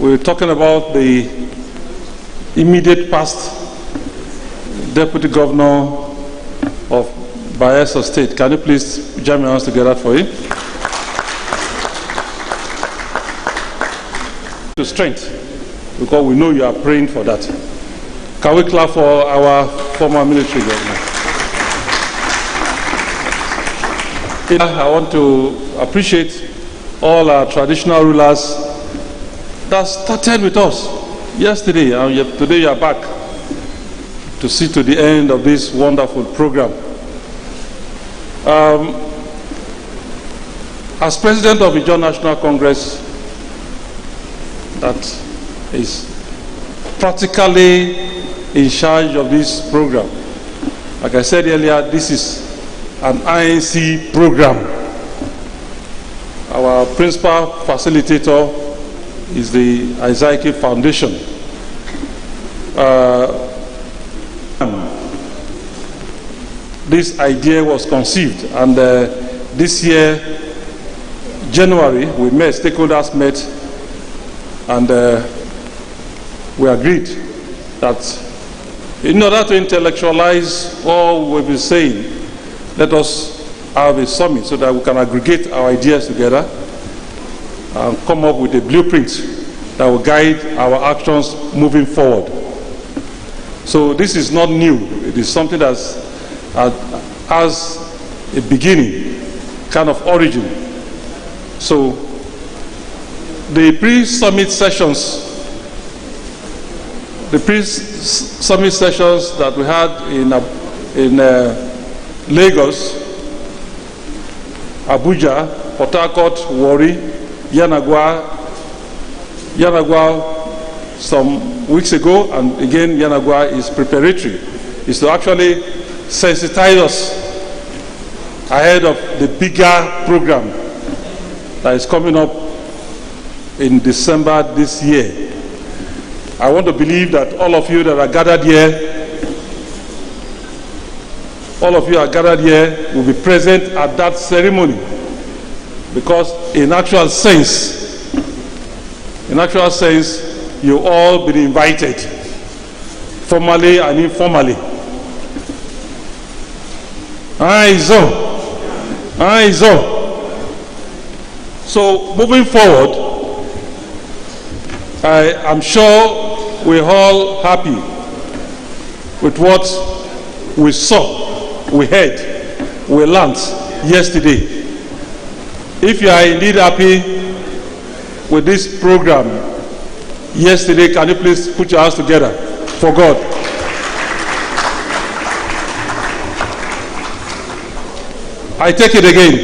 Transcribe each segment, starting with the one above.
we're talking about the immediate past Deputy Governor of Bayelsa State. Can you please jam your hands together for him? To strength, because we know you are praying for that. Can we clap for our former military governor? I want to appreciate all our traditional rulers that started with us yesterday, and today you are back to see to the end of this wonderful program. As President of the Ijaw National Congress, that is practically in charge of this program. Like I said earlier, this is an INC program. Our principal facilitator is the Isaac Foundation. This idea was conceived, and this year, January, we met, stakeholders met, and we agreed that in order to intellectualize all we've been saying, let us have a summit so that we can aggregate our ideas together and come up with a blueprint that will guide our actions moving forward. So this is not new. It is something that has a beginning, kind of origin. So the pre-summit sessions that we had in Lagos, Abuja, Port Harcourt, Warri, Yanagwa some weeks ago, and again Yanagwa is preparatory, is to actually sensitize us ahead of the bigger program that is coming up in December this year. I want to believe that all of you that are gathered here, will be present at that ceremony, because in actual sense, you all been invited, formally and informally. So moving forward, I am sure we're all happy with what we saw, we heard, we learned yesterday. If you are indeed happy with this program yesterday, can you please put your hands together for God? I take it again.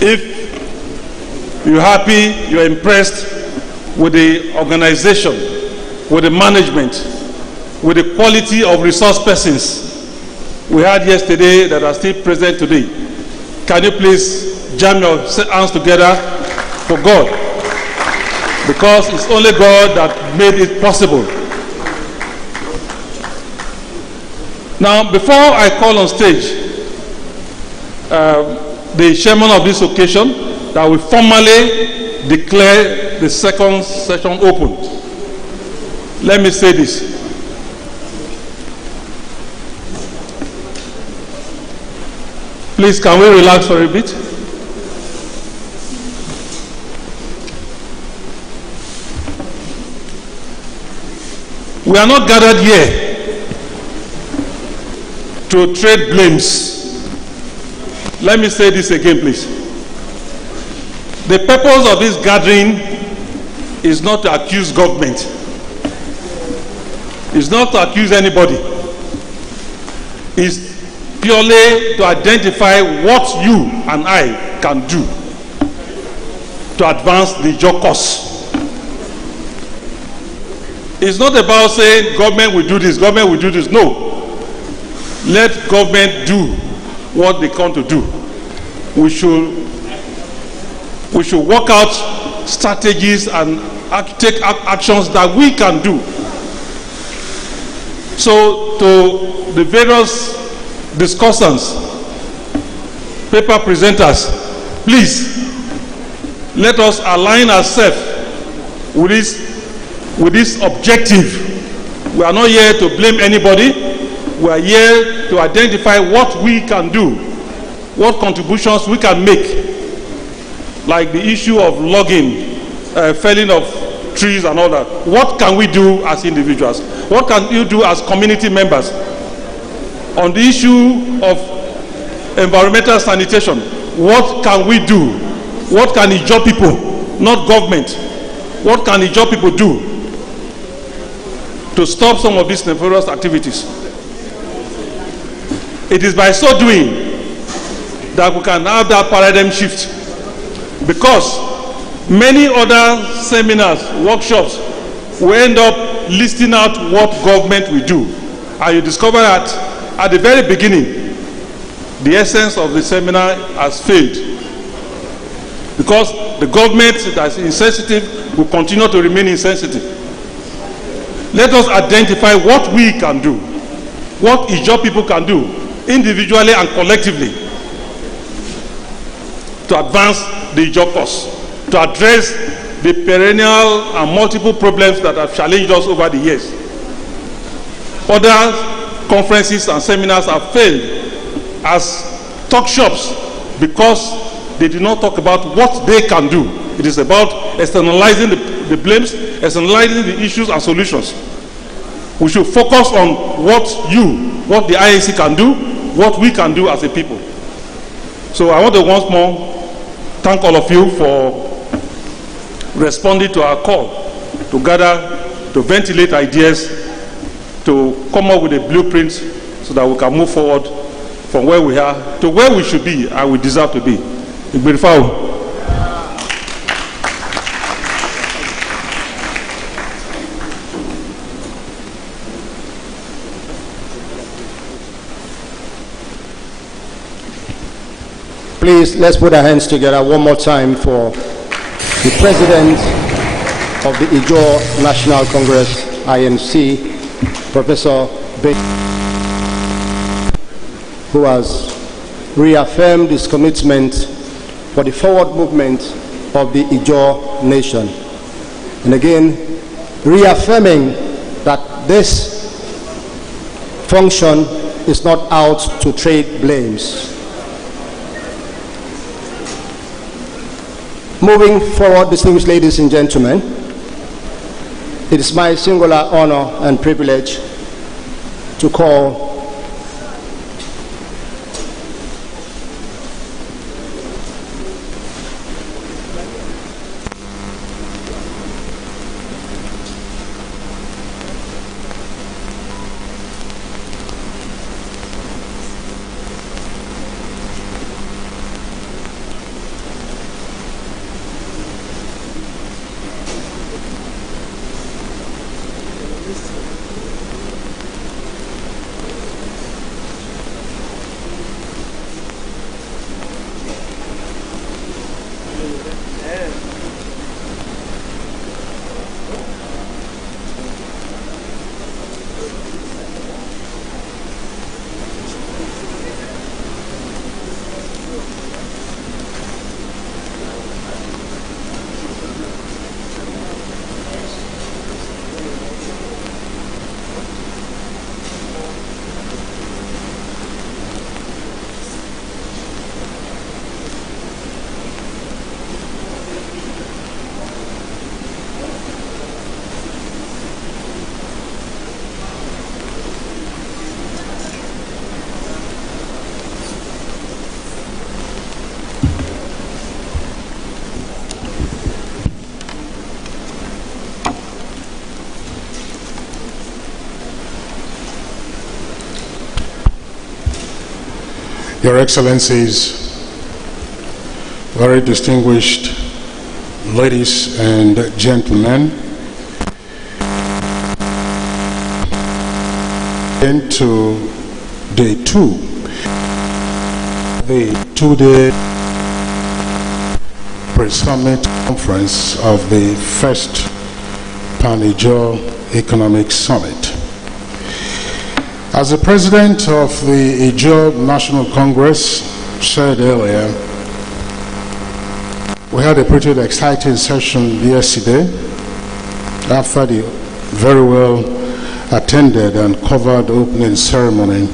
If you're happy, you're impressed with the organization, with the management, with the quality of resource persons we had yesterday that are still present today, can you please jam your hands together for God? Because it's only God that made it possible. Now, before I call on stage the chairman of this occasion, that will formally declare the second session open, let me say this. Please, can we relax for a bit? We are not gathered here to trade blames. Let me say this again, please. The purpose of this gathering is not to accuse government. It's not to accuse anybody. It's purely to identify what you and I can do to advance the Ijaw cause. It's not about saying government will do this, government will do this. No. Let government do what they come to do. We should work out strategies and take actions that we can do. So to the various discussants, paper presenters, please let us align ourselves with this objective. We are not here to blame anybody. We are here to identify what we can do, what contributions we can make, like the issue of logging, felling of trees and all that. What can we do as individuals? What can you do as community members? On the issue of environmental sanitation, what can we do? What can Ijaw people, not government, what can Ijaw people do to stop some of these nefarious activities? It is by so doing that we can have that paradigm shift, because many other seminars, workshops, will end up listing out what government will do, and you discover that at the very beginning the essence of the seminar has failed, because the government that is insensitive will continue to remain insensitive. Let us identify what we can do, what Ijaw people can do individually and collectively to advance the Ijaw cause, to address the perennial and multiple problems that have challenged us over the years. Other conferences and seminars have failed as talk shops because they did not talk about what they can do. It is about externalizing the blames, externalizing the issues and solutions. We should focus on what the IAC can do, what we can do as a people. So I want to once more thank all of you for responding to our call to gather, to ventilate ideas, to come up with a blueprint so that we can move forward from where we are to where we should be and we deserve to be. Igberifau. Please, let's put our hands together one more time for the President of the Ijaw National Congress, INC, Professor Ben, who has reaffirmed his commitment for the forward movement of the Ijaw nation. And again, reaffirming that this function is not out to trade blames. Moving forward, distinguished ladies and gentlemen, it is my singular honor and privilege to call Your Excellencies, very distinguished ladies and gentlemen, into day 2, the two-day pre-summit conference of the first Pan-Ijaw Economic Summit. As the President of the Ijaw National Congress said earlier, we had a pretty exciting session yesterday after the very well attended and covered opening ceremony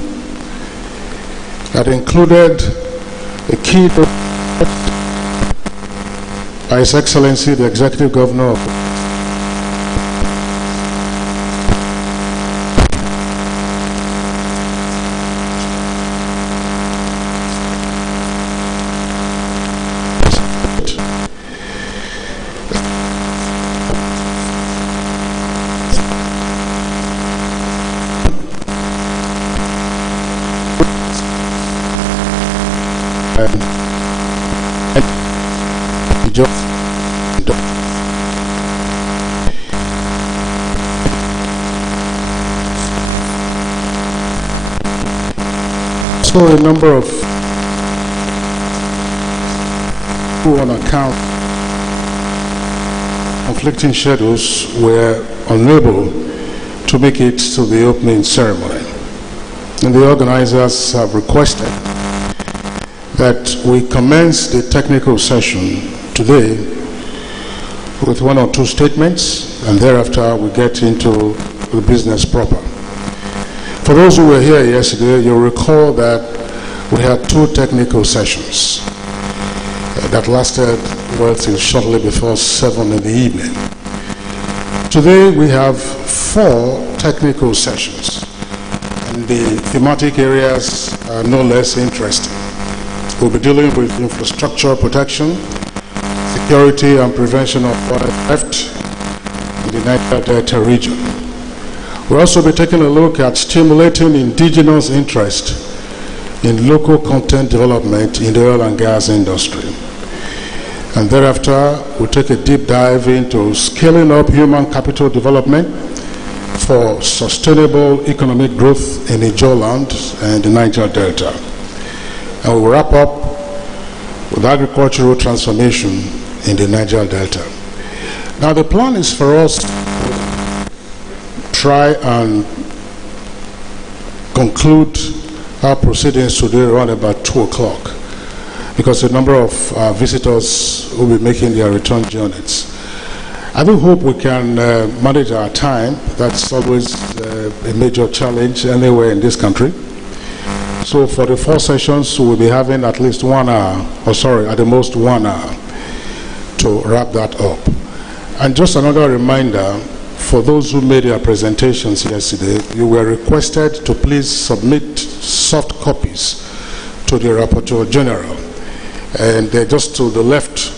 that included a keynote by His Excellency the Executive Governor of so a number of who on account conflicting schedules were unable to make it to the opening ceremony. And the organizers have requested that we commence the technical session today with one or two statements, and thereafter we get into the business proper. For those who were here yesterday, you'll recall that we had two technical sessions that lasted well till shortly before 7 in the evening. Today we have 4 technical sessions, and the thematic areas are no less interesting. We'll be dealing with infrastructure protection, security and prevention of water theft in the Niger Delta region. We'll also be taking a look at stimulating indigenous interest in local content development in the oil and gas industry. And thereafter, we'll take a deep dive into scaling up human capital development for sustainable economic growth in Ijaw land and the Niger Delta. And we'll wrap up with agricultural transformation in the Niger Delta. Now, the plan is for us to try and conclude our proceedings today around about 2 o'clock, because a number of visitors will be making their return journeys. I do hope we can manage our time. That's always a major challenge anywhere in this country. So for the 4 sessions, we'll be having at least 1 hour, at the most 1 hour to wrap that up. And just another reminder, for those who made their presentations yesterday, you were requested to please submit soft copies to the Rapporteur General. And they're just to the left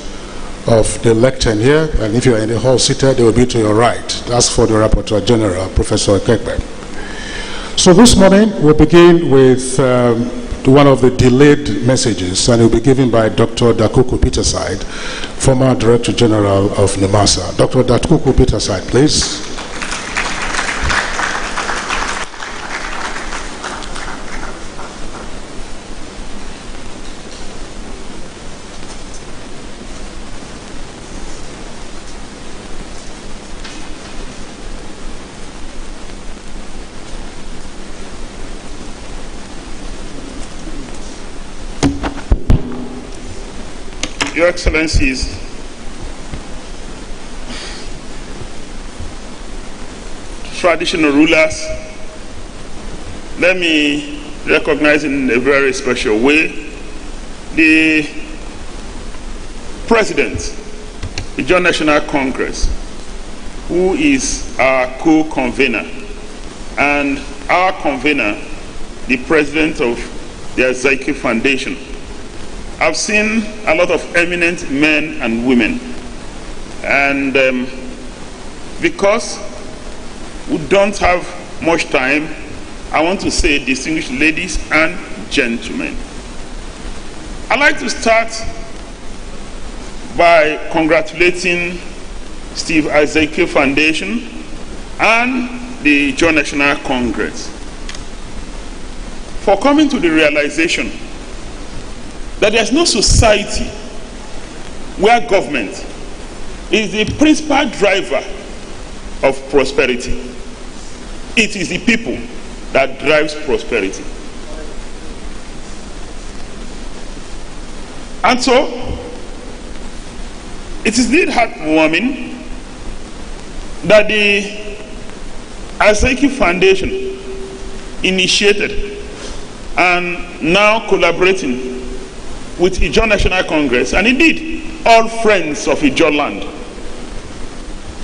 of the lectern here, and if you're in the hall seated, they will be to your right. That's for the Rapporteur General, Professor Kekbe. So this morning, we'll begin with one of the delayed messages, and it will be given by Dr. Dakuku Peterside, former Director General of NIMASA. Dr. Dakuku Peterside, please. Your Excellencies, traditional rulers, let me recognize in a very special way the President, the Ijaw National Congress, who is our co-convener, and our convener, the President of the Azaike Foundation. I've seen a lot of eminent men and women, and because we don't have much time, I want to say distinguished ladies and gentlemen. I'd like to start by congratulating Steve Azaike Foundation and the Ijaw National Congress for coming to the realization that there's no society where government is the principal driver of prosperity. It is the people that drives prosperity. And so, it is indeed heartwarming that the Asaiki Foundation initiated and now collaborating with Ijaw National Congress, and indeed all friends of Ijaw land,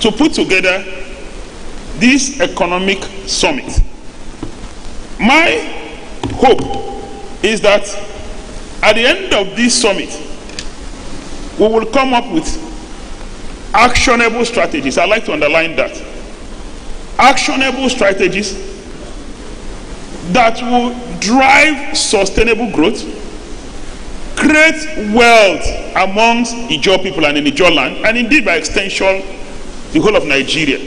to put together this economic summit. My hope is that at the end of this summit, we will come up with actionable strategies. I'd like to underline that. Actionable strategies that will drive sustainable growth, create wealth amongst Ijaw people and in Ijaw land, and indeed by extension, the whole of Nigeria.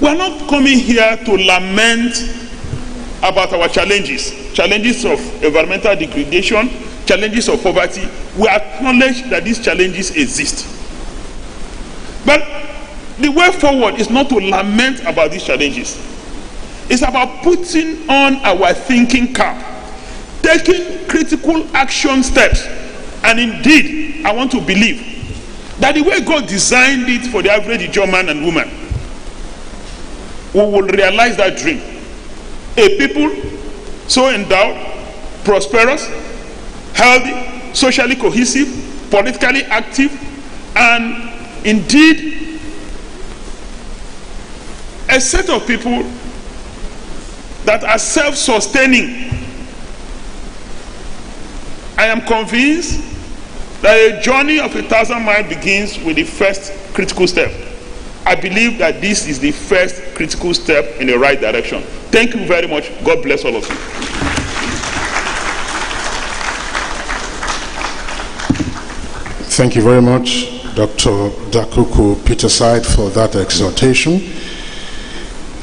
We are not coming here to lament about our challenges of environmental degradation, challenges of poverty. We acknowledge that these challenges exist. But the way forward is not to lament about these challenges. It's about putting on our thinking cap, taking critical action steps. And indeed, I want to believe that the way God designed it for the average Ijaw man and woman, we will realize that dream. A people so endowed, prosperous, healthy, socially cohesive, politically active, and indeed a set of people that are self-sustaining. I am convinced that a journey of 1,000 miles begins with the first critical step. I believe that this is the first critical step in the right direction. Thank you very much. God bless all of you. Thank you very much, Dr. Dakuku Peterside, for that exhortation.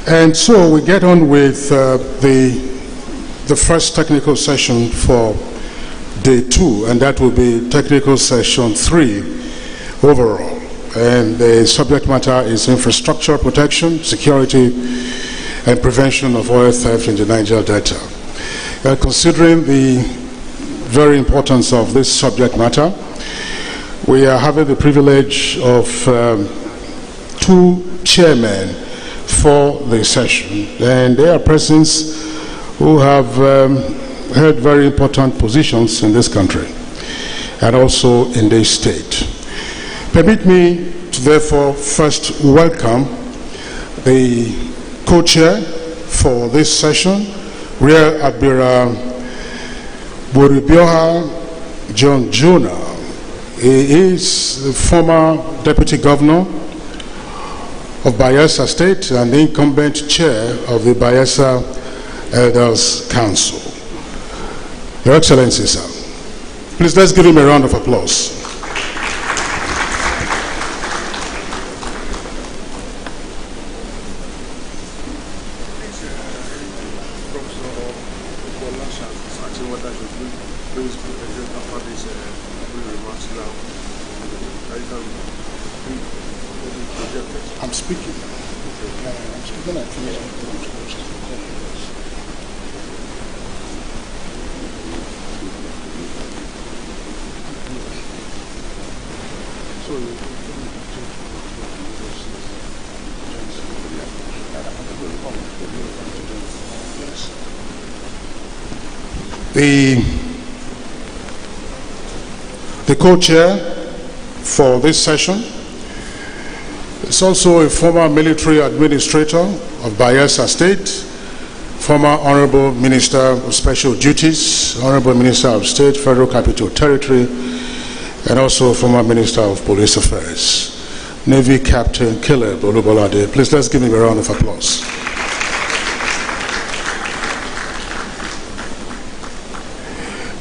And so we get on with the first technical session for day 2, and that will be technical session 3 overall. And the subject matter is infrastructure protection, security, and prevention of oil theft in the Niger Delta. Considering the very importance of this subject matter, we are having the privilege of 2 chairmen for the session, and they are persons who have held very important positions in this country and also in this state. Permit me to therefore first welcome the co-chair for this session, Rear Admiral Boribioha John Jonah. He is the former Deputy Governor of Bayelsa State and the incumbent chair of the Bayelsa Elders Council. Your Excellency, sir. Please, let's give him a round of applause. I'm speaking. I'm speaking. The co-chair for this session is also a former military administrator of Bayelsa State, former Honorable Minister of Special Duties, Honorable Minister of State, Federal Capital Territory, and also former Minister of Police Affairs, Navy Captain Caleb Olubolade. Please, let's give him a round of applause.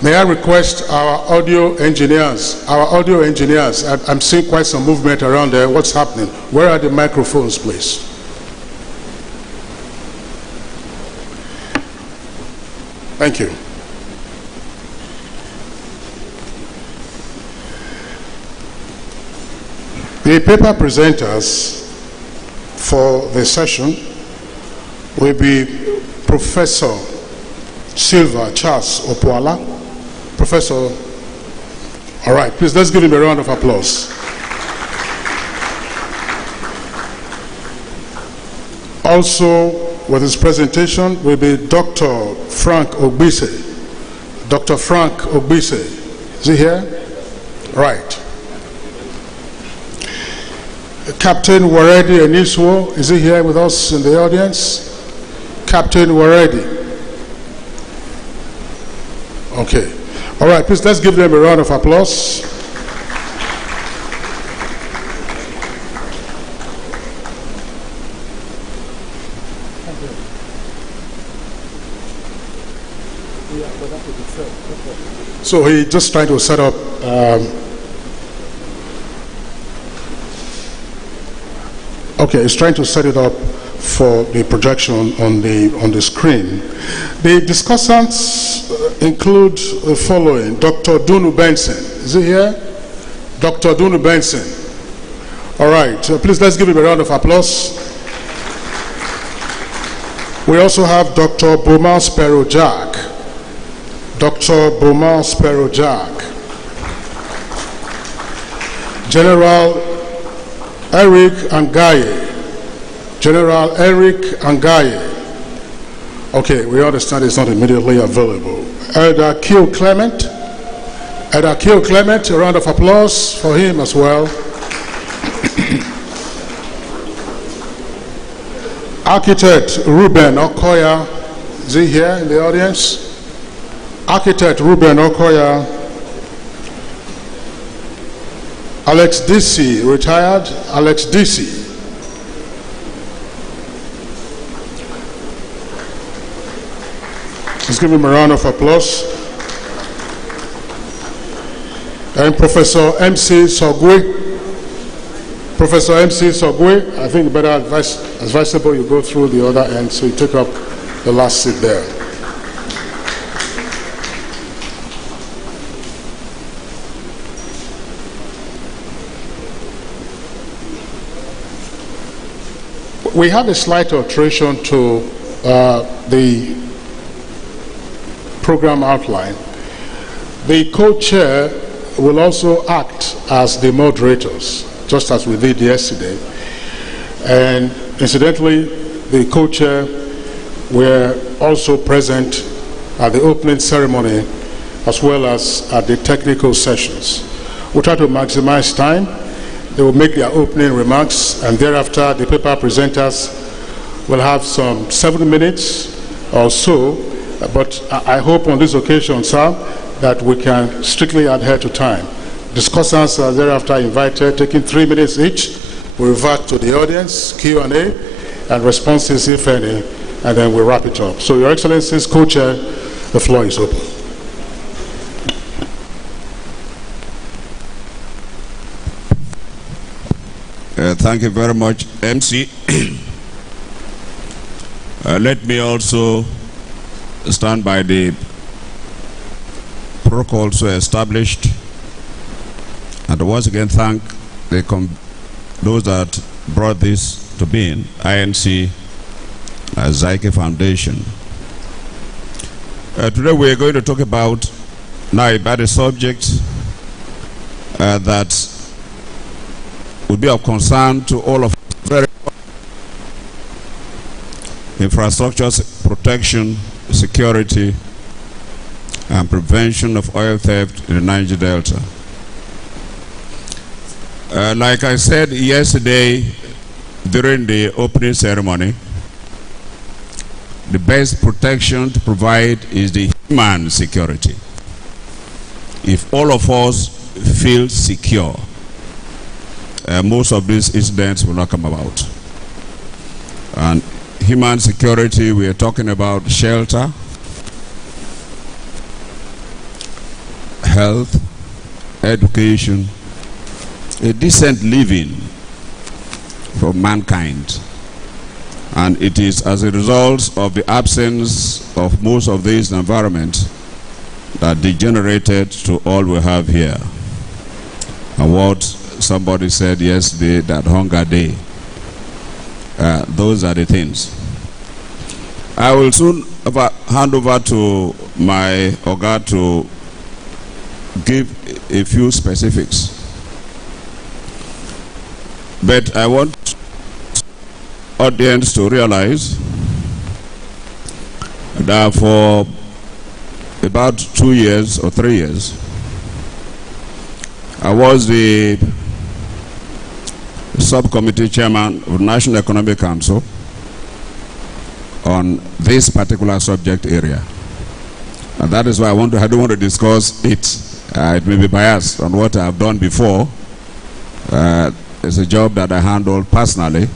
May I request our audio engineers, I'm seeing quite some movement around there. What's happening? Where are the microphones, please? Thank you. The paper presenters for the session will be Professor Silva Charles Opoala. Professor, all right, please let's give him a round of applause. Also, with his presentation will be Dr. Frank Ogbise. Dr. Frank Ogbise. Is he here? Right. Captain Waredi Eniswo, is he here with us in the audience? Captain Waredi. Okay. All right, please let's give them a round of applause. So he's just trying to set up okay, he's trying to set it up for the projection on the screen. The discussants include the following: Dr. Dunu Benson. Is he here? Dr. Dunu Benson. All right, please let's give him a round of applause. We also have Dr. Boma Sparrow Jack. Dr. Boma Sparrow Jack. General Eric Angaye. General Eric Angaye. Okay, we understand it's not immediately available. Elder Kil Clement. Elder Kil Clement, a round of applause for him as well. Architect Ruben Okoya. Is he here in the audience? Architect Ruben Okoya. Alex Disi, retired. Alex Disi. Let's give him a round of applause. And Professor MC Sogwe. Professor MC Sogwe, I think better advisable you go through the other end, so you take up the last seat there. We had a slight alteration to the program outline. The co-chair will also act as the moderators, just as we did yesterday. And incidentally, the co-chair were also present at the opening ceremony as well as at the technical sessions. We'll try to maximize time. They will make their opening remarks, and thereafter the paper presenters will have some 7 minutes or so. But I hope on this occasion, sir, that we can strictly adhere to time. Discussants are thereafter invited, taking 3 minutes each. We revert to the audience, Q&A, and responses, if any, and then we'll wrap it up. So, Your Excellencies, Co-Chair, the floor is open. Thank you very much, MC. Let me also stand by the protocols established, and once again thank those that brought this to being, INC, Zaike Foundation. Today we are going to talk about a subject that will be of concern to all of us. Infrastructure protection, security, and prevention of oil theft in the Niger Delta. Like I said yesterday during the opening ceremony, the best protection to provide is the human security. If all of us feel secure, most of these incidents will not come about. And human security, we are talking about shelter, health, education, a decent living for mankind. And it is as a result of the absence of most of these environments that degenerated to all we have here. And what somebody said yesterday, that hunger day, those are the things. I will soon hand over to my Oga to give a few specifics. But I want audience to realize that for about 2 years or 3 years, I was the subcommittee chairman of the National Economic Council on this particular subject area. And that is why I don't want to discuss it. It may be biased on what I have done before. It's a job that I handled personally.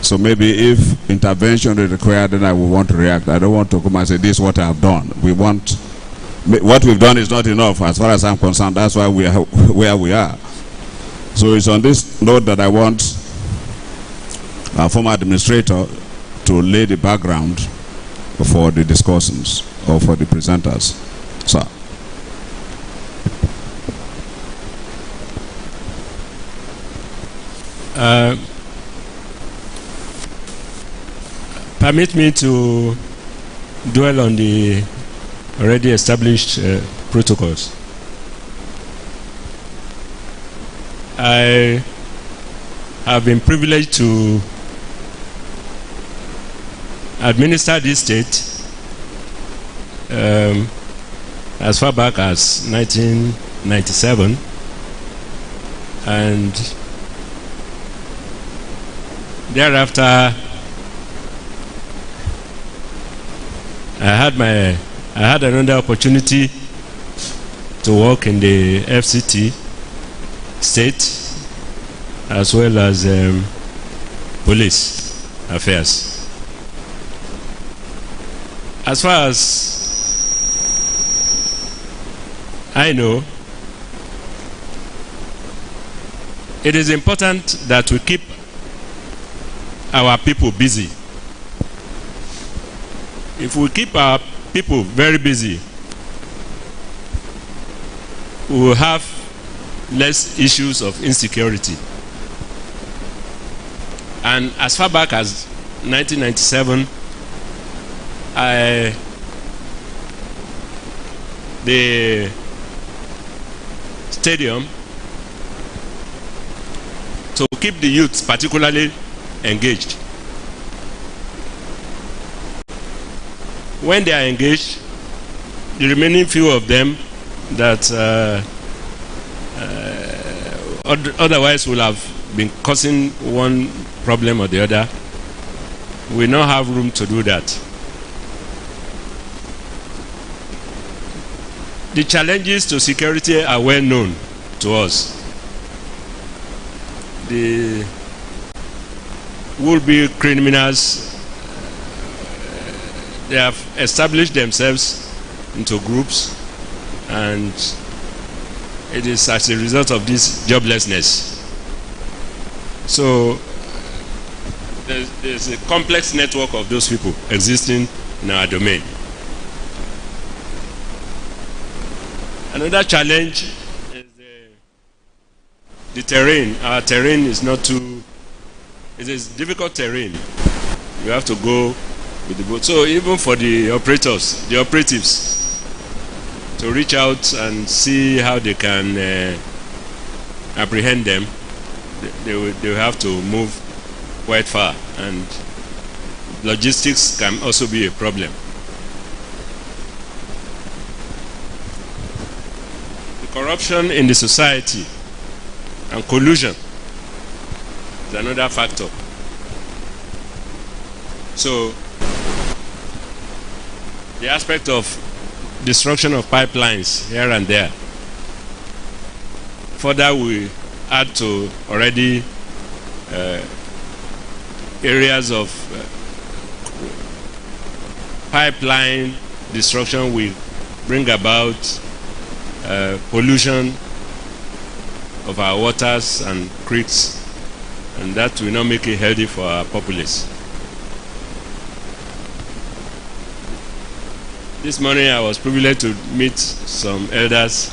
So maybe if intervention is required, then I will want to react. I don't want to come and say, this is what I have done. What we've done is not enough as far as I'm concerned. That's why we are where we are. So it's on this note that I want our former administrator to lay the background for the discussions or for the presenters. Sir. Permit me to dwell on the already established protocols. I have been privileged to administer this state as far back as 1997, and thereafter I had another opportunity to work in the FCT state as well as police affairs. As far as I know, it is important that we keep our people busy. If we keep our people very busy, we will have less issues of insecurity. And as far back as 1997, the stadium, to keep the youth particularly engaged. When they are engaged, the remaining few of them that otherwise will have been causing one problem or the other, we now have room to do that. The challenges to security are well known to us. The would-be criminals, they have established themselves into groups, and it is as a result of this joblessness. So there's a complex network of those people existing in our domain. Another challenge is the terrain. Our terrain is not too, it is difficult terrain. You have to go with the boat. So even for the operators, the operatives, to reach out and see how they can apprehend them, they will have to move quite far, and logistics can also be a problem. The corruption in the society and collusion is another factor. So the aspect of destruction of pipelines here and there, further we add to already areas of pipeline destruction will bring about pollution of our waters and creeks, and that will not make it healthy for our populace. This morning I was privileged to meet some elders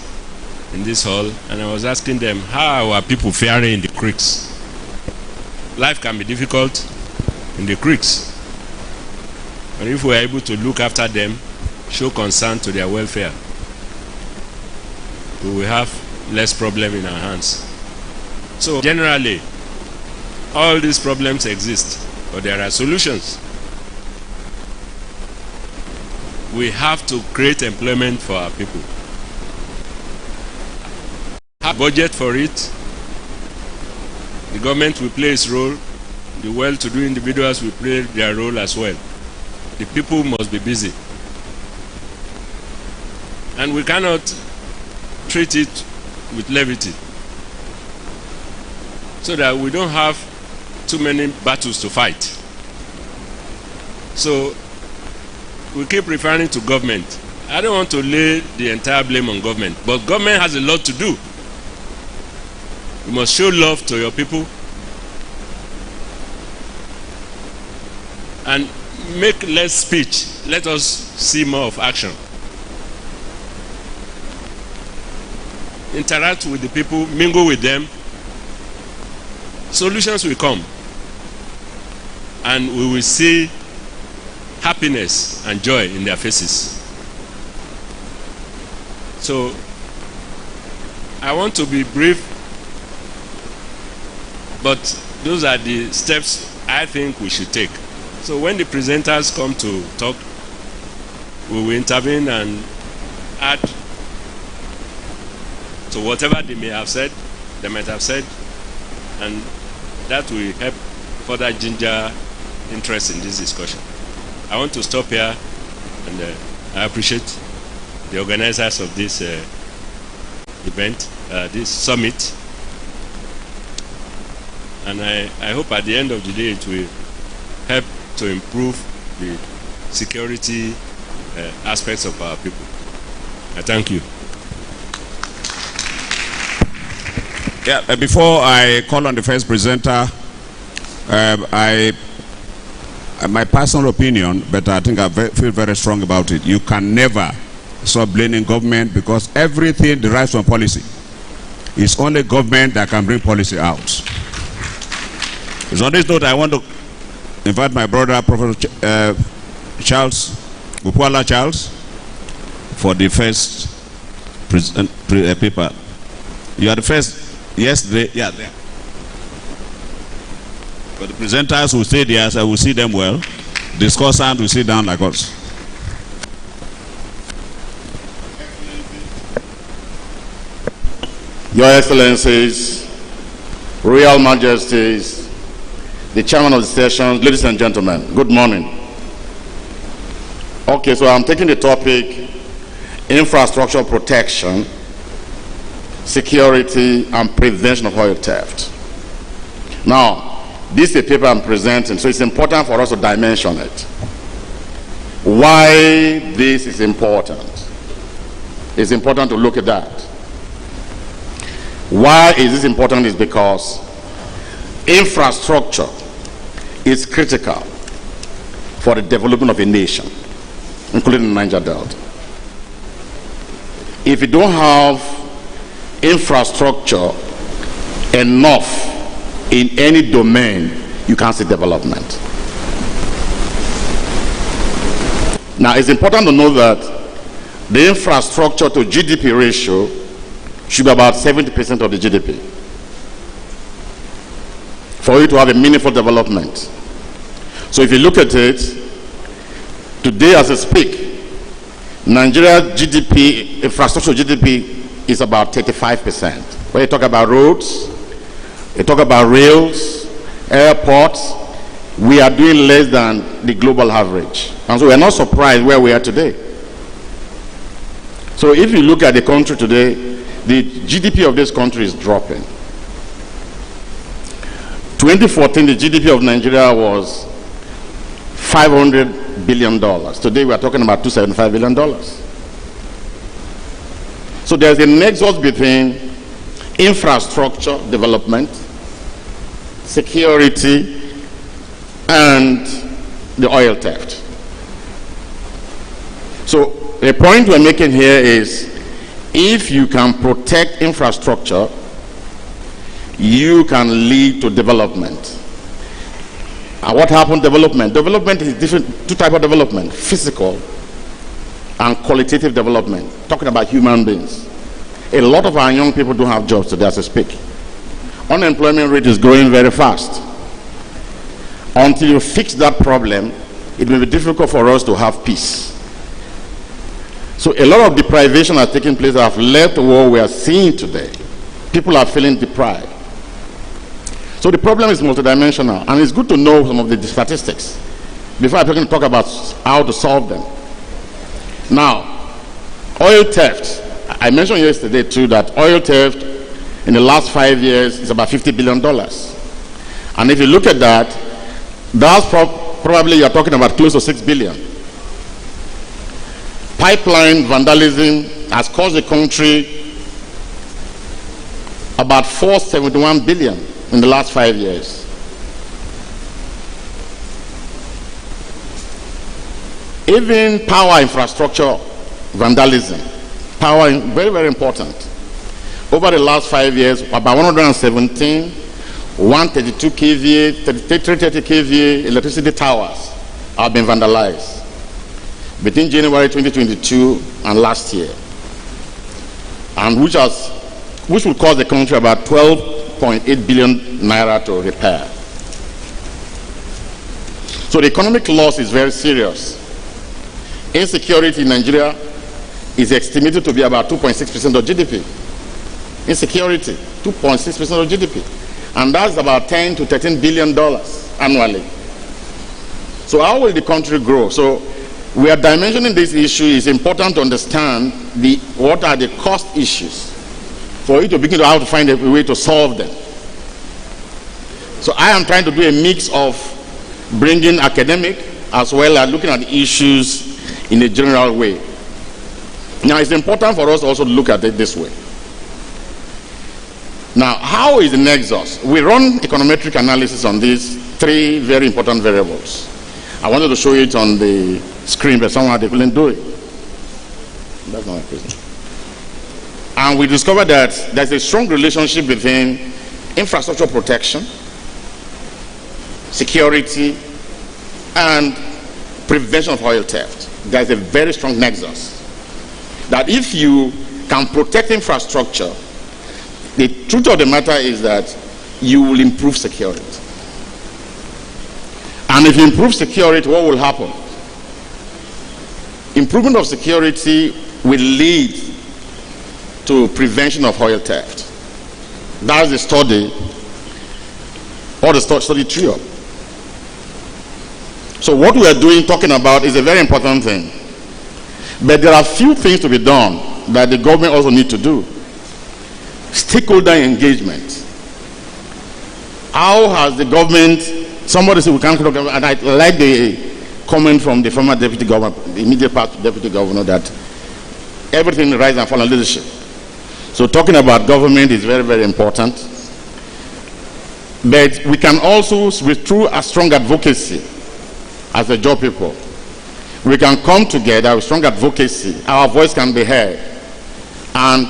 in this hall, and I was asking them, how are people faring in the creeks? Life can be difficult in the creeks, and if we are able to look after them, show concern to their welfare, we will have less problem in our hands. So generally, all these problems exist, but there are solutions. We have to create employment for our people. Have budget for it. The government will play its role. The well-to-do individuals will play their role as well. The people must be busy. And we cannot treat it with levity, so that we don't have too many battles to fight. So we keep referring to government. I don't want to lay the entire blame on government, but government has a lot to do. You must show love to your people and make less speech. Let us see more of action. Interact with the people, mingle with them. Solutions will come, and we will see happiness and joy in their faces. So I want to be brief, but those are the steps I think we should take. So when the presenters come to talk, we will intervene and add to whatever they may have said, they might have said, and that will help further ginger interest in this discussion. I want to stop here, and I appreciate the organizers of this event, this summit, and I hope at the end of the day it will help to improve the security aspects of our people. I thank you. Yeah, before I call on the first presenter, my personal opinion, but I think I feel very strong about it. You can never stop blaming government, because everything derives from policy. It's only government that can bring policy out. So on this note, I want to invite my brother, Professor Charles, Bupuala Charles, for the first paper. You are the first. Yesterday, yeah, there. But the presenters will stay there, so I will see them well. Discussant will sit down like us. Your Excellencies, Royal Majesties, the Chairman of the Session, ladies and gentlemen, good morning. Okay, so I'm taking the topic, infrastructure protection, security and prevention of oil theft. Now, this is a paper I'm presenting, so it's important for us to dimension it. Why this is important? It's important to look at that. Why is this important is because infrastructure is critical for the development of a nation, including the Niger Delta. If you don't have infrastructure enough in any domain, you can't see development. Now, it's important to know that the infrastructure to GDP ratio should be about 70% of the GDP for you to have a meaningful development. So if you look at it, today as I speak, Nigeria GDP, infrastructure GDP, is about 35%. When you talk about roads, you talk about rails, airports, we are doing less than the global average. And so we are not surprised where we are today. So if you look at the country today, the GDP of this country is dropping. 2014, the GDP of Nigeria was $500 billion. Today we are talking about $275 billion. So there's a nexus between infrastructure development, security, and the oil theft. So the point we're making here is, if you can protect infrastructure, you can lead to development. And what happened? Development is different, two types of development: physical and qualitative development, talking about human beings. A lot of our young people don't have jobs today as I speak. Unemployment rate is growing very fast. until you fix that problem, it may be difficult for us to have peace. So a lot of deprivation has taken place that have led to what we are seeing today. People are feeling deprived. So the problem is multidimensional, and it's good to know some of the statistics before I begin to talk about how to solve them. Now, oil theft. I mentioned yesterday too that oil theft in the last 5 years is about $50 billion. And if you look at that, that's probably you're talking about close to $6 billion. Pipeline vandalism has cost the country about $471 billion in the last 5 years. Even power infrastructure vandalism, very, very important. Over the last 5 years, about 117, 132 kVA, 330 kVA electricity towers have been vandalized between January 2022 and last year, and which will cost the country about 12.8 billion naira to repair. So the economic loss is very serious. Insecurity in Nigeria is estimated to be about 2.6% of GDP. Insecurity, 2.6% of GDP. And that's about $10 to $13 billion annually. So how will the country grow? So we are dimensioning this issue. It's important to understand what are the cost issues for you to begin to how to find a way to solve them. So I am trying to do a mix of bringing academic as well as looking at the issues in a general way. Now, it's important for us also to look at it this way. Now, how is the nexus? We run econometric analysis on these three very important variables. I wanted to show it on the screen, but somehow they couldn't do it. That's not my question. And we discovered that there's a strong relationship between infrastructure protection, security, and prevention of oil theft. There's a very strong nexus. That if you can protect infrastructure, the truth of the matter is that you will improve security. And if you improve security, what will happen? Improvement of security will lead to prevention of oil theft. That's the study, or the study trio. So what we are doing, talking about, is a very important thing. But there are few things to be done that the government also need to do. Stakeholder engagement. How has the government, somebody said we can't talk about, and I like the comment from the former deputy governor, the immediate past deputy governor, that everything rise and fall on leadership. So talking about government is very, very important. But we can also, through a strong advocacy as a job people, we can come together with strong advocacy, our voice can be heard, and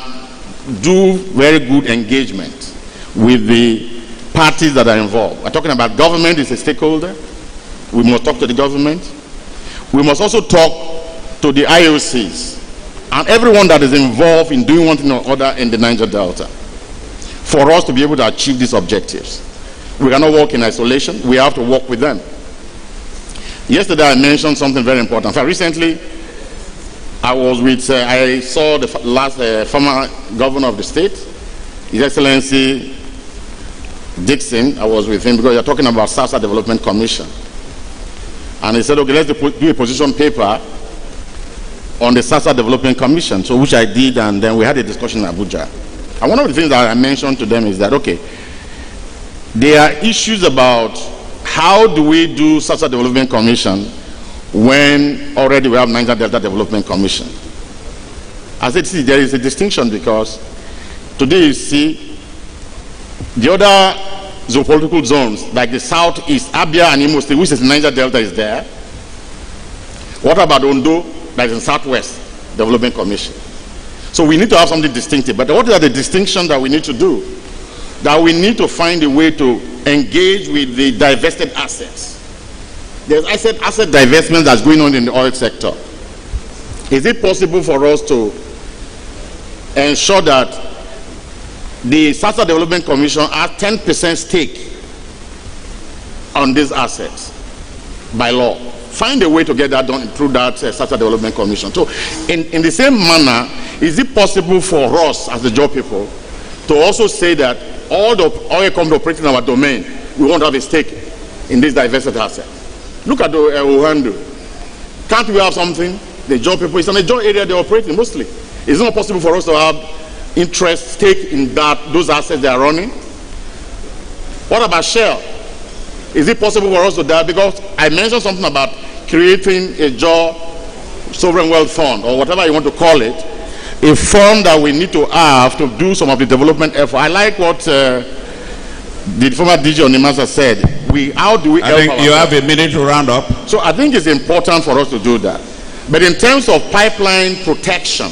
do very good engagement with the parties that are involved. We're talking about government is a stakeholder. We must talk to the government. We must also talk to the IOCs and everyone that is involved in doing one thing or other in the Niger Delta for us to be able to achieve these objectives. We cannot work in isolation. We have to work with them. Yesterday I mentioned something very important. In fact, recently I saw the last former governor of the state, His Excellency Dixon. I was with him because you're talking about SASA Development Commission. And he said, okay, let's do a position paper on the SASA Development Commission, so which I did, and then we had a discussion in Abuja. And one of the things that I mentioned to them is that, okay, there are issues about how do we do SASA Development Commission when already we have Niger Delta Development Commission. I said, see, there is a distinction because today you see the other geopolitical zones, like the southeast, Abia and Imo State, which is Niger Delta, is there. What about Ondo, that is in Southwest Development Commission? So we need to have something distinctive. But what are the distinctions that we need to do? That we need to find a way to engage with the divested assets. There's asset divestment that's going on in the oil sector. Is it possible for us to ensure that the SASA Development Commission has 10% stake on these assets by law. Find a way to get that done through that Sector Development Commission. So in the same manner, is it possible for us as the Jaw people to also say that all the oil companies operating in our domain, we want to have a stake in this divested asset? Look at the Ohando. Can't we have something? The Jaw people, it's in the Jaw area they're operating mostly. It's not possible for us to have interest stake in those assets they are running. What about Shell? Is it possible for us to do that? Because I mentioned something about creating a Jaw sovereign wealth fund, or whatever you want to call it, a fund that we need to have to do some of the development effort. I like what the former DG Onimasa said. How do we help? I think you have a minute to round up. So I think it's important for us to do that. But in terms of pipeline protection,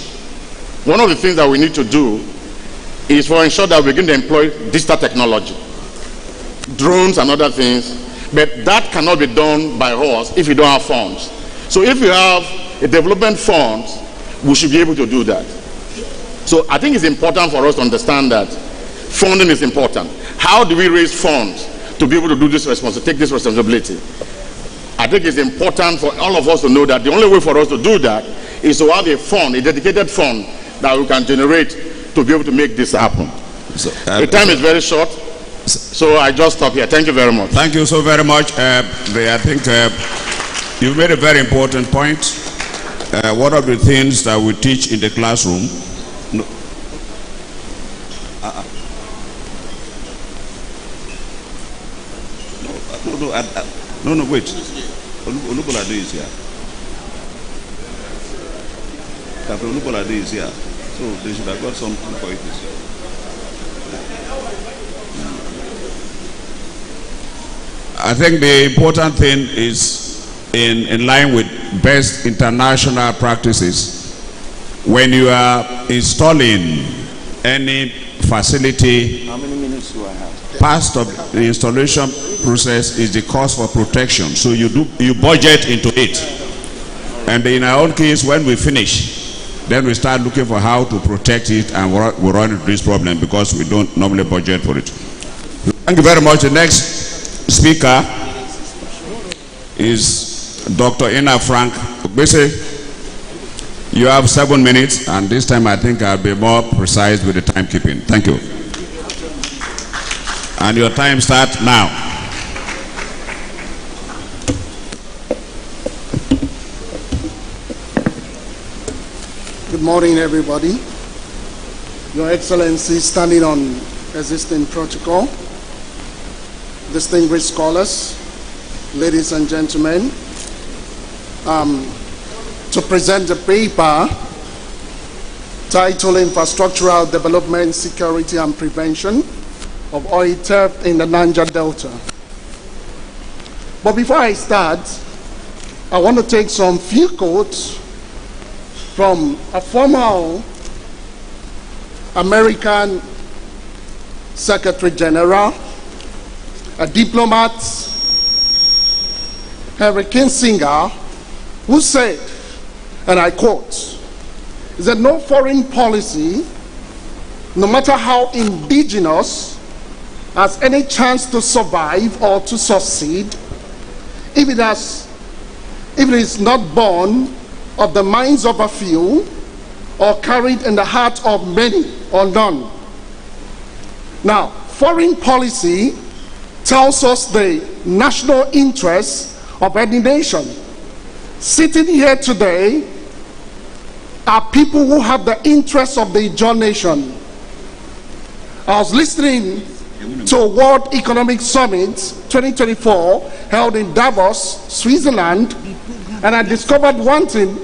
one of the things that we need to do is for ensure that we begin to employ digital technology, drones and other things. But that cannot be done by us if you don't have funds. So if you have a development fund, we should be able to do that. So I think it's important for us to understand that funding is important. How do we raise funds to be able to do this take this responsibility? I think it's important for all of us to know that the only way for us to do that is to have a fund, a dedicated fund that we can generate to be able to make this happen. So, the time is very short. So I just stop here. Thank you very much. Thank you so very much. I think you made a very important point. One of the things that we teach in the classroom. No, wait. Olubolade is here. Captain Olubolade is here. So they should have got something for it this year. I think the important thing is in line with best international practices. When you are installing any facility, how many minutes do I have? part of the installation process is the cost for protection. So you budget into it. And in our own case, when we finish, then we start looking for how to protect it, and we run into this problem because we don't normally budget for it. Thank you very much. The next speaker is Dr. Ina Frank. Basically, you have 7 minutes, and this time I think I'll be more precise with the timekeeping. Thank you. And your time starts now. Good morning, everybody. Your Excellency, standing on existing protocol, distinguished scholars, ladies and gentlemen, to present a paper titled Infrastructural Development, Security and Prevention of Oil Theft in the Niger Delta. But before I start, I want to take some few quotes from a former American Secretary General, a diplomat, Henry Kissinger, who said, and I quote, is that no foreign policy, no matter how indigenous, has any chance to survive or to succeed if it is not born of the minds of a few or carried in the heart of many or none. Now, foreign policy tells us the national interests of any nation. Sitting here today are people who have the interests of the Ijaw nation. I was listening to a World Economic Summit 2024 held in Davos, Switzerland, and I discovered one thing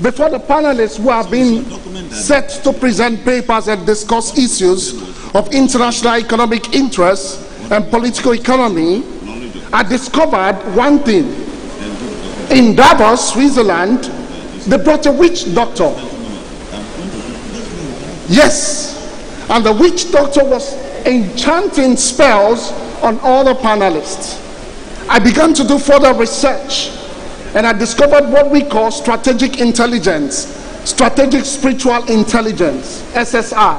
before the panelists who have been set to present papers and discuss issues of international economic interests and political economy. I discovered one thing. In Davos, Switzerland, they brought a witch doctor. Yes, and the witch doctor was enchanting spells on all the panelists. I began to do further research, and I discovered what we call strategic intelligence, strategic spiritual intelligence, SSI.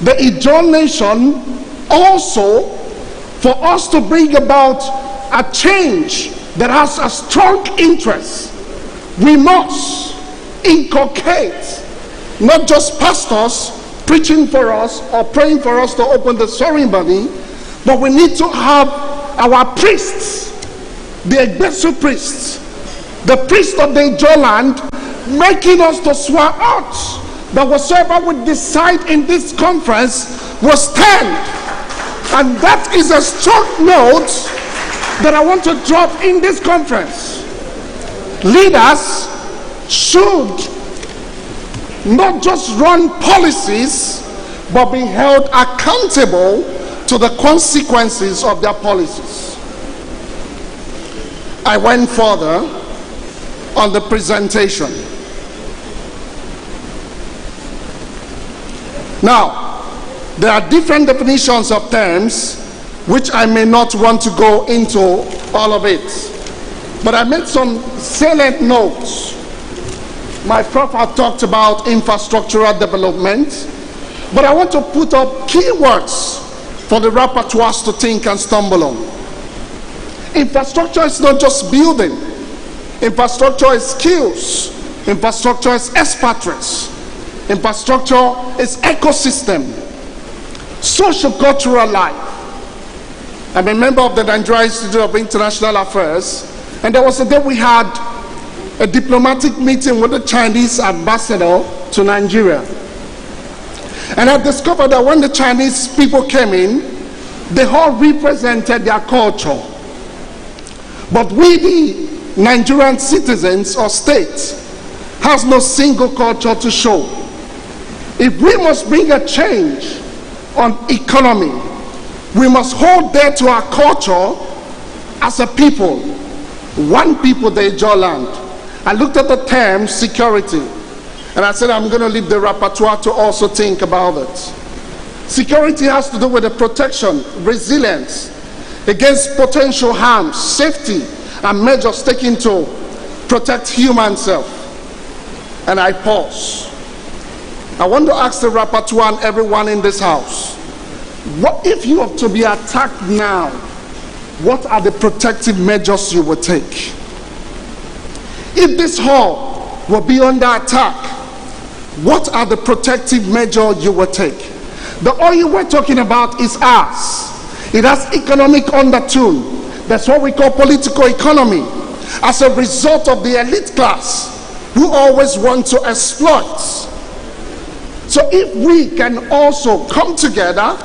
The Ijaw nation also for us to bring about a change that has a strong interest, we must inculcate not just pastors preaching for us or praying for us to open the ceremony, but we need to have our priests, the Egbesu priests, the priest of the Ijaw land, making us to swear out that whatsoever we decide in this conference will stand. And that is a strong note that I want to drop in this conference. Leaders should not just run policies, but be held accountable to the consequences of their policies. I went further on the presentation. Now, there are different definitions of terms, which I may not want to go into all of it. But I made some salient notes. My prof had talked about infrastructural development, but I want to put up keywords for the rapporteurs to think and stumble on. Infrastructure is not just building. Infrastructure is skills. Infrastructure is expatriates. Infrastructure is ecosystem. Socio-cultural life. I'm a member of the Nigeria Institute of International Affairs, and there was a day we had a diplomatic meeting with the Chinese ambassador to Nigeria. And I discovered that when the Chinese people came in, they all represented their culture. But we, the Nigerian citizens or state, has no single culture to show. If we must bring a change on economy, we must hold dear to our culture as a people. One people, the Ijaw land. I looked at the term security, and I said I'm going to leave the rapporteur to also think about it. Security has to do with the protection, resilience against potential harms, safety, and measures taken to protect human self. And I pause. I want to ask the rapporteur and everyone in this house, what if you have to be attacked now? What are the protective measures you will take? If this hall will be under attack, what are the protective measures you will take? The oil we're talking about is ours. It has economic undertone. That's what we call political economy. As a result of the elite class who always want to exploit. So if we can also come together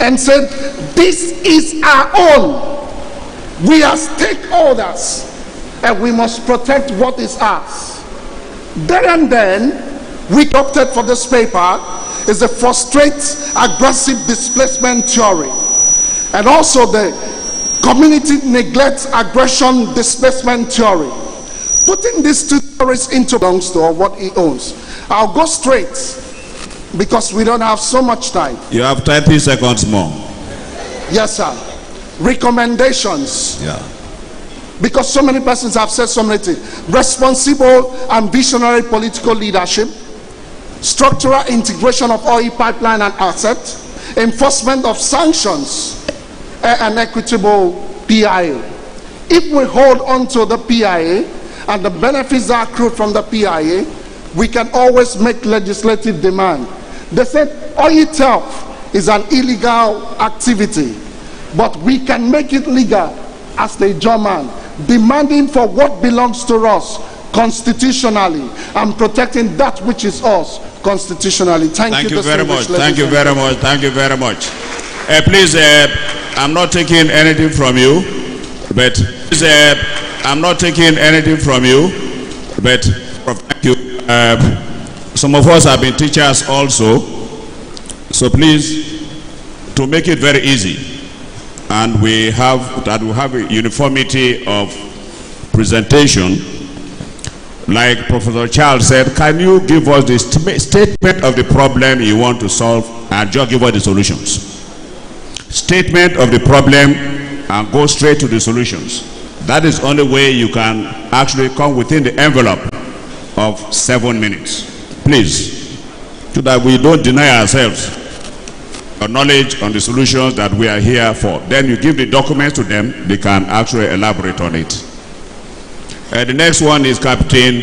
and say, this is our own. We are stakeholders and we must protect what is ours. There and then, we opted for this paper is the frustrate aggressive displacement theory, and also the community neglect aggression displacement theory. Putting these two theories into belongs to what he owns. I'll go straight because we don't have so much time. You have 30 seconds more. Yes, sir. Recommendations. Yeah. Because so many persons have said so many things. Responsible and visionary political leadership, structural integration of oil pipeline and assets, enforcement of sanctions, and equitable PIA. If we hold on to the PIA and the benefits that accrue from the PIA, we can always make legislative demand. They said oil itself is an illegal activity, but we can make it legal as the German, demanding for what belongs to us constitutionally and protecting that which is us constitutionally. Thank you very much. Thank you very much. Thank you very much. Please, I'm not taking anything from you, but I'm not taking anything from you, but thank you. Some of us have been teachers also, so please, to make it very easy, and we have a uniformity of presentation. Like Professor Charles said, can you give us the statement of the problem you want to solve and just give us the solutions? Statement of the problem and go straight to the solutions. That is the only way you can actually come within the envelope of 7 minutes. Please, so that we don't deny ourselves. your knowledge on the solutions that we are here for. Then you give the documents to them, they can actually elaborate on it. The next one is Captain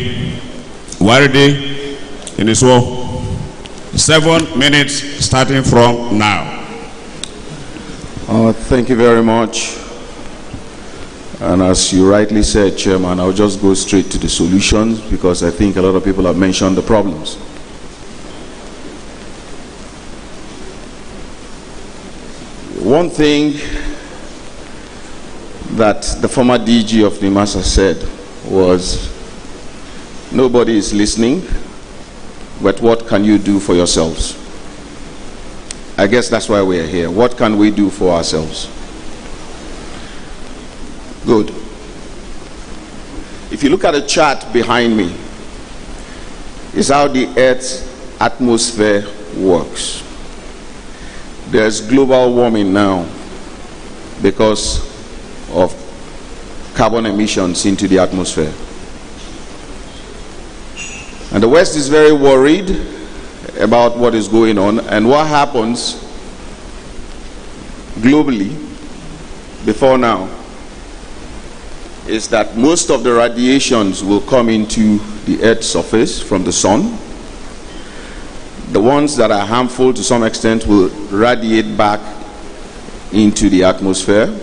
Waridi in his war. 7 minutes starting from now. Thank you very much. And as you rightly said, Chairman, I'll just go straight to the solutions because I think a lot of people have mentioned the problems. One thing that the former DG of NIMASA said was, nobody is listening, but what can you do for yourselves? I guess that's why we are here. What can we do for ourselves? Good. If you look at the chart behind me, it's how the Earth's atmosphere works. There's global warming now because of carbon emissions into the atmosphere. And the West is very worried about what is going on and what happens globally before now is that most of the radiations will come into the Earth's surface from the sun. The ones that are harmful to some extent will radiate back into the atmosphere.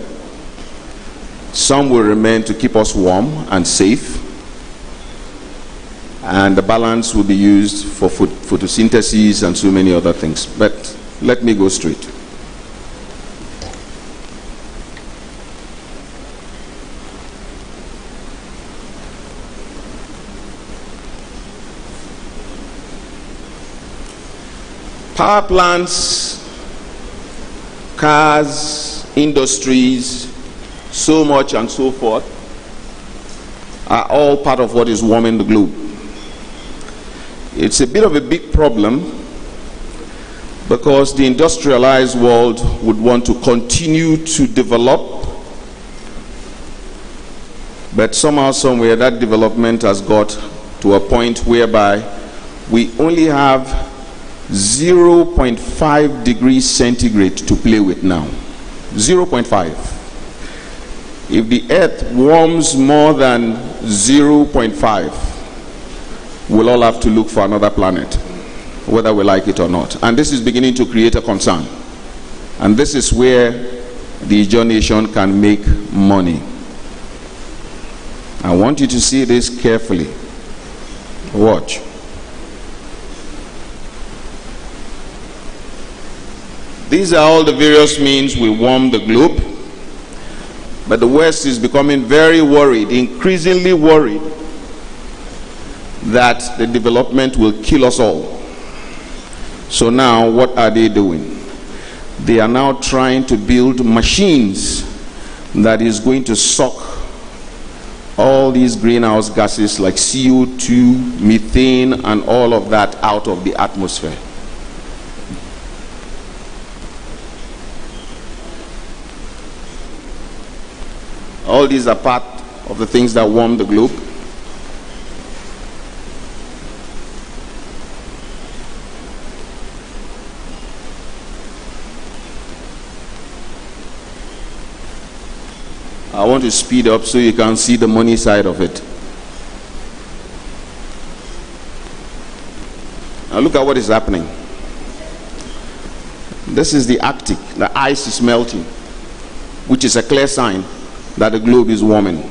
Some will remain to keep us warm and safe. And the balance will be used for photosynthesis and so many other things. But let me go straight. Power plants, cars, industries, so much and so forth are all part of what is warming the globe. It's a bit of a big problem because the industrialized world would want to continue to develop, but somehow, somewhere, that development has got to a point whereby we only have 0.5 degrees centigrade to play with now. 0.5. If the Earth warms more than 0.5, we'll all have to look for another planet, whether we like it or not. And this is beginning to create a concern. And this is where the Ijaw nation can make money. I want you to see this carefully. Watch. These are all the various means we warm the globe. But the West is becoming very worried, increasingly worried, that the development will kill us all. So now, what are they doing? They are now trying to build machines that is going to suck all these greenhouse gases like CO2, methane, and all of that out of the atmosphere. All these are part of the things that warm the globe. I want to speed up so you can see the money side of it. Now look at what is happening. This is the Arctic. The ice is melting, which is a clear sign that the globe is warming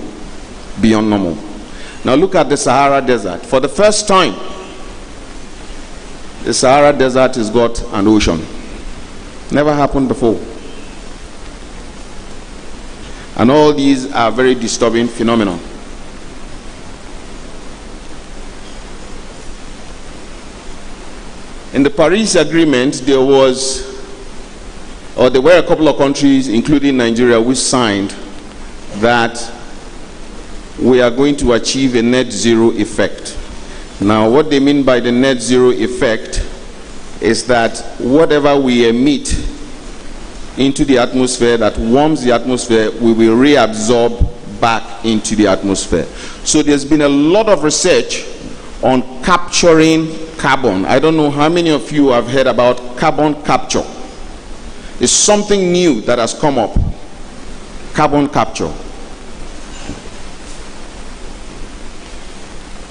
beyond normal. Now look at the Sahara Desert. For the first time, the Sahara Desert has got an ocean. Never happened before. And all these are very disturbing phenomena. In the Paris Agreement, there were a couple of countries, including Nigeria, which signed that we are going to achieve a net zero effect. Now, what they mean by the net zero effect is that whatever we emit into the atmosphere that warms the atmosphere, we will reabsorb back into the atmosphere. So there's been a lot of research on capturing carbon. I don't know how many of you have heard about carbon capture. is something new that has come up: carbon capture.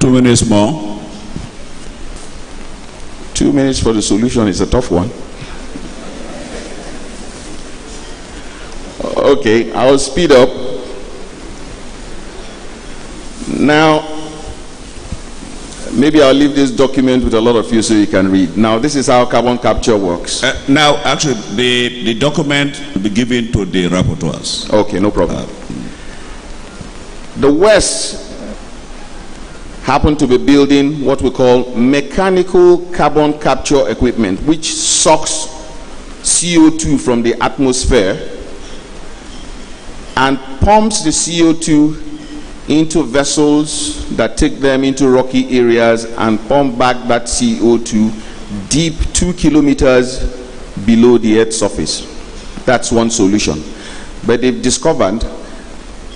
2 minutes more. 2 minutes for the solution is a tough one. Okay, I'll speed up. Now, maybe I'll leave this document with a lot of you so you can read. Now, this is how carbon capture works. Now, actually, the document will be given to the rapporteurs. Okay, no problem. The West happened to be building what we call mechanical carbon capture equipment, which sucks CO2 from the atmosphere and pumps the CO2 into vessels that take them into rocky areas and pump back that CO2 deep 2 kilometers below the Earth's surface. That's one solution. But they've discovered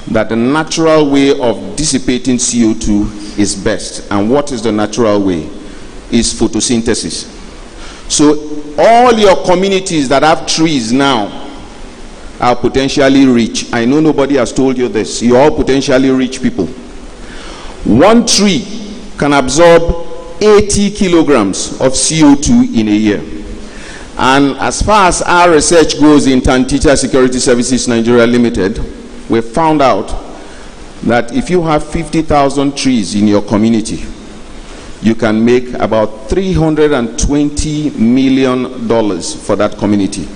that the natural way of dissipating CO2 is best. And what is the natural way? Is photosynthesis. So all your communities that have trees now are potentially rich. I know nobody has told you this. You're all potentially rich people. One tree can absorb 80 kilograms of CO2 in a year. And as far as our research goes in Pan-Ijaw Security Services Nigeria Limited, we found out that if you have 50,000 trees in your community, you can make about $320 million for that community.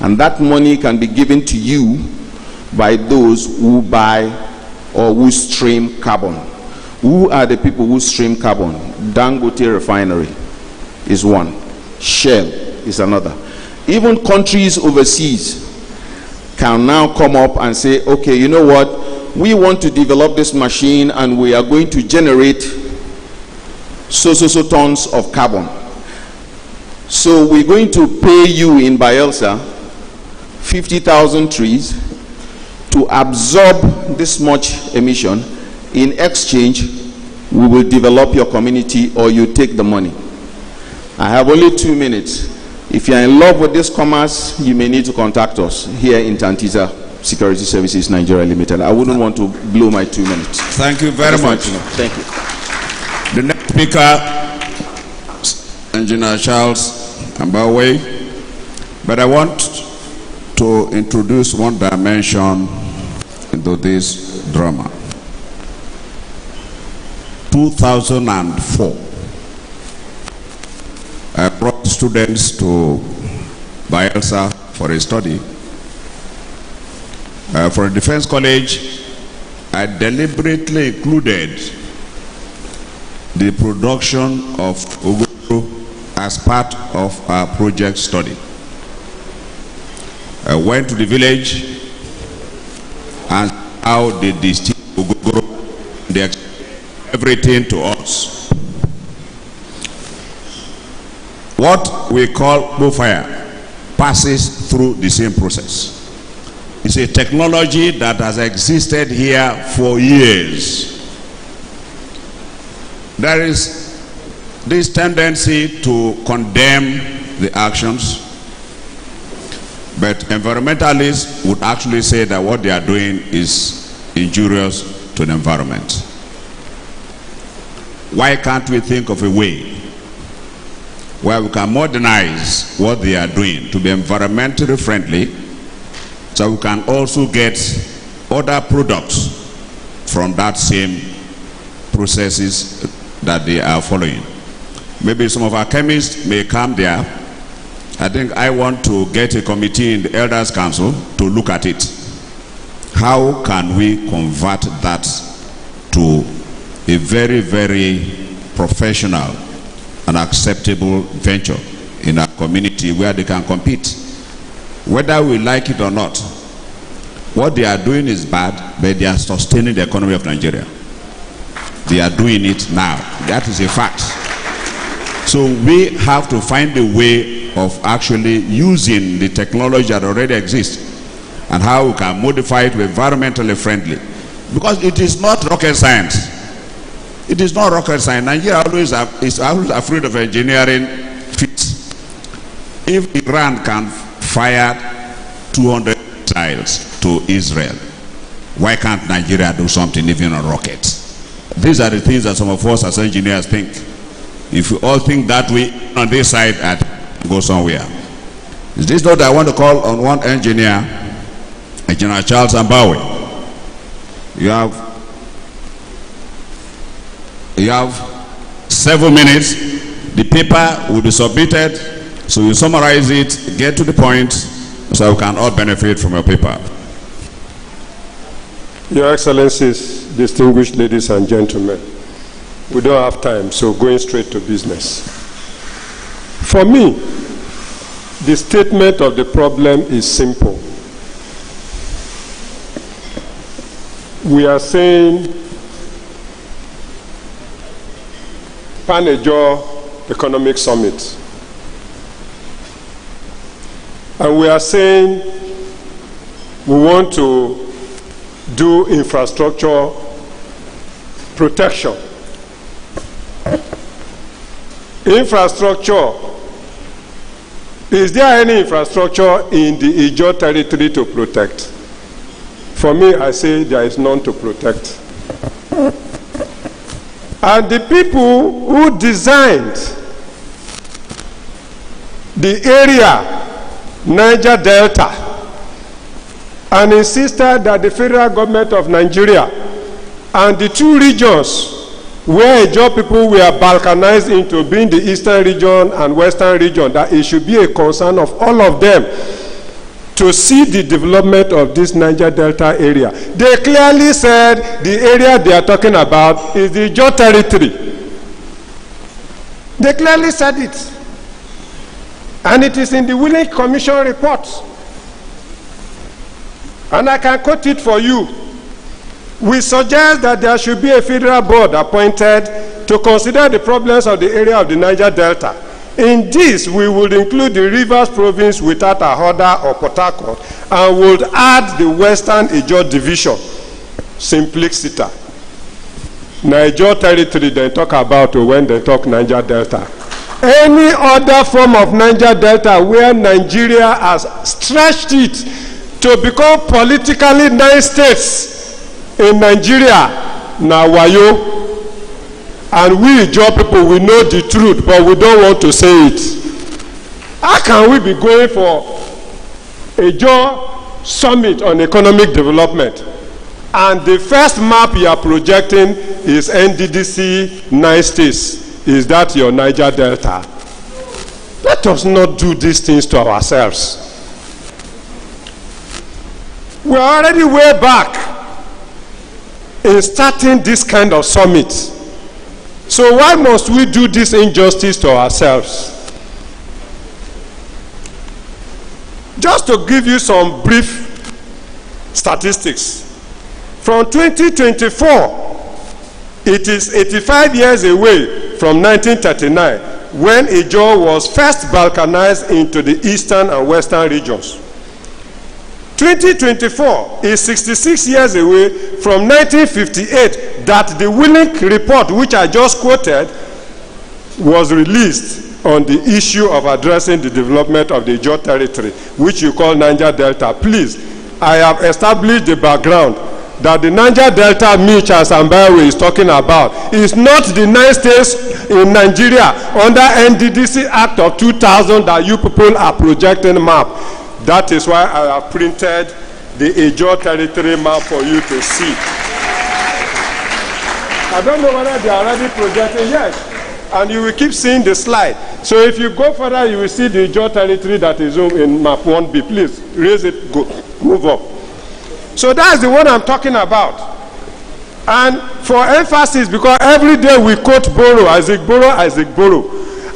And that money can be given to you by those who buy or who stream carbon. Who are the people who stream carbon? Dangote Refinery is one. Shell is another. Even countries overseas can now come up and say, okay, you know what? We want to develop this machine and we are going to generate so tons of carbon. So we're going to pay you in Bielsa 50,000 trees to absorb this much emission. In exchange, we will develop your community or you take the money. I have only 2 minutes. If you're in love with this commerce, you may need to contact us here in Pan-Ijaw Security Services Nigeria Limited. I wouldn't want to blow my 2 minutes. Thank you very much. Thank you. The next speaker, Engineer Charles Ambawe. But I want to introduce one dimension into this drama. 2004, I brought students to Bielsa for a study. For a defense college, I deliberately included the production of Ogoro as part of our project study. I went to the village and how they distill Ogoro. They explained everything to us. What we call bullfire passes through the same process. It's a technology that has existed here for years. There is this tendency to condemn the actions, but environmentalists would actually say that what they are doing is injurious to the environment. Why can't we think of a way where we can modernize what they are doing to be environmentally friendly, so we can also get other products from that same processes that they are following? Maybe some of our chemists may come there. I think I want to get a committee in the Elders Council to look at it. How can we convert that to a very, very professional and acceptable venture in our community where they can compete? Whether we like it or not, what they are doing is bad, but they are sustaining the economy of Nigeria. They are doing it now. That is a fact. So we have to find a way of actually using the technology that already exists and how we can modify it to be environmentally friendly. Because it is not rocket science. It is not rocket science. Nigeria is always afraid of engineering feats. If Iran can fired 200 missiles to Israel. Why can't Nigeria do something even on rockets? These are the things that some of us as engineers think. If you all think that way on this side, I'd go somewhere. Is this not I want to call on one engineer, Engineer Charles Ambawe? You have 7 minutes. The paper will be submitted, so you summarize it, get to the point, so we can all benefit from your paper. Your Excellencies, distinguished ladies and gentlemen, we don't have time, so going straight to business. For me, the statement of the problem is simple. We are saying Pan-Ijaw Economic Summit. And we are saying we want to do infrastructure protection. Infrastructure. Is there any infrastructure in the Ijaw territory to protect? For me, I say there is none to protect. And the people who designed the area, Niger Delta, and insisted that the federal government of Nigeria and the two regions where Ijaw people were balkanized into being the eastern region and western region, that it should be a concern of all of them to see the development of this Niger Delta area. They clearly said the area they are talking about is the Ijaw territory. They clearly said it. And it is in the Willing Commission report. And I can quote it for you. We suggest that there should be a federal board appointed to consider the problems of the area of the Niger Delta. In this, we would include the Rivers Province without Ahoda or Port Harcourt, and would add the Western Ijaw Division, Simplicita. Niger territory they talk about when they talk Niger Delta. Any other form of Niger Delta where Nigeria has stretched it to become politically 9 states in Nigeria, now wayo. And we Ijaw people, we know the truth, but we don't want to say it. How can we be going for a Ijaw summit on economic development, and the first map you are projecting is NDDC 9 states? Is that your Niger Delta? Let us not do these things to ourselves. We're already way back in starting this kind of summit. So why must we do this injustice to ourselves? Just to give you some brief statistics. From 2024, it is 85 years away from 1939, when Ijaw was first balkanized into the eastern and western regions. 2024 is 66 years away from 1958, that the Willing report, which I just quoted, was released on the issue of addressing the development of the Ijaw territory, which you call Niger Delta. Please, I have established the background that the Niger Delta Mitch as Ambawe is talking about is not the 9 states in Nigeria under NDDC Act of 2000 that you people are projecting map. That is why I have printed the Ijaw territory map for you to see. I don't know whether they are already projecting, yes, and you will keep seeing the slide. So if you go further, you will see the Ijaw territory that is in map 1B. Please raise it, go, move up. So that's the one I'm talking about. And for emphasis, because every day we quote Boro, Isaac Boro, Isaac Boro.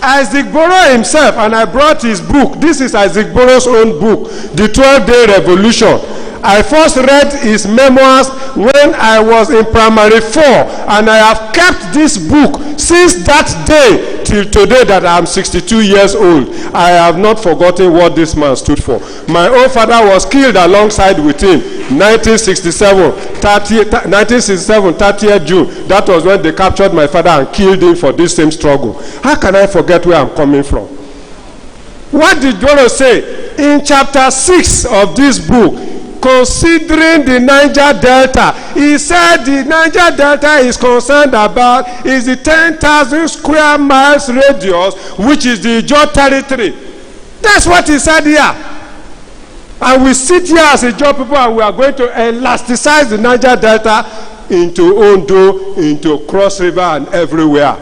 Isaac Boro himself, and I brought his book. This is Isaac Boro's own book, The 12-Day Revolution. I first read his memoirs when I was in primary 4, and I have kept this book since that day till today that I am 62 years old. I have not forgotten what this man stood for. My own father was killed alongside with him, 1967, 30th June. That was when they captured my father and killed him for this same struggle. How can I forget where I'm coming from? What did Boro say? in chapter 6 of this book, considering the Niger Delta, he said the Niger Delta is concerned about is the 10,000 square miles radius, which is the Ijaw territory. That's what he said here. And we sit here as Ijaw people and we are going to elasticize the Niger Delta into Ondo, into Cross River and everywhere.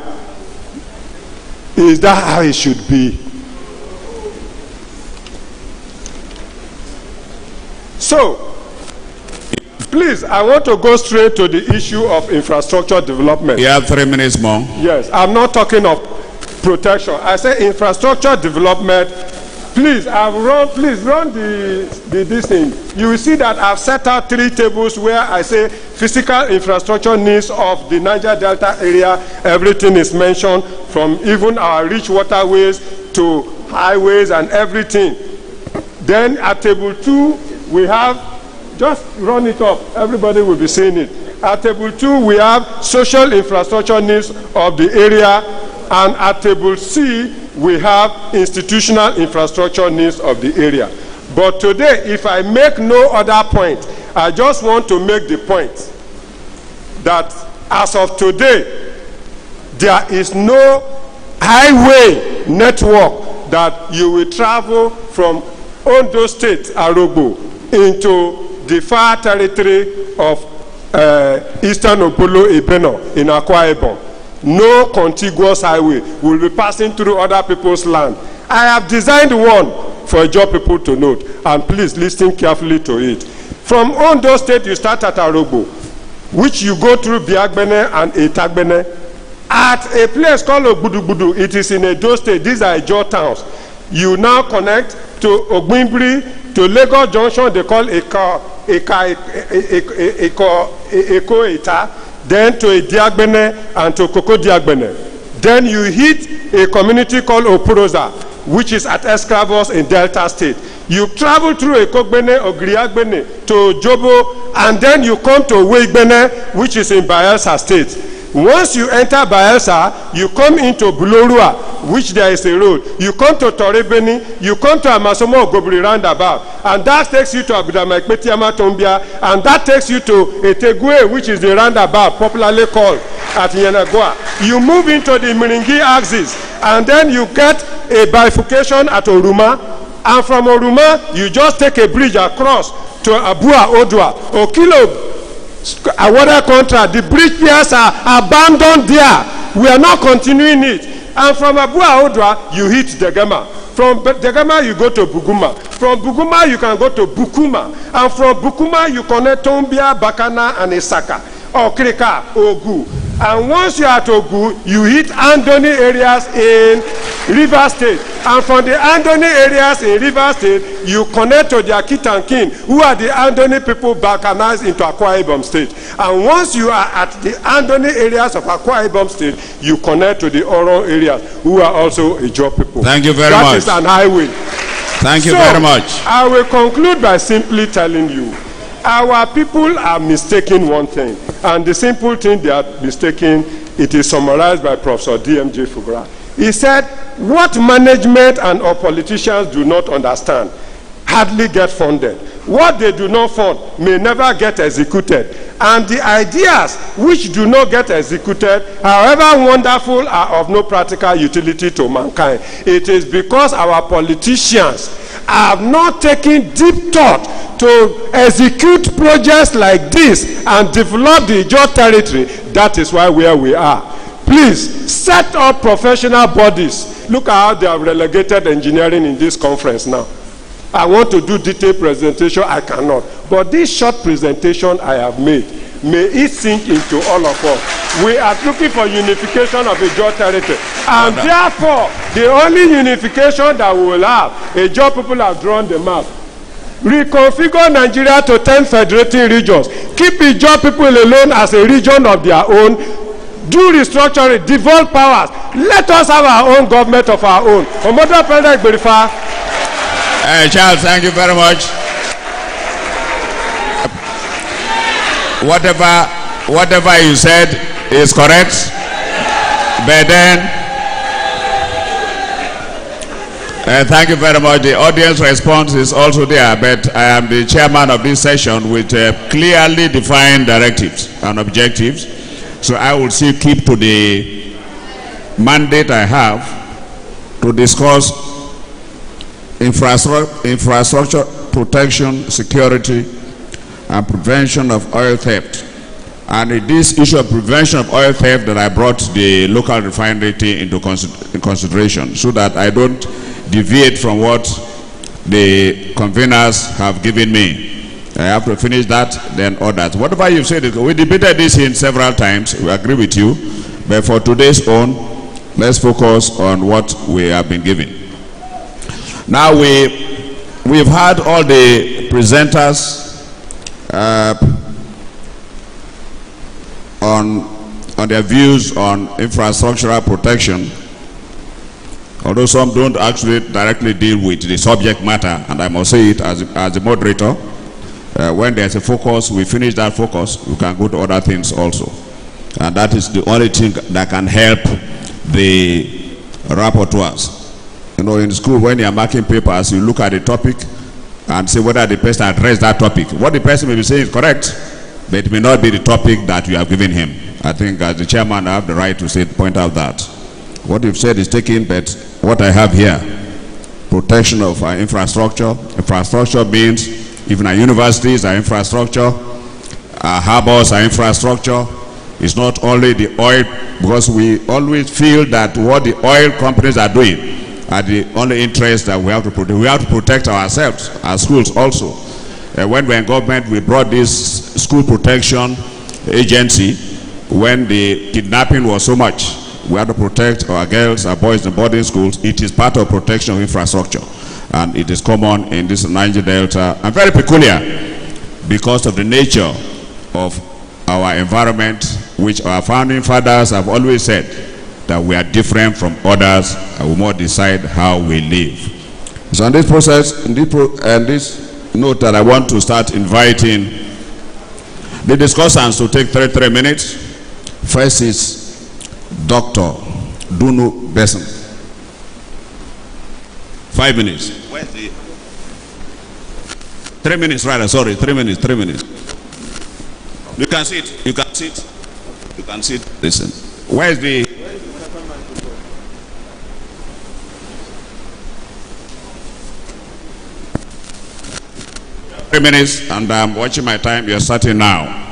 Is that how it should be? So, please, I want to go straight to the issue of infrastructure development. You have 3 minutes more. Yes, I'm not talking of protection. I say infrastructure development. Please, please run this thing. You will see that I've set out 3 tables where I say physical infrastructure needs of the Niger Delta area. Everything is mentioned, from even our rich waterways to highways and everything. Then at table 2, we have, just run it up, everybody will be seeing it. At table 2, we have social infrastructure needs of the area, and at table C, we have institutional infrastructure needs of the area. But today, if I make no other point, I just want to make the point that as of today, there is no highway network that you will travel from Ondo State, Arogbo, into the far territory of Eastern Obolo Ebeno in Akwa Ibom. No contiguous highway will be passing through other people's land. I have designed one for Ijaw people to note, and please listen carefully to it. From Ondo State, you start at Arogbo, which you go through Biagbene and Etagbene. At a place called Ogbudubudu, it is in Edo State. These are Ijaw towns. You now connect to Ogbimbri, to Lagos Junction, they call Eko Eta, then to Diagbene and to Koko Diagbene. Then you hit a community called Oporoza, which is at Escravos in Delta State. You travel through Ekogbene or Griagbene to Jobo, and then you come to Weigbene, which is in Bayelsa State. Once you enter Bayelsa, you come into Bulorua, which there is a road. You come to Torebeni, you come to Amasomo Ogobri roundabout, and that takes you to Abudamaikpetiama Tombia, and that takes you to Etegwe, which is the roundabout popularly called at Yenagua. You move into the Miringi axis, and then you get a bifurcation at Oruma, and from Oruma, you just take a bridge across to Abua Odua, Okilo. A water contract, the bridge piers are abandoned there. We are not continuing it. And from Abua Odwa, you hit Degama. From Degama, you go to Buguma. From Buguma, you can go to Bukuma. And from Bukuma, you connect Tombia, Bakana, and Isaka, or Krika, Ogu. And once you are at Ogu, you hit Andoni areas in River State. And from the Andoni areas in River State, you connect to the Akitankin, who are the Andoni people balkanized into Akwa Ibom State. And once you are at the Andoni areas of Akwa Ibom State, you connect to the Oron areas, who are also Ijaw people. Thank you very much. That is an highway. Thank you very much. I will conclude by simply telling you, our people are mistaking one thing, and the simple thing they are mistaking, it is summarized by Professor D.M.J. Fugra. He said, what management and our politicians do not understand hardly get funded. What they do not fund may never get executed. And the ideas which do not get executed, however wonderful, are of no practical utility to mankind. It is because our politicians have not taken deep thought to execute projects like this and develop the Ijaw territory. That is why where we are. Please set up professional bodies. Look at how they have relegated engineering in this conference now. I want to do detailed presentation, I cannot. But this short presentation I have made, may it sink into all of us. We are looking for unification of Ijaw territory. And therefore, the only unification that we will have, Ijaw people have drawn the map. Reconfigure Nigeria to 10 federating regions. Keep Ijaw people alone as a region of their own. Do restructuring, devolve powers. Let us have our own government of our own. Charles, thank you very much. Whatever you said is correct, but then Thank you very much. The audience response is also there, but I am the chairman of this session with clearly defined directives and objectives. So I will still keep to the mandate I have to discuss infrastructure protection, security, and prevention of oil theft. And it is this issue of prevention of oil theft that I brought the local refinery into consideration, so that I don't deviate from what the conveners have given me. I have to finish that, then others. Whatever you've said, we debated this in several times. We agree with you. But for today's own, let's focus on what we have been given. Now we've had all the presenters on their views on infrastructural protection, although some don't actually directly deal with the subject matter, and I must say it as a moderator, when there's a focus, we finish that focus, we can go to other things also. And that is the only thing that can help the rapporteurs. You know, in school, when you're marking papers, you look at the topic and see whether the person addressed that topic. What the person may be saying is correct, but it may not be the topic that you have given him. I think as the chairman, I have the right to point out that what you've said is taken, but what I have here, protection of our infrastructure. Infrastructure means even our universities are infrastructure, our harbors are infrastructure. It's not only the oil, because we always feel that what the oil companies are doing are the only interest that we have to protect. We have to protect ourselves, our schools also. When we were in government, we brought this school protection agency. When the kidnapping was so much, we had to protect our girls, our boys in boarding schools. It is part of protection of infrastructure, and it is common in this Niger Delta, and very peculiar because of the nature of our environment, which our founding fathers have always said that we are different from others, and we must decide how we live. So in this process, and this note that I want to start inviting the discussants to take 3 minutes. First is Dr. Dunu Besson. 5 minutes. Where's the 3 minutes, rather, sorry, 3 minutes, 3 minutes. You can sit, you can sit, you can sit. Listen. Where's the 3 minutes, and I'm watching my time. You're starting now.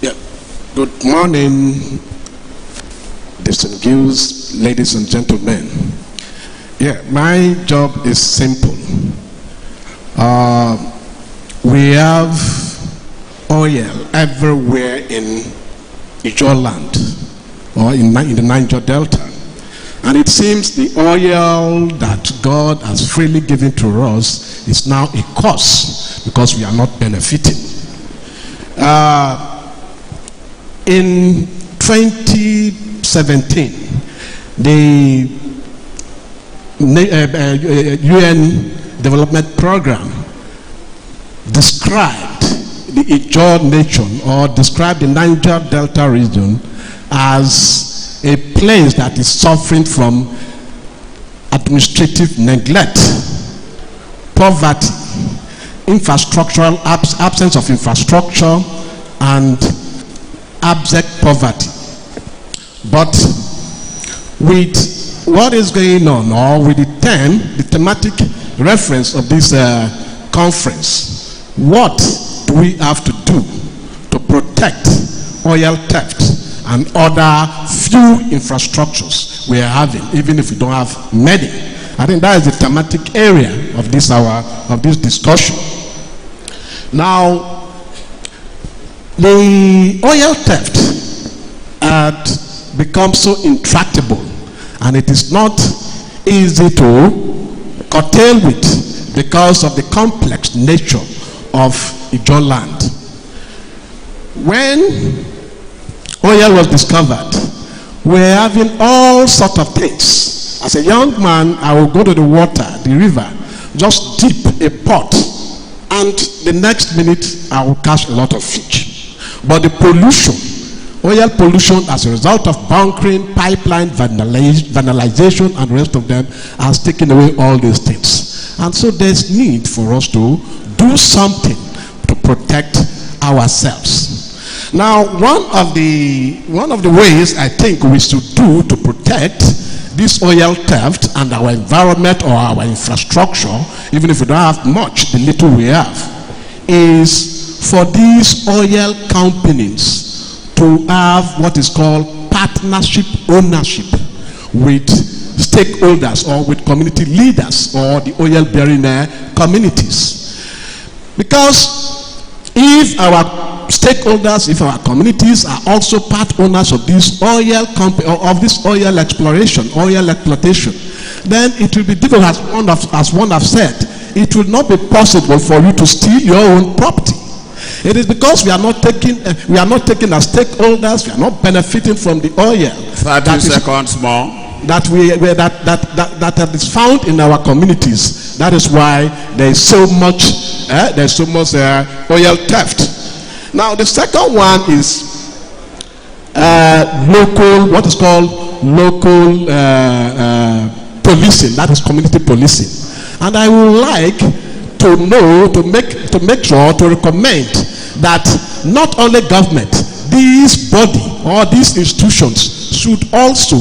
Yeah. Good morning, distinguished ladies and gentlemen. Yeah, my job is simple. We have oil everywhere in Ijaw land, or in the Niger Delta, and it seems the oil that God has freely given to us is now a curse because we are not benefiting. In 2017, the UN Development Program described the Ijaw nation, or described the Niger Delta region as a place that is suffering from administrative neglect, poverty, infrastructural absence of infrastructure, and abject poverty. But with what is going on, or with the thematic reference of this conference, what do we have to do to protect oil theft and other few infrastructures we are having, even if we don't have many? I think that is the thematic area of this hour, of this discussion. Now, the oil theft had become so intractable, and it is not easy to curtail with because of the complex nature of Ijaw land. When oil was discovered, we were having all sorts of things. As a young man, I would go to the water, the river, just dip a pot and the next minute I will catch a lot of fish. But the pollution, oil pollution as a result of bunkering, pipeline vandalization, and the rest of them has taken away all these things. And so there's need for us to do something to protect ourselves. Now, one of the ways I think we should do to protect this oil theft and our environment or our infrastructure, even if we don't have much, the little we have, is for these oil companies to have what is called partnership ownership with stakeholders or with community leaders or the oil bearing communities. Because if our stakeholders, if our communities are also part owners of this oil company or of this oil exploration, oil exploitation, then it will be difficult, as one have said, it will not be possible for you to steal your own property. It is because we are not taking as stakeholders, we are not benefiting from the oil. 30 seconds more. That is found in our communities. That is why there is so much oil theft. Now the second one is local, what is called local policing. That is community policing. And I would like to know, to make sure, to recommend that not only government, this body or these institutions should also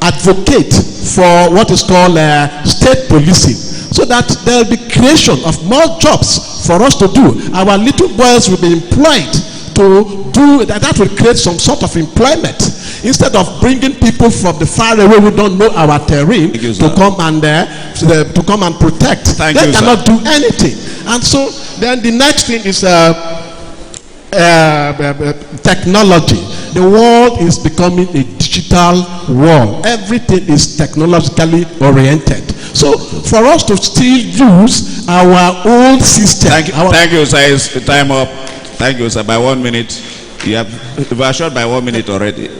advocate for what is called state policing, so that there will be creation of more jobs for us to do. Our little boys will be employed to do that. That will create some sort of employment, instead of bringing people from the far away who don't know our terrain to come and protect. They cannot do anything. And so then the next thing is technology. The world is becoming a digital world. Everything is technologically oriented. So for us to still use our old system. Thank you, sir. It's time up. Thank you, sir. By 1 minute. You are short by 1 minute already.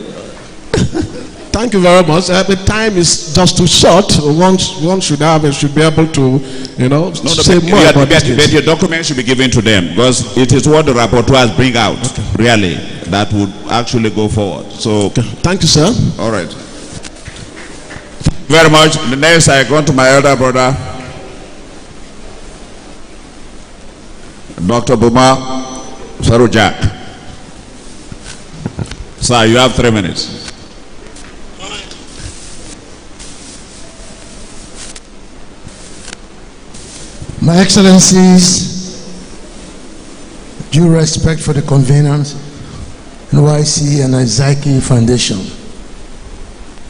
Thank you very much. The time is just too short. One should be able to, say more about but your documents should be given to them, because it is what the rapporteurs bring out, really, that would actually go forward. So, thank you, sir. All right. Very much. The next, I go to my elder brother, Dr. Buma Sarujak. Sir, you have 3 minutes. My Excellencies, due respect for the conveners, NYC and Izaki Foundation,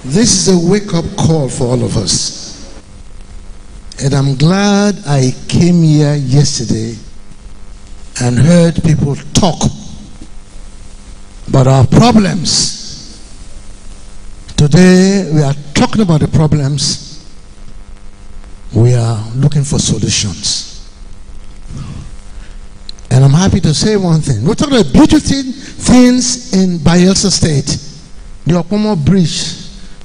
this is a wake-up call for all of us. And I'm glad I came here yesterday and heard people talk about our problems. Today we are talking about the problems. We are looking for solutions. And I'm happy to say one thing. We're talking about beautiful things in Bayelsa State. The Opomo Bridge,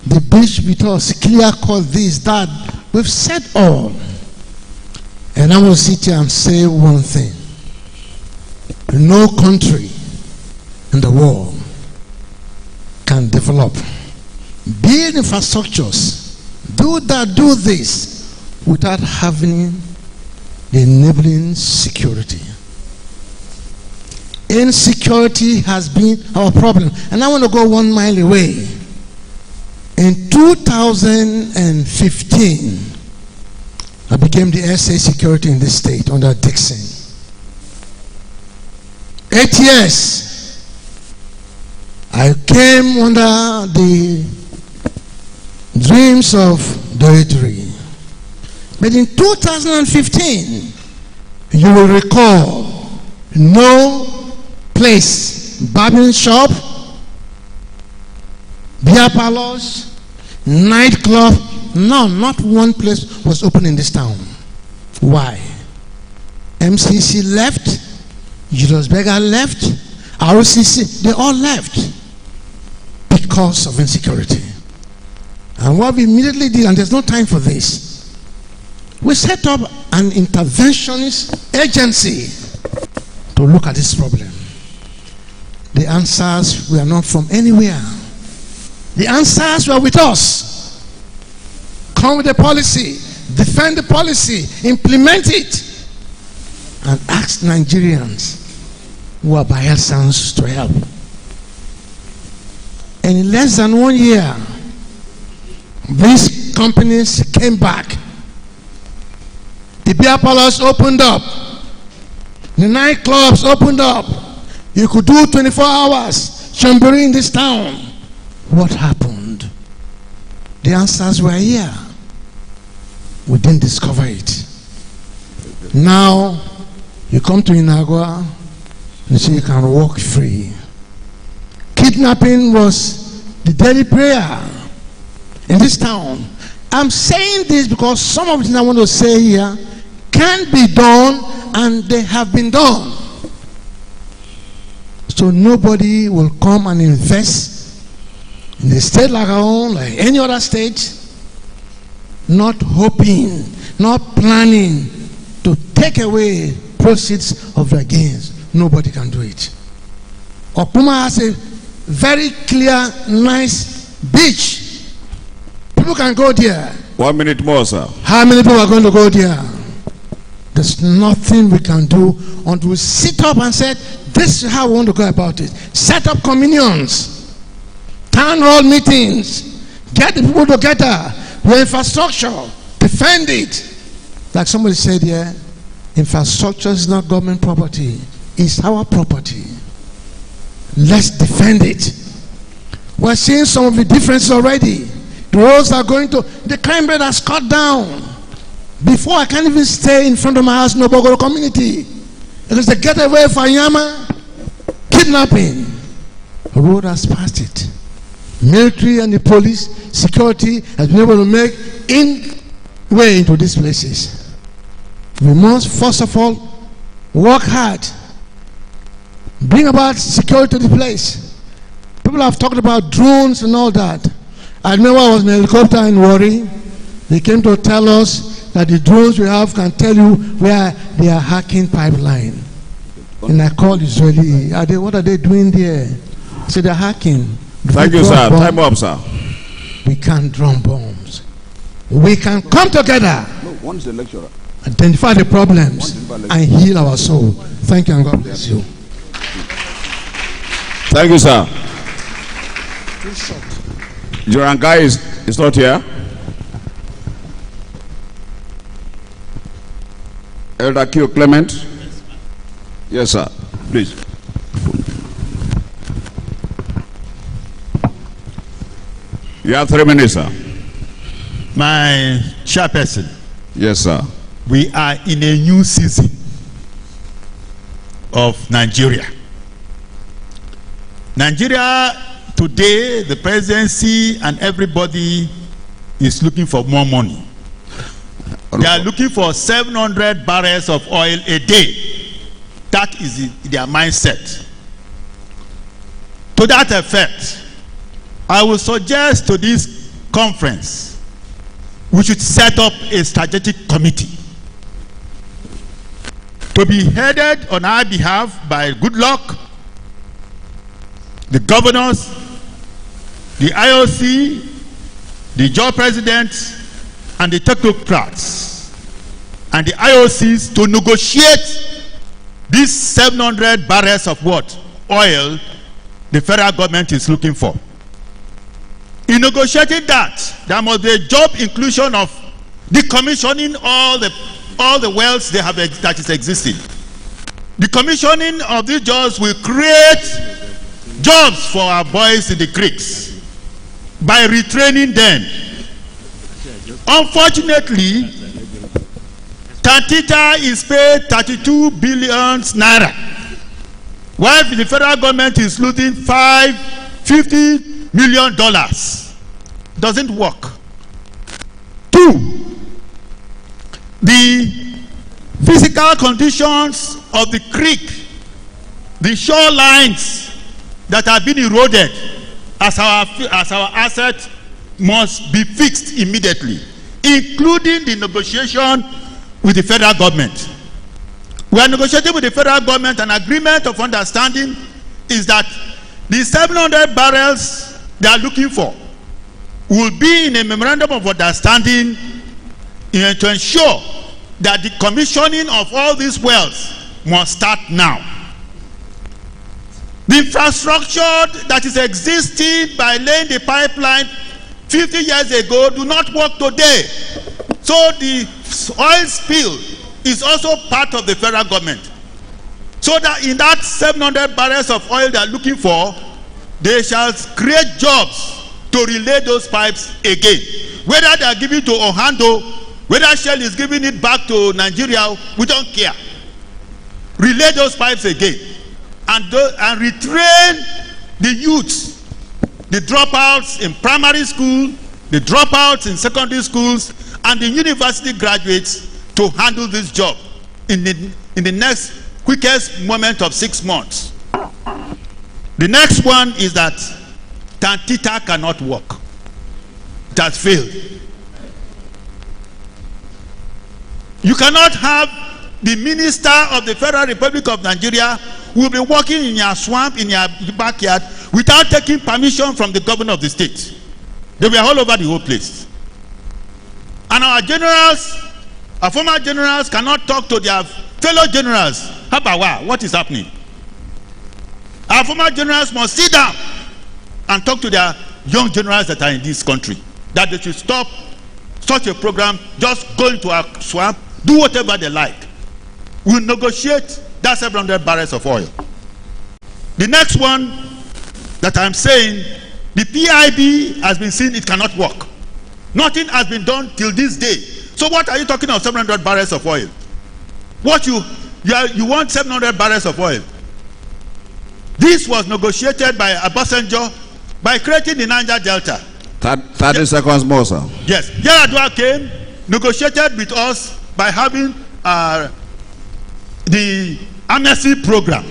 the bridge between us, clear cut, this, that. We've said all. And I will sit here and say one thing. No country in the world can develop, build infrastructures, do that, do this, without having the enabling security. Insecurity has been our problem. And I want to go 1 mile away. In 2015, I became the SA security in this state under Dixon. 8 years, I came under the dreams of Doitri. But in 2015, you will recall, no place, barbering shop, beer parlors, nightclub, no, not one place was open in this town. Why? MCC left, Julius Berger left, RCC, they all left because of insecurity. And what we immediately did, and there's no time for this, We set up an interventionist agency to look at this problem. The answers were not from anywhere. The answers were with us. Come with a policy, defend the policy, implement it, and ask Nigerians who are Bayelsans to help. And in less than 1 year, these companies came back. The beer parlors opened up. The nightclubs opened up. You could do 24 hours chambering in this town. What happened? The answers were here. We didn't discover it. Now, you come to Inagua and say you can walk free. Kidnapping was the daily prayer in this town. I'm saying this because some of the things I want to say here can be done, and they have been done. So nobody will come and invest in a state like our own, like any other state, not hoping, not planning to take away proceeds of their gains. Nobody can do it. Okuma has a very clear, nice beach. People can go there. 1 minute more, sir. How many people are going to go there? There's nothing we can do until we sit up and say, this is how we want to go about it. Set up communions, town hall meetings, get the people together, your infrastructure, defend it. Like somebody said here, infrastructure is not government property, it's our property. Let's defend it. We're seeing some of the differences already. The roads are going to, the crime rate has cut down. Before I can't even stay in front of my house in Obogoro community. It is a getaway for Yama, kidnapping. The road has passed it. Military and the police, security has been able to make way into these places. We must first of all work hard, bring about security to the place. People have talked about drones and all that. I remember I was in a helicopter in Warri. They came to tell us that the drones we have can tell you where they are hacking pipeline. And I called Israeli. What are they doing there? I said they're hacking. Thank you, sir. Time up, sir. We can't drum bombs. We can come together, One's the lecturer. identify the problems, and heal our soul. Thank you, and God bless you. Thank you, sir. Jorangai is not here. Elder Q. Clement. Yes, sir. Please. You have 3 minutes, sir. My chairperson. Yes, sir. We are in a new season of Nigeria. Nigeria today, the presidency and everybody is looking for more money. They are looking for 700 barrels of oil a day. That is their mindset. To that effect, I will suggest to this conference, we should set up a strategic committee to be headed on our behalf by Goodluck, the governors, the IOC, the Joe president, and the technocrats, and the IOCs to negotiate these 700 barrels of what? Oil the federal government is looking for. In negotiating that, there must be a job inclusion of decommissioning all the wells they have that is existing. The commissioning of these jobs will create jobs for our boys in the creeks by retraining them. Unfortunately, Tantita is paid 32 billion naira, while the federal government is losing $50 million. Doesn't work. 2, the physical conditions of the creek, the shorelines that have been eroded as our asset must be fixed immediately. including the negotiation with the federal government. We are negotiating with the federal government. An agreement of understanding is that the 700 barrels they are looking for will be in a memorandum of understanding to ensure that the commissioning of all these wells must start now. The infrastructure that is existing by laying the pipeline 50 years ago do not work today. So the oil spill is also part of the federal government. So that in that 700 barrels of oil they are looking for, they shall create jobs to relay those pipes again. Whether they are giving to Ohando, whether Shell is giving it back to Nigeria, we don't care. Relay those pipes again and retrain the youths, the dropouts in primary school, the dropouts in secondary schools, and the university graduates to handle this job in the next quickest moment of 6 months. The next one is that Tantita cannot work. It has failed. You cannot have the minister of the Federal Republic of Nigeria who will be working in your swamp, in your backyard, without taking permission from the governor of the state. They were all over the whole place. And our generals, our former generals, cannot talk to their fellow generals. Habawa, what is happening? Our former generals must sit down and talk to their young generals that are in this country, that they should stop such a program, just go into a swamp, do whatever they like. We'll negotiate that 700 barrels of oil. The next one that I'm saying, the PIB has been seen it cannot work. Nothing has been done till this day. So what are you talking of 700 barrels of oil? What you want 700 barrels of oil? This was negotiated by Obasanjo by creating the Niger Delta. 30 seconds more, sir. Yes. Yar'Adua came, negotiated with us by having the amnesty program.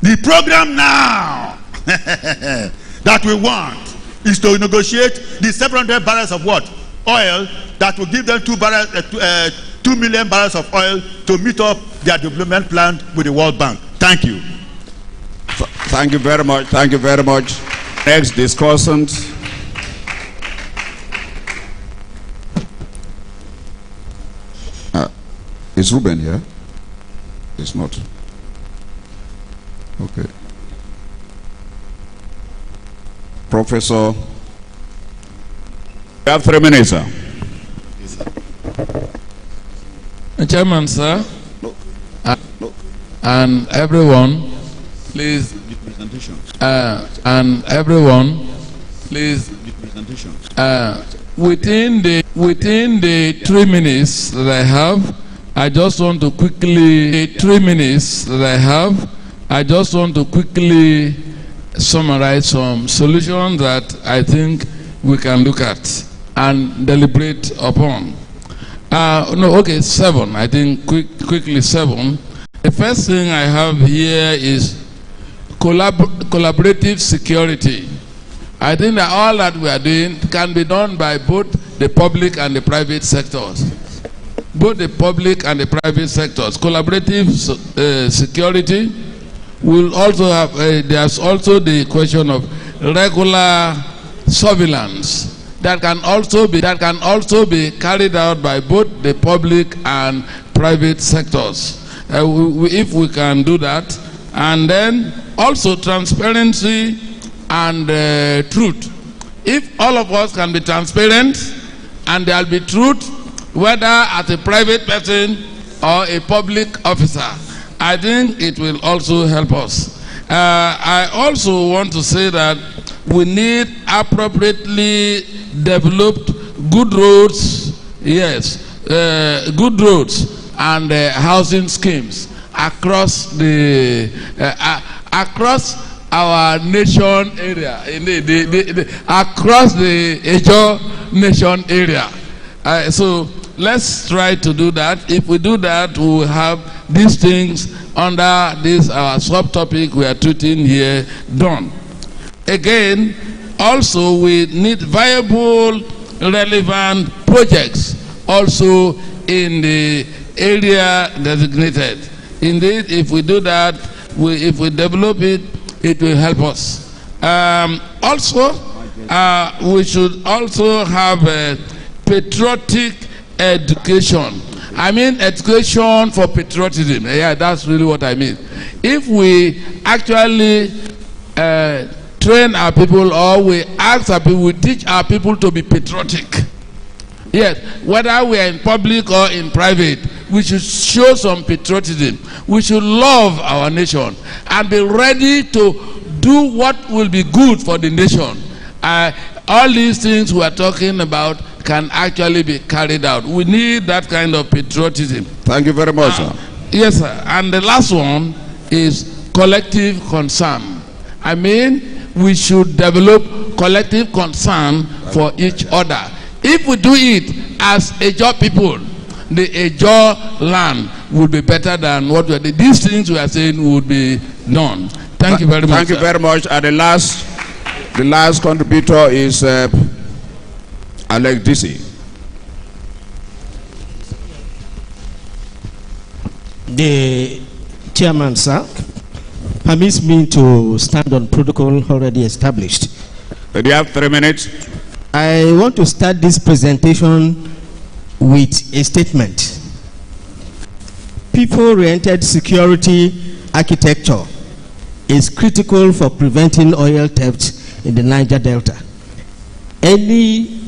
The program now that we want is to negotiate the 700 barrels of what? Oil that will give them 2 million barrels of oil to meet up their development plan with the World Bank. Thank you. Thank you very much. Thank you very much. Next discussant. Is Ruben here? It's not. Okay. Professor, you have 3 minutes, sir. Chairman, sir, and everyone, please. And everyone, please. Within the 3 minutes that I have, I just want to quickly. 3 minutes that I have, I just want to quickly summarize some solutions that I think we can look at and deliberate upon. No, okay, 7. I think quickly 7. The first thing I have here is collaborative security. I think that all that we are doing can be done by both the public and the private sectors. Both the public and the private sectors. Collaborative security will also have, there's also the question of regular surveillance that can also be carried out by both the public and private sectors. If we can do that, and then also transparency and truth. If all of us can be transparent and there will be truth, whether as a private person or a public officer, I think it will also help us. I also want to say that we need appropriately developed good roads, yes, good roads and housing schemes across the across our nation area, across the Ijaw nation area. So let's try to do that. If we do that, we will have these things under this subtopic we are treating here done. Again, also we need viable relevant projects also in the area designated. Indeed, if we do that, if we develop it, it will help us. We should also have patriotic education. I mean education for patriotism. Yeah, that's really what I mean. If we actually train our people, or we ask our people, we teach our people to be patriotic. Yes, whether we are in public or in private, we should show some patriotism. We should love our nation and be ready to do what will be good for the nation. All these things we are talking about can actually be carried out. We need that kind of patriotism. Thank you very much, sir. Yes, sir. And the last one is collective concern. I mean, we should develop collective concern for each other. If we do it as Ijaw people, the Ijaw land would be better than what we are doing. These things we are saying would be done. Thank you very much. Thank you very much. And the last contributor is Alex DC. The chairman, sir, permits me to stand on protocol already established. Do you have 3 minutes? I want to start this presentation with a statement. People-oriented security architecture is critical for preventing oil theft in the Niger Delta. Any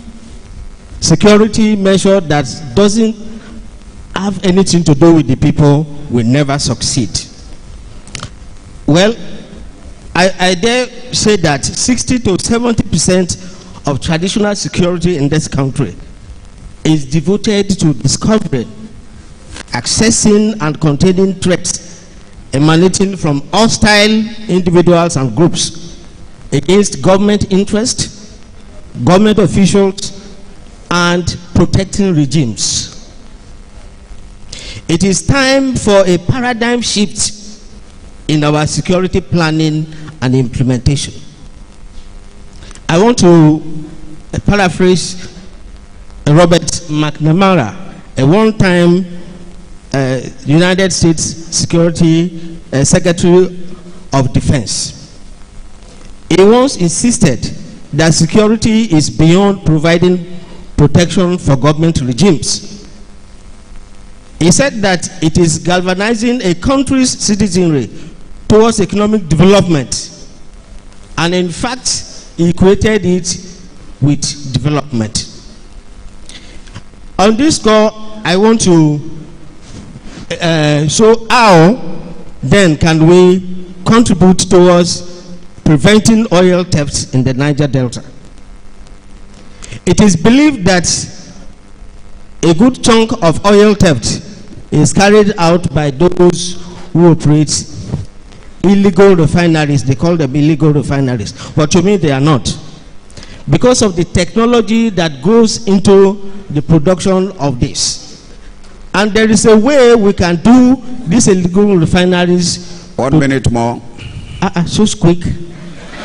security measure that doesn't have anything to do with the people will never succeed. Well, I dare say that 60 to 70% of traditional security in this country is devoted to discovering, accessing, and containing threats emanating from hostile individuals and groups against government interest, government officials, and protecting regimes. It is time for a paradigm shift in our security planning and implementation. I want to paraphrase Robert McNamara, a one-time United States Security Secretary of Defense. He once insisted that security is beyond providing protection for government regimes. He said that it is galvanizing a country's citizenry towards economic development, and in fact, he equated it with development. On this score, I want to show how then can we contribute towards preventing oil theft in the Niger Delta. It is believed that a good chunk of oil theft is carried out by those who operate illegal refineries. They call them illegal refineries, but to me they are not, because of the technology that goes into the production of this. And there is a way we can do these illegal refineries. 1 minute more. So quick.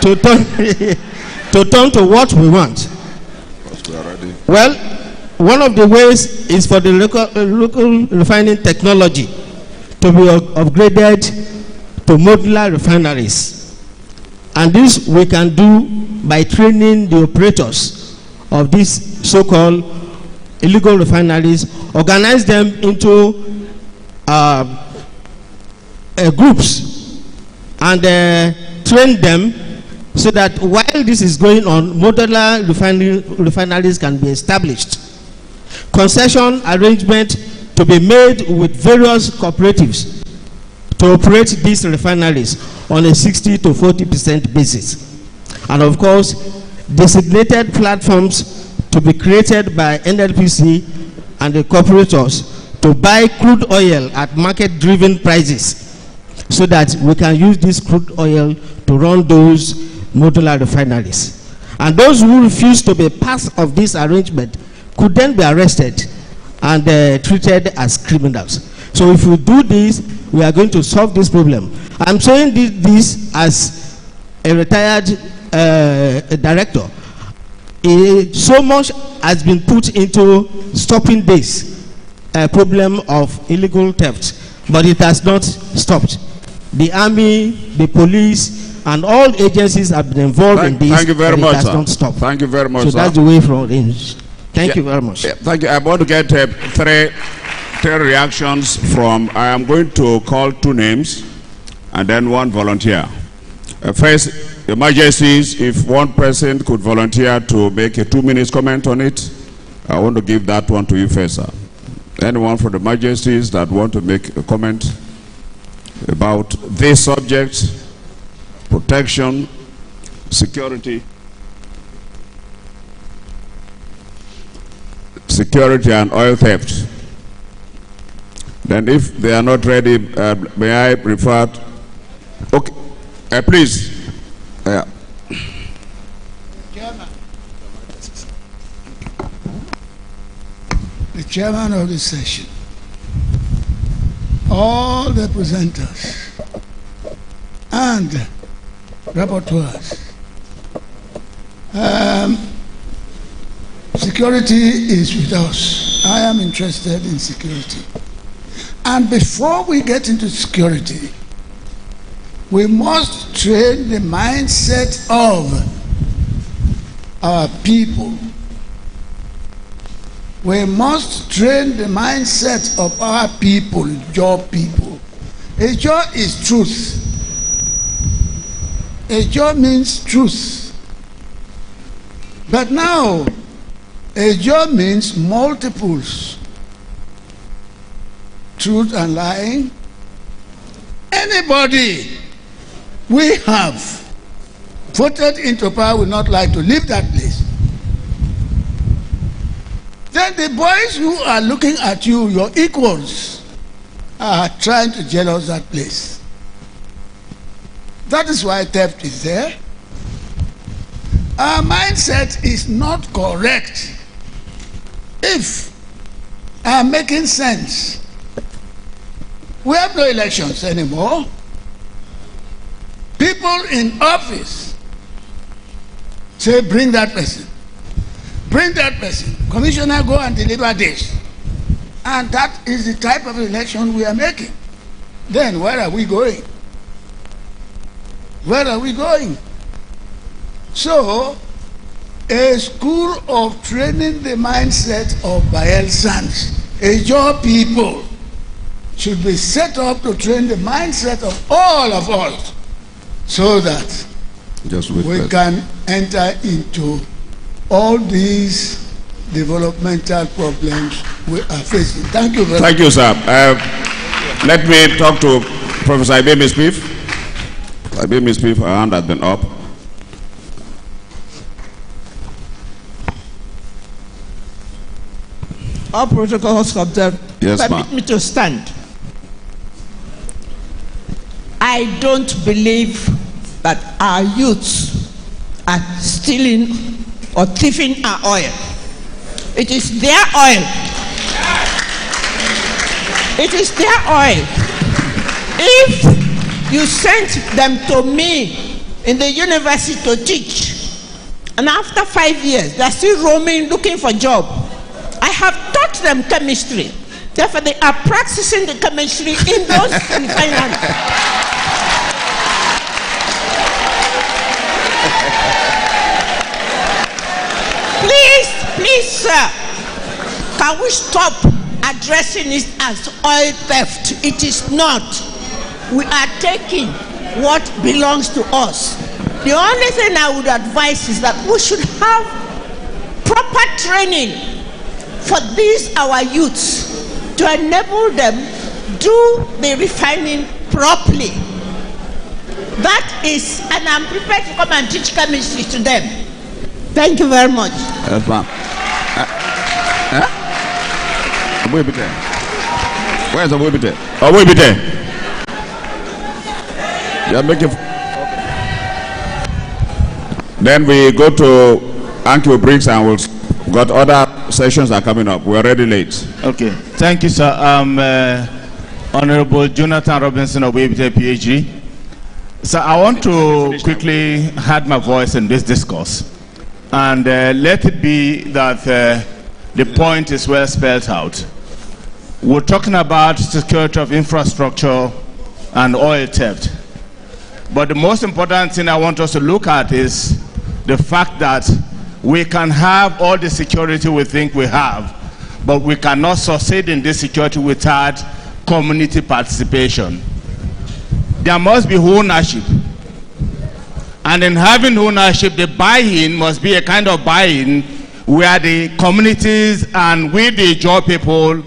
To turn to what we want. Well, one of the ways is for the local refining technology to be upgraded to modular refineries. And this we can do by training the operators of these so-called illegal refineries, organize them into groups, and train them so that while this is going on, modular refineries can be established. Concession arrangement to be made with various cooperatives to operate these refineries on a 60 to 40% basis. And of course, designated platforms to be created by NLPC and the cooperators to buy crude oil at market-driven prices, so that we can use this crude oil to run those modular refineries. And those who refuse to be part of this arrangement could then be arrested and treated as criminals. So if we do this, we are going to solve this problem. I'm saying this as a retired director. so much has been put into stopping this problem of illegal theft, but it has not stopped. The army, the police, and all agencies have been involved in this. Thank you very much, it has sir. not stopped. Thank you very much, so sir. that's the way from it. Thank you very much. Yeah, thank you. I want to get three reactions from. I am going to call 2 names and then 1 volunteer. First, Your Majesties, if one person could volunteer to make a 2-minute comment on it, I want to give that one to you first, sir. Anyone from the Majesties that want to make a comment about this subject, protection, security and oil theft. Then if they are not ready, may I refer to, okay, please. The chairman of the session, all the presenters and rapporteurs. Security is with us. I am interested in security. And before we get into security, we must train the mindset of our people. We must train the mindset of our people, Ijaw people. Ijaw is truth. Ijaw means truth. But now, Ijaw means multiples. Truth and lying. Anybody we have voted into power will not like to leave that place. Then the boys who are looking at you, your equals, are trying to jealous that place. That is why theft is there. Our mindset is not correct. If I'm making sense, we have no elections anymore. People in office say, bring that person. Bring that person. Commissioner, go and deliver this. And that is the type of election we are making. Then where are we going? Where are we going? So, a school of training the mindset of Bayelsans, Ijaw people, should be set up to train the mindset of all of us so that we can enter into all these developmental problems we are facing. Thank you very much. Thank you, sir. Let me talk to Professor Ibemi Smith. Ibemi Smith, her hand has been up. All protocols observed. Yes, permit me to stand. I don't believe that our youths are stealing or thieving our oil. It is their oil. It is their oil. If you sent them to me in the university to teach, and after 5 years they are still roaming looking for a job, I have taught them chemistry. Therefore, they are practicing the chemistry in those refineries. Please, sir, can we stop addressing it as oil theft? It is not. We are taking what belongs to us. The only thing I would advise is that we should have proper training for these our youths to enable them do the refining properly. That is, and I'm prepared to come and teach chemistry to them. Thank you very much. Yes, ma'am. Where's the Wibite? Oh, Wibite. Yeah, make it. Then we go to Anki Briggs and we'll got other sessions that are coming up. We're already late. Okay. Thank you, sir. Honorable Jonathan Robinson of Wibite, PhD. So I want to quickly add my voice in this discourse. and let it be that the point is well spelled out. We're talking about security of infrastructure and oil theft. But the most important thing I want us to look at is the fact that we can have all the security we think we have, but we cannot succeed in this security without community participation. There must be ownership. And in having ownership, the buy-in must be a kind of buy-in where the communities and we, the Ijaw people,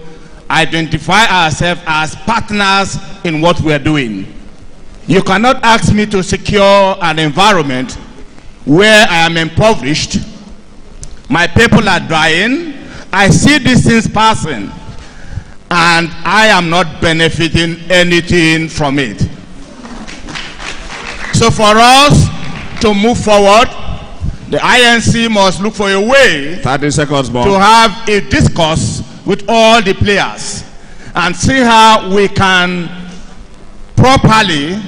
identify ourselves as partners in what we are doing. You cannot ask me to secure an environment where I am impoverished, my people are dying, I see these things passing, and I am not benefiting anything from it. So for us to move forward, the INC must look for a way 30 seconds more. to have a discourse with all the players and see how we can properly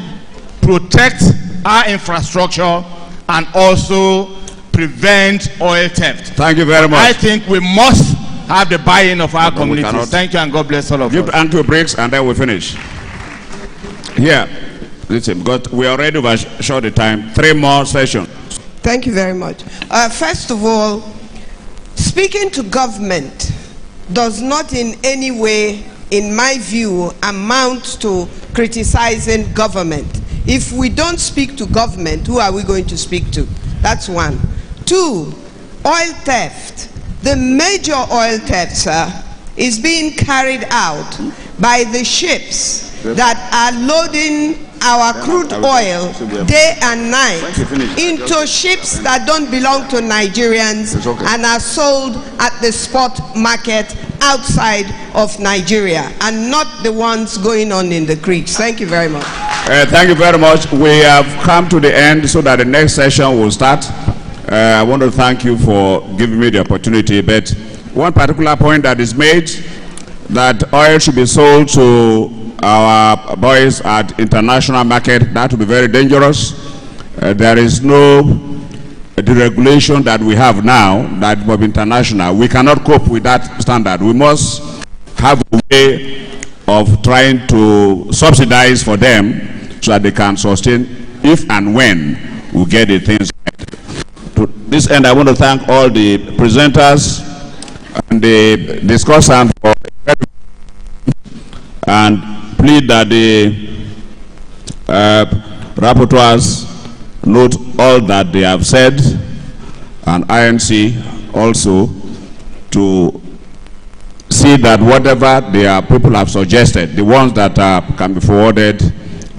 protect our infrastructure and also prevent oil theft. Thank you very much. I think we must have the buy-in of our communities. Thank you, and God bless all of us. Give Andrew breaks and then we finish. Here, listen, but we already overshot the time. 3 more sessions. Thank you very much. First of all, speaking to government does not in any way, in my view, amount to criticizing government. If we don't speak to government, who are we going to speak to? That's one. 2, oil theft. The major oil theft, sir, is being carried out by the ships that are loading our crude oil day and night into ships that don't belong to Nigerians and are sold at the spot market outside of Nigeria and not the ones going on in the creeks. Thank you very much. Thank you very much. We have come to the end so that the next session will start. I want to thank you for giving me the opportunity, but one particular point that is made, that oil should be sold to our boys at international market, that would be very dangerous. There is no deregulation that we have now that will be international. We cannot cope with that standard. We must have a way of trying to subsidize for them so that they can sustain if and when we get the things right. To this end, I want to thank all the presenters and the discussants for and plead that the rapporteurs note all that they have said, and INC also to see that whatever their people have suggested, the ones that can be forwarded,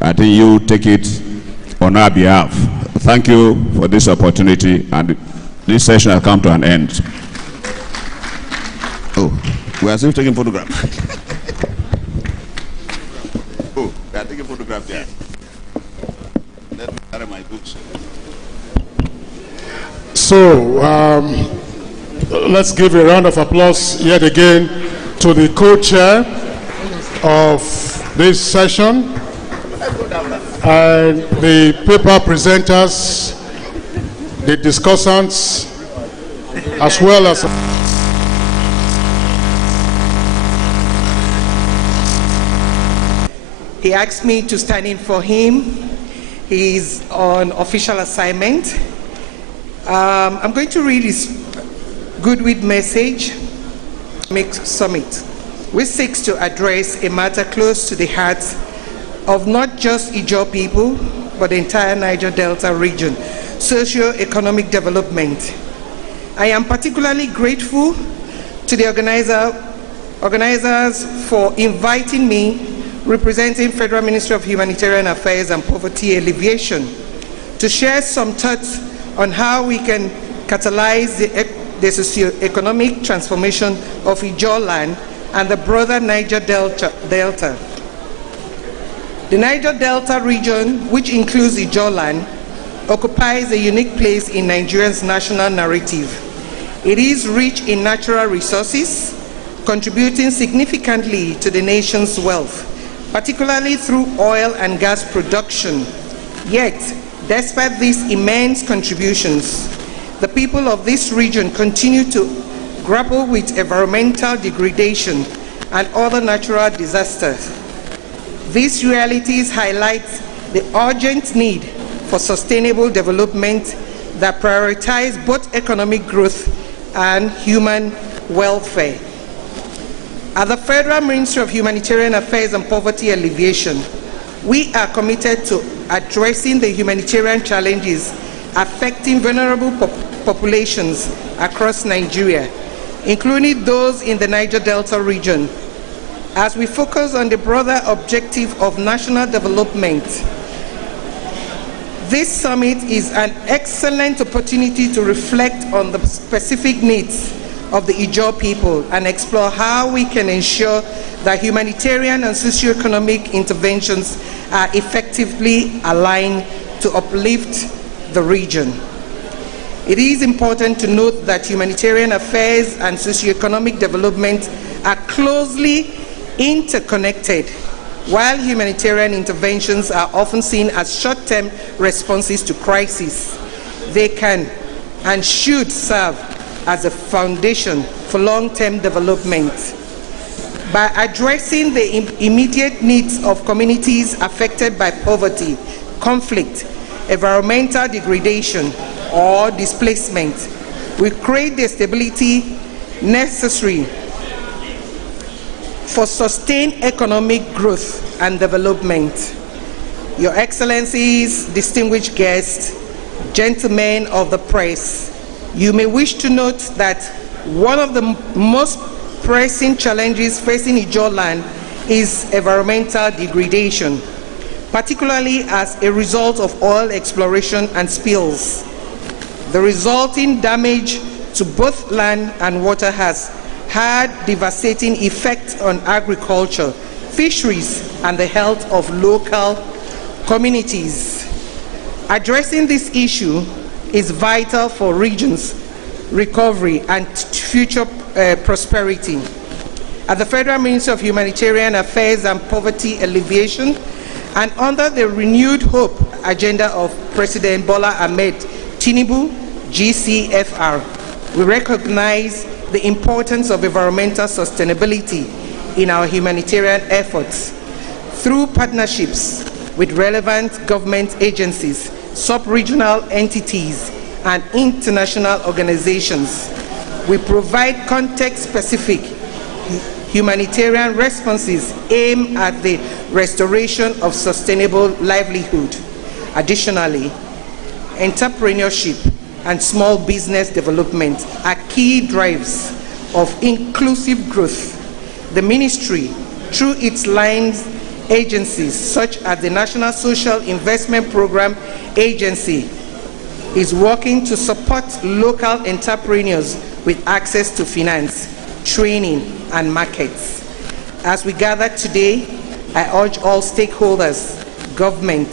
I think you take it on our behalf. Thank you for this opportunity, and this session has come to an end. Oh, we are still taking photographs. Oh, we are taking photographs there. Let me carry my books. So, let's give a round of applause yet again to the co-chair of this session and the paper presenters, the discussants, as well as he asked me to stand in for him. He's on official assignment. I'm going to read his Goodwill message, Make Summit, which seeks to address a matter close to the heart of not just Ijaw people, but the entire Niger Delta region, socio-economic development. I am particularly grateful to the organizers for inviting me, representing Federal Ministry of Humanitarian Affairs and Poverty Alleviation, to share some thoughts on how we can catalyze the socio-economic transformation of Ijaw land and the broader Niger Delta. The Niger Delta region, which includes Ijaw land, occupies a unique place in Nigeria's national narrative. It is rich in natural resources, contributing significantly to the nation's wealth, particularly through oil and gas production. Yet, despite these immense contributions, the people of this region continue to grapple with environmental degradation and other natural disasters. These realities highlight the urgent need for sustainable development that prioritize both economic growth and human welfare. At the Federal Ministry of Humanitarian Affairs and Poverty Alleviation, we are committed to addressing the humanitarian challenges affecting vulnerable populations across Nigeria, including those in the Niger Delta region. As we focus on the broader objective of national development, this summit is an excellent opportunity to reflect on the specific needs of the Ijaw people and explore how we can ensure that humanitarian and socioeconomic interventions are effectively aligned to uplift the region. It is important to note that humanitarian affairs and socioeconomic development are closely interconnected. While humanitarian interventions are often seen as short-term responses to crises, they can and should serve as a foundation for long-term development. By addressing the immediate needs of communities affected by poverty, conflict, environmental degradation, or displacement, we create the stability necessary for sustained economic growth and development. Your Excellencies, distinguished guests, gentlemen of the press, you may wish to note that one of the most pressing challenges facing Ijaw land is environmental degradation, particularly as a result of oil exploration and spills. The resulting damage to both land and water has had devastating effects on agriculture, fisheries, and the health of local communities. Addressing this issue is vital for regions' recovery and future prosperity. At the Federal Ministry of Humanitarian Affairs and Poverty Alleviation, and under the renewed hope agenda of President Bola Ahmed Tinubu, GCFR, we recognize the importance of environmental sustainability in our humanitarian efforts. Through partnerships with relevant government agencies, sub-regional entities, and international organizations, we provide context-specific humanitarian responses aimed at the restoration of sustainable livelihood. Additionally, entrepreneurship and small business development are key drivers of inclusive growth. The ministry, through its lines agencies such as the National Social Investment Program Agency, is working to support local entrepreneurs with access to finance, training, and markets. As we gather today, I urge all stakeholders, government,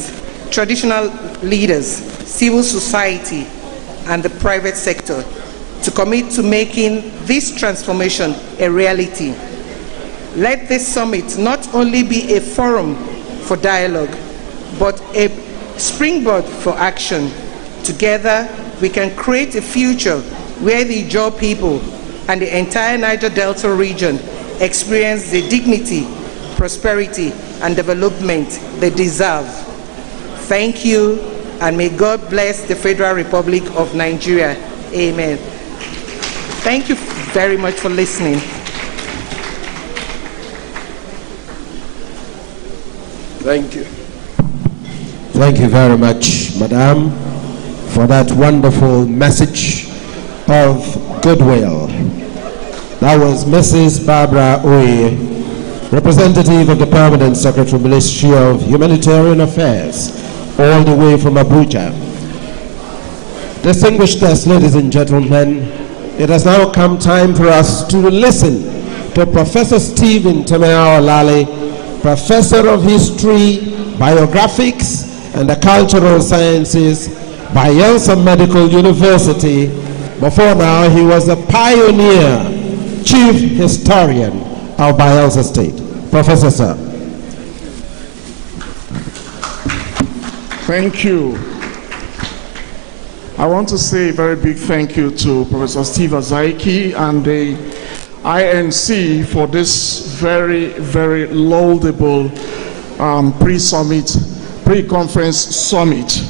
traditional leaders, civil society, and the private sector to commit to making this transformation a reality. Let this summit not only be a forum for dialogue, but a springboard for action. Together, we can create a future where the Ijaw people and the entire Niger Delta region experience the dignity, prosperity, and development they deserve. Thank you, and may God bless the Federal Republic of Nigeria. Amen. Thank you very much for listening. Thank you. Thank you very much, Madam, for that wonderful message of goodwill. That was Mrs. Barbara Oye, representative of the Permanent Secretary, Ministry of Humanitarian Affairs, all the way from Abuja. Distinguished guests, ladies and gentlemen, it has now come time for us to listen to Professor Stephen Temeao Olale, Professor of History, Biographics, and the Cultural Sciences, Bayelsa Medical University. Before now, he was the pioneer chief historian of Bayelsa State. Professor, sir. Thank you. I want to say a very big thank you to Professor Steve Azaiki and the INC for this very, very laudable pre-conference summit.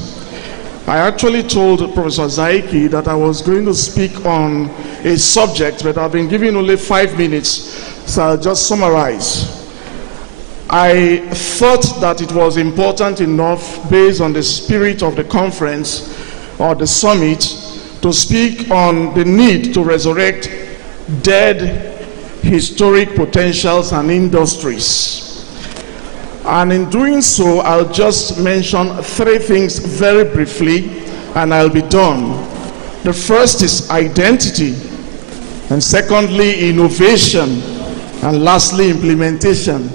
I actually told Professor Azaiki that I was going to speak on a subject, but I've been given only 5 minutes, so I'll just summarize. I thought that it was important enough, based on the spirit of the conference or the summit, to speak on the need to resurrect dead historic potentials and industries. And in doing so, I'll just mention 3 things very briefly, and I'll be done. The first is identity, and secondly, innovation, and lastly, implementation.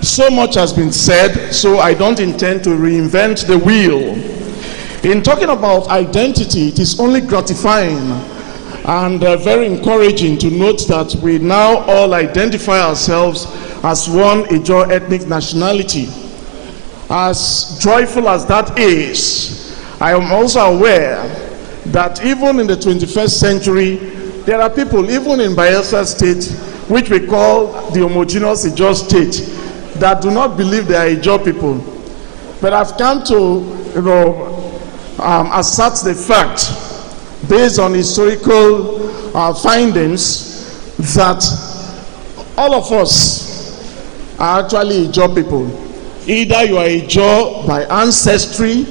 So much has been said, so I don't intend to reinvent the wheel. In talking about identity, it is only gratifying and very encouraging to note that we now all identify ourselves as one Ijaw ethnic nationality. As joyful as that is, I am also aware that even in the 21st century, there are people, even in Bayelsa State, which we call the homogeneous Ijaw state, that do not believe they are Ijaw people. But I've come to, assert the fact, based on historical findings, that all of us are actually Ijaw people. Either you are Ijaw by ancestry,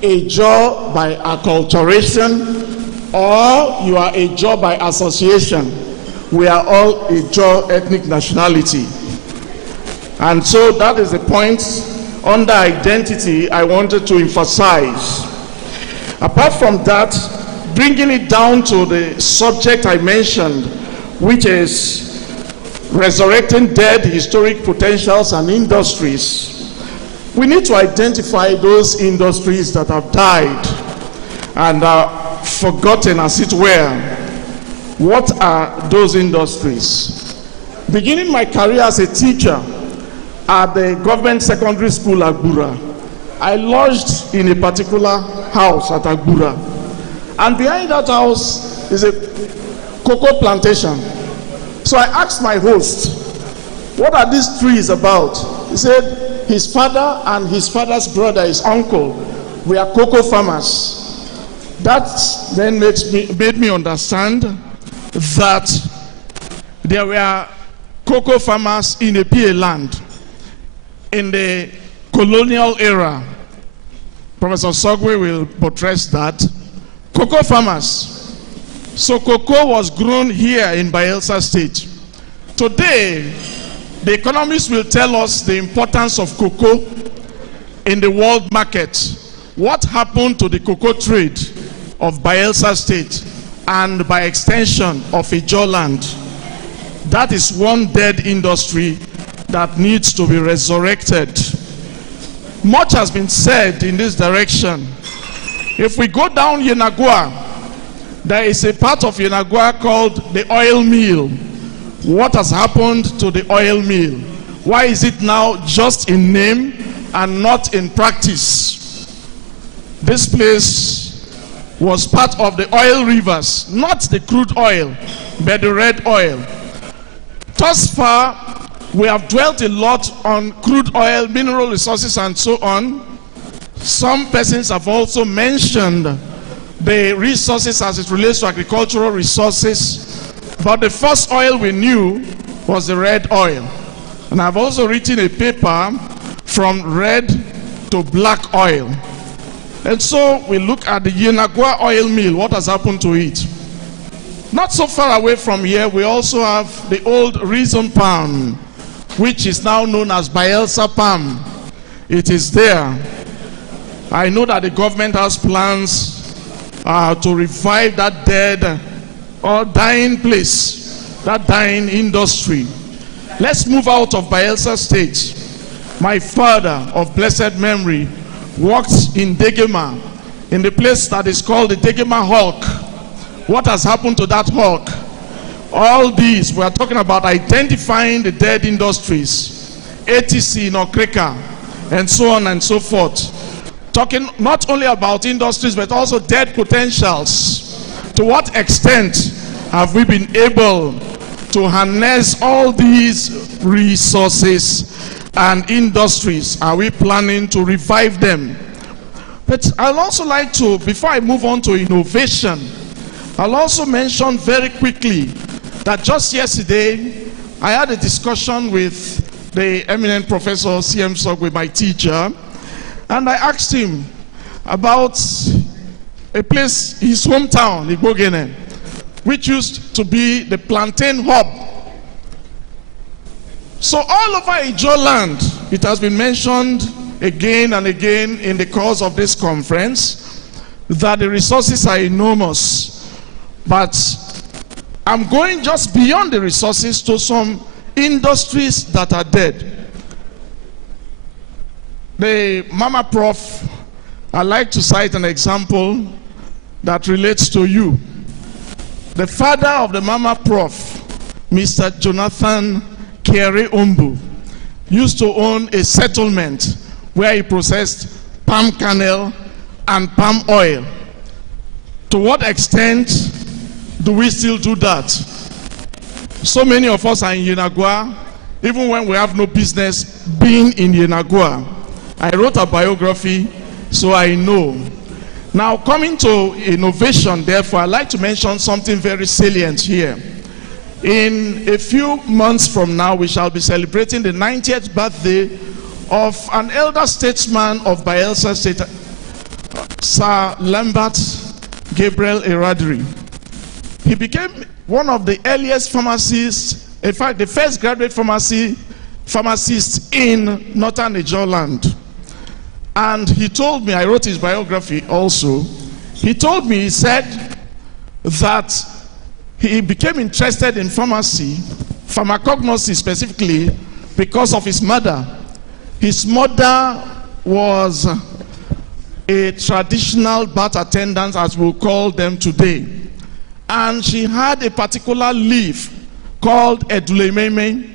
Ijaw by acculturation, or you are Ijaw by association. We are all Ijaw ethnic nationality. And so that is the point under identity I wanted to emphasize. Apart from that, bringing it down to the subject I mentioned, which is resurrecting dead historic potentials and industries, we need to identify those industries that have died and are forgotten, as it were. What are those industries? Beginning my career as a teacher at the government secondary school Agbura, I lodged in a particular house at Agbura, and behind that house is a cocoa plantation. So I asked my host, what are these trees about? He said his father and his father's brother, his uncle, were cocoa farmers. That then made me understand that there were cocoa farmers in a PA land in the colonial era. Professor Sogwe will buttress that. Cocoa farmers. So cocoa was grown here in Bayelsa State. Today, the economists will tell us the importance of cocoa in the world market. What happened to the cocoa trade of Bayelsa State and by extension of Ijaw land? That is one dead industry that needs to be resurrected. Much has been said in this direction. If we go down Yenagua, there is a part of Yenagua called the oil mill. What has happened to the oil mill? Why is it now just in name and not in practice? This place was part of the oil rivers, not the crude oil, but the red oil. Thus far, we have dwelt a lot on crude oil, mineral resources, and so on. Some persons have also mentioned the resources as it relates to agricultural resources. But the first oil we knew was the red oil. And I've also written a paper from red to black oil. And so we look at the Yenagua oil mill, what has happened to it. Not so far away from here, we also have the old Reason Palm, which is now known as Bayelsa Palm. It is there. I know that the government has plans to revive that dead or dying place, that dying industry. Let's move out of Bayelsa State. My father of blessed memory worked in Degema, in the place that is called the Degema Hulk. What has happened to that Hulk? All these, we are talking about identifying the dead industries, ATC in Okreka, and so on and so forth. talking not only about industries but also dead potentials. To what extent have we been able to harness all these resources and industries? Are we planning to revive them? But I'd also like to, before I move on to innovation, I'll also mention very quickly that just yesterday I had a discussion with the eminent Professor C.M. Sogwe, my teacher, and I asked him about a place, his hometown, Igbogene, which used to be the plantain hub. So all over Ijaw land, it has been mentioned again and again in the course of this conference that the resources are enormous. But I'm going just beyond the resources to some industries that are dead. The Mama Prof, I like to cite an example that relates to you. The father of the Mama Prof, Mr. Jonathan Kere Ombu, used to own a settlement where he processed palm kernel and palm oil. To what extent do we still do that? So many of us are in Yenagua, even when we have no business being in Yenagua. I wrote a biography, so I know. Now, coming to innovation, therefore, I'd like to mention something very salient here. In a few months from now, we shall be celebrating the 90th birthday of an elder statesman of Bayelsa State, Sir Lambert Gabriel Eradri. He became one of the earliest pharmacists, in fact, the first graduate pharmacist in Northern Ijaw land. And he told me, I wrote his biography also, he told me, he said that he became interested in pharmacy, pharmacognosy specifically, because of his mother. His mother was a traditional birth attendant, as we'll call them today. And she had a particular leaf called edulememe.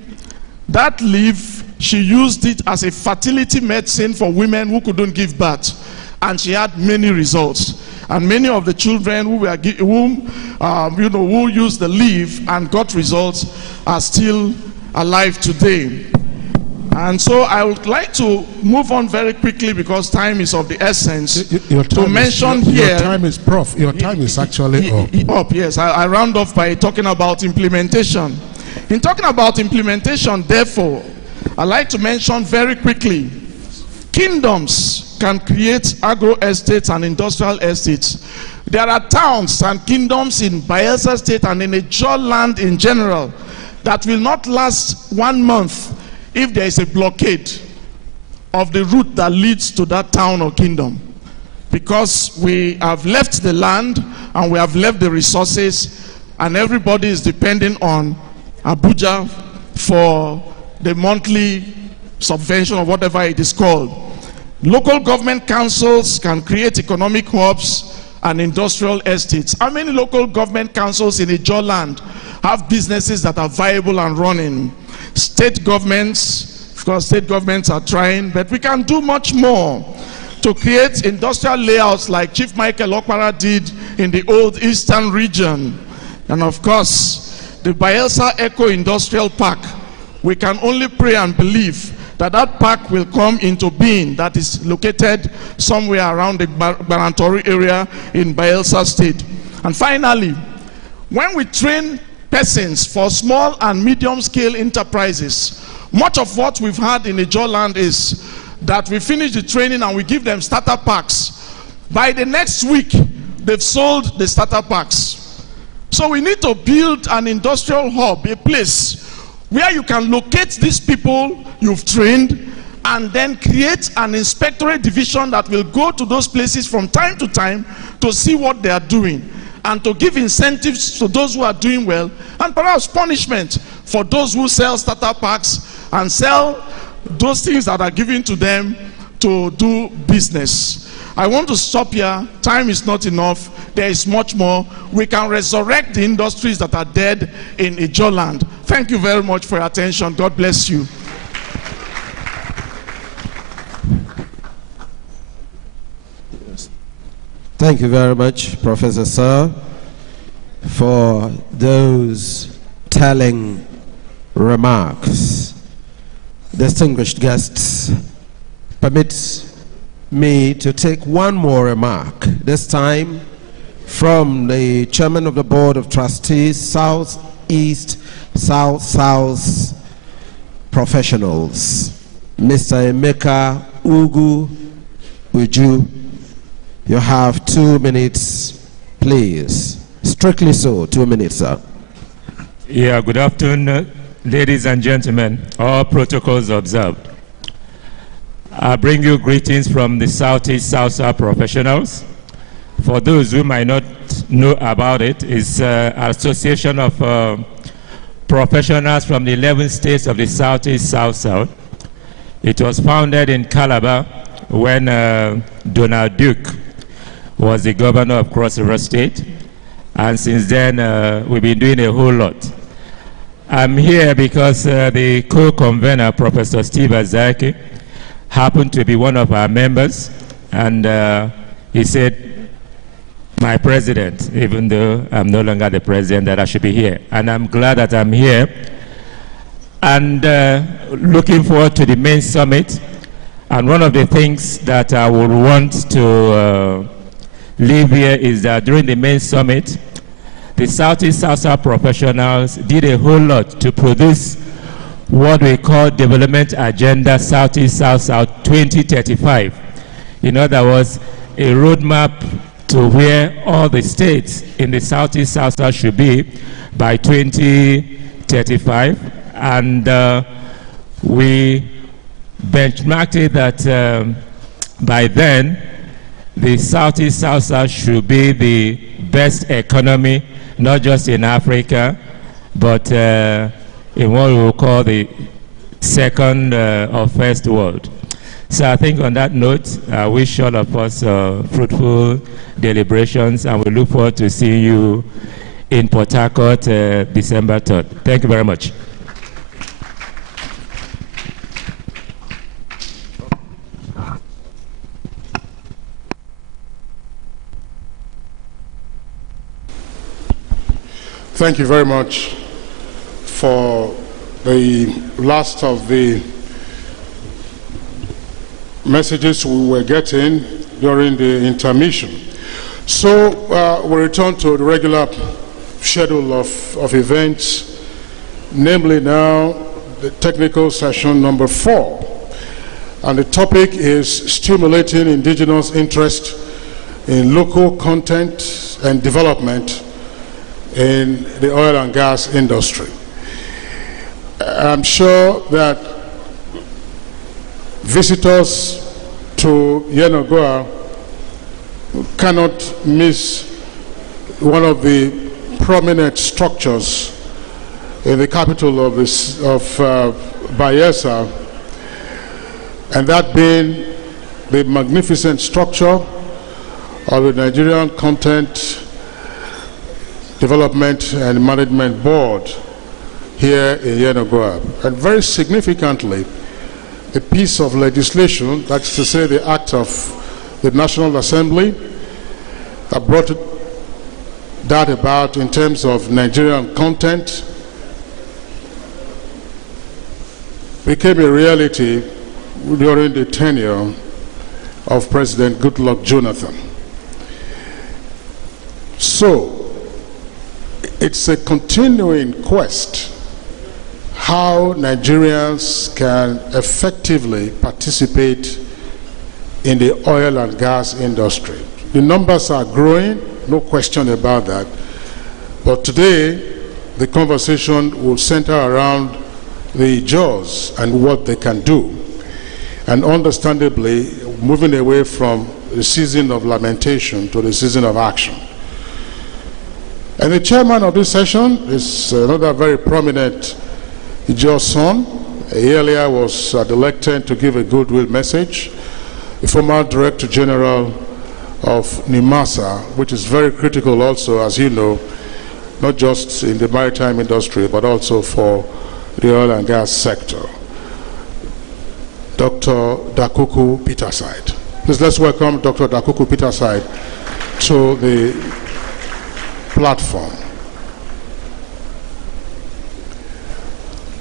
That leaf, she used it as a fertility medicine for women who couldn't give birth. And she had many results. And many of the children who used the leaf and got results are still alive today. And so I would like to move on very quickly because time is of the essence. Your time is actually up. Yes, I round off by talking about implementation. In talking about implementation, therefore, I'd like to mention very quickly, kingdoms can create agro estates and industrial estates. There are towns and kingdoms in Bayelsa State and in Ijaw land in general that will not last 1 month if there is a blockade of the route that leads to that town or kingdom, because we have left the land and we have left the resources, and everybody is depending on Abuja for the monthly subvention or whatever it is called. Local government councils can create economic hubs and industrial estates. How many local government councils in Ijaw land have businesses that are viable and running? State governments, of course, state governments are trying, but we can do much more to create industrial layouts like Chief Michael Okpara did in the old eastern region. And of course, the Bayelsa Eco Industrial Park. We can only pray and believe that that park will come into being, that is located somewhere around the Barantori area in Bayelsa State. And finally, when we train persons for small and medium scale enterprises, much of what we've had in Ijaw land is that we finish the training and we give them starter packs. By the next week, they've sold the starter packs. So we need to build an industrial hub, a place where you can locate these people you've trained and then create an inspectorate division that will go to those places from time to time to see what they are doing, and to give incentives to those who are doing well, and perhaps punishment for those who sell starter packs and sell those things that are given to them to do business. I want to stop here. Time is not enough. There is much more. We can resurrect the industries that are dead in Ijaw land. Thank you very much for your attention. God bless you. Thank you very much, Professor Sir, for those telling remarks. Distinguished guests, permit me to take one more remark, this time from the Chairman of the Board of Trustees, Southeast South Professionals, Mr. Emeka Ugu Uju. You have 2 minutes, please. Strictly so, 2 minutes, sir. Yeah, good afternoon, ladies and gentlemen. All protocols observed. I bring you greetings from the Southeast South Professionals. For those who might not know about it, it's an association of professionals from the 11 states of the Southeast South. It was founded in Calabar when Donald Duke was the governor of Cross River State, and since then we've been doing a whole lot. I'm here because the co-convener, Professor Steve Azaki, happened to be one of our members, and he said, my president, even though I'm no longer the president, that I should be here. And I'm glad that I'm here, and looking forward to the main summit. And one of the things that I would want to leave here is that during the main summit, the Southeast South professionals did a whole lot to produce what we call Development Agenda Southeast South 2035. In other words, a roadmap to where all the states in the Southeast South should be by 2035. And we benchmarked it that by then, the Southeast South should be the best economy, not just in Africa, but in what we will call the second or first world. So I think on that note, I wish all of us fruitful deliberations, and we look forward to seeing you in Port Harcourt December 3rd. Thank you very much. Thank you very much for the last of the messages we were getting during the intermission. So we return to the regular schedule of events, namely now the technical session number 4. And the topic is stimulating indigenous interest in local content and development in the oil and gas industry. I'm sure that visitors to Yenagoa cannot miss one of the prominent structures in the capital of Bayelsa, and that being the magnificent structure of the Nigerian Content Development and Management Board here in Yenagoa. And very significantly, a piece of legislation, that's to say the act of the National Assembly, that brought that about in terms of Nigerian content, became a reality during the tenure of President Goodluck Jonathan. So, it's a continuing quest how Nigerians can effectively participate in the oil and gas industry. The numbers are growing, no question about that. But today, the conversation will center around the Ijaws and what they can do. And understandably, moving away from the season of lamentation to the season of action. And the chairman of this session is another very prominent Ijaw son. He earlier was elected to give a goodwill message. The former Director General of NIMASA, which is very critical also, as you know, not just in the maritime industry, but also for the oil and gas sector. Dr. Dakuku Peterside. Please let's welcome Dr. Dakuku Peterside to the platform.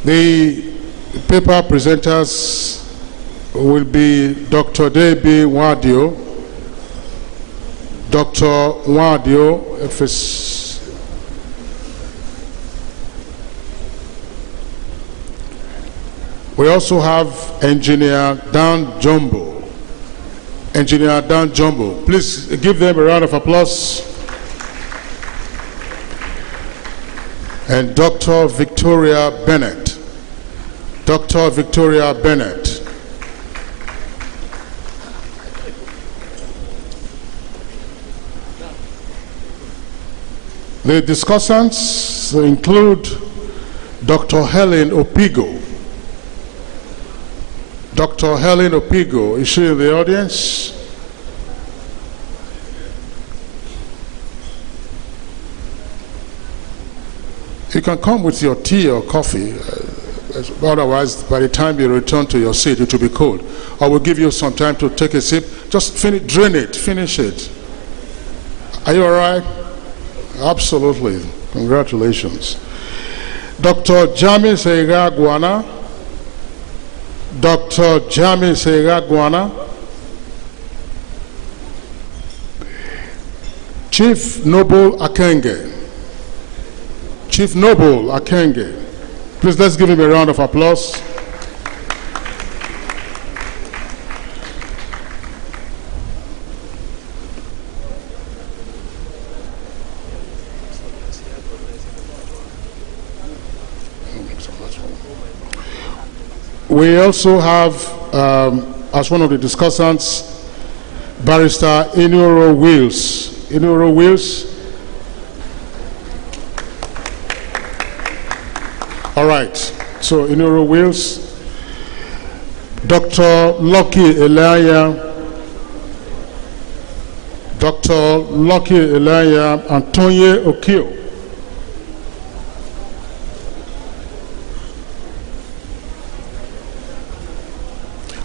The paper presenters will be Dr. Debi Wadio. Dr. Wadio, if it's we also have Engineer Dan Jumbo. Engineer Dan Jumbo. Please give them a round of applause. And Dr. Victoria Bennett. Dr. Victoria Bennett. The discussants include Dr. Helen Opigo. Dr. Helen Opigo, is she in the audience? You can come with your tea or coffee. Otherwise, by the time you return to your seat, it will be cold. I will give you some time to take a sip. Just drain it, finish it. Are you all right? Absolutely. Congratulations. Dr. Jami Seiga Guana. Dr. Jami Seiga Guana. Chief Noble Akenge. Chief Noble Akenge. Please let's give him a round of applause. We also have, as one of the discussants, Barrister Inuro Wills. Inuro Wills. All right, so Inuro Wills. Dr. Lucky Elia. Dr. Lucky Elia Antonio Okio.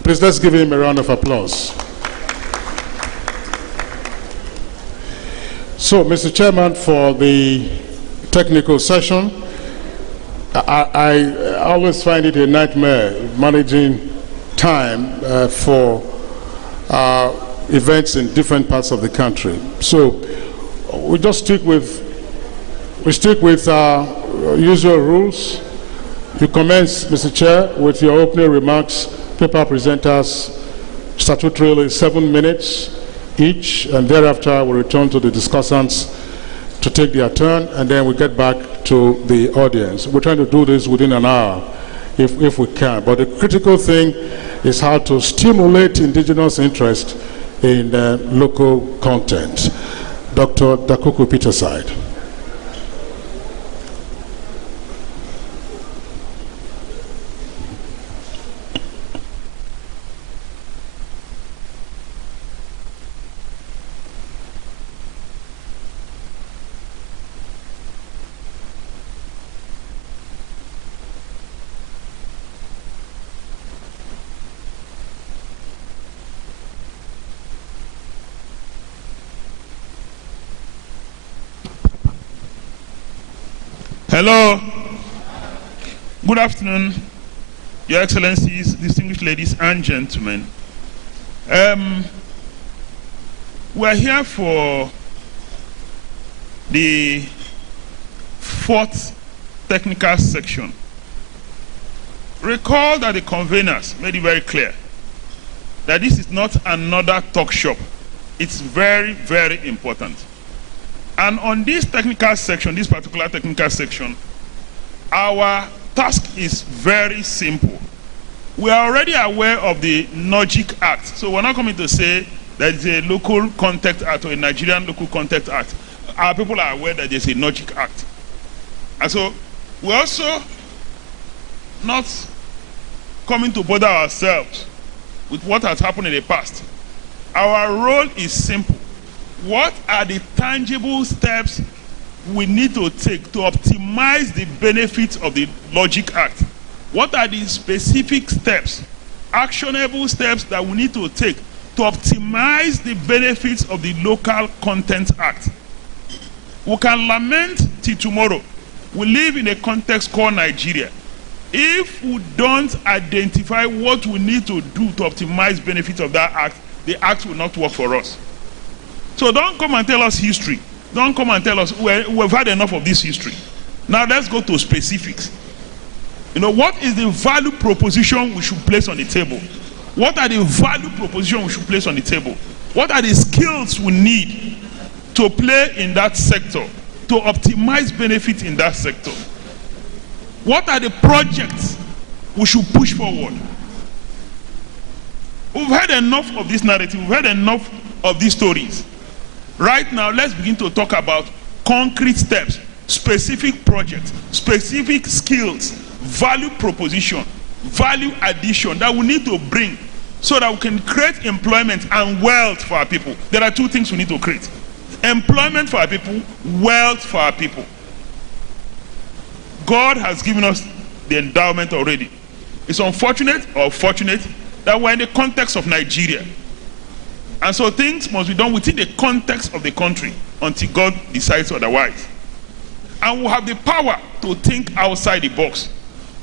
Please let's give him a round of applause. So, Mr. Chairman, for the technical session, I always find it a nightmare managing time for events in different parts of the country. So we just stick with our usual rules. You commence, Mr. Chair, with your opening remarks. Paper presenters statutorily 7 minutes each, and thereafter we return to the discussants to take their turn, and then we get back to the audience. We're trying to do this within an hour if we can, but the critical thing is how to stimulate indigenous interest in local content. Dr. Dakuku Peterside. Hello. Good afternoon, Your Excellencies, distinguished ladies and gentlemen. We're here for the 4th technical section. Recall that the conveners made it very clear that this is not another talk shop. It's very, very important. And on this technical section, this particular technical section, our task is very simple. We are already aware of the NOGIC Act. So we're not coming to say that it's a local contact act or a Nigerian local contact act. Our people are aware that there's a NOGIC Act. And so we're also not coming to bother ourselves with what has happened in the past. Our role is simple. What are the tangible steps we need to take to optimize the benefits of the NOGIC Act? What are the specific steps, actionable steps that we need to take to optimize the benefits of the Local Content Act. We can lament till tomorrow. We live in a context called Nigeria. If we don't identify what we need to do to optimize benefits of that act, the act will not work for us. So don't come and tell us history. Don't come and tell us we've had enough of this history. Now let's go to specifics. You know, what is the value proposition we should place on the table? What are the value proposition we should place on the table? What are the skills we need to play in that sector, to optimize benefit in that sector? What are the projects we should push forward? We've heard enough of this narrative. We've heard enough of these stories. Right now, let's begin to talk about concrete steps, specific projects, specific skills, value proposition, value addition that we need to bring so that we can create employment and wealth for our people. There are two things we need to create: employment for our people, wealth for our people. God has given us the endowment already. It's unfortunate or fortunate that we're in the context of Nigeria. And so things must be done within the context of the country until God decides otherwise. And we have the power to think outside the box.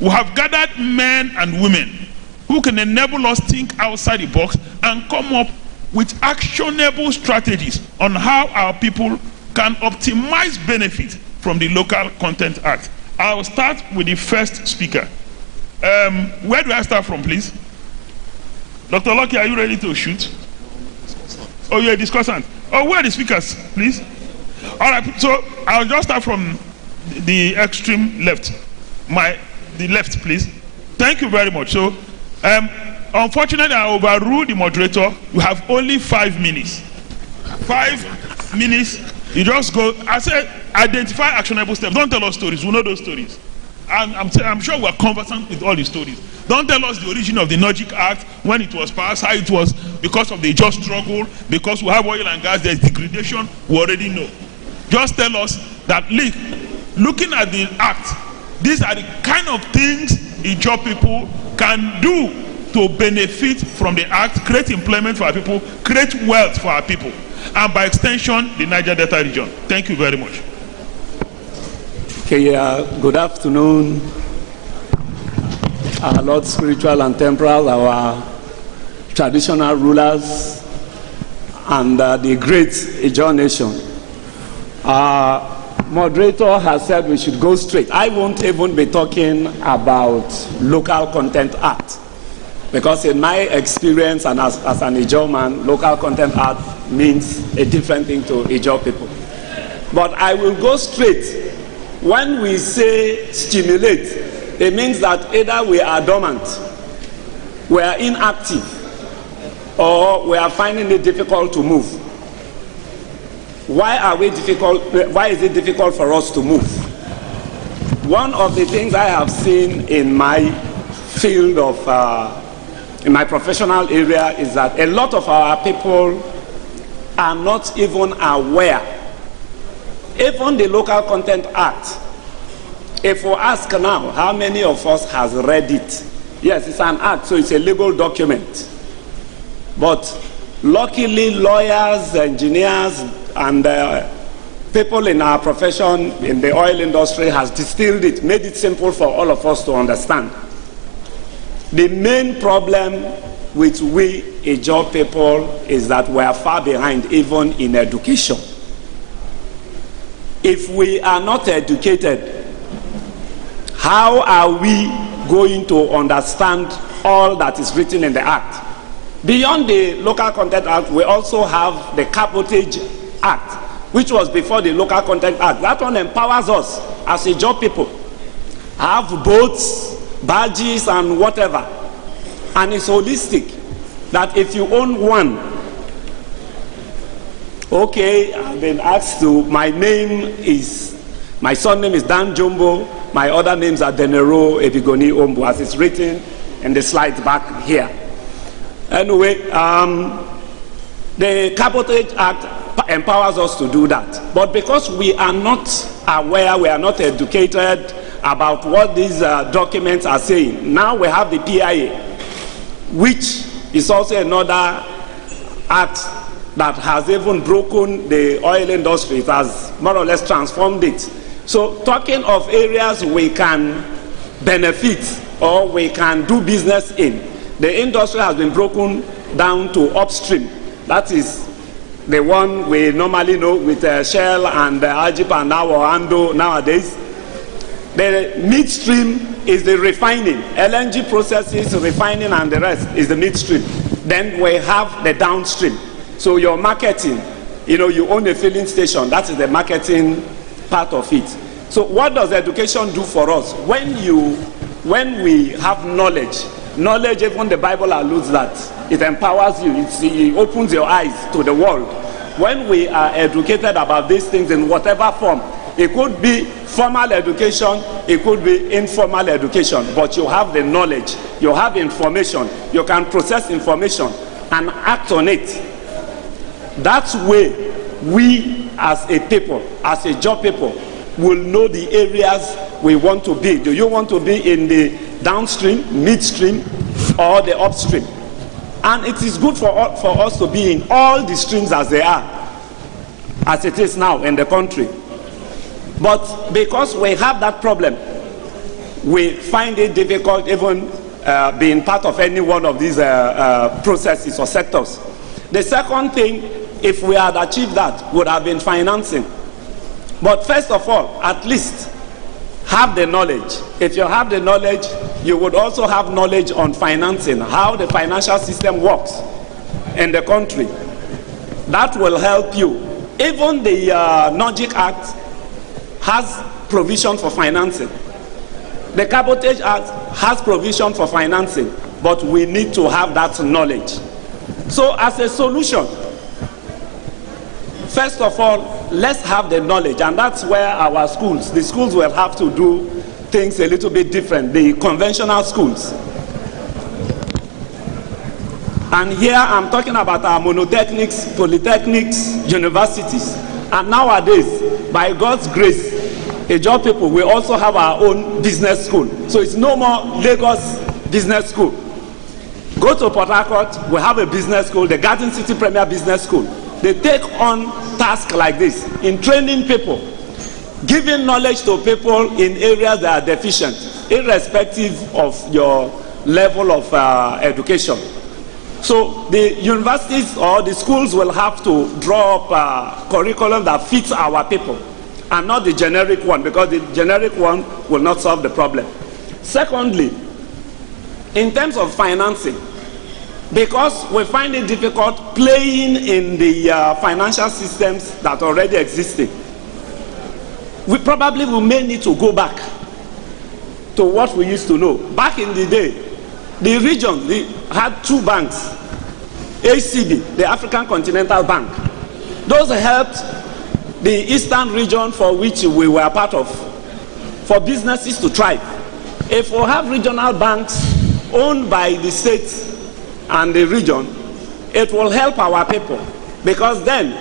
We have gathered men and women who can enable us to think outside the box and come up with actionable strategies on how our people can optimize benefit from the Local Content Act. I'll start with the first speaker. Where do I start from, please? Dr. Lucky, are you ready to shoot? Oh, you're a discussant. Oh, where are the speakers, please? All right, so I'll just start from the extreme left. The left, please. Thank you very much. So, unfortunately, I overruled the moderator. We have only 5 minutes. 5 minutes. You just go. I said, identify actionable steps. Don't tell us stories. We know those stories. I'm sure we're conversant with all the stories. Don't tell us the origin of the Logic Act, when it was passed, how it was because of the just struggle, because we have oil and gas, there's degradation. We already know. Just tell us that, looking at the act, these are the kind of things Ijaw people can do to benefit from the act, create employment for our people, create wealth for our people, and by extension, the Niger Delta region. Thank you very much. Okay, good afternoon, our Lord Spiritual and Temporal, our traditional rulers, and the great Ijaw nation. Our moderator has said we should go straight. I won't even be talking about Local Content Act, because in my experience and as an Ijaw man, Local Content Act means a different thing to Ijaw people. But I will go straight. When we say stimulate, it means that either we are dormant, we are inactive, or we are finding it difficult to move. Why is it difficult for us to move? One of the things I have seen in my field of, in my professional area, is that a lot of our people are not even aware. Even the Local Content Act, if we ask now how many of us has read it, yes, it's an act, so it's a legal document. But luckily, lawyers, engineers, and people in our profession, in the oil industry, has distilled it, made it simple for all of us to understand. The main problem with we Ijaw people is that we are far behind even in education. If we are not educated, how are we going to understand all that is written in the Act? Beyond the Local Content Act, we also have the Cabotage Act, which was before the Local Content Act. That one empowers us as Ijaw people. Have boats, barges, and whatever. And it's holistic, that if you own one, okay, I've been asked to, my son name is Dan Jumbo, my other names are Denero Ebigoni Ombu, as it's written in the slides back here. Anyway, the Cabotage Act empowers us to do that. But because we are not aware, we are not educated about what these documents are saying, now we have the PIA, which is also another act that has even broken the oil industry. It has more or less transformed it. So talking of areas we can benefit or we can do business in, the industry has been broken down to upstream. That is the one we normally know with Shell and Ajip and now Ando nowadays. The midstream is the refining. LNG processes, refining, and the rest is the midstream. Then we have the downstream. So your marketing, you own a filling station. That is the marketing part of it. So what does education do for us? When we have knowledge, even the Bible alludes that it empowers you. It opens your eyes to the world. When we are educated about these things in whatever form, it could be formal education, it could be informal education, but you have the knowledge, you have information, you can process information and act on it. That's way we as a people, as a job people, will know the areas we want to be. Do you want to be in the downstream, midstream, or the upstream? And it is good for us to be in all the streams as they are, as it is now in the country. But because we have that problem, we find it difficult even being part of any one of these processes or sectors. The second thing, if we had achieved that, would have been financing. But first of all, at least have the knowledge. If you have the knowledge, you would also have knowledge on financing, how the financial system works in the country. That will help you. Even the Nordic Act has provision for financing. The Cabotage Act has provision for financing, but we need to have that knowledge. So as a solution, first of all, let's have the knowledge, and that's where our schools, the schools will have to do things a little bit different, the conventional schools. And here I'm talking about our monotechnics, polytechnics, universities. And nowadays, by God's grace, Ijaw people, we also have our own business school. So it's no more Lagos Business School. Go to Port Harcourt, we have a business school, the Garden City Premier Business School. They take on tasks like this in training people, giving knowledge to people in areas that are deficient, irrespective of your level of education. So the universities or the schools will have to draw up a curriculum that fits our people and not the generic one, because the generic one will not solve the problem. Secondly, in terms of financing, because we find it difficult playing in the financial systems that already existed, we probably may need to go back to what we used to know. Back in the day, the region had two banks, ACB, the African Continental Bank. Those helped the eastern region for which we were part of, for businesses to thrive. If we have regional banks owned by the states and the region, it will help our people, because then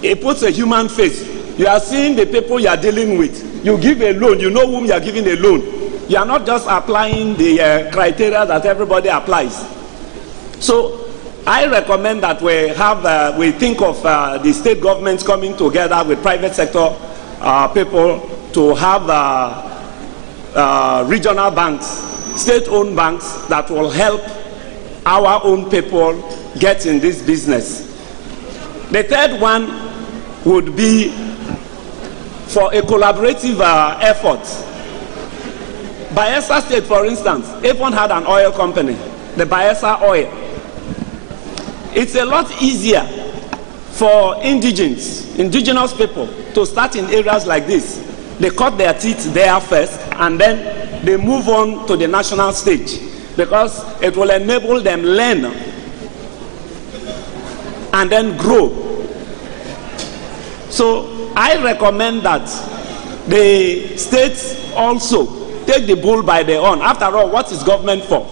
it puts a human face. You are seeing the people you are dealing with. You give a loan, you know whom you are giving a loan. You are not just applying the criteria that everybody applies. So I recommend that we think of the state governments coming together with private sector people to have regional banks, state-owned banks that will help our own people get in this business. The third one would be for a collaborative effort. Bayelsa State, for instance, even had an oil company, the Bayelsa Oil. It's a lot easier for indigenous people to start in areas like this. They cut their teeth there first, and then they move on to the national stage, because it will enable them learn and then grow. So I recommend that the states also take the bull by the horn. After all, what is government for?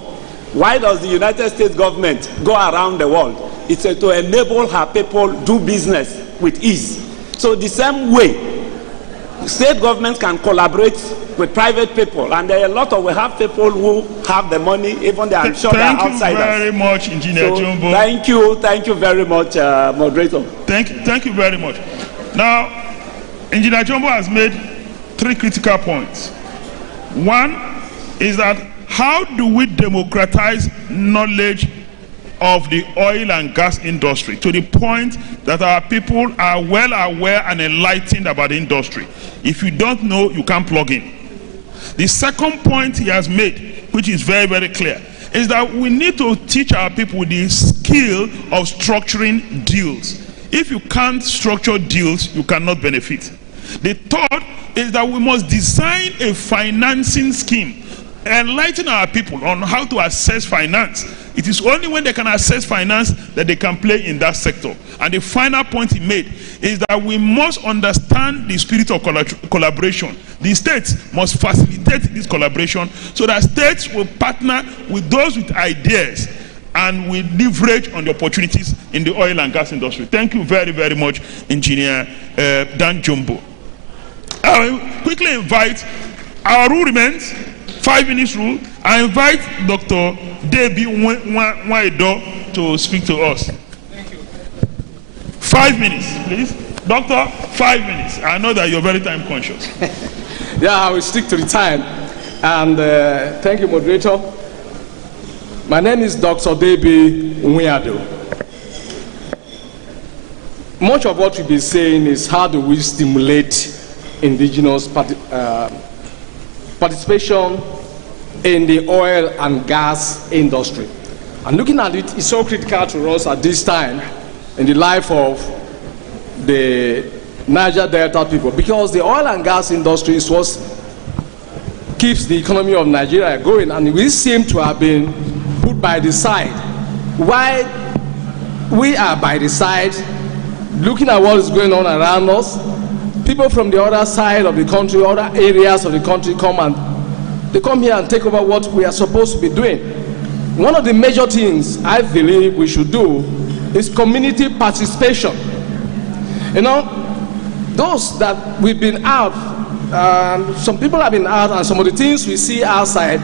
Why does the United States government go around the world? It's to enable her people do business with ease. So the same way state governments can collaborate with private people, and there are a lot of, we have people who have the money, even they are sure they are outsiders. Thank you very much, Engineer Jumbo. Thank you very much, moderator. Thank you very much. Now, Engineer Jumbo has made 3 critical points. One is that how do we democratize knowledge of the oil and gas industry to the point that our people are well aware and enlightened about the industry? If you don't know, you can't plug in. The second point he has made, which is very, very clear, is that we need to teach our people the skill of structuring deals. If you can't structure deals, you cannot benefit. The third is that we must design a financing scheme, enlighten our people on how to access finance. It is only when they can access finance that they can play in that sector. And the final point he made is that we must understand the spirit of collaboration. The states must facilitate this collaboration so that states will partner with those with ideas and will leverage on the opportunities in the oil and gas industry. Thank you very, very much, Engineer Dan Jumbo. I will quickly invite, our rule remains 5 minutes rule. I invite Dr. Debbie Waido to speak to us. Thank you. 5 minutes, please. Doctor, 5 minutes. I know that you're very time conscious. Yeah, I will stick to the time. And thank you, moderator. My name is Dr. Debbie Waido. Much of what we've been saying is how do we stimulate indigenous participation in the oil and gas industry. And looking at it, it's so critical to us at this time in the life of the Niger Delta people, because the oil and gas industry is what keeps the economy of Nigeria going, and we seem to have been put by the side. Why we are by the side, looking at what is going on around us, people from the other side of the country, other areas of the country come here and take over what we are supposed to be doing. One of the major things I believe we should do is community participation. You know, those that we've been out, some people have been out, and some of the things we see outside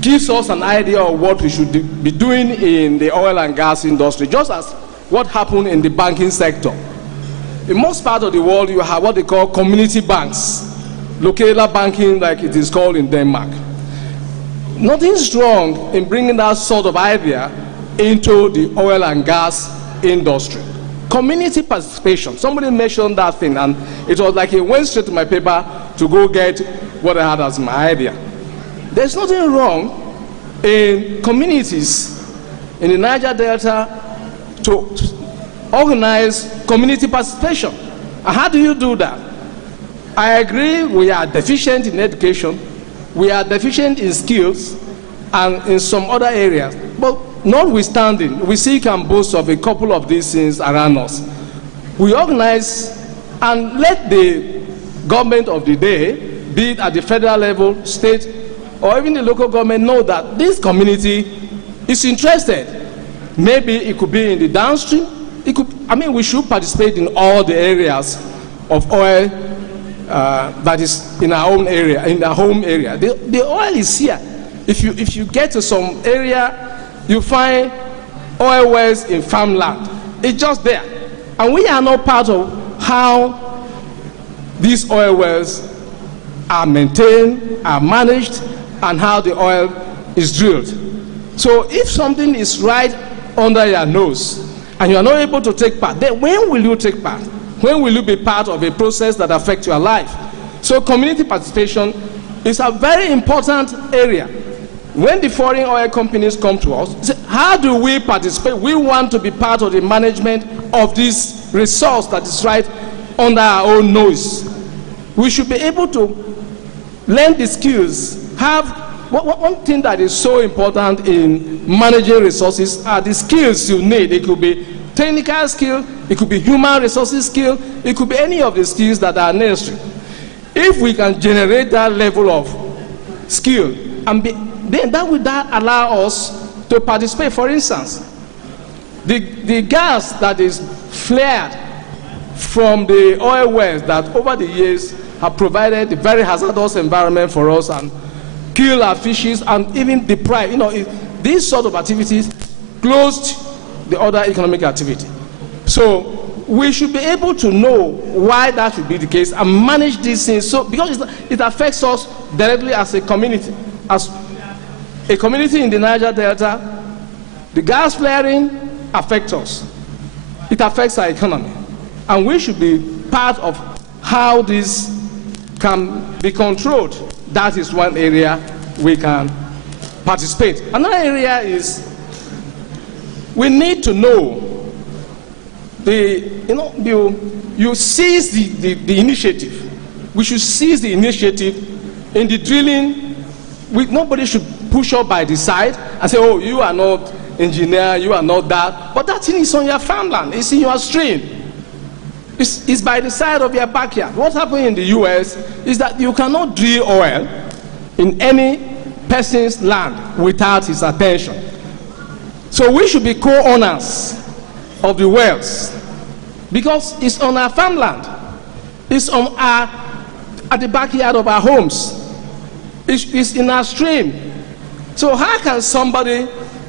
gives us an idea of what we should be doing in the oil and gas industry, just as what happened in the banking sector. In most parts of the world, you have what they call community banks, local banking like it is called in Denmark. Nothing's wrong in bringing that sort of idea into the oil and gas industry. Community participation, somebody mentioned that thing, and it was like it went straight to my paper to go get what I had as my idea. There's nothing wrong in communities in the Niger Delta to organize community participation. And how do you do that? I agree we are deficient in education, we are deficient in skills, and in some other areas. But notwithstanding, we still can boast of a couple of these things around us. We organize and let the government of the day, be it at the federal level, state, or even the local government, know that this community is interested. Maybe it could be in the downstream. We should participate in all the areas of oil that is in our own area, in our home area. The oil is here. If you get to some area, you find oil wells in farmland. It's just there. And we are not part of how these oil wells are maintained, are managed, and how the oil is drilled. So if something is right under your nose, and you are not able to take part, then when will you take part? When will you be part of a process that affects your life? So community participation is a very important area. When the foreign oil companies come to us, say, how do we participate? We want to be part of the management of this resource that is right under our own nose. We should be able to learn the skills. One thing that is so important in managing resources are the skills you need. It could be technical skill, it could be human resources skill, it could be any of the skills that are necessary. If we can generate that level of skill, then that will allow us to participate. For instance, the gas that is flared from the oil wells that over the years have provided a very hazardous environment for us and kill our fishes and even deprive, these sort of activities closed the other economic activity. So we should be able to know why that should be the case and manage these things. So because it affects us directly as a community. As a community in the Niger Delta, the gas flaring affects us. It affects our economy. And we should be part of how this can be controlled. That is one area we can participate. Another area is we need to know you seize the initiative. We should seize the initiative in the drilling. Nobody should push up by the side and say, oh, you are not engineer, you are not that. But that thing is on your farmland, it's in your stream. It's by the side of your backyard. What happened in the US is that you cannot drill oil in any person's land without his attention. So we should be co-owners of the wells because it's on our farmland. It's at the backyard of our homes. It's in our stream. So how can somebody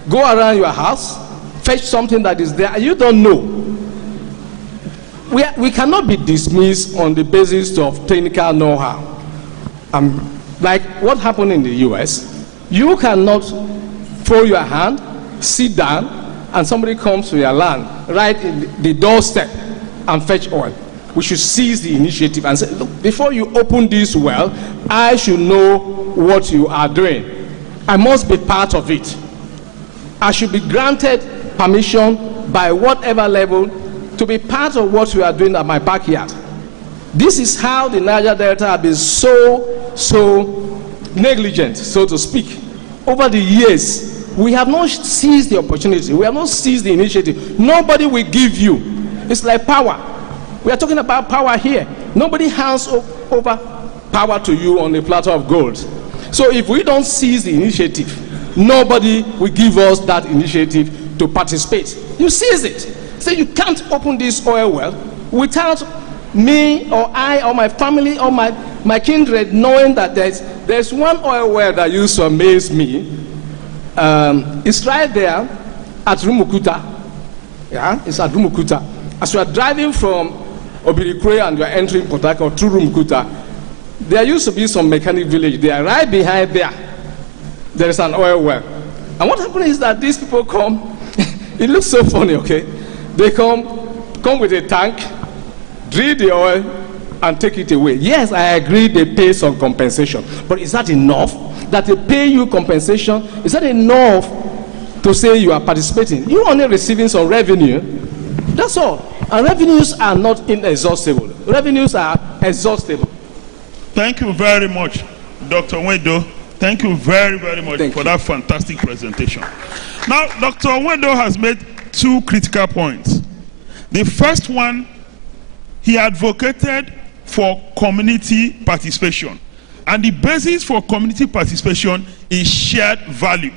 go around your house, fetch something that is there, and you don't know? We cannot be dismissed on the basis of technical know-how. Like what happened in the US, you cannot fold your hand, sit down, and somebody comes to your land right in the doorstep and fetch oil. We should seize the initiative and say, look, before you open this well, I should know what you are doing. I must be part of it. I should be granted permission by whatever level to be part of what we are doing at my backyard. This is how the Niger Delta have been so negligent, so to speak. Over the years, we have not seized the opportunity. We have not seized the initiative. Nobody will give you. It's like power. We are talking about power here. Nobody hands over power to you on a platter of gold. So if we don't seize the initiative, nobody will give us that initiative to participate. You seize it. So you can't open this oil well without me or I or my family or my kindred knowing that there's one oil well that used to amaze me. It's right there at Rumukuta. Yeah, it's at Rumukuta. As you are driving from Obirikwe and you are entering Port Harcourt through Rumukuta, there used to be some mechanic village there. Right behind there is an oil well. And what happened is that these people come, it looks so funny, okay? They come with a tank, drill the oil, and take it away. Yes, I agree they pay some compensation. But is that enough? That they pay you compensation? Is that enough to say you are participating? You're only receiving some revenue. That's all. And revenues are not inexhaustible. Revenues are exhaustible. Thank you very much, Dr. Wedo. Thank you very, very much for that fantastic presentation. Now, Dr. Wedo has made two critical points. The first one, he advocated for community participation. And the basis for community participation is shared value.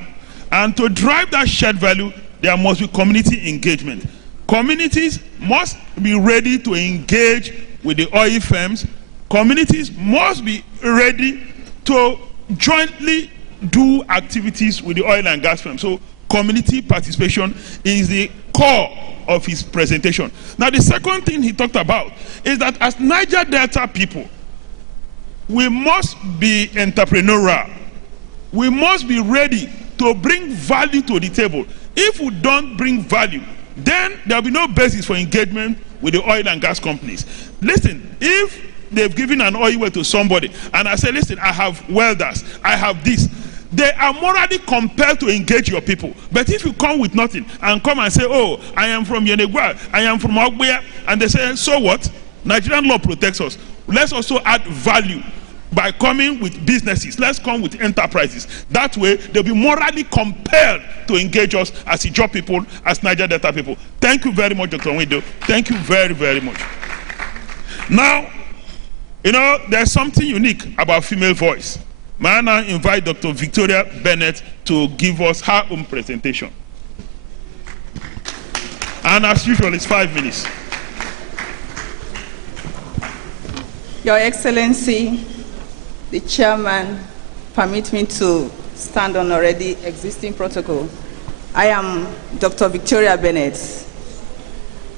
And to drive that shared value, there must be community engagement. Communities must be ready to engage with the oil firms. Communities must be ready to jointly do activities with the oil and gas firms. So community participation is the core of his presentation. Now the second thing he talked about is that as Niger Delta people, we must be entrepreneurial. We must be ready to bring value to the table. If we don't bring value, then there will be no basis for engagement with the oil and gas companies. Listen, if they've given an oil well to somebody and I say, listen, I have welders, I have this, they are morally compelled to engage your people. But if you come with nothing and come and say, oh, I am from Yenegua, I am from Ogbuya, and they say, so what? Nigerian law protects us. Let's also add value by coming with businesses. Let's come with enterprises. That way, they'll be morally compelled to engage us as Ijaw people, as Niger Delta people. Thank you very much, Dr. Wedo. Thank you very, very much. Now, there's something unique about female voice. May I now invite Dr. Victoria Bennett to give us her own presentation. And as usual, it's 5 minutes. Your Excellency, the chairman, permit me to stand on already existing protocol. I am Dr. Victoria Bennett.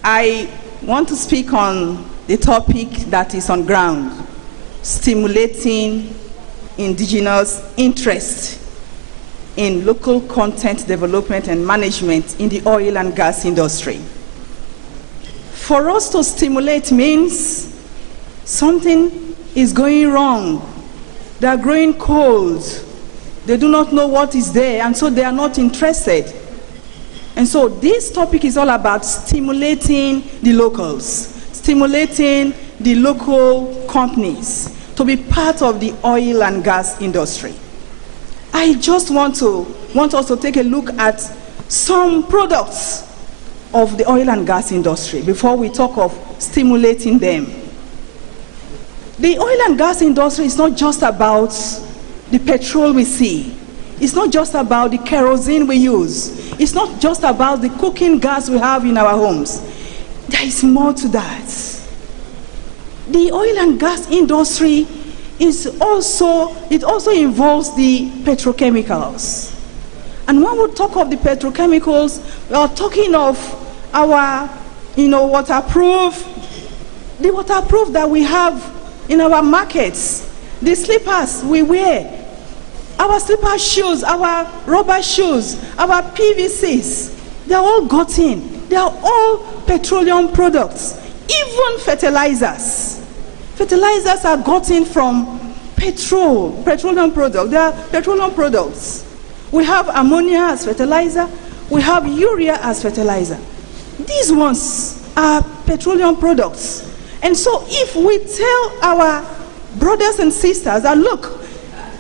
I want to speak on the topic that is on ground, stimulating indigenous interest in local content development and management in the oil and gas industry. For us to stimulate means something is going wrong. They are growing cold. They do not know what is there, and so they are not interested. And so this topic is all about stimulating the locals, stimulating the local companies to be part of the oil and gas industry. I just want us to take a look at some products of the oil and gas industry before we talk of stimulating them. The oil and gas industry is not just about the petrol we see. It's not just about the kerosene we use. It's not just about the cooking gas we have in our homes. There is more to that. The oil and gas industry also involves the petrochemicals. And when we talk of the petrochemicals, we are talking of our, waterproof, the waterproof that we have in our markets, the slippers we wear, our slipper shoes, our rubber shoes, our PVCs, they are all gotten. They are all petroleum products. Even fertilizers. Fertilizers are gotten from petroleum products. They are petroleum products. We have ammonia as fertilizer. We have urea as fertilizer. These ones are petroleum products. And so if we tell our brothers and sisters that, look,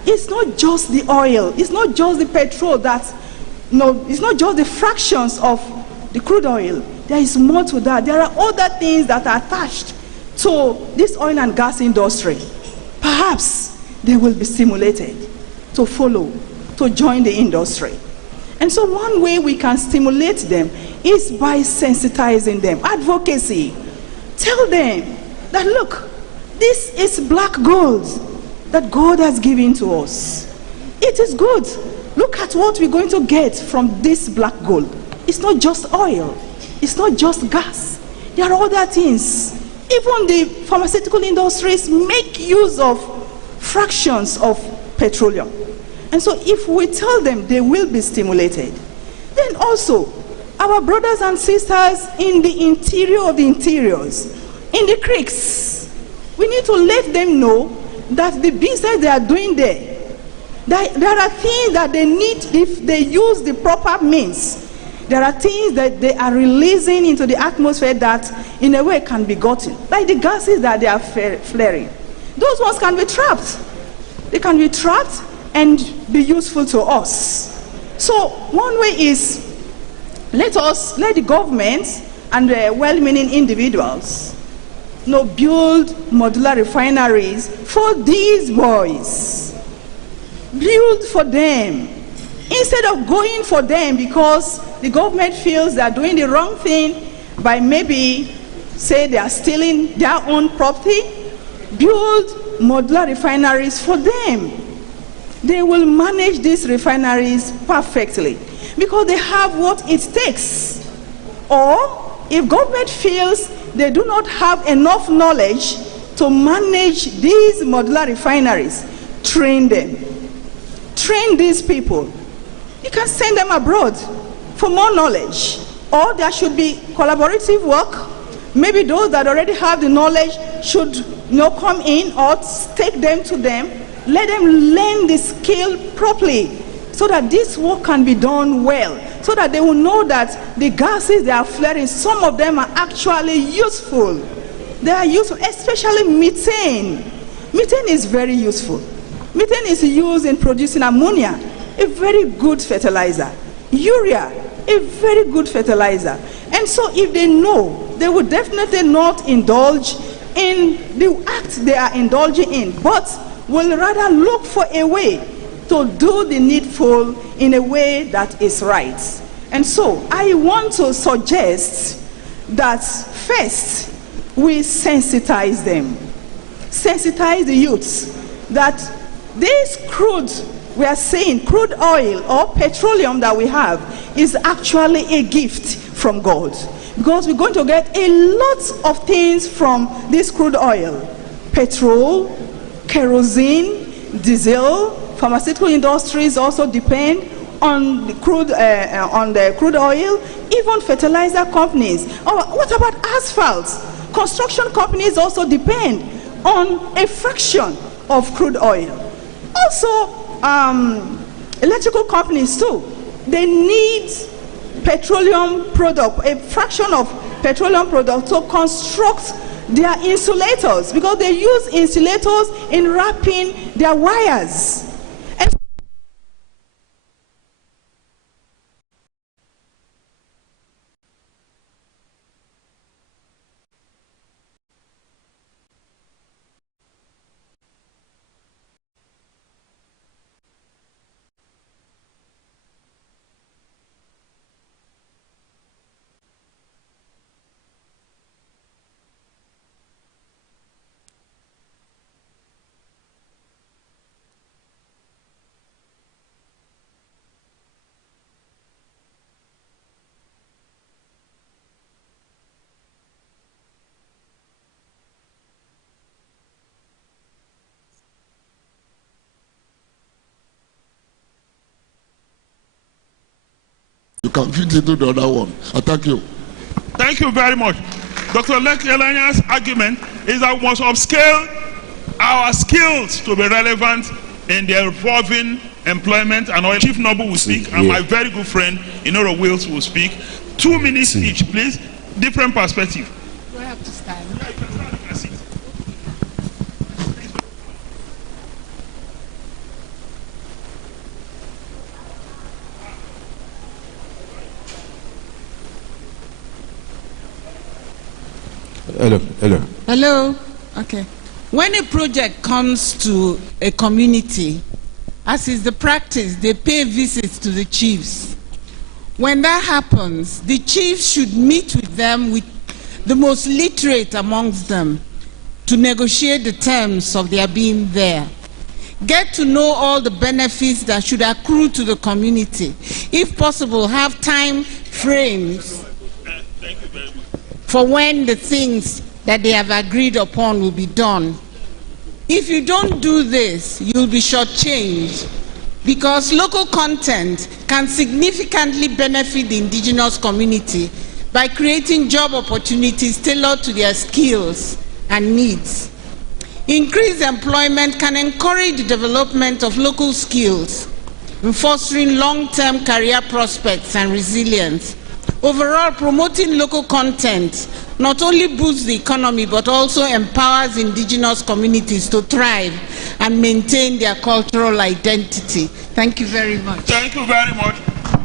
it's not just the oil, it's not just the petrol it's not just the fractions of the crude oil. There is more to that. There are other things that are attached to this oil and gas industry. Perhaps they will be stimulated to follow, to join the industry. And so one way we can stimulate them is by sensitizing them. Advocacy. Tell them that, look, this is black gold that God has given to us. It is good. Look at what we're going to get from this black gold. It's not just oil. It's not just gas. There are other things. Even the pharmaceutical industries make use of fractions of petroleum. And so if we tell them, they will be stimulated. Then also, our brothers and sisters in the interior of the interiors, in the creeks, we need to let them know that the business they are doing there are things that they need if they use the proper means. There are things that they are releasing into the atmosphere that in a way can be gotten, like the gases that they are flaring. Those ones can be trapped. They can be trapped and be useful to us. So one way is let the government and well-meaning individuals build modular refineries for these boys. Build for them. Instead of going for them because the government feels they are doing the wrong thing by maybe say they are stealing their own property, build modular refineries for them. They will manage these refineries perfectly because they have what it takes. Or if government feels they do not have enough knowledge to manage these modular refineries, train them. Train these people. You can send them abroad for more knowledge. Or there should be collaborative work. Maybe those that already have the knowledge should come in or take them to them. Let them learn the skill properly so that this work can be done well. So that they will know that the gases they are flaring, some of them are actually useful. They are useful, especially methane. Methane is very useful. Methane is used in producing ammonia, a very good fertilizer. Urea, a very good fertilizer. And so if they know, they will definitely not indulge in the act they are indulging in, but will rather look for a way to do the needful in a way that is right. And so I want to suggest that first we sensitize them. sensitize the youths that this crude we are saying, crude oil or petroleum that we have is actually a gift from God. Because we're going to get a lot of things from this crude oil. Petrol, kerosene, diesel, pharmaceutical industries also depend on the crude oil, even fertilizer companies. Oh, what about asphalt? Construction companies also depend on a fraction of crude oil. Also, electrical companies too, they need petroleum product, a fraction of petroleum product to construct their insulators, because they use insulators in wrapping their wires. And you can fit into the other one. I thank you. Thank you very much. Dr. Lekialanya's argument is that we must upscale our skills to be relevant in the evolving employment and oil. Chief Noble will speak, and my very good friend Inoro Wills will speak. 2 minutes each, please. Different perspective. Do I have to stand? Hello. Hello. Okay. When a project comes to a community, as is the practice, they pay visits to the chiefs. When that happens, the chiefs should meet with them, with the most literate amongst them, to negotiate the terms of their being there. Get to know all the benefits that should accrue to the community. If possible, have time frames for when the things that they have agreed upon will be done. If you don't do this, you'll be shortchanged, because local content can significantly benefit the indigenous community by creating job opportunities tailored to their skills and needs. Increased employment can encourage the development of local skills in fostering long-term career prospects and resilience. Overall, promoting local content not only boosts the economy but also empowers indigenous communities to thrive and maintain their cultural identity. Thank you very much. Thank you very much.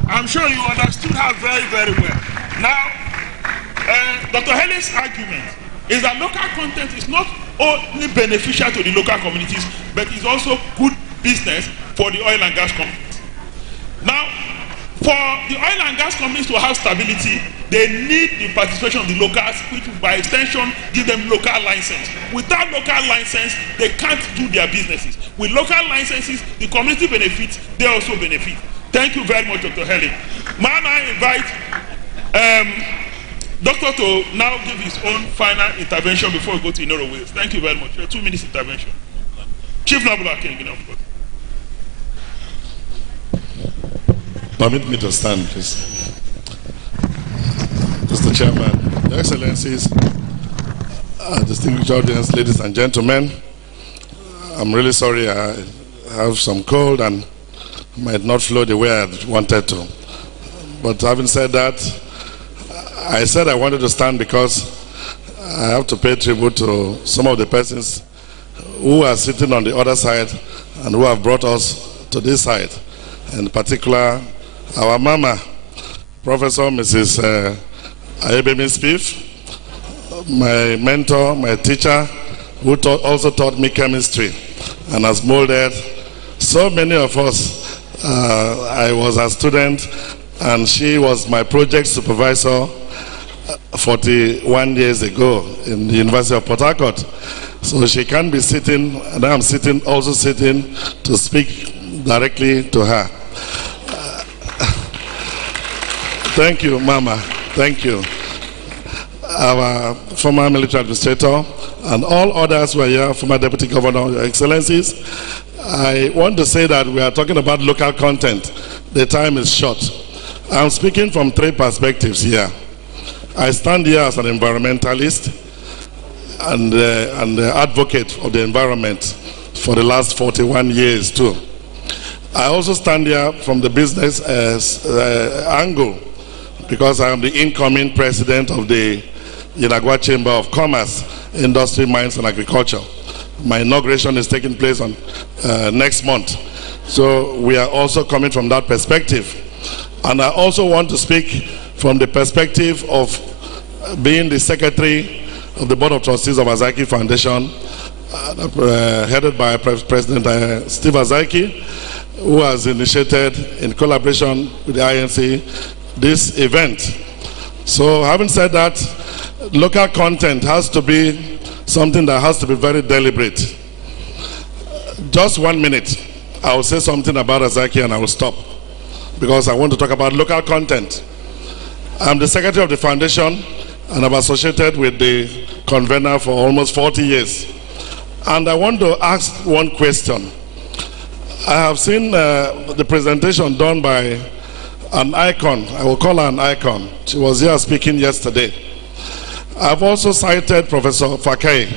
I'm sure you understood her very, very well. Now, Dr. Helen's argument is that local content is not only beneficial to the local communities, but is also good business for the oil and gas companies. Now, for the oil and gas companies to have stability, they need the participation of the locals, which will by extension give them local license. Without local license, they can't do their businesses. With local licenses, the community benefits, they also benefit. Thank you very much, Dr. Helen. May I invite Doctor to now give his own final intervention before we go to Inoro Wills. Thank you very much. Your 2 minutes intervention. Chief Noble King, of course. Permit me to stand, please. Mr. Chairman, Your Excellencies, distinguished audience, ladies and gentlemen, I'm really sorry I have some cold and might not flow the way I wanted to. But having said that, I said I wanted to stand because I have to pay tribute to some of the persons who are sitting on the other side and who have brought us to this side. In particular, our mama, Professor Mrs. Ayebemi Spiff, my mentor, my teacher, who also taught me chemistry and has molded so many of us. I was a student and she was my project supervisor 41 years ago in the University of Port Harcourt. So she can't be sitting, and I'm sitting, also sitting to speak directly to her. Thank you, Mama. Thank you. Our former military administrator and all others who are here, former Deputy Governor, Your Excellencies, I want to say that we are talking about local content. The time is short. I'm speaking from three perspectives here. I stand here as an environmentalist and advocate of the environment for the last 41 years too. I also stand here from the business angle because I am the incoming president of the Yenagua Chamber of Commerce, Industry, Mines and Agriculture. My inauguration is taking place on next month. So we are also coming from that perspective. And I also want to speak from the perspective of being the secretary of the Board of Trustees of Azaiki Foundation, headed by President Steve Azaiki, who has initiated, in collaboration with the INC, this event. So having said that, local content has to be something that has to be very deliberate. Just 1 minute, I will say something about Azaiki and I will stop, because I want to talk about local content. I'm the secretary of the foundation and I'm associated with the convener for almost 40 years. And I want to ask one question. I have seen the presentation done by an icon. I will call her an icon. She was here speaking yesterday. I've also cited Professor Fakai.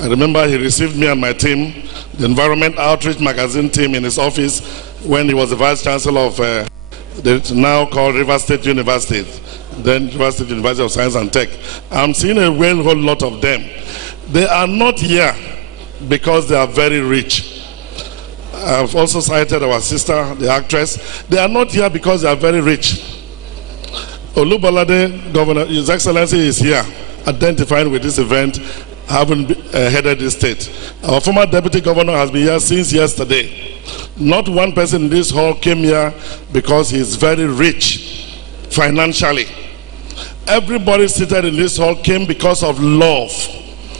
I remember he received me and my team, the Environment Outreach Magazine team, in his office when he was the Vice Chancellor of the now called River State University, then River State University of Science and Tech. I'm seeing a whole lot of them. They are not here because they are very rich. I've also cited our sister, the actress. They are not here because they are very rich. Olubolade, Governor, His Excellency is here, identifying with this event, having headed the state. Our former Deputy Governor has been here since yesterday. Not one person in this hall came here because he is very rich financially. Everybody seated in this hall came because of love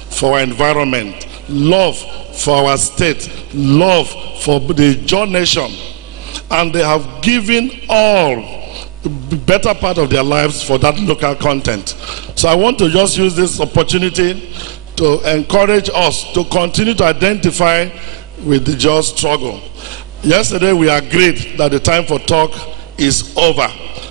for our environment, love for our state, love for the Jaw Nation. And they have given all the better part of their lives for that local content. So I want to just use this opportunity to encourage us to continue to identify with the Jaw struggle. Yesterday we agreed that the time for talk is over.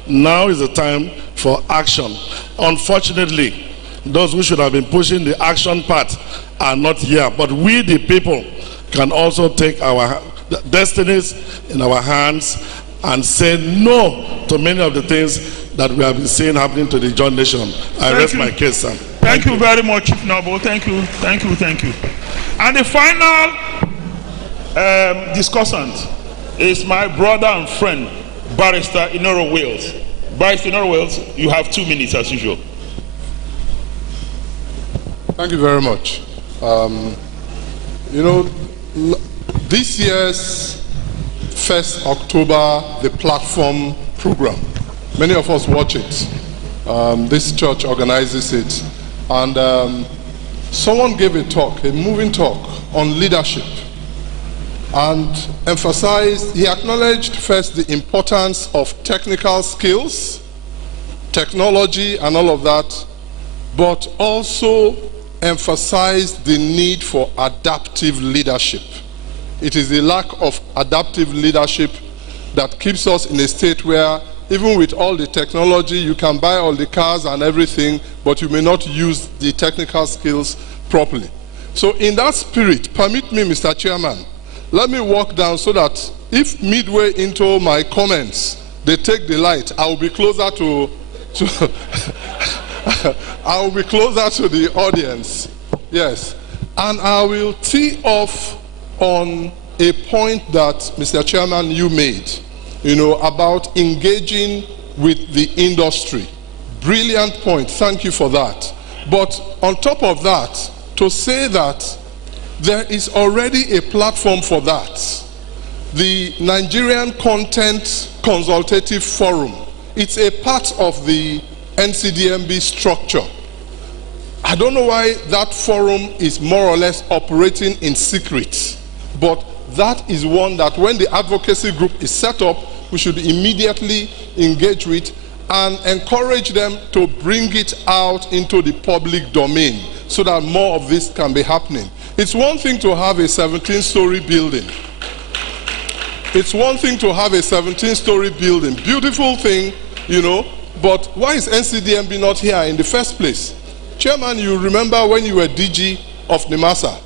Now is the time for action. Unfortunately, those who should have been pushing the action part are not here, but we the people can also take our destinies in our hands and say no to many of the things that we have been seeing happening to the Jaw Nation. I rest my case, sir. Thank you very much, Chief Noble. Thank you, thank you, thank you. And the final discussant is my brother and friend, Barrister Inoro Wales. Barrister Inoro Wales, you have 2 minutes as usual. Thank you very much. You know, this year's 1st October, the platform program, many of us watch it. This church organizes it. And someone gave a talk, a moving talk on leadership, and emphasized, he acknowledged first the importance of technical skills, technology and all of that, but also emphasized the need for adaptive leadership. It is the lack of adaptive leadership that keeps us in a state where even with all the technology, you can buy all the cars and everything, but you may not use the technical skills properly. So in that spirit, permit me, Mr. Chairman, let me walk down so that if midway into my comments, they take the light, I will be closer to I will be closer to the audience. Yes. And I will tee off on a point that, Mr. Chairman, you made, you know, about engaging with the industry. Brilliant point. Thank you for that. But on top of that, to say that there is already a platform for that. The Nigerian Content Consultative Forum, it's a part of the NCDMB structure, I don't know why that forum is more or less operating in secret, but that is one that when the advocacy group is set up, we should immediately engage with and encourage them to bring it out into the public domain so that more of this can be happening. It's one thing to have a 17-story building. It's one thing to have a 17-story building. Beautiful thing, you know, but why is NCDMB not here in the first place? Chairman, you remember when you were DG of NIMASA,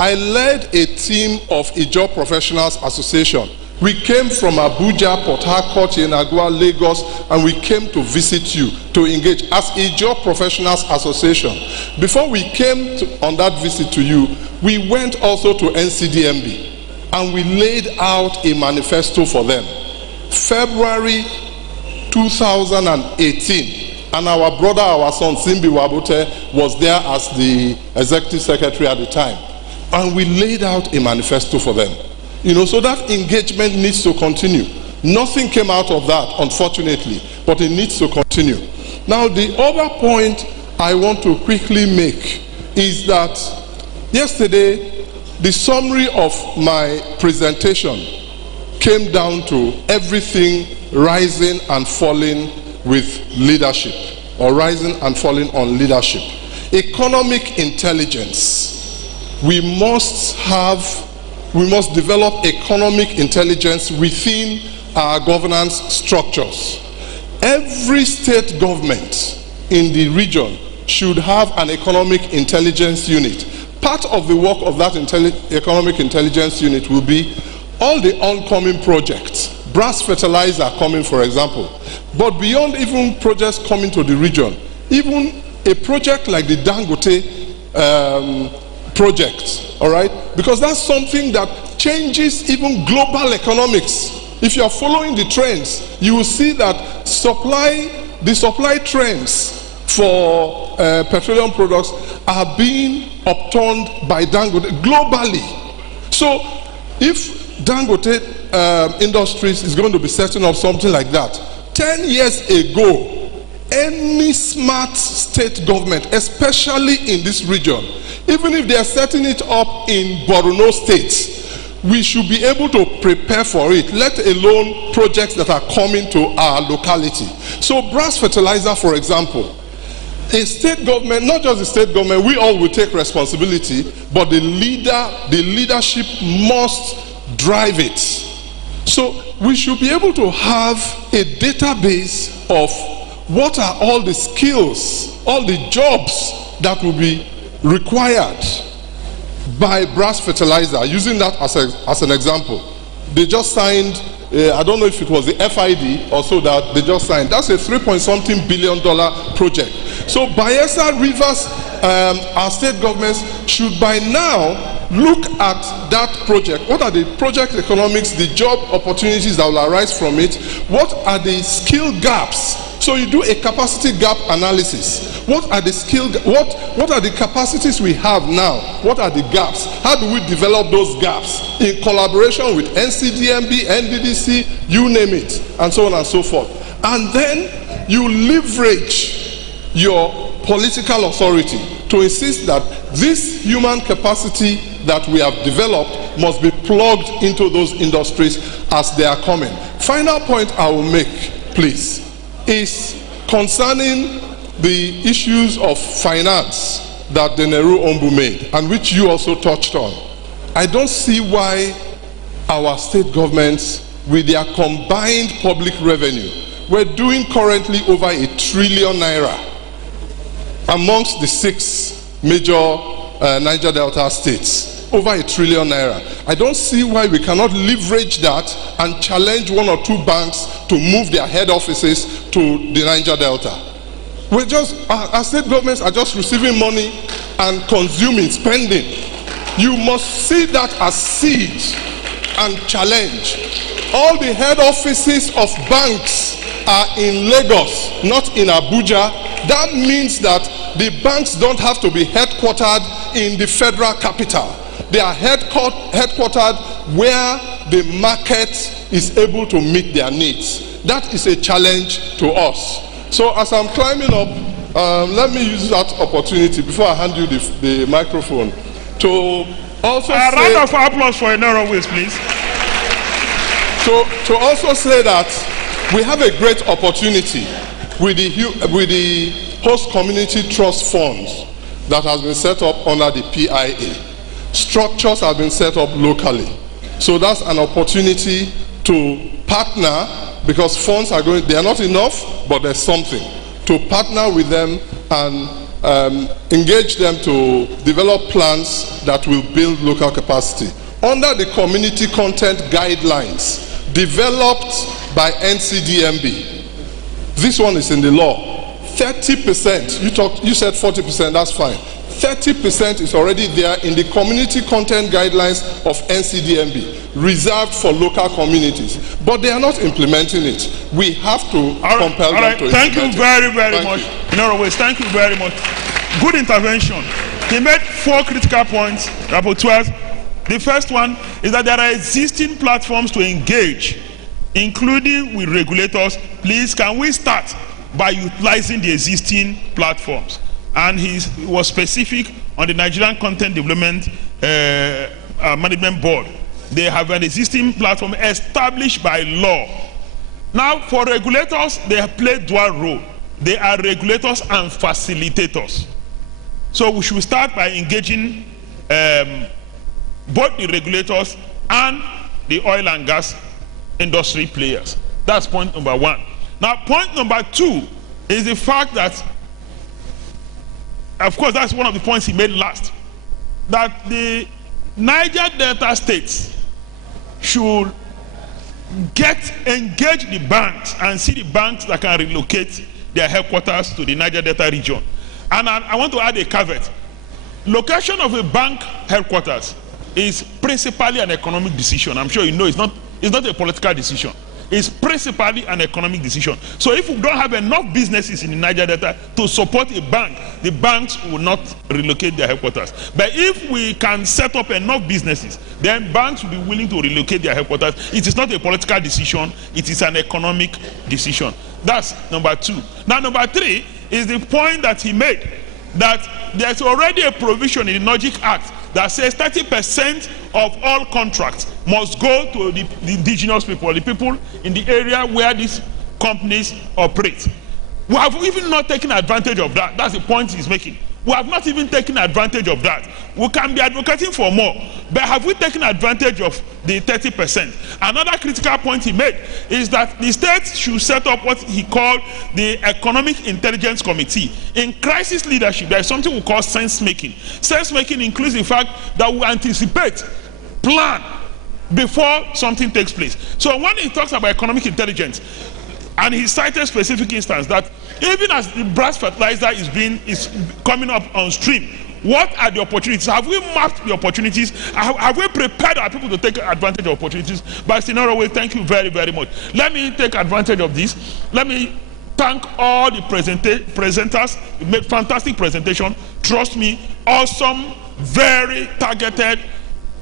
I led a team of Ijaw Professionals Association. We came from Abuja, Port Harcourt, Yenagua, Lagos, and we came to visit you, to engage as Ijaw Professionals Association. Before we came on that visit to you, we went also to NCDMB, and we laid out a manifesto for them. February 2018, and our brother, our son, Simbi Wabote, was there as the executive secretary at the time. And we laid out a manifesto for them. You know, so that engagement needs to continue. Nothing came out of that, unfortunately, but it needs to continue. Now, the other point I want to quickly make is that yesterday, the summary of my presentation came down to everything rising and falling with leadership, or rising and falling on leadership. Economic intelligence. We must develop economic intelligence within our governance structures. Every state government in the region should have an economic intelligence unit. Part of the work of that economic intelligence unit will be all the oncoming projects. Brass fertilizer coming, for example. But beyond even projects coming to the region, even a project like the Dangote project, all right? Because that's something that changes even global economics. If you are following the trends, you will see that the supply trends for petroleum products are being upturned by Dangote globally. So if Dangote Industries is going to be setting up something like that, 10 years ago, any smart state government, especially in this region, even if they are setting it up in Borno State, we should be able to prepare for it, let alone projects that are coming to our locality. So brass fertilizer, for example, a state government, not just the state government, we all will take responsibility, but the leadership must drive it. So we should be able to have a database of what are all the skills, all the jobs that will be required by brass fertilizer, using that as an example. They just signed, I don't know if it was the FID or so that they just signed. That's a $3.something billion project. So Bayelsa, Rivers, our state governments should by now look at that project. What are the project economics, the job opportunities that will arise from it? What are the skill gaps? So you do a capacity gap analysis. What are the what are the capacities we have now? What are the gaps? How do we develop those gaps in collaboration with NCDMB, NDDC, you name it, and so on and so forth. And then you leverage your political authority to insist that this human capacity that we have developed must be plugged into those industries as they are coming. Final point I will make, please, is concerning the issues of finance that Deneru Ombu made, and which you also touched on. I don't see why our state governments, with their combined public revenue, we're doing currently over ₦1 trillion amongst the 6 major Niger Delta states, over ₦1 trillion. I don't see why we cannot leverage that and challenge 1 or 2 banks to move their head offices to the Niger Delta. Our state governments are just receiving money and consuming, spending. You must see that as seed and challenge. All the head offices of banks are in Lagos, not in Abuja. That means that the banks don't have to be headquartered in the federal capital. They are headquartered where the market is able to meet their needs. That is a challenge to us. So as I'm climbing up, Let me use that opportunity before I hand you the microphone to also A round of applause for Enoro Waste, please. To also say that we have a great opportunity with the host community trust funds that has been set up under the PIA. Structures have been set up locally. So that's an opportunity to partner, because funds are going, they are not enough, but there's something. To partner with them and engage them to develop plans that will build local capacity. Under the community content guidelines developed by NCDMB, this one is in the law. 30%, you said 40%, that's fine. 30% is already there in the community content guidelines of NCDMB, reserved for local communities. But they are not implementing it. We have to compel them to implement it. Thank you very, very much. In other words, thank you very much. Good intervention. He made 4 critical points, rapporteurs. The first one is that there are existing platforms to engage, including with regulators. Please, can we start by utilizing the existing platforms? And he was specific on the Nigerian Content Development Management Board. They have an existing platform established by law. Now, for regulators, they have played dual role. They are regulators and facilitators. So we should start by engaging both the regulators and the oil and gas industry players. That's point number 1. Now, point number 2 is the fact that, of course, that's one of the points he made last, that the Niger Delta states should engage the banks and see the banks that can relocate their headquarters to the Niger Delta region. And I want to add a caveat. Location of a bank headquarters is principally an economic decision. I'm sure you know it's not a political decision. It's principally an economic decision. So if we don't have enough businesses in the Niger Delta to support a bank, the banks will not relocate their headquarters. But if we can set up enough businesses, then banks will be willing to relocate their headquarters. It is not a political decision, it is an economic decision. That's number 2. Now, number 3 is the point that he made, that there's already a provision in the NOGIC Act that says 30% of all contracts must go to the indigenous people, the people in the area where these companies operate. We have even not taken advantage of that. That's the point he's making. We have not even taken advantage of that. We can be advocating for more, but have we taken advantage of the 30%? Another critical point he made is that the states should set up what he called the Economic Intelligence Committee. In crisis leadership, there is something we call sense making. Sense making includes the fact that we anticipate, plan before something takes place. So when he talks about economic intelligence, and he cited specific instance that even as the brass fertilizer is coming up on stream, what are the opportunities? Have we mapped the opportunities? Have we prepared our people to take advantage of opportunities? But in other way, thank you very, very much. Let me take advantage of this. Let me thank all the presenters. You made fantastic presentation. Trust me, awesome, very targeted,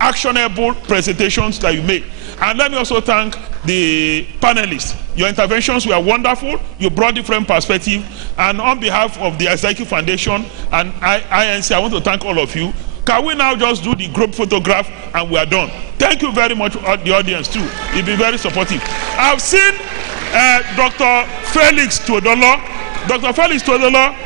actionable presentations that you made. And let me also thank the panelists. Your interventions were wonderful. You brought different perspectives. And on behalf of the Azaiki Foundation and INC, I want to thank all of you. Can we now just do the group photograph and we are done? Thank you very much, the audience too. You've been very supportive. I've seen Dr. Felix Tuodolo. Dr. Felix Tuodolo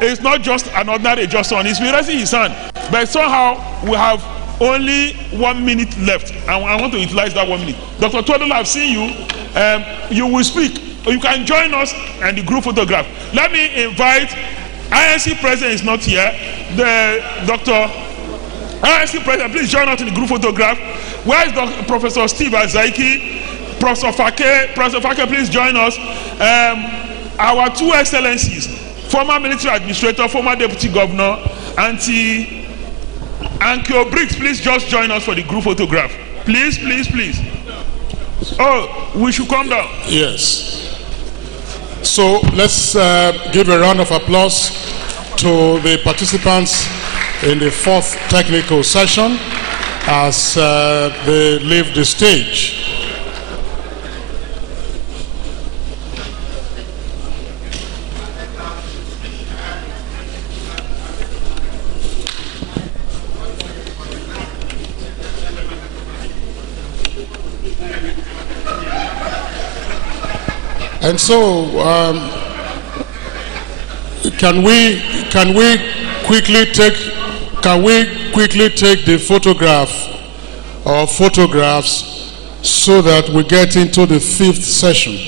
is not just an ordinary adjustment. He's been raising his hand. But somehow we have only 1 minute left, and I want to utilize that 1 minute. Dr. Tuodolo, I've seen you. You will speak. You can join us and the group photograph. Let me invite, INC president is not here. The Dr. INC president, please join us in the group photograph. Where is Professor Steve Azaiki? Professor Fake, please join us. Our 2 excellencies, former military administrator, former deputy governor, Ankyo Briggs, please just join us for the group photograph. Please, please, please. Oh, we should come down. Yes. So let's give a round of applause to the participants in the 4th technical session as they leave the stage. And so, can we quickly take the photograph or photographs so that we get into the fifth session?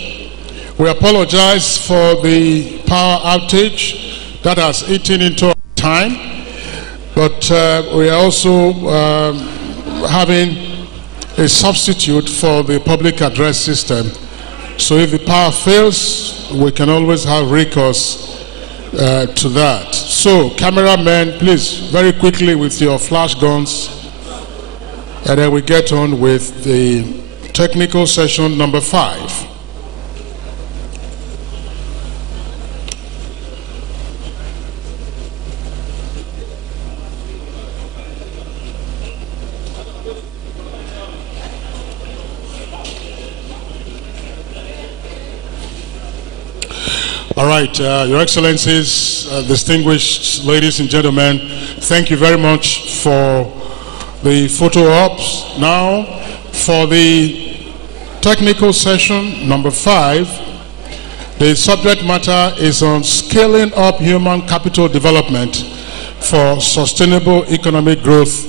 We apologize for the power outage that has eaten into our time, but we are also having a substitute for the public address system. So if the power fails, we can always have recourse to that. So cameramen, please, very quickly with your flash guns, and then we get on with the technical session number 5. All right, Your Excellencies, distinguished ladies and gentlemen, thank you very much for the photo ops. Now, for the technical session number 5, the subject matter is on scaling up human capital development for sustainable economic growth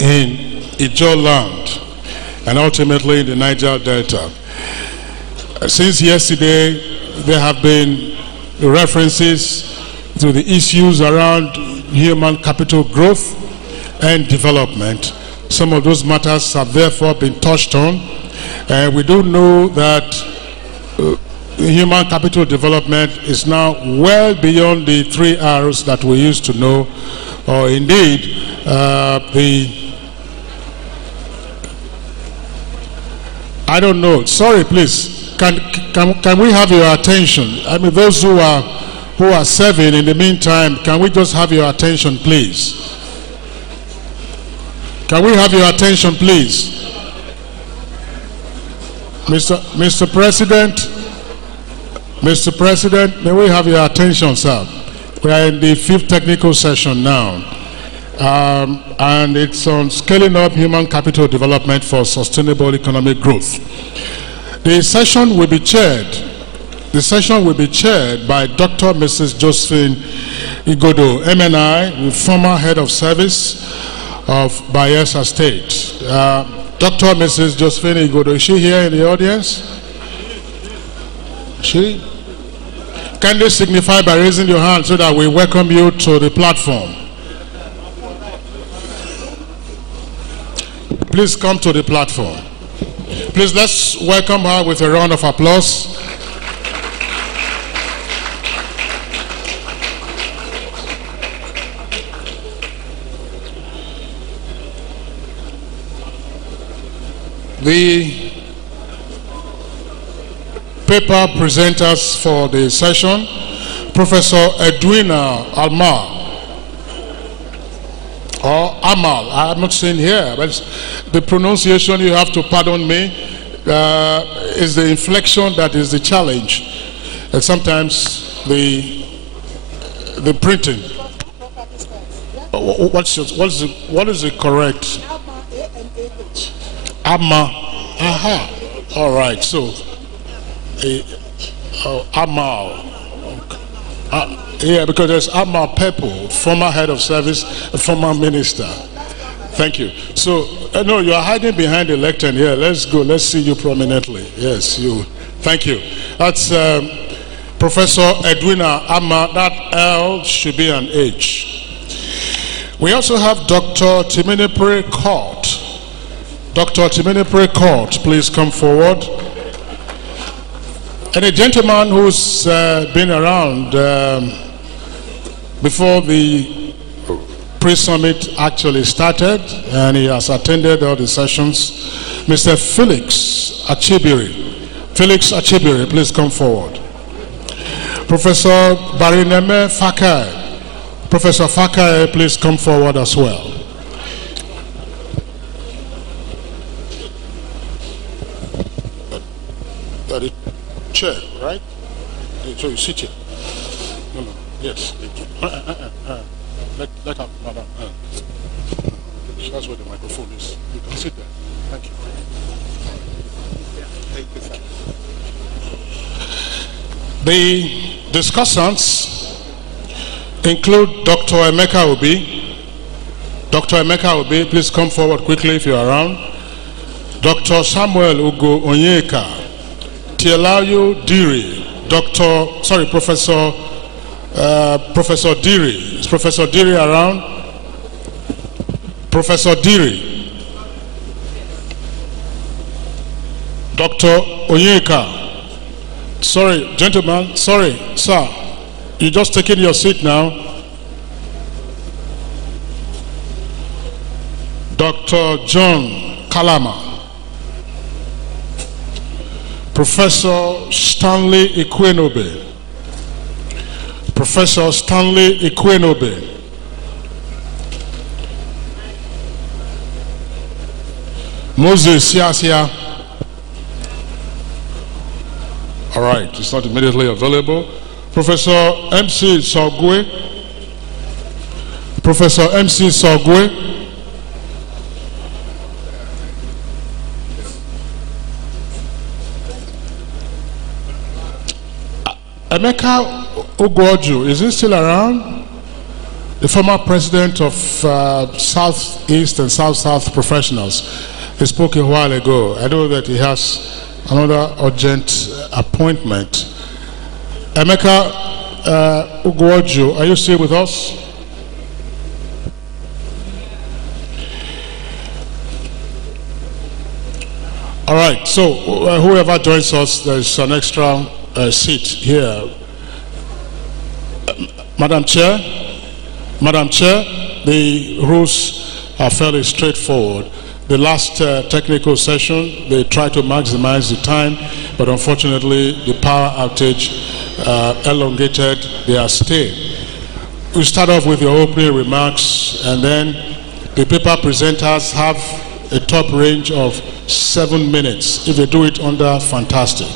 in Ijaw land and ultimately in the Niger Delta. Since yesterday, there have been references to the issues around human capital growth and development. Some of those matters have therefore been touched on. We do know that human capital development is now well beyond the 3 R's that we used to know, or indeed I don't know. Sorry, please. Can we have your attention? I mean, those who are serving in the meantime, can we just have your attention, please? Can we have your attention, please? Mr. President, may we have your attention, sir? We are in the 5th technical session now, and it's on scaling up human capital development for sustainable economic growth. The session will be chaired by Dr. Mrs. Josephine Igodo, MNI, former head of service of Bayelsa State. Dr. Mrs. Josephine Igodo, is she here in the audience? She? Can they signify by raising your hand so that we welcome you to the platform? Please come to the platform. Please, let's welcome her with a round of applause. The paper presenters for the session, Professor Edwina Almar, or Amal, I'm not saying here, but the pronunciation, you have to pardon me, is the inflection that is the challenge. And sometimes the printing. What is the correct? Amma. Aha. All right. So, Amal. Yeah, because there's Amal Pepo, former head of service, former minister. Thank you. So, no, you are hiding behind the lectern here. Let's go. Let's see you prominently. Yes, you. Thank you. That's Professor Edwina Amma. That L should be an H. We also have Dr. Timinipre Court. Dr. Timinipre Court, please come forward. And a gentleman who's been around before the pre-summit actually started, and he has attended all the sessions, Mr. Felix Achibiri. Felix Achibiri, please come forward. Professor Barineme Fakai. Professor Fakai, please come forward as well. Chair, right? So you sit here. No. Yes. Let her, madam. That's where the microphone is. You can sit there. Thank you. The discussants include Dr. Emeka Obi. Dr. Emeka Obi, please come forward quickly if you're around. Dr. Samuel Ugo Onyeka, Tielayo Diri, Professor Diri. Is Professor Diri around? Professor Diri. Dr. Onyeka. Sorry, gentlemen. Sorry, sir. You just taking your seat now. Dr. John Kalama. Professor Stanley Ikwenobe. Professor Stanley Ikwenobe. Moses Siasia. All right, it's not immediately available. Professor MC Sogwe. Professor MC Sogwe. Emeka Ogwoju, is he still around? The former president of Southeast and South-South Professionals. He spoke a while ago. I know that he has another urgent appointment. Emeka Ogwoju, are you still with us? All right, so whoever joins us, there's an extra seat here. Madam Chair, the rules are fairly straightforward. The last technical session, they tried to maximize the time, but unfortunately the power outage elongated their stay. We start off with your opening remarks, and then the paper presenters have a top range of 7 minutes. If they do it under, fantastic.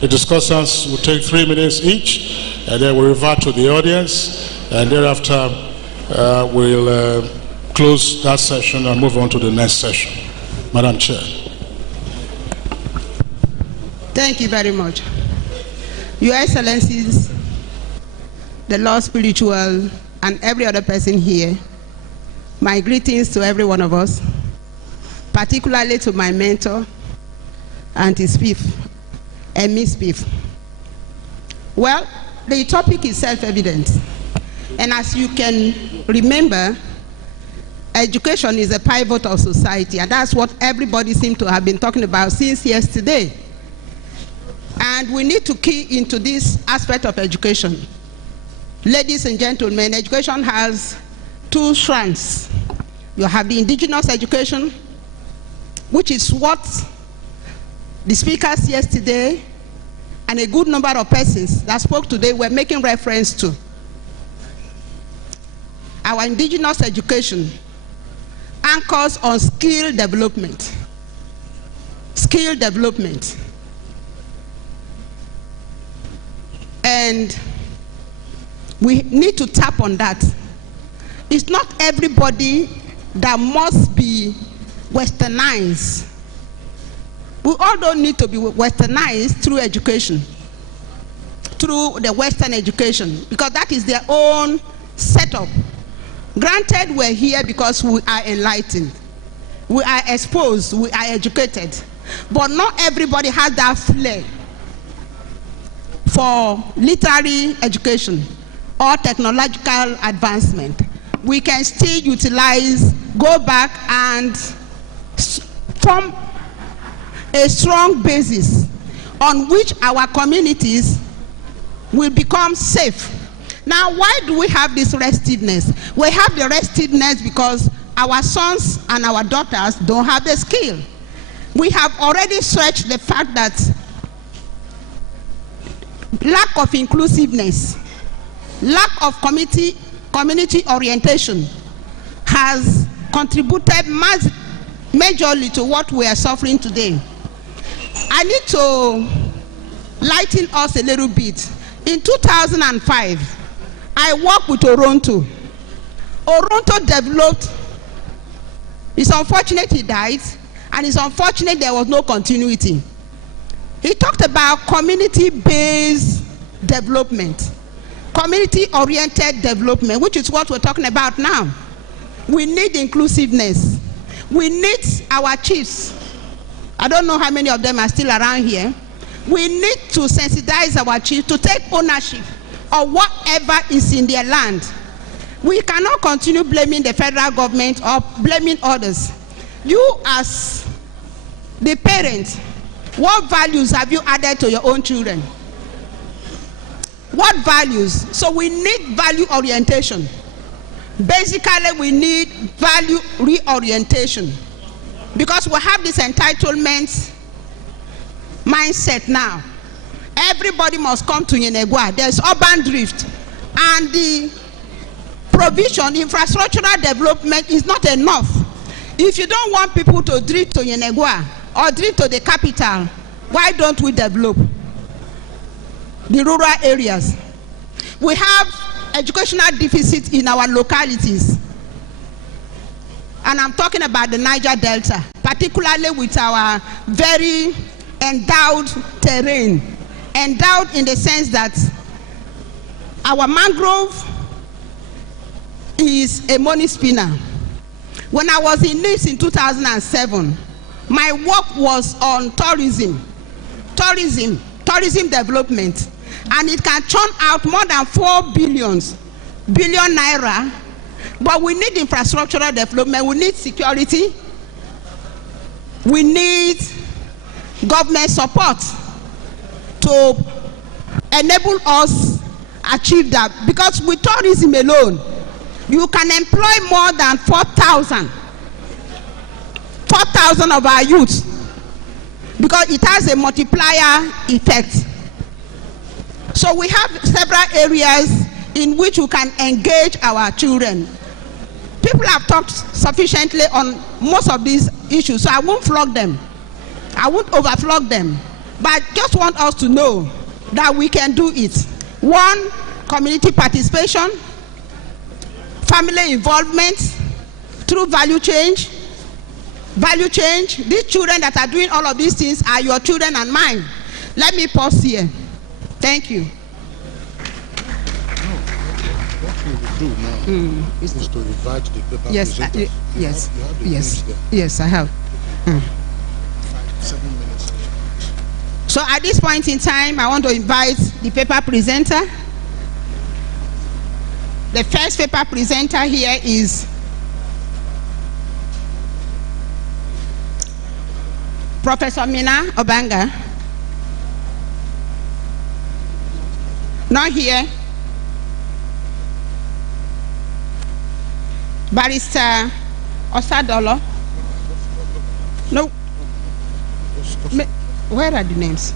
The discussants will take 3 minutes each, and then we'll revert to the audience, and thereafter we'll close that session and move on to the next session. Madam Chair. Thank you very much. Your Excellencies, the Lord Spiritual, and every other person here, my greetings to every one of us, particularly to my mentor, Auntie Spiff, and Miss Spiff. Well, the topic is self-evident, and as you can remember, education is a pivot of society, and that's what everybody seems to have been talking about since yesterday. And we need to key into this aspect of education. Ladies and gentlemen, education has 2 strands. You have the indigenous education, which is what the speakers yesterday and a good number of persons that spoke today were making reference to. Our indigenous education anchors on skill development. Skill development. And we need to tap on that. It's not everybody that must be westernized. We all don't need to be westernized through education, through the Western education, because that is their own setup. Granted, we're here because we are enlightened, we are exposed, we are educated, but not everybody has that flair for literary education or technological advancement. We can still utilize, go back and form a strong basis on which our communities will become safe. Now, why do we have this restiveness? We have the restiveness because our sons and our daughters don't have the skill. We have already searched the fact that lack of inclusiveness, lack of community orientation has contributed majorly to what we are suffering today. I need to lighten us a little bit. In 2005, I worked with Oronto. Oronto developed, it's unfortunate he died, and it's unfortunate there was no continuity. He talked about community-based development, community-oriented development, which is what we're talking about now. We need inclusiveness. We need our chiefs. I don't know how many of them are still around here. We need to sensitize our chiefs to take ownership of whatever is in their land. We cannot continue blaming the federal government or blaming others. You as the parent, what values have you added to your own children? What values? So we need value orientation. Basically, we need value reorientation, because we have this entitlement mindset now. Everybody must come to Yenegua. There's urban drift, and the provision, infrastructural development is not enough. If you don't want people to drift to Yenegua or drift to the capital, why don't we develop the rural areas? We have educational deficit in our localities, and I'm talking about the Niger Delta, particularly with our very endowed terrain, endowed in the sense that our mangrove is a money spinner. When I was in NIPS in 2007, my work was on tourism development, and it can churn out more than 4 billion naira. But we need infrastructural development, we need security, we need government support to enable us achieve that. Because with tourism alone, you can employ more than 4,000 of our youth, because it has a multiplier effect. So we have several areas in which we can engage our children. People have talked sufficiently on most of these issues, so I won't flog them. I won't overflog them. But I just want us to know that we can do it. One, community participation, family involvement through value change. These children that are doing all of these things are your children and mine. Let me pause here. Thank you. What we will do now is to invite the paper presenters. Yes, I have. 7 minutes. So at this point in time, I want to invite the paper presenter. The first paper presenter here is Professor Mina Obanga. Not here. Barrister Osadolo. No. Where are the names?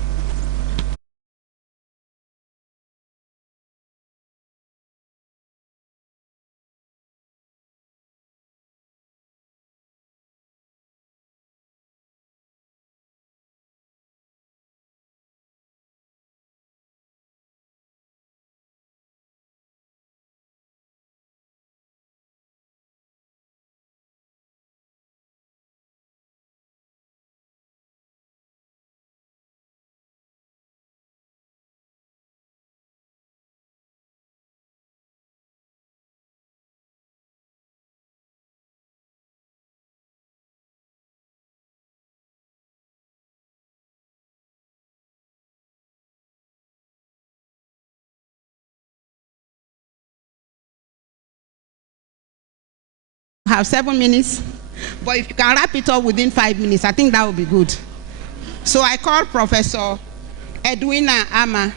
Have 7 minutes, but if you can wrap it up within 5 minutes, I think that would be good. So I call Professor Edwina Ama.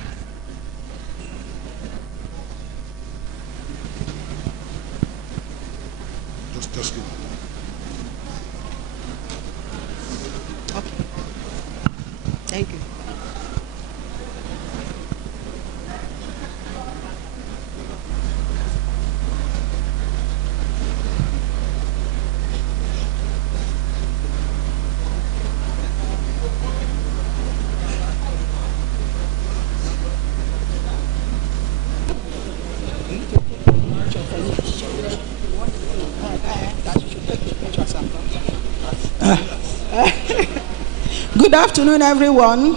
Just give. Okay. Thank you. Good afternoon, everyone.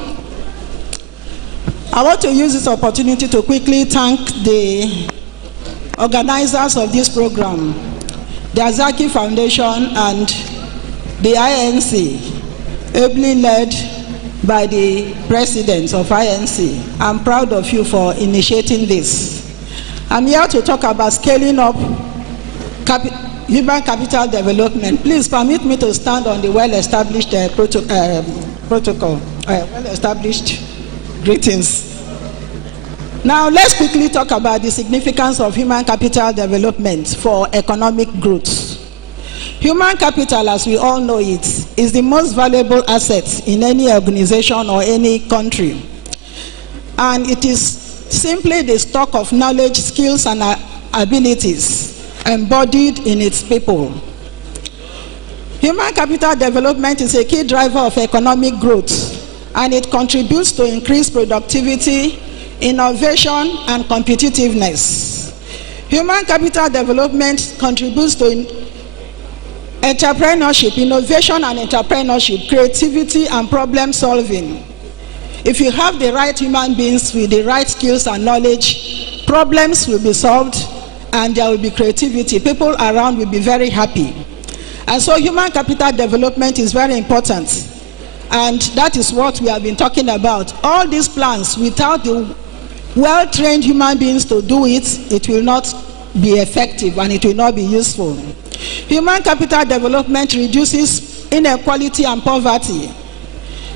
I want to use this opportunity to quickly thank the organizers of this program, the Azaki Foundation and the INC, ably led by the president of INC. I'm proud of you for initiating this. I'm here to talk about scaling up human capital development. Please permit me to stand on the well-established protocol, well-established greetings. Now, let's quickly talk about the significance of human capital development for economic growth. Human capital, as we all know it, is the most valuable asset in any organization or any country. And it is simply the stock of knowledge, skills, and abilities embodied in its people. Human capital development is a key driver of economic growth, and it contributes to increased productivity, innovation, and competitiveness. Human capital development contributes to entrepreneurship, innovation and entrepreneurship, creativity and problem solving. If you have the right human beings with the right skills and knowledge, problems will be solved and there will be creativity. People around will be very happy. And so human capital development is very important. And that is what we have been talking about. All these plans, without the well-trained human beings to do it, it will not be effective and it will not be useful. Human capital development reduces inequality and poverty.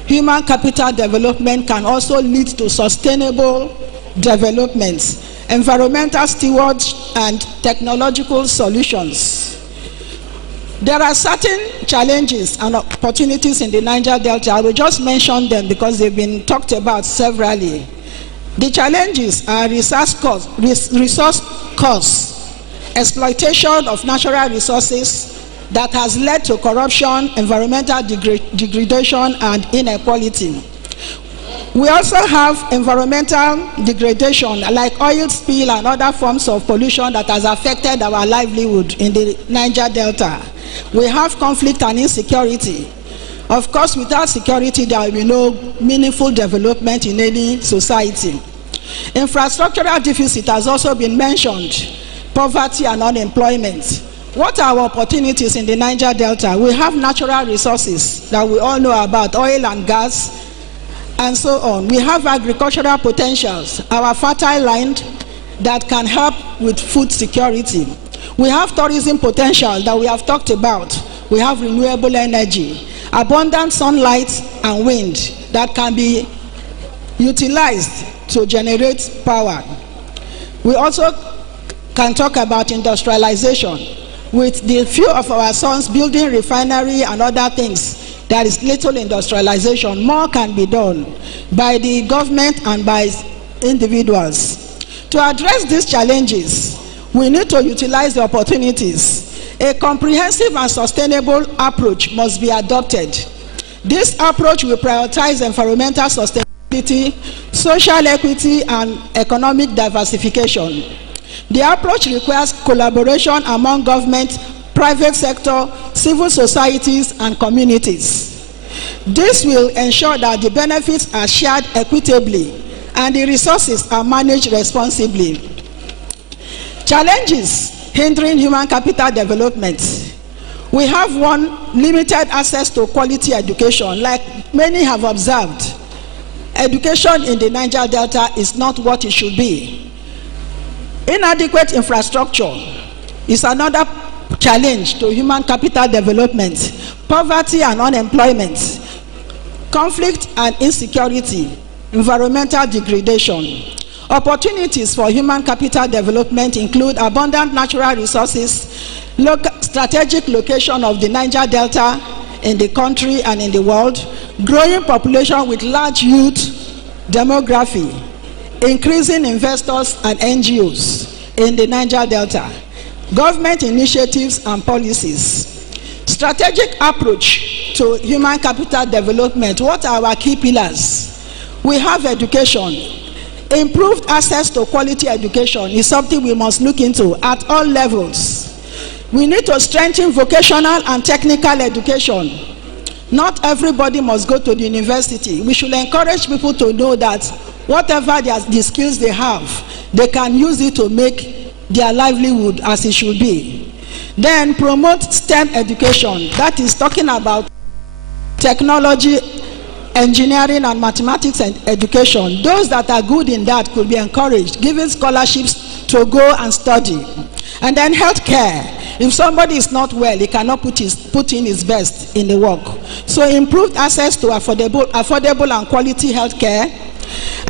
Human capital development can also lead to sustainable development, environmental stewards, and technological solutions. There are certain challenges and opportunities in the Niger Delta. I will just mention them because they've been talked about severally. The challenges are resource costs, exploitation of natural resources that has led to corruption, environmental degradation, and inequality. We also have environmental degradation like oil spill and other forms of pollution that has affected our livelihood in the Niger Delta. We have conflict and insecurity. Of course, without security, there will be no meaningful development in any society. Infrastructural deficit has also been mentioned, poverty and unemployment. What are our opportunities in the Niger Delta? We have natural resources that we all know about, oil and gas, and so on. We have agricultural potentials, our fertile land that can help with food security. We have tourism potential that we have talked about. We have renewable energy, abundant sunlight and wind that can be utilized to generate power. We also can talk about industrialization. With the few of our sons building refinery and other things, there is little industrialization. More can be done by the government and by individuals. To address these challenges, we need to utilize the opportunities. A comprehensive and sustainable approach must be adopted. This approach will prioritize environmental sustainability, social equity, and economic diversification. The approach requires collaboration among government, private sector, civil societies, and communities. This will ensure that the benefits are shared equitably and the resources are managed responsibly. Challenges hindering human capital development. We have one, limited access to quality education. Like many have observed, education in the Niger Delta is not what it should be. Inadequate infrastructure is another challenge to human capital development. Poverty and unemployment, conflict and insecurity, environmental degradation. Opportunities for human capital development include abundant natural resources, strategic location of the Niger Delta in the country and in the world, growing population with large youth demography, increasing investors and NGOs in the Niger Delta, government initiatives and policies. Strategic approach to human capital development. What are our key pillars? We have education. Improved access to quality education is something we must look into at all levels. We need to strengthen vocational and technical education. Not everybody must go to the university. We should encourage people to know that whatever the skills they have, they can use it to make their livelihood as it should be. Then promote STEM education. That is talking about technology, engineering, and mathematics and education. Those that are good in that could be encouraged, given scholarships to go and study. And then healthcare. If somebody is not well, he cannot put in his best in the work. So improved access to affordable and quality healthcare.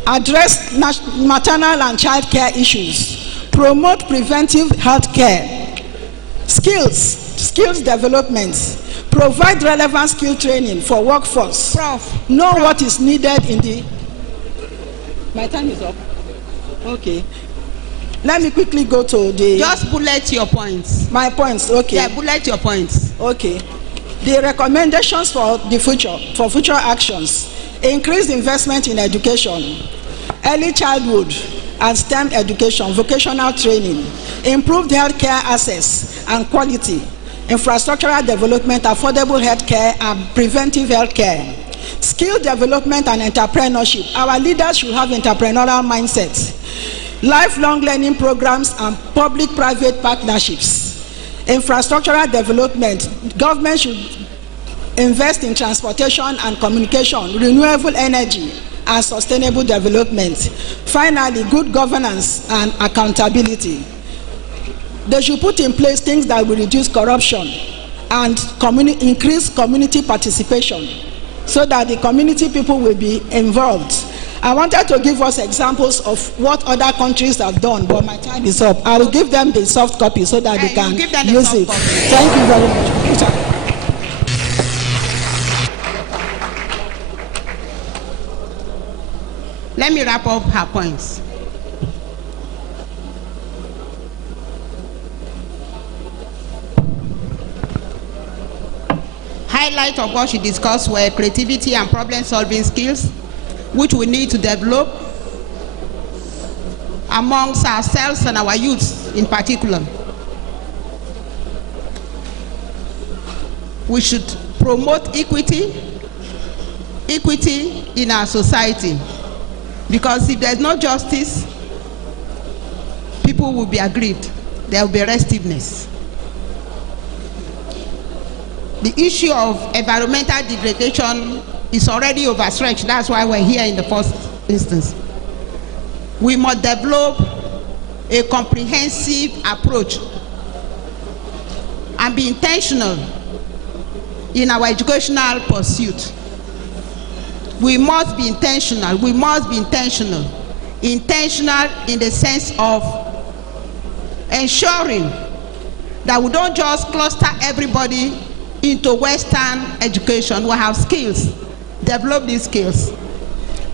Address maternal and child care issues. Promote preventive healthcare. Skills development. Provide relevant skill training for workforce. Know what is needed in the... My time is up. Okay. Let me quickly go to the... Just bullet your points. My points, okay. Yeah, bullet your points. Okay. The recommendations for the future, for future actions. Increased investment in education, early childhood and STEM education, vocational training, improved healthcare access and quality, infrastructural development, affordable healthcare and preventive healthcare, skill development and entrepreneurship. Our leaders should have entrepreneurial mindsets. Lifelong learning programs and public-private partnerships. Infrastructural development. Government should invest in transportation and communication, renewable energy, and sustainable development. Finally, good governance and accountability. They should put in place things that will reduce corruption and increase community participation so that the community people will be involved. I wanted to give us examples of what other countries have done, but my time is up. I will give them the soft copy so that they can use it. Thank you very much. Let me wrap up her points. Highlight of what she discussed were creativity and problem-solving skills, which we need to develop amongst ourselves and our youths in particular. We should promote equity in our society, because if there's no justice, people will be aggrieved. There will be restiveness. The issue of environmental degradation is already overstretched. That's why we're here in the first instance. We must develop a comprehensive approach and be intentional in our educational pursuit. We must be intentional. We must be intentional. Intentional in the sense of ensuring that we don't just cluster everybody into Western education. We have skills. Develop these skills.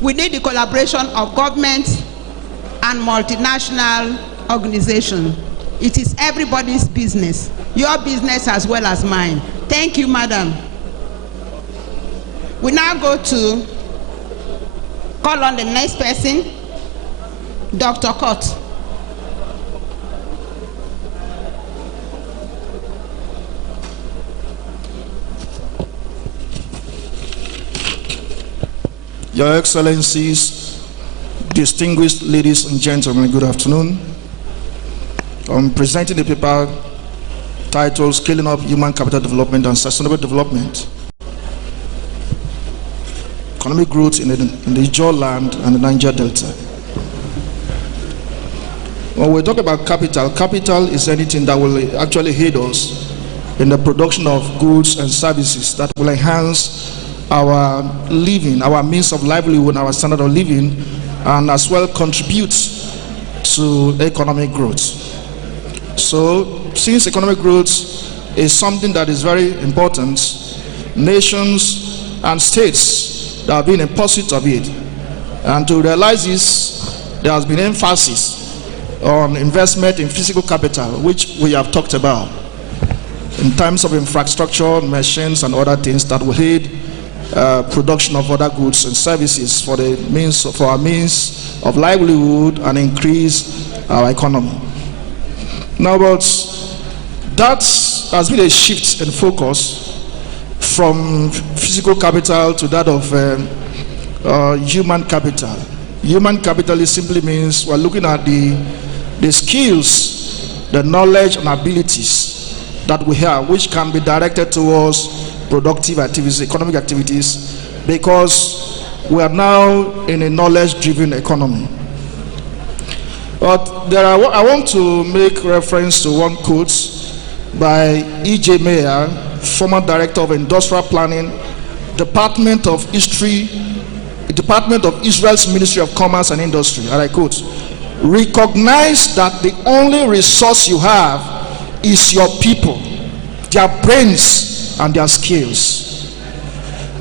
We need the collaboration of governments and multinational organizations. It is everybody's business, your business as well as mine. Thank you, madam. We now go to call on the next person, Dr. Cott. Your Excellencies, distinguished ladies and gentlemen, good afternoon. I'm presenting the paper titled Scaling Up Human Capital Development and Sustainable Development, Economic Growth in the Ijaw Land and the Niger Delta. When we talk about capital, capital is anything that will actually aid us in the production of goods and services that will enhance our living, our means of livelihood, our standard of living, and as well contribute to economic growth. So, since economic growth is something that is very important, nations and states that have been in pursuit of it, and to realize this, there has been emphasis on investment in physical capital, which we have talked about, in terms of infrastructure, machines, and other things that will aid production of other goods and services for our means of livelihood and increase our economy. Now, but that has been a shift in focus from physical capital to that of human capital. Human capital simply means we're looking at the skills, the knowledge and abilities that we have, which can be directed towards productive activities, economic activities, because we are now in a knowledge-driven economy. But I want to make reference to one quote by E.J. Mayer, former director of industrial planning, Department of Israel's Ministry of Commerce and Industry, and I quote, "Recognize that the only resource you have is your people, their brains and their skills."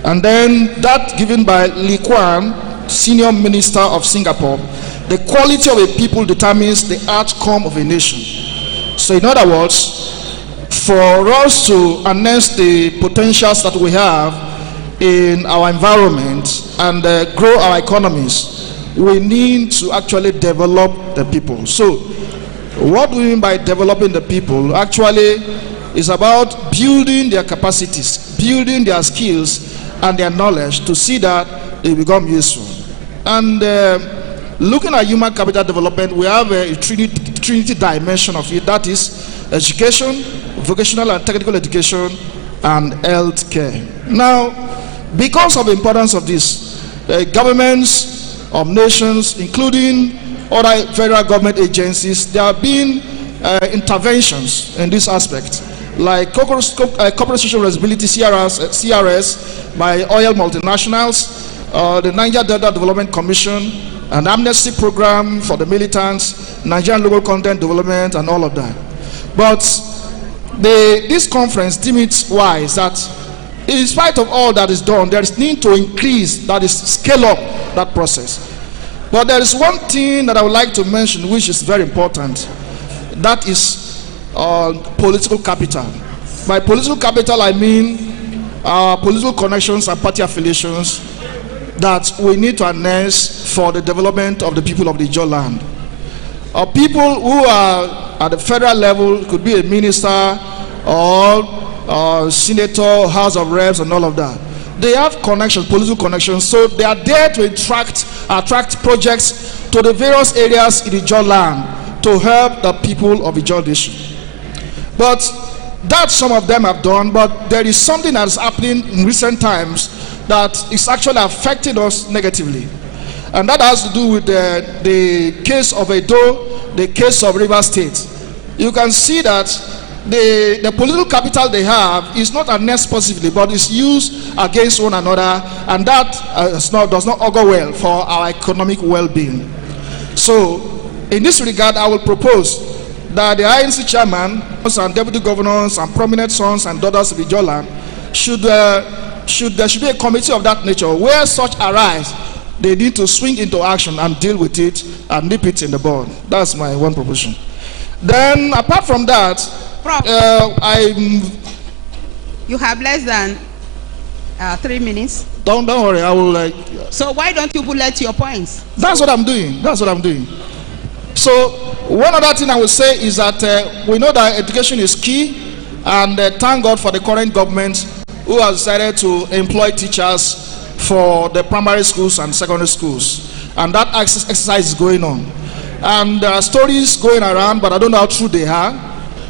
And then that given by Lee Kuan, Senior Minister of Singapore, "The quality of a people determines the outcome of a nation." So in other words, for us to harness the potentials that we have in our environment and grow our economies, we need to actually develop the people. So what do we mean by developing the people? Actually, is about building their capacities, building their skills and their knowledge to see that they become useful. And looking at human capital development, we have a trinity dimension of it, that is education, vocational and technical education, and health care. Now, because of the importance of this, governments of nations, including other federal government agencies, there have been interventions in this aspect, like corporate social responsibility, CRS, by oil multinationals, the Niger Delta Development Commission, an amnesty program for the militants, Nigerian local content development, and all of that. But this conference deemed it wise that in spite of all that is done, there is need to increase, that is, scale up that process. But there is one thing that I would like to mention which is very important. That is political capital. By political capital, I mean political connections and party affiliations that we need to harness for the development of the people of the Ijaw land. People who are at the federal level, could be a minister or senator, House of Reps, and all of that. They have connections, political connections, so they are there to attract projects to the various areas in the Ijaw land to help the people of the Ijaw district. But that some of them have done, but there is something that is happening in recent times that is actually affecting us negatively. And that has to do with the case of Edo, the case of River State. You can see that the political capital they have is not harnessed positively, but is used against one another, and that does not augur well for our economic well-being. So, in this regard, I will propose that the INC chairman and deputy governors and prominent sons and daughters of the Ijaw land there should be a committee of that nature where such arise, they need to swing into action and deal with it and nip it in the bud. That's my one proposition. Then, apart from that, you have less than 3 minutes. Don't worry, I will. So why don't you bullet your points? That's what I'm doing. That's what I'm doing. So one other thing I will say is that we know that education is key, and thank God for the current government who has decided to employ teachers for the primary schools and secondary schools, and that exercise is going on. And there are stories going around, but I don't know how true they are.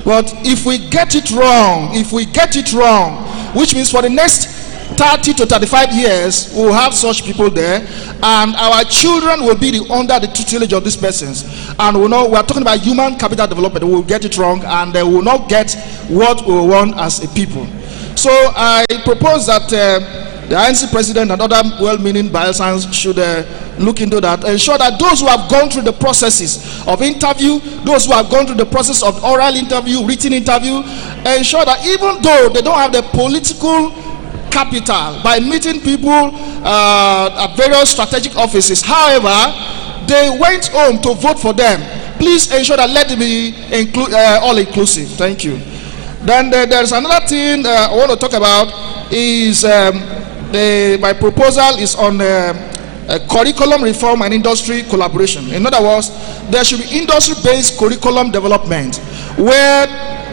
But if we get it wrong, which means for the next 30 to 35 years, we'll have such people there, and our children will be under the tutelage of these persons. And we know we are talking about human capital development. We'll get it wrong, and they will not get what we want as a people. So I propose that the INC president and other well-meaning Bayelsans should look into that, ensure that those who have gone through the processes of interview, those who have gone through the process of oral interview, written interview, ensure that even though they don't have the political capital by meeting people at various strategic offices, however, they went home to vote for them. Please ensure that let them be all-inclusive. Thank you. Then there's another thing I want to talk about is my proposal is on curriculum reform and industry collaboration. In other words, there should be industry-based curriculum development where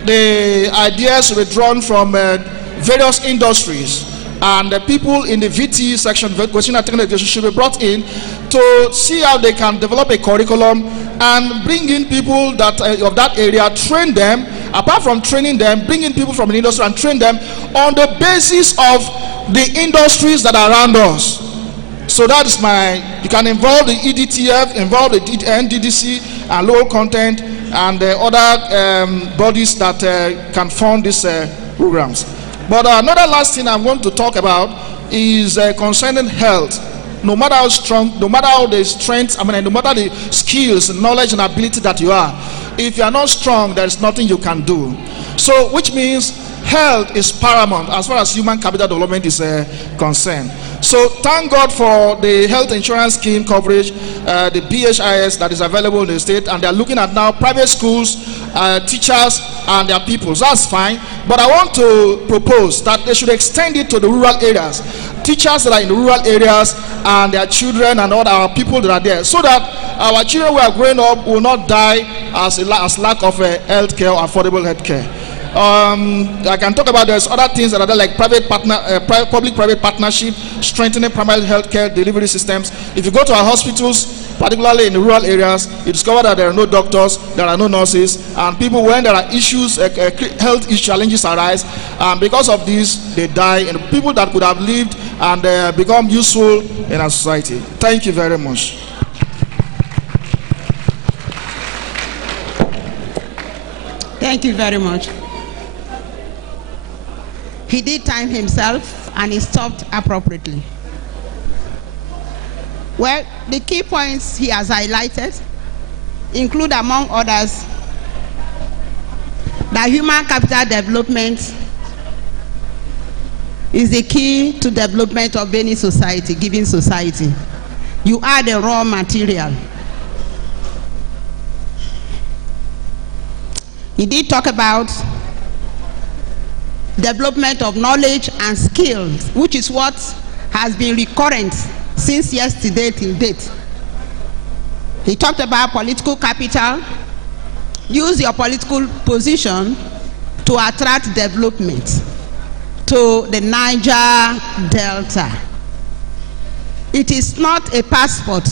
the ideas will be drawn from various industries and the people in the VT section, vocational technical education, should be brought in to see how they can develop a curriculum and bring in people that of that area, train them. Apart from training them, bring in people from the industry and train them on the basis of the industries that are around us. So that is you can involve the EDTF, involve the NDDC and local content and the other bodies that can fund these programs. But another last thing I want to talk about is concerning health. No matter how strong, no matter how the strength, no matter the skills, knowledge and ability that you are, if you are not strong, there is nothing you can do. So, which means health is paramount as far as human capital development is concerned. So thank God for the health insurance scheme coverage, the PHIS that is available in the state, and they are looking at now private schools, teachers and their people. So that's fine. But I want to propose that they should extend it to the rural areas. Teachers that are in the rural areas and their children and all our people that are there, so that our children who are growing up will not die as lack of health care or affordable health care. I can talk about there's other things that are there, like public-private partnership, strengthening primary health care delivery systems. If you go to our hospitals, particularly in the rural areas, you discover that there are no doctors, there are no nurses, and people, when there are issues, health challenges arise, and because of this, they die, and people that could have lived and become useful in our society. Thank you very much. Thank you very much. He did time himself and he stopped appropriately. Well, the key points he has highlighted include, among others, that human capital development is the key to development of any society, given society. You are the raw material. He did talk about development of knowledge and skills, which is what has been recurrent since yesterday till date. He talked about political capital. Use your political position to attract development to the Niger Delta. It is not a passport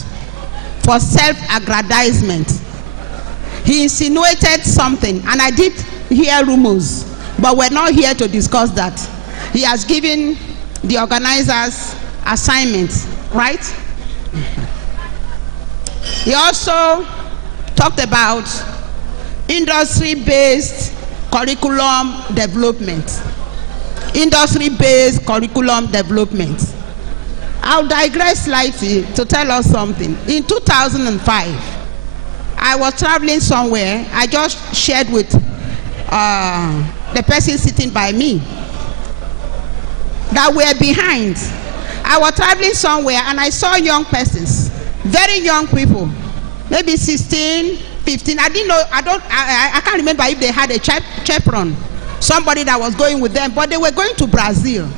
for self-aggrandizement. He insinuated something, and I did hear rumors, but we're not here to discuss that. He has given the organizers assignments, right? He also talked about industry-based curriculum development. Industry-based curriculum development. I'll digress slightly to tell us something. In 2005, I was traveling somewhere. I just shared with the person sitting by me that we're behind. I was traveling somewhere and I saw young persons, very young people, maybe 16, 15. I didn't know, I can't remember if they had a chaperone, somebody that was going with them, but they were going to Brazil.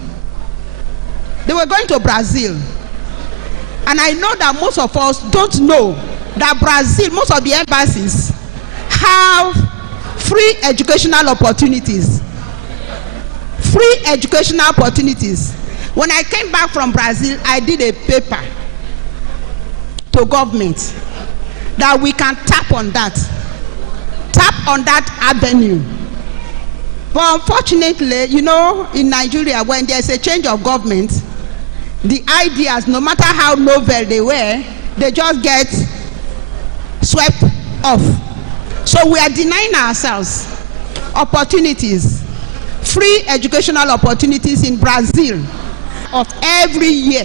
They were going to Brazil. And I know that most of us don't know that Brazil, most of the embassies have free educational opportunities. Free educational opportunities. When I came back from Brazil, I did a paper to government that we can tap on that avenue. But unfortunately, you know, in Nigeria, when there's a change of government, the ideas, no matter how novel they were, they just get swept off. So we are denying ourselves opportunities, free educational opportunities in Brazil of every year.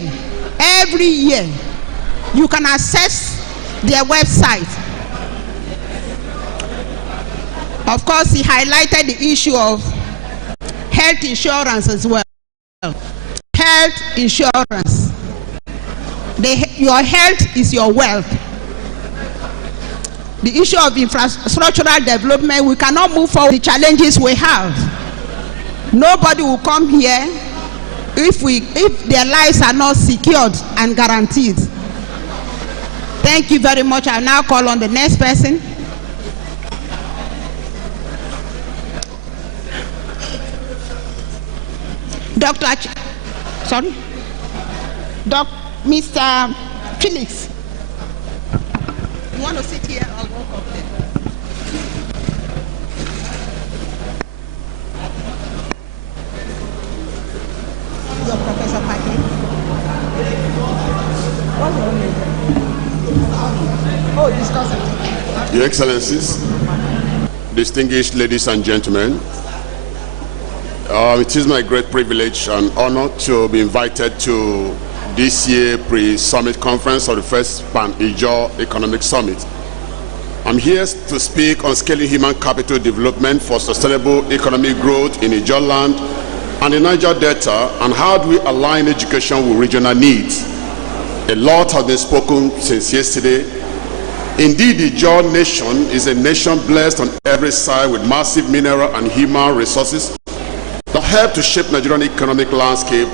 Every year, you can access their website. Of course, he highlighted the issue of health insurance as well. Health insurance. Your health is your wealth. The issue of infrastructural development, we cannot move forward with the challenges we have. Nobody will come here if their lives are not secured and guaranteed. Thank you very much. I now call on the next person. Sorry? Mr. Felix. You want to sit here? I'll walk up there. Your Professor Paki. What's your name? Oh, discuss it. Your Excellencies, distinguished ladies and gentlemen, it is my great privilege and honor to be invited to this year pre-summit conference of the first Pan-Ijaw Economic Summit. I'm here to speak on scaling human capital development for sustainable economic growth in Ijaw land and the Niger Delta, and how do we align education with regional needs. A lot has been spoken since yesterday. Indeed, the Ijaw nation is a nation blessed on every side with massive mineral and human resources that help to shape Nigerian economic landscape.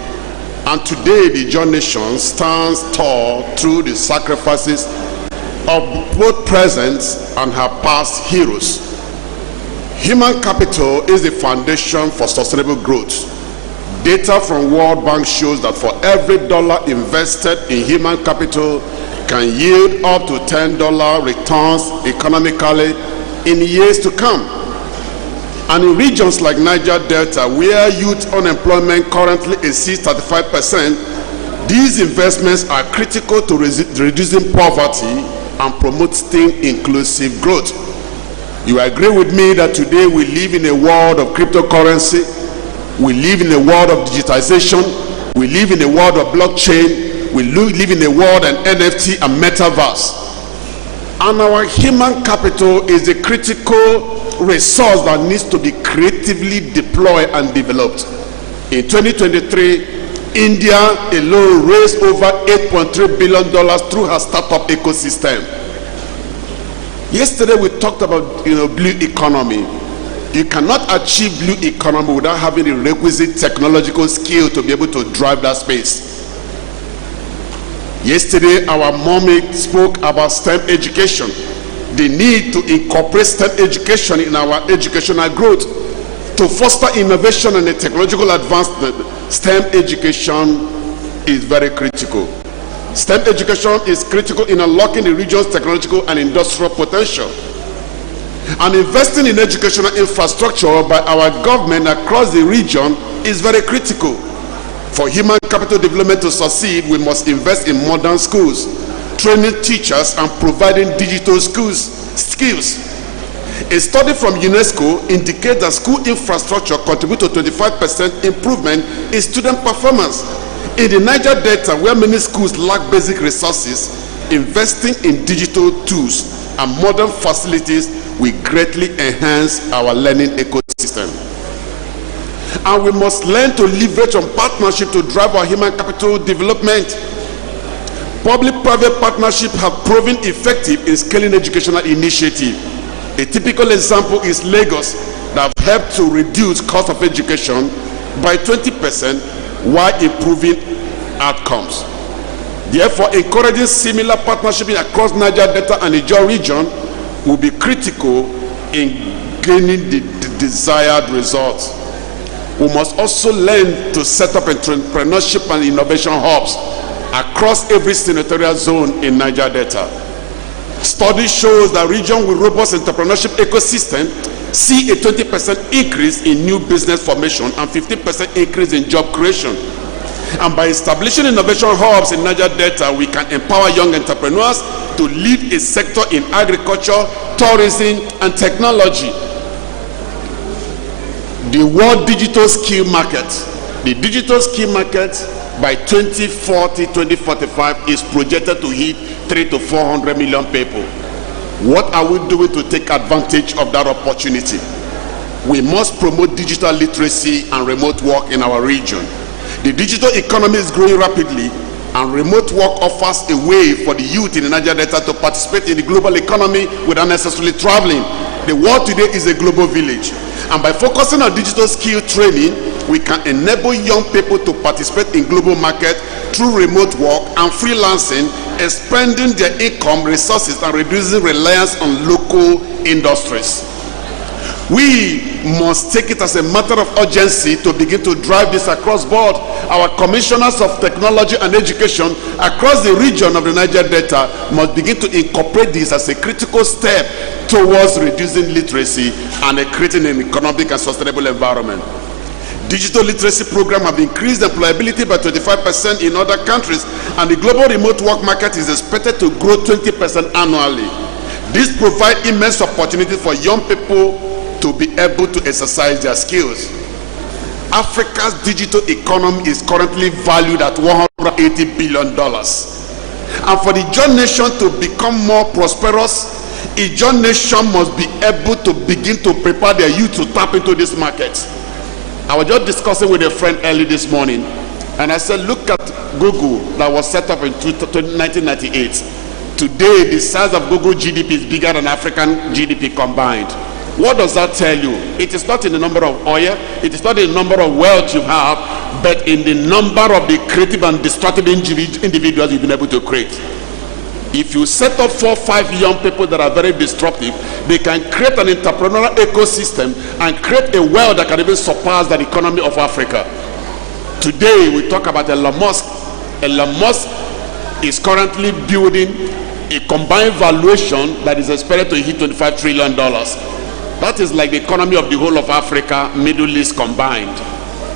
And today, the Ijaw nation stands tall through the sacrifices of both present and her past heroes. Human capital is the foundation for sustainable growth. Data from World Bank shows that for every dollar invested in human capital can yield up to $10 returns economically in years to come. And in regions like Niger Delta, where youth unemployment currently exceeds 35%, these investments are critical to reducing poverty and promoting inclusive growth. You agree with me that today we live in a world of cryptocurrency, we live in a world of digitization, we live in a world of blockchain, we live in a world of NFT and metaverse. And our human capital is a critical resource that needs to be creatively deployed and developed. In 2023, India alone raised over $8.3 billion through her startup ecosystem. Yesterday we talked about blue economy. You cannot achieve blue economy without having the requisite technological skill to be able to drive that space. Yesterday our mommy spoke about STEM education, the need to incorporate STEM education in our educational growth to foster innovation and a technological advancement. STEM education is very critical. STEM education is critical in unlocking the region's technological and industrial potential. And investing in educational infrastructure by our government across the region is very critical. For human capital development to succeed, we must invest in modern schools, training teachers and providing digital skills. A study from UNESCO indicates that school infrastructure contributes to 25% improvement in student performance. In the Niger Delta, where many schools lack basic resources, investing in digital tools and modern facilities will greatly enhance our learning ecosystem. And we must learn to leverage on partnership to drive our human capital development. Public-private partnerships have proven effective in scaling educational initiatives. A typical example is Lagos, that have helped to reduce cost of education by 20% while improving outcomes. Therefore, encouraging similar partnerships across Niger Delta and the Ijaw region will be critical in gaining the desired results. We must also learn to set up entrepreneurship and innovation hubs across every senatorial zone in Niger Delta. Study shows that regions with robust entrepreneurship ecosystem see a 20% increase in new business formation and 15% increase in job creation. And by establishing innovation hubs in Niger Delta, we can empower young entrepreneurs to lead a sector in agriculture, tourism, and technology. The world digital skill market. The digital skill market by 2040-2045 is projected to hit 300 to 400 million people. What are we doing to take advantage of that opportunity? We must promote digital literacy and remote work in our region. The digital economy is growing rapidly, and remote work offers a way for the youth in the Niger Delta to participate in the global economy without necessarily traveling. The world today is a global village, and by focusing on digital skill training, we can enable young people to participate in global market through remote work and freelancing, expanding their income resources and reducing reliance on local industries. We must take it as a matter of urgency to begin to drive this across board. Our commissioners of technology and education across the region of the Niger Delta must begin to incorporate this as a critical step towards reducing literacy and creating an economic and sustainable environment. Digital literacy program have increased employability by 25% in other countries, and the global remote work market is expected to grow 20% annually. This provides immense opportunity for young people to be able to exercise their skills. Africa's digital economy is currently valued at $180 billion. And for the Ijaw nation to become more prosperous, Ijaw nation must be able to begin to prepare their youth to tap into this market. I was just discussing with a friend early this morning, and I said, look at Google that was set up in 1998. Today, the size of Google GDP is bigger than African GDP combined. What does that tell you? It is not in the number of oil, it is not in the number of wealth you have, but in the number of the creative and destructive individuals you've been able to create. If you set up 4 or 5 young people that are very disruptive, they can create an entrepreneurial ecosystem and create a wealth that can even surpass the economy of Africa. Today, we talk about Elon Musk. Elon Musk is currently building a combined valuation that is expected to hit $25 trillion. That is like the economy of the whole of Africa, Middle East combined.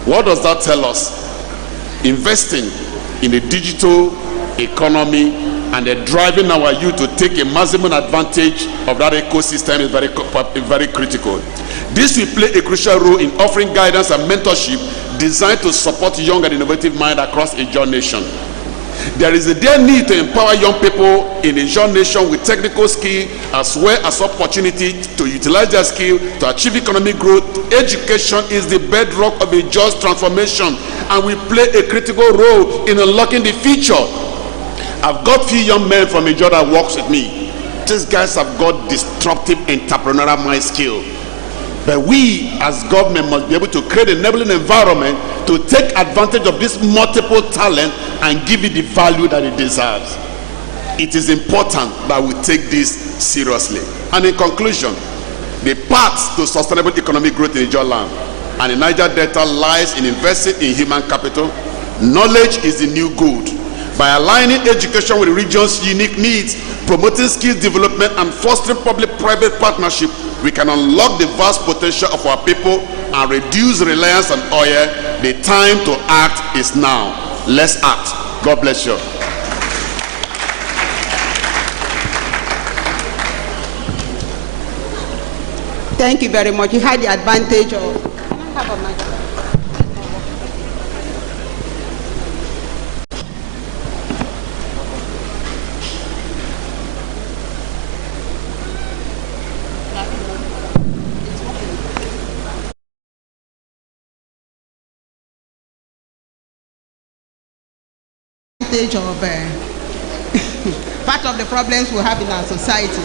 What does that tell us? Investing in the digital economy and driving our youth to take a maximum advantage of that ecosystem is very critical. This will play a crucial role in offering guidance and mentorship designed to support young and innovative minds across the Ijaw nation. There is a dear need to empower young people in the Ijaw nation with technical skill as well as opportunity to utilize their skill to achieve economic growth. Education is the bedrock of a just transformation and will play a critical role in unlocking the future. I've got few young men from Ijaw that works with me. These guys have got disruptive entrepreneurial mind skill. But we as government must be able to create an enabling environment to take advantage of this multiple talent and give it the value that it deserves. It is important that we take this seriously. And in conclusion, the path to sustainable economic growth in Ijaw land and in Niger Delta lies in investing in human capital. Knowledge is the new gold. By aligning education with the region's unique needs, promoting skills development and fostering public-private partnership, we can unlock the vast potential of our people and reduce reliance on oil. The time to act is now. Let's act. God bless you. Thank you very much. You had the advantage of... Can I have a mic? Of part of the problems we have in our society.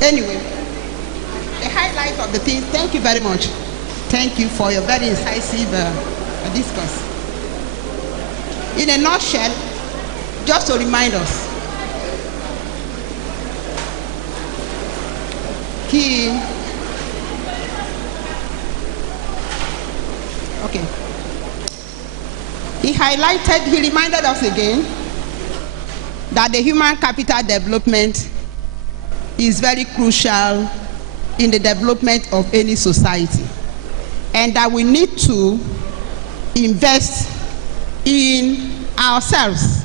Anyway, the highlight of the thing. Thank you very much. Thank you for your very incisive discourse. In a nutshell, just to remind us, he reminded us again that the human capital development is very crucial in the development of any society, and that we need to invest in ourselves.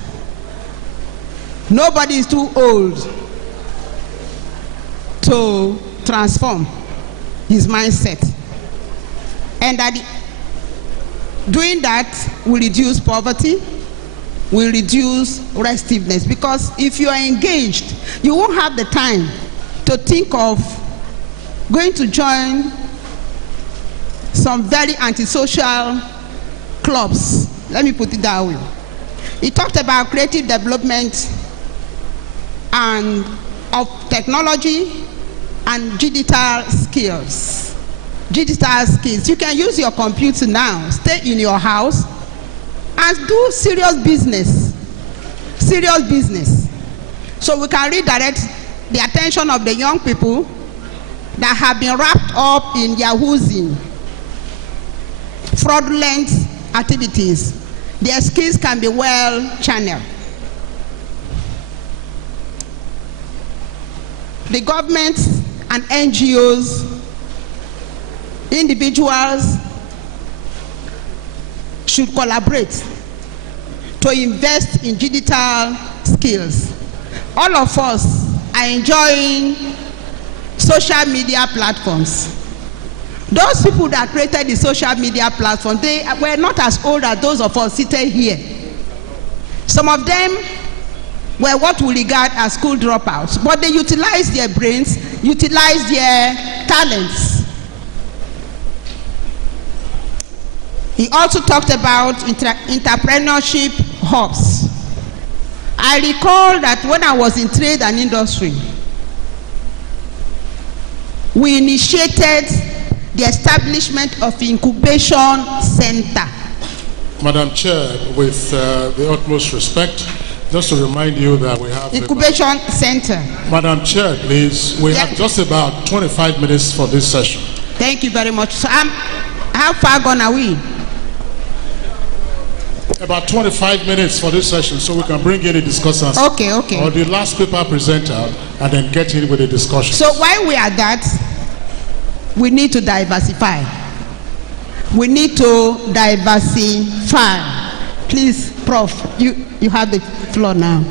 Nobody is too old to transform his mindset, and that doing that will reduce poverty, will reduce restiveness, because if you are engaged, you won't have the time to think of going to join some very antisocial clubs. Let me put it that way. He talked about creative development and of technology and digital skills. Digital skills. You can use your computer now, stay in your house, and do serious business. Serious business. So we can redirect the attention of the young people that have been wrapped up in Yahooism, fraudulent activities, their skills can be well channeled. The government and NGOs, individuals should collaborate to invest in digital skills. All of us are enjoying social media platforms. Those people that created the social media platform, they were not as old as those of us seated here. Some of them were what we regard as school dropouts, but they utilized their brains, utilized their talents. He also talked about entrepreneurship hubs. I recall that when I was in trade and industry, we initiated the establishment of incubation center. Madam Chair, with the utmost respect, just to remind you that we have incubation center. Madam Chair, please, we have just about 25 minutes for this session. Thank you very much. So how far gone are we? About 25 minutes for this session, so we can bring in the discussants. Okay. Or the last paper presenter, and then get in with the discussion. So while we are that, we need to diversify. We need to diversify. Please, Prof, you have the floor now.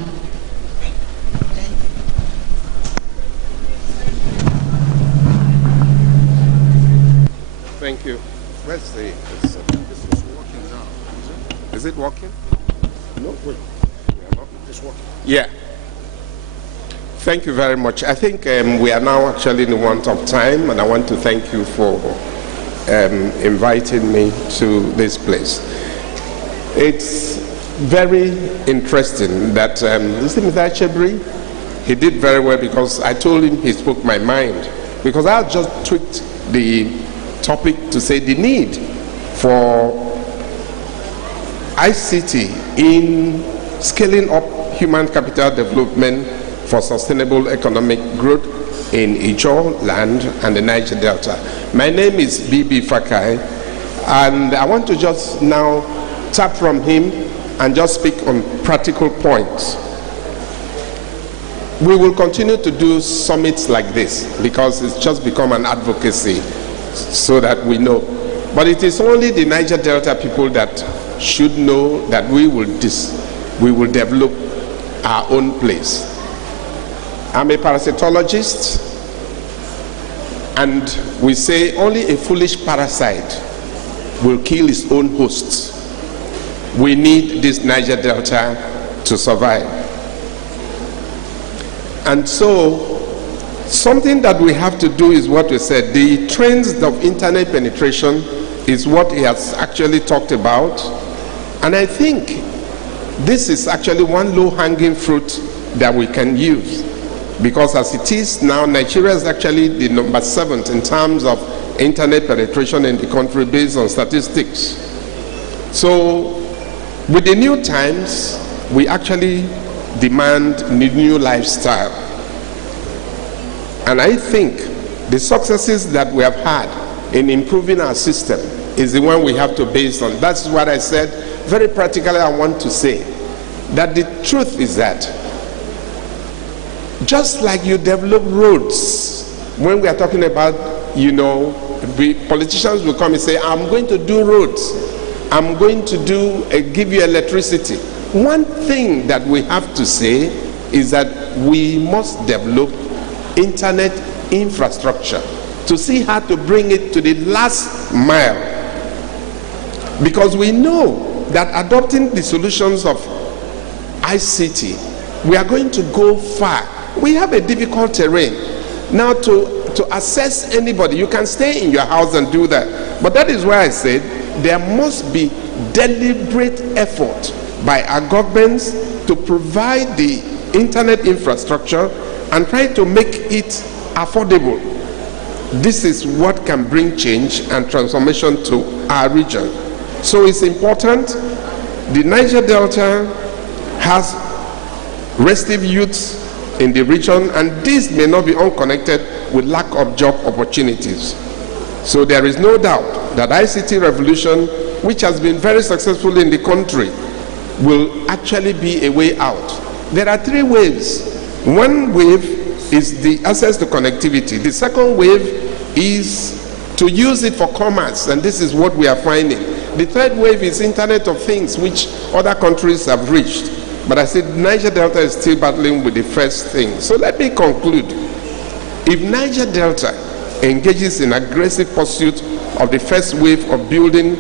Thank you. Where's the... This is working now. Is it working? No, wait. It's working. Yeah. Thank you very much. I think we are now actually in the want of time, and I want to thank you for inviting me to this place. It's very interesting that this is Mr. Chebri. He did very well because I told him he spoke my mind, because I just tweaked the topic to say the need for ICT in scaling up human capital development for sustainable economic growth in Ijaw land and the Niger Delta. My name is Bibi Fakai, and I want to just now tap from him and just speak on practical points. We will continue to do summits like this because it's just become an advocacy so that we know. But it is only the Niger Delta people that should know that we will develop our own place. I'm a parasitologist, and we say only a foolish parasite will kill its own hosts. We need this Niger Delta to survive. And so, something that we have to do is what we said. The trends of internet penetration is what he has actually talked about. And I think this is actually one low-hanging fruit that we can use. Because as it is now, Nigeria is actually the number 7th in terms of internet penetration in the country based on statistics. So, with the new times, we actually demand new lifestyle. And I think the successes that we have had in improving our system is the one we have to base on. That's what I said. Very practically, I want to say that the truth is that just like you develop roads, when we are talking about, politicians will come and say, I'm going to do roads. I'm going to give you electricity. One thing that we have to say is that we must develop internet infrastructure to see how to bring it to the last mile. Because we know that adopting the solutions of ICT, we are going to go far. We have a difficult terrain. Now to assess anybody, you can stay in your house and do that. But that is why I said there must be deliberate effort by our governments to provide the internet infrastructure and try to make it affordable. This is what can bring change and transformation to our region. So it's important. The Niger Delta has restive youths in the region, and this may not be unconnected with lack of job opportunities. So there is no doubt that ICT revolution, which has been very successful in the country, will actually be a way out. There are three waves. One wave is the access to connectivity. The second wave is to use it for commerce, and this is what we are finding. The third wave is Internet of Things, which other countries have reached. But I said Niger Delta is still battling with the first thing. So let me conclude. If Niger Delta engages in aggressive pursuit of the first wave of building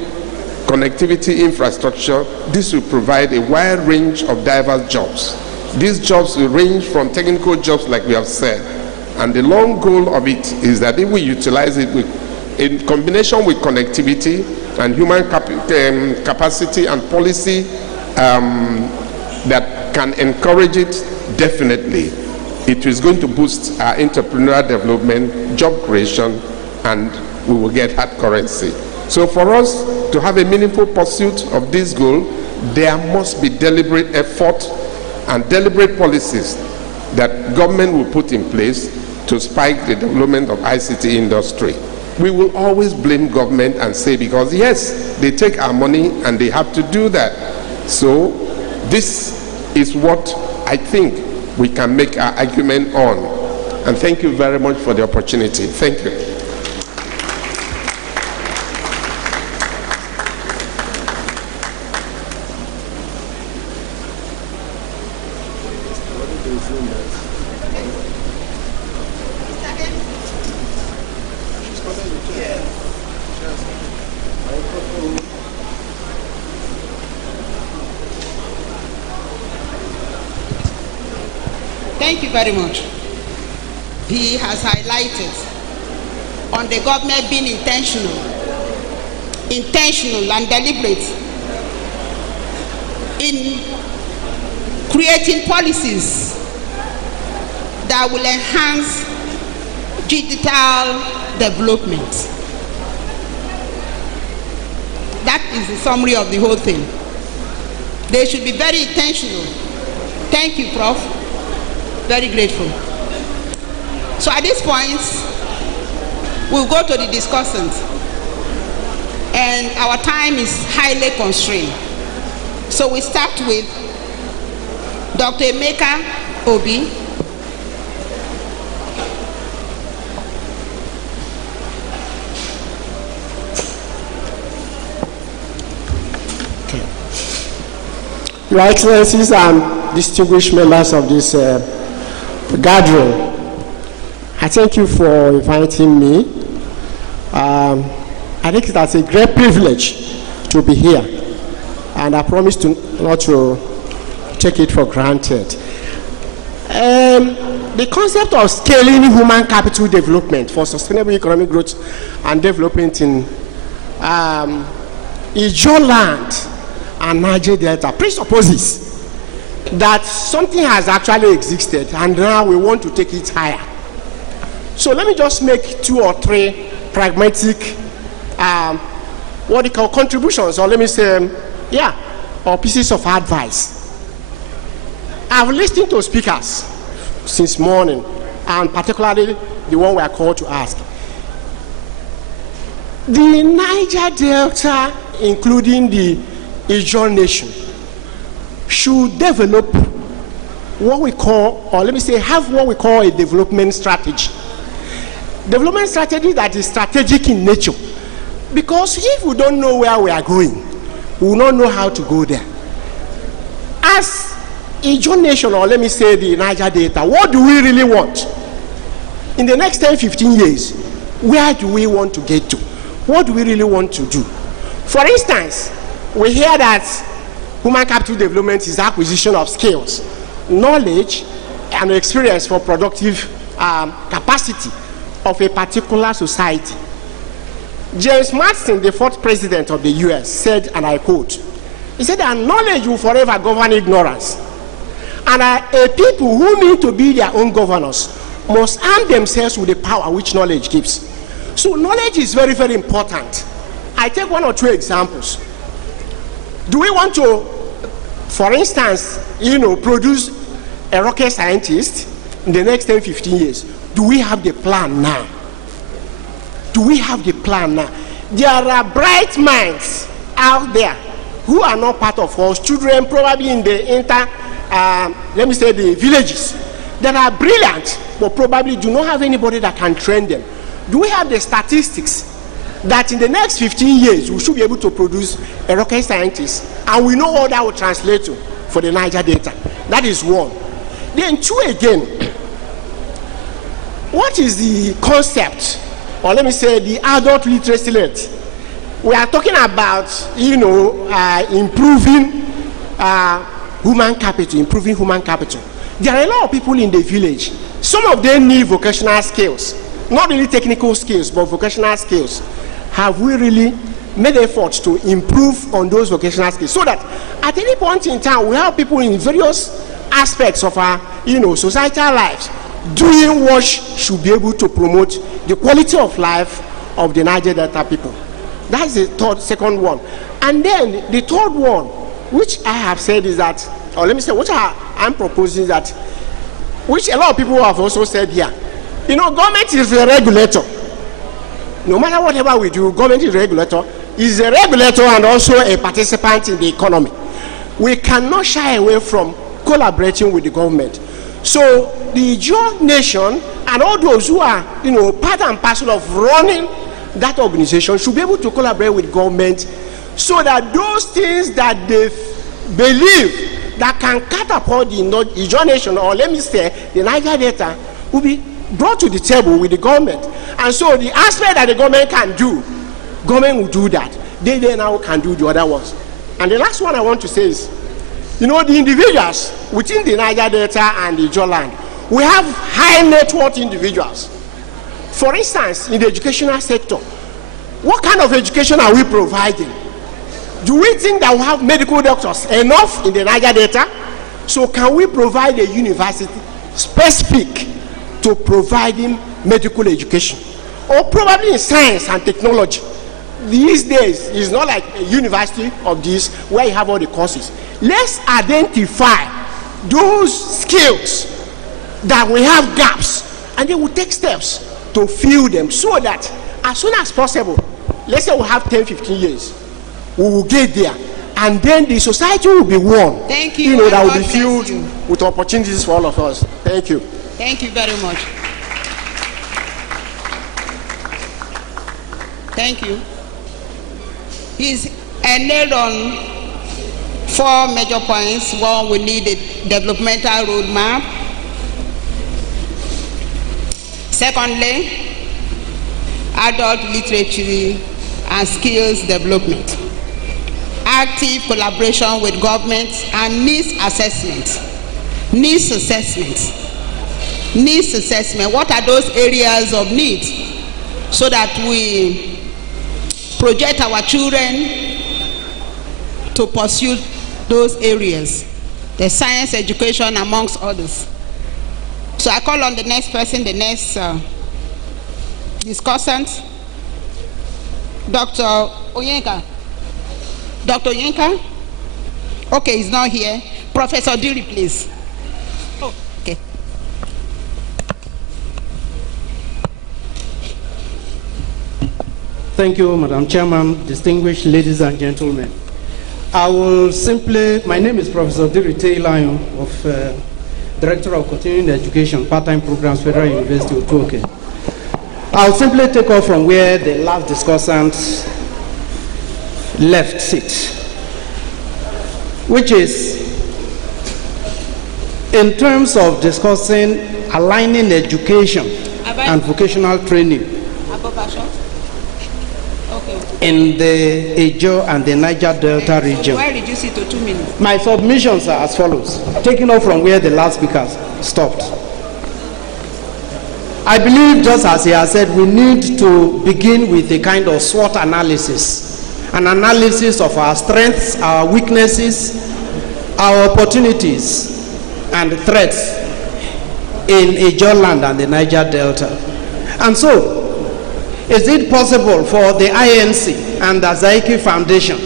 connectivity infrastructure, this will provide a wide range of diverse jobs. These jobs will range from technical jobs, like we have said, and the long goal of it is that if we utilize it in combination with connectivity and human capacity and policy that can encourage it, definitely it is going to boost our entrepreneurial development, job creation, and we will get hard currency. So for us to have a meaningful pursuit of this goal, there must be deliberate effort and deliberate policies that government will put in place to spike the development of ICT industry. We will always blame government and say, because yes, they take our money and they have to do that. So this is what I think we can make our argument on. And thank you very much for the opportunity. Thank you. Thank you very much. He has highlighted on the government being intentional and deliberate in creating policies that will enhance digital development. That is the summary of the whole thing. They should be very intentional. Thank you, Prof. Very grateful. So at this point, we'll go to the discussants. And our time is highly constrained. So we start with Dr. Emeka Obi. Your Excellencies and distinguished members of this gathering, I thank you for inviting me. I think that's a great privilege to be here, and I promise not to take it for granted. The concept of scaling human capital development for sustainable economic growth and development in Ijaw land and Niger Delta presupposes that something has actually existed and now we want to take it higher. So let me just make 2 or 3 pragmatic what they call contributions, or let me say, or pieces of advice. I've listened to speakers since morning, and particularly the one we are called to ask. The Niger Delta, including the Ijaw nation, should develop what we call, or let me say, have what we call a development strategy. Development strategy that is strategic in nature. Because if we don't know where we are going, we will not know how to go there. As Ijaw nation, or let me say the Niger Delta, what do we really want? In the next 10-15 years, where do we want to get to? What do we really want to do? For instance, we hear that human capital development is acquisition of skills, knowledge, and experience for productive capacity of a particular society. James Madison, the 4th president of the US, said, and I quote, he said that knowledge will forever govern ignorance. And a people who mean to be their own governors must arm themselves with the power which knowledge gives. So knowledge is very, very important. I take 1 or 2 examples. Do we want to, for instance, produce a rocket scientist, in the next 10, 15 years? Do we have the plan now? Do we have the plan now? There are bright minds out there who are not part of us, children probably in the let me say the villages, that are brilliant, but probably do not have anybody that can train them. Do we have the statistics that in the next 15 years we should be able to produce a rocket scientist, and we know what that will translate to for the Niger Delta? That is one. Then two again, what is the concept, or let me say the adult literacy rate? We are talking about, improving human capital. There are a lot of people in the village. Some of them need vocational skills, not really technical skills, but vocational skills. Have we really made efforts to improve on those vocational skills so that at any point in time we have people in various aspects of our, societal lives doing what should be able to promote the quality of life of the Niger Delta people? That's the second one. And then the third one, which I have said is that, or let me say, which I'm proposing that, which a lot of people have also said here. Government is a regulator. No matter whatever we do, government is a regulator and also a participant in the economy. We cannot shy away from collaborating with the government. So the Ijaw nation and all those who are, part and parcel of running that organization should be able to collaborate with government so that those things that they believe that can catapult the Ijaw nation, or let me say the Niger Delta, will be brought to the table with the government. And so the aspect that the government can do, government will do that. They now can do the other ones. And the last one I want to say is, the individuals within the Niger Delta and the Ijaw land, we have high net worth individuals. For instance, in the educational sector, what kind of education are we providing? Do we think that we have medical doctors enough in the Niger Delta? So can we provide a university specific to providing medical education? Or probably in science and technology. These days, it's not like a university of this where you have all the courses. Let's identify those skills that we have gaps, and then we'll take steps to fill them so that as soon as possible, let's say we have 10, 15 years, we will get there, and then the society will be one. Thank you. That will be filled with opportunities for all of us. Thank you. Thank you very much. Thank you. He's nailed on 4 major points. One, we need a developmental roadmap. Secondly, adult literacy and skills development. Active collaboration with government and needs assessment. Needs assessment. What are those areas of need so that we project our children to pursue those areas, the science education amongst others. So I call on the next person, the next discussant, Dr. Onyenka. Dr. Onyenka? Okay, he's not here. Professor Diri, please. Oh, okay. Thank you, Madam Chairman, distinguished ladies and gentlemen. I will simply, my name is Professor Diri Lion of Director of Continuing Education, Part-Time Programs, Federal University of Otuoke. I'll simply take off from where the last discussant left it, which is in terms of discussing aligning education and vocational training in the Ijaw and the Niger Delta region. Why reduce it to 2 minutes? My submissions are as follows, taking off from where the last speaker stopped. I believe, just as he has said, we need to begin with a kind of SWOT analysis, an analysis of our strengths, our weaknesses, our opportunities, and threats in Ijaw land and the Niger Delta. And so, is it possible for the INC and the Zaiki Foundation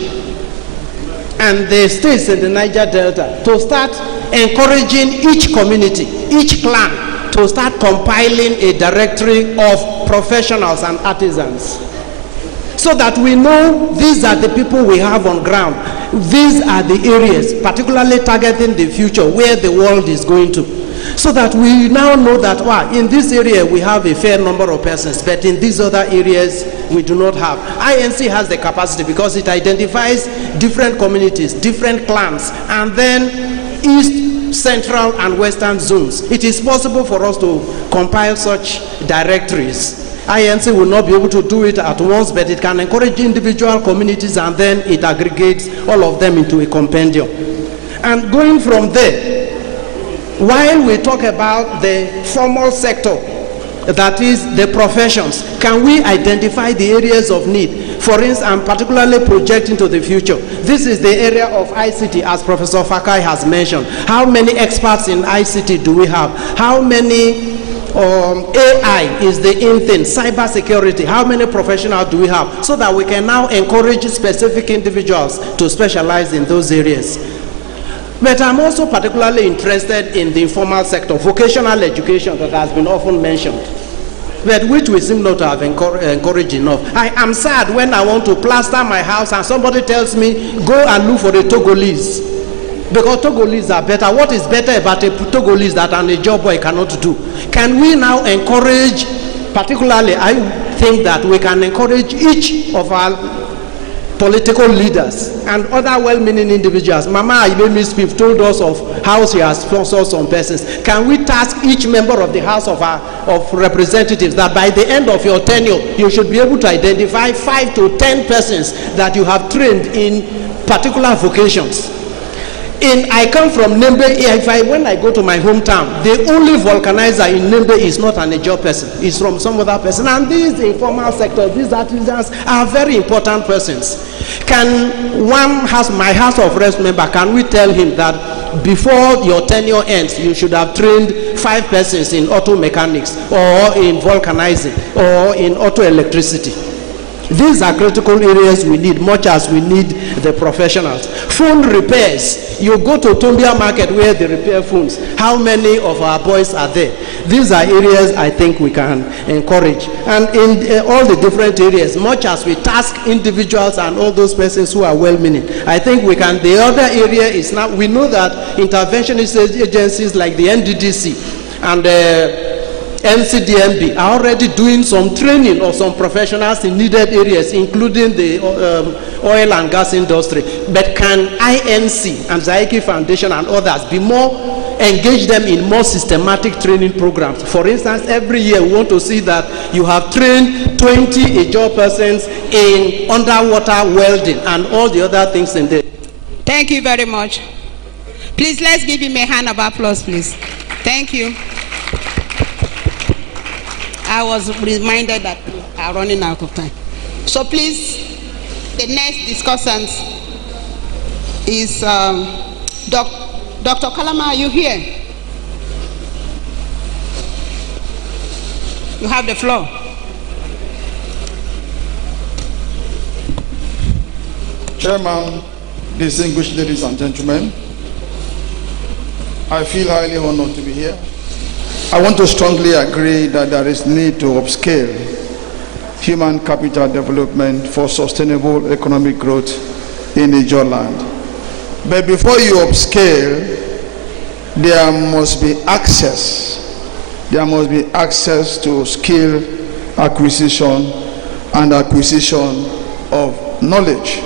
and the states in the Niger Delta to start encouraging each community, each clan, to to start compiling a directory of professionals and artisans, so that we know these are the people we have on ground. These are the areas, particularly targeting the future, where the world is going to. So that we now know that, wow, in this area we have a fair number of persons, but in these other areas we do not have. INC has the capacity because it identifies different communities, different clans, and then East, Central, and Western zones. It is possible for us to compile such directories. INC will not be able to do it at once, but it can encourage individual communities, and then it aggregates all of them into a compendium. And going from there, while we talk about the formal sector, that is the professions, can we identify the areas of need? For instance, I'm particularly projecting to the future. This is the area of ICT, as Professor Fakai has mentioned. How many experts in ICT do we have? How many AI is the in thing, cyber security, how many professionals do we have? So that we can now encourage specific individuals to specialize in those areas. But I'm also particularly interested in the informal sector, vocational education that has been often mentioned, but which we seem not to have encouraged enough. I am sad when I want to plaster my house and somebody tells me, go and look for a Togolese, because Togolese are better. What is better about a Togolese that an Ijaw boy cannot do? Can we now encourage, particularly I think that we can encourage each of our political leaders and other well-meaning individuals. Mama Ibemi Smith told us of how she has sponsored some persons. Can we task each member of the House of Representatives that by the end of your tenure, you should be able to identify 5 to 10 persons that you have trained in particular vocations? I come from Nembe. When I go to my hometown, the only vulcanizer in Nembe is not an Ijaw person. It's from some other person. And these informal sectors, these artisans are very important persons. Can my House of Reps member, can we tell him that before your tenure ends, you should have trained 5 persons in auto mechanics or in vulcanizing or in auto electricity? These are critical areas we need, much as we need the professionals. Phone repairs. You go to Tombia Market where they repair phones. How many of our boys are there? These are areas I think we can encourage. And in all the different areas, much as we task individuals and all those persons who are well-meaning, I think we can. The other area is now, we know that interventionist agencies like the NDDC and NCDMB are already doing some training of some professionals in needed areas, including the oil and gas industry. But can INC and Zaiki Foundation and others be more, engage them in more systematic training programs? For instance, every year we want to see that you have trained 20 Ijaw persons in underwater welding and all the other things in there. Thank you very much. Please, let's give him a hand of applause, please. Thank you. I was reminded that we are running out of time. So please, the next discussant is Dr. Kalama. Are you here? You have the floor. Chairman, distinguished ladies and gentlemen, I feel highly honored to be here. I want to strongly agree that there is need to upscale human capital development for sustainable economic growth in Ijaw land. But before you upscale, there must be access. There must be access to skill acquisition and acquisition of knowledge.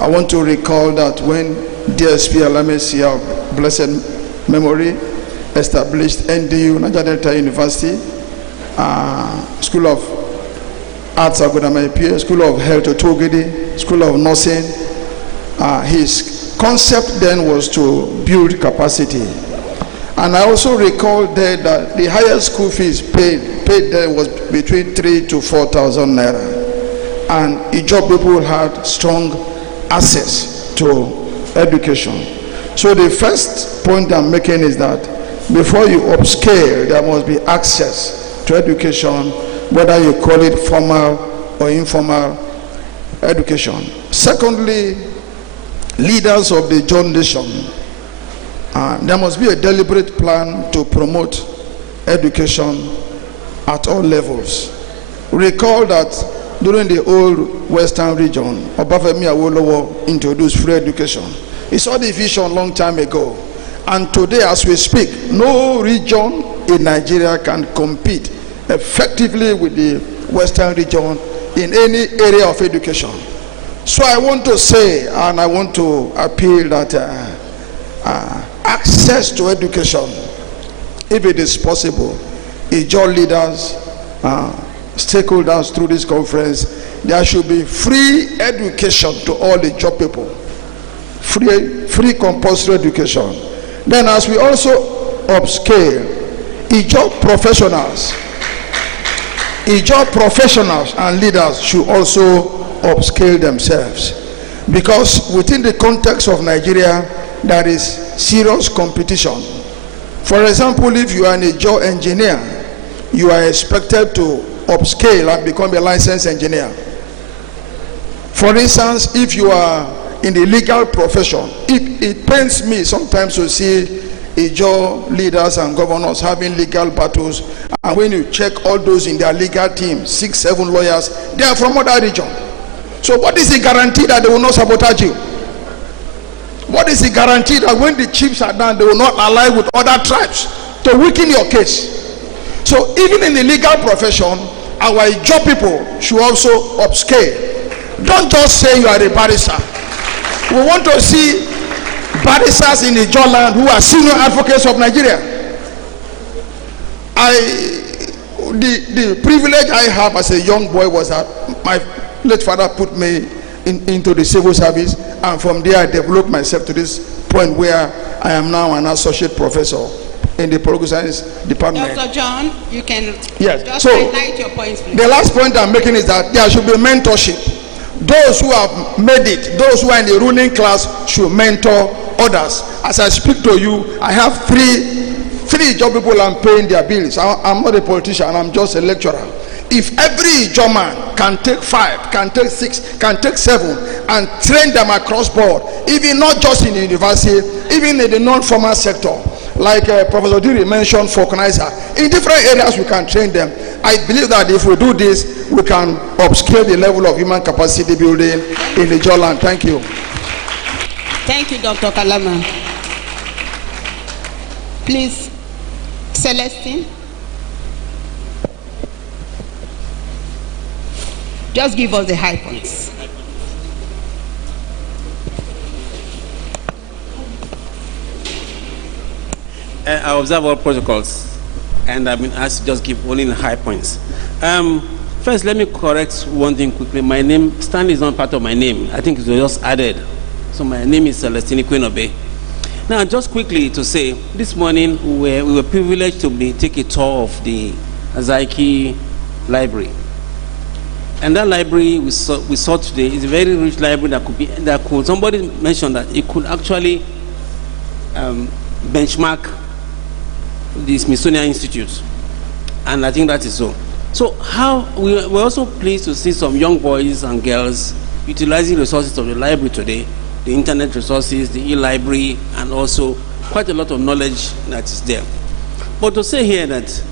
I want to recall that when DSP Alamesi of blessed memory established NDU, Niger Delta University, School of Arts Agodama, School of Health Otogede, School of Nursing. His concept then was to build capacity. And I also recall there that the highest school fees paid there was between 3,000 to 4,000 naira. And Ijaw people had strong access to education. So the first point I'm making is that before you upscale, there must be access to education, whether you call it formal or informal education. Secondly, leaders of the Ijaw nation, there must be a deliberate plan to promote education at all levels. Recall that during the old Western region, Obafemi Awolowo introduced free education. He saw the vision long time ago. And today, as we speak, no region in Nigeria can compete effectively with the Western region in any area of education. So I want to say, and I want to appeal that access to education, if it is possible, Ijaw leaders, stakeholders through this conference, there should be free education to all Ijaw people. Free compulsory education. Then as we also upscale, Ijaw professionals and leaders should also upscale themselves. Because within the context of Nigeria, there is serious competition. For example, if you are an Ijaw engineer, you are expected to upscale and become a licensed engineer. For instance, if you are in the legal profession, it pains me sometimes to see Ijaw leaders and governors having legal battles, and when you check all those in their legal team, 6, 7 lawyers, they are from other region. So what is the guarantee that they will not sabotage you? What is the guarantee that when the chiefs are done, they will not ally with other tribes to weaken your case? So even in the legal profession, our Ijaw people should also upscale. Don't just say you are a barrister. We want to see barristers in Ijaw land who are senior advocates of Nigeria. The privilege I have as a young boy was that my late father put me into the civil service, and from there I developed myself to this point where I am now an associate professor in the political science department. Dr. John, you can just so highlight your points, please. The last point I'm making is that there should be mentorship. Those who have made it, those who are in the ruling class should mentor others. As I speak to you, I have three Ijaw people I'm paying their bills. I'm not a politician, I'm just a lecturer. If every Ijaw man can take 5, can take 6, can take 7 and train them across board, even not just in the university, even in the non-formal sector, like Professor Diri mentioned, Falconizer, in different areas we can train them. I believe that if we do this, we can upscale the level of human capacity building in the Ijaw land. Thank you. Thank you, Dr. Kalama. Please, Celestine. Just give us the high points. I observe all protocols, and I've been asked to just give only the high points. First, let me correct one thing quickly. My name, Stanley, is not part of my name. I think it was just added. So my name is Celestine Quinobe. Now, just quickly to say, this morning we were privileged to take a tour of the Azaiki Library. And that library we saw today is a very rich library that could somebody mentioned that it could actually benchmark the Smithsonian Institute, and I think that is so. So we're also pleased to see some young boys and girls utilizing resources of the library today, the internet resources, the e-library, and also quite a lot of knowledge that is there. But to say here that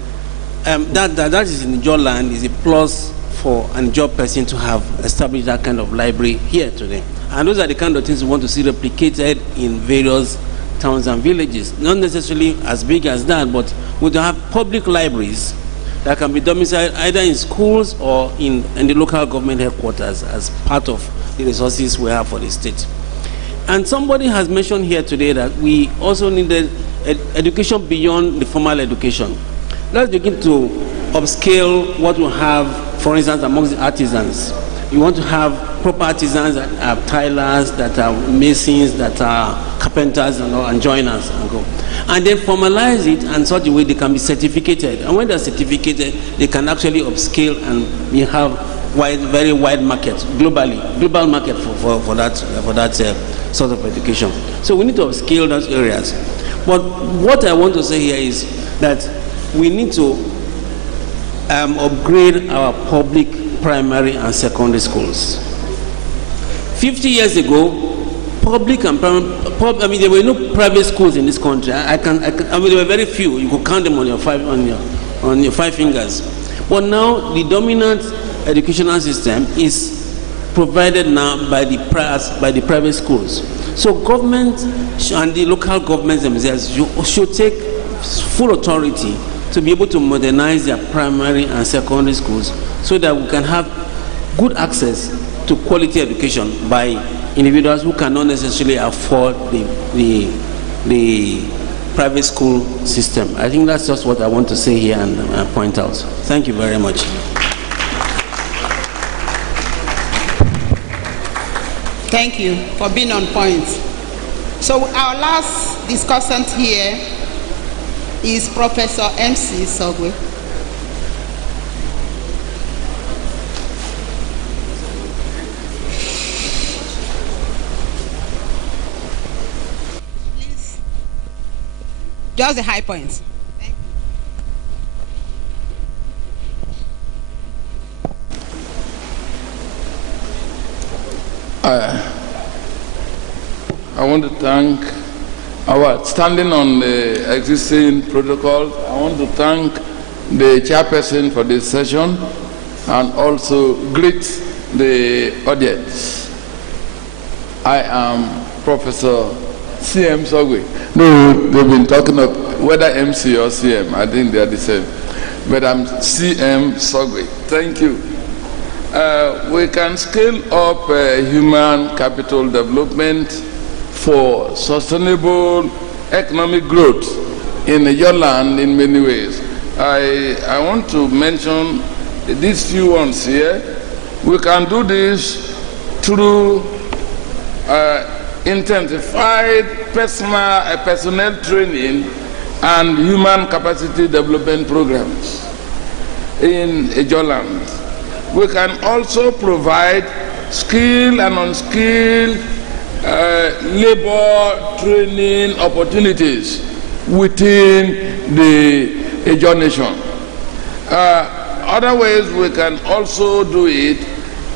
that is in Ijaw land is a plus for an Ijaw person to have established that kind of library here today. And those are the kind of things we want to see replicated in various towns and villages. Not necessarily as big as that, but we to have public libraries that can be domiciled either in schools or in the local government headquarters as part of the resources we have for the state. And somebody has mentioned here today that we also needed education beyond the formal education. Let's begin to upscale what we have, for instance, amongst the artisans. You want to have proper artisans that are tilers, that are masons, that are carpenters and joiners, and then formalize it in such a way they can be certificated. And when they're certificated, they can actually upscale, and we have very wide market global market for that sort of education. So we need to upscale those areas. But what I want to say here is that we need to upgrade our public primary and secondary schools. 50 years ago, public and private, I mean, there were no private schools in this country. I mean, there were very few. You could count them on your five fingers. But now the dominant educational system is provided now by the private schools. So government and the local governments themselves should take full authority to be able to modernize their primary and secondary schools so that we can have good access to quality education by individuals who cannot necessarily afford the private school system. I think that's just what I want to say here and point out. Thank you very much. Thank you for being on point. So our last discussant here is Professor MC Sogwe. Please, just the high points. Thank you. I want to thank standing on the existing protocols. I want to thank the chairperson for this session and also greet the audience. I am Professor CM Sogwe. No, they've been talking of whether MC or CM. I think they are the same. But I'm CM Sogwe. Thank you. We can scale up human capital development for sustainable economic growth in your land in many ways. I want to mention these few ones here. We can do this through intensified personnel training and human capacity development programs in your land. We can also provide skilled and unskilled labor training opportunities within the Ijaw nation. Other ways we can also do it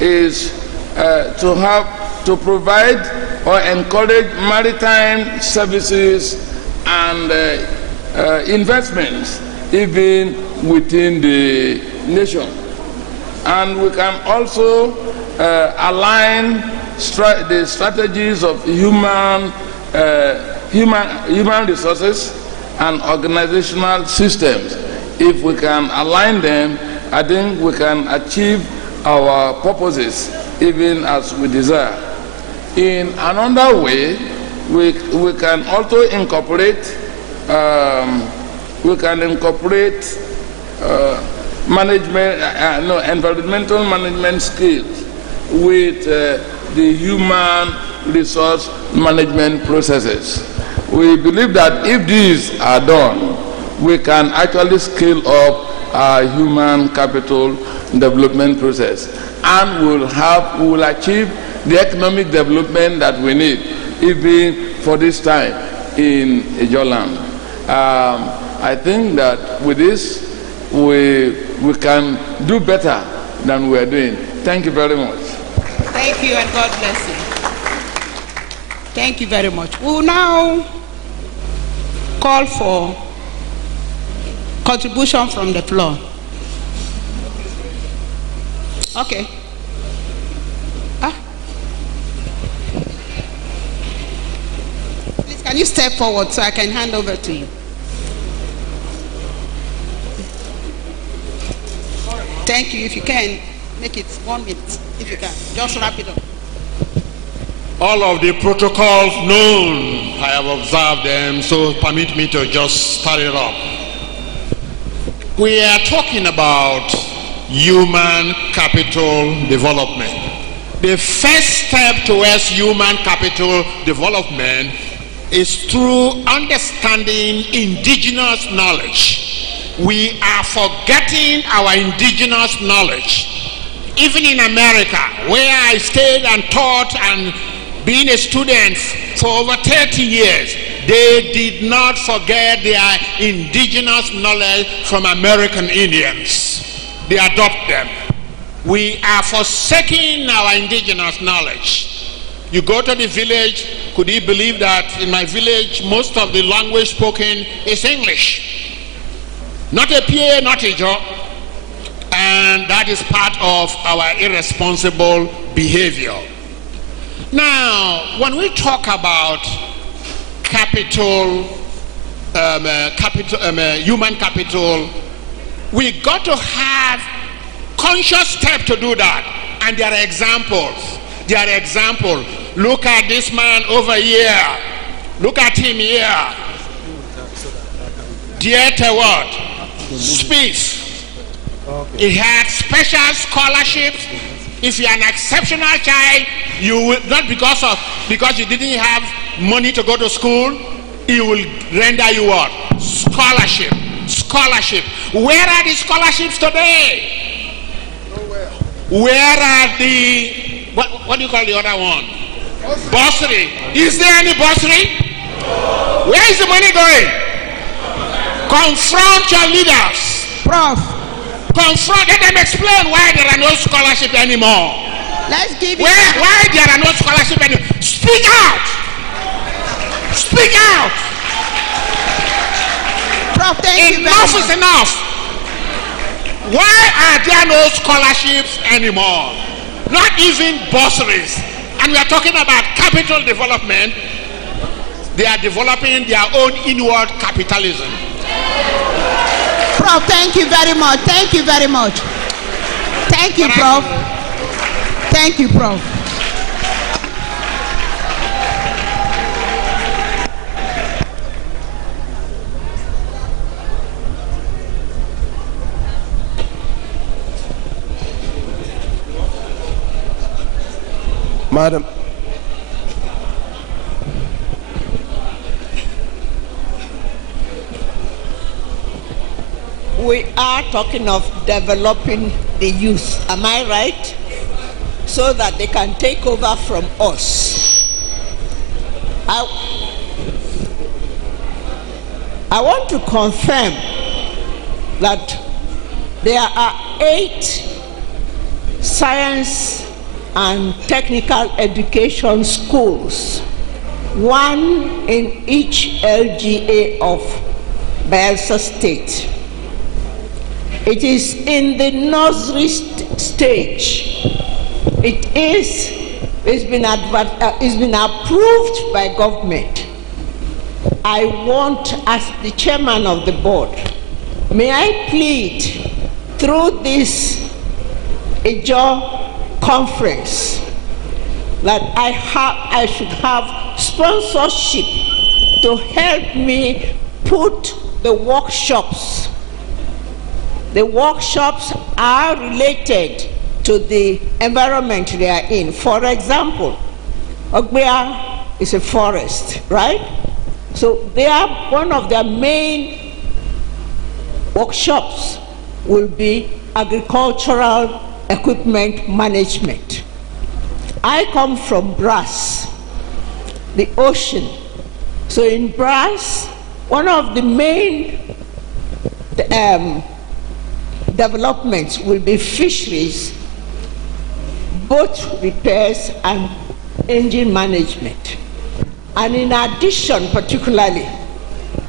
is to provide or encourage maritime services and investments even within the nation. And we can also align the strategies of human resources and organizational systems. If we can align them, I think we can achieve our purposes even as we desire. In another way, we can also incorporate environmental management skills with the human resource management processes. We believe that if these are done, we can actually scale up our human capital development process, and we will achieve the economic development that we need even for this time in Ijaw land. I think that with this we can do better than we are doing. Thank you very much. Thank you, and God bless you. Thank you very much. We will now call for contribution from the floor. Okay. Please, can you step forward so I can hand over to you? Thank you. If you can, make it 1 minute. If you can, just wrap it up. All of the protocols known, I have observed them, so permit me to just start it up. We are talking about human capital development. The first step towards human capital development is through understanding indigenous knowledge. We are forgetting our indigenous knowledge. Even in America, where I stayed and taught and being a student for over 30 years, they did not forget their indigenous knowledge from American Indians. They adopt them. We are forsaking our indigenous knowledge. You go to the village, Could he believe that in my village, most of the language spoken is English? Not a PA, not a job. And that is part of our irresponsible behavior. Now, when we talk about human capital, we got to have conscious steps to do that. And there are examples. Look at this man over here. Look at him here. Dieter what? Speaks. He had special scholarships. If you're an exceptional child, you will not because you didn't have money to go to school, he will render you what? Scholarship. Where are the scholarships today? Where are the what do you call the other one? Bursary. Is there any bursary? Where is the money going? Confront your leaders. Prof. Confront, let them explain why there are no scholarship anymore. Let's give it. Why there are no scholarship anymore? Speak out. Speak out. Prof, thank you very Enough much. is enough. Why are there no scholarships anymore? Not even bursaries. And we are talking about capital development. They are developing their own inward capitalism. Prof, thank you very much. Thank you very much. Thank you, Prof. Thank you, Prof. Madam. We are talking of developing the youth, am I right? So that they can take over from us. I want to confirm that there are 8 science and technical education schools, 1 in each LGA of Bayelsa State. It is in the nursery stage. It's been approved by government. I want, as the chairman of the board, may I plead through this Pan-Ijaw conference that I should have sponsorship to help me put the workshops. The workshops are related to the environment they are in. For example, Ogbea is a forest, right? So one of their main workshops will be agricultural equipment management. I come from Brass, the ocean. So in Brass, one of the main developments will be fisheries, boat repairs, and engine management. And in addition, particularly,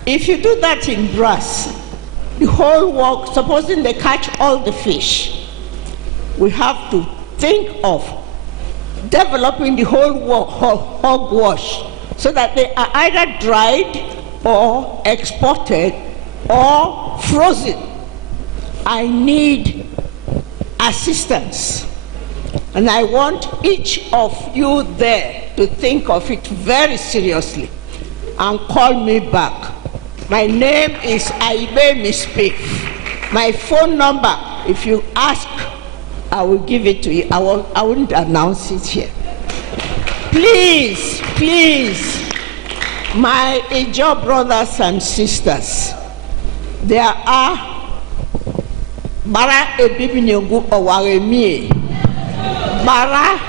if you do that in Brass, the whole work, supposing they catch all the fish, we have to think of developing the whole hogwash so that they are either dried or exported or frozen. I need assistance, and I want each of you there to think of it very seriously and call me back. My name is Aibe Mispif. My phone number, if you ask, I will give it to you. I won't announce it here. Please, my Ijaw brothers and sisters, there are Bara Ebibinyongu Owaremie. Bara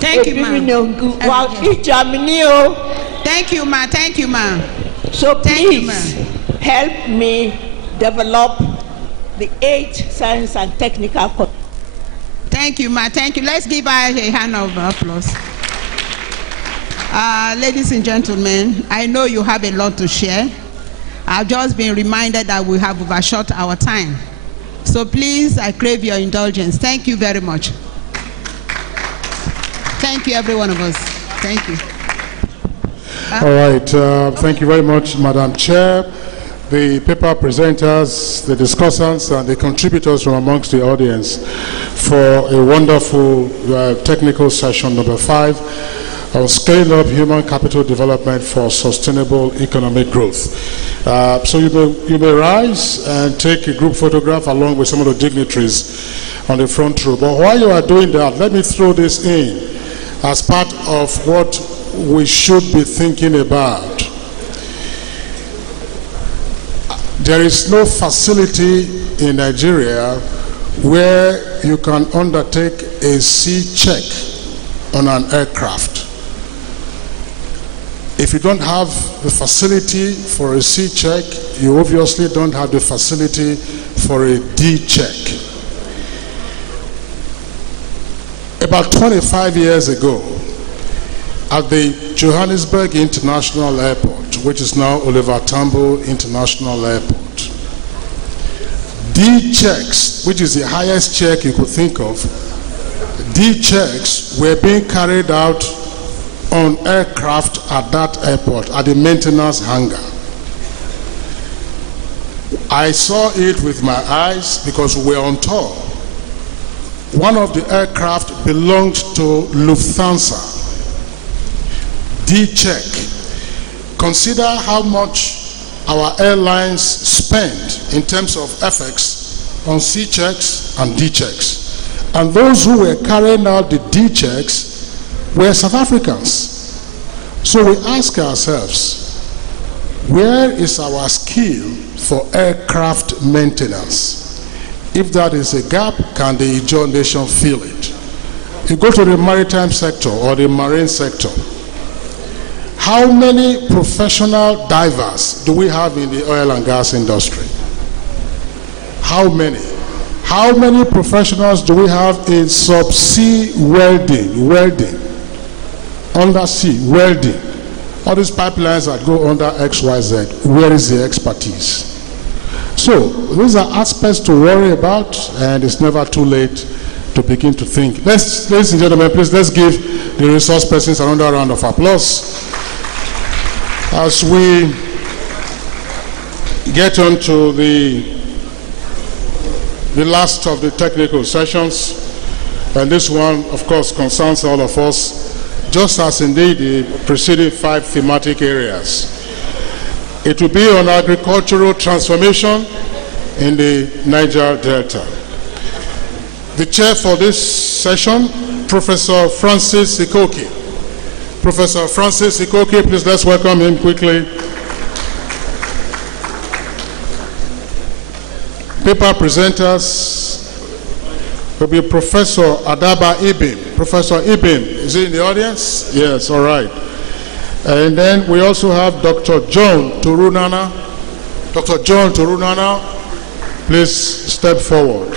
Ebibinyongu Wakijaminio. Thank you, ma. Thank you, ma. So please help me develop the 8 science and technical. Thank you, ma. Thank you. Let's give her a hand of applause. Ladies and gentlemen, I know you have a lot to share. I've just been reminded that we have overshot our time. So please, I crave your indulgence. Thank you very much. Thank you, every one of us. Thank you. All right. Thank you very much, Madam Chair, the paper presenters, the discussants, and the contributors from amongst the audience for a wonderful technical session number 5 on scaling up human capital development for sustainable economic growth. So you may rise and take a group photograph along with some of the dignitaries on the front row. But while you are doing that, let me throw this in as part of what we should be thinking about. There is no facility in Nigeria where you can undertake a C check on an aircraft. If you don't have the facility for a C check, you obviously don't have the facility for a D check. About 25 years ago, at the Johannesburg International Airport, which is now Oliver Tambo International Airport, D checks, which is the highest check you could think of, D checks were being carried out on aircraft at that airport, at the maintenance hangar. I saw it with my eyes because we were on tour. One of the aircraft belonged to Lufthansa. D-check. Consider how much our airlines spend in terms of FX on C-checks and D-checks. And those who were carrying out the D-checks were South Africans. So we ask ourselves, where is our skill for aircraft maintenance? If that is a gap, can the Ijaw nation fill it? You go to the maritime sector or the marine sector. How many professional divers do we have in the oil and gas industry? How many? How many professionals do we have in subsea welding, undersea welding? All these pipelines that go under XYZ, where is the expertise? So these are aspects to worry about, and it's never too late to begin to think. Ladies and gentlemen, please let's give the resource persons another round of applause as we get on to the last of the technical sessions. And this one, of course, concerns all of us, just as indeed the preceding 5 thematic areas. It will be on agricultural transformation in the Niger Delta. The chair for this session, Professor Francis Ikoki. Professor Francis Ikoki, please let's welcome him quickly. Paper presenters will be Professor Adaba Ibim. Professor Ibim, is he in the audience? Yes, all right. And then we also have Dr. John Turunana. Dr. John Turunana, please step forward.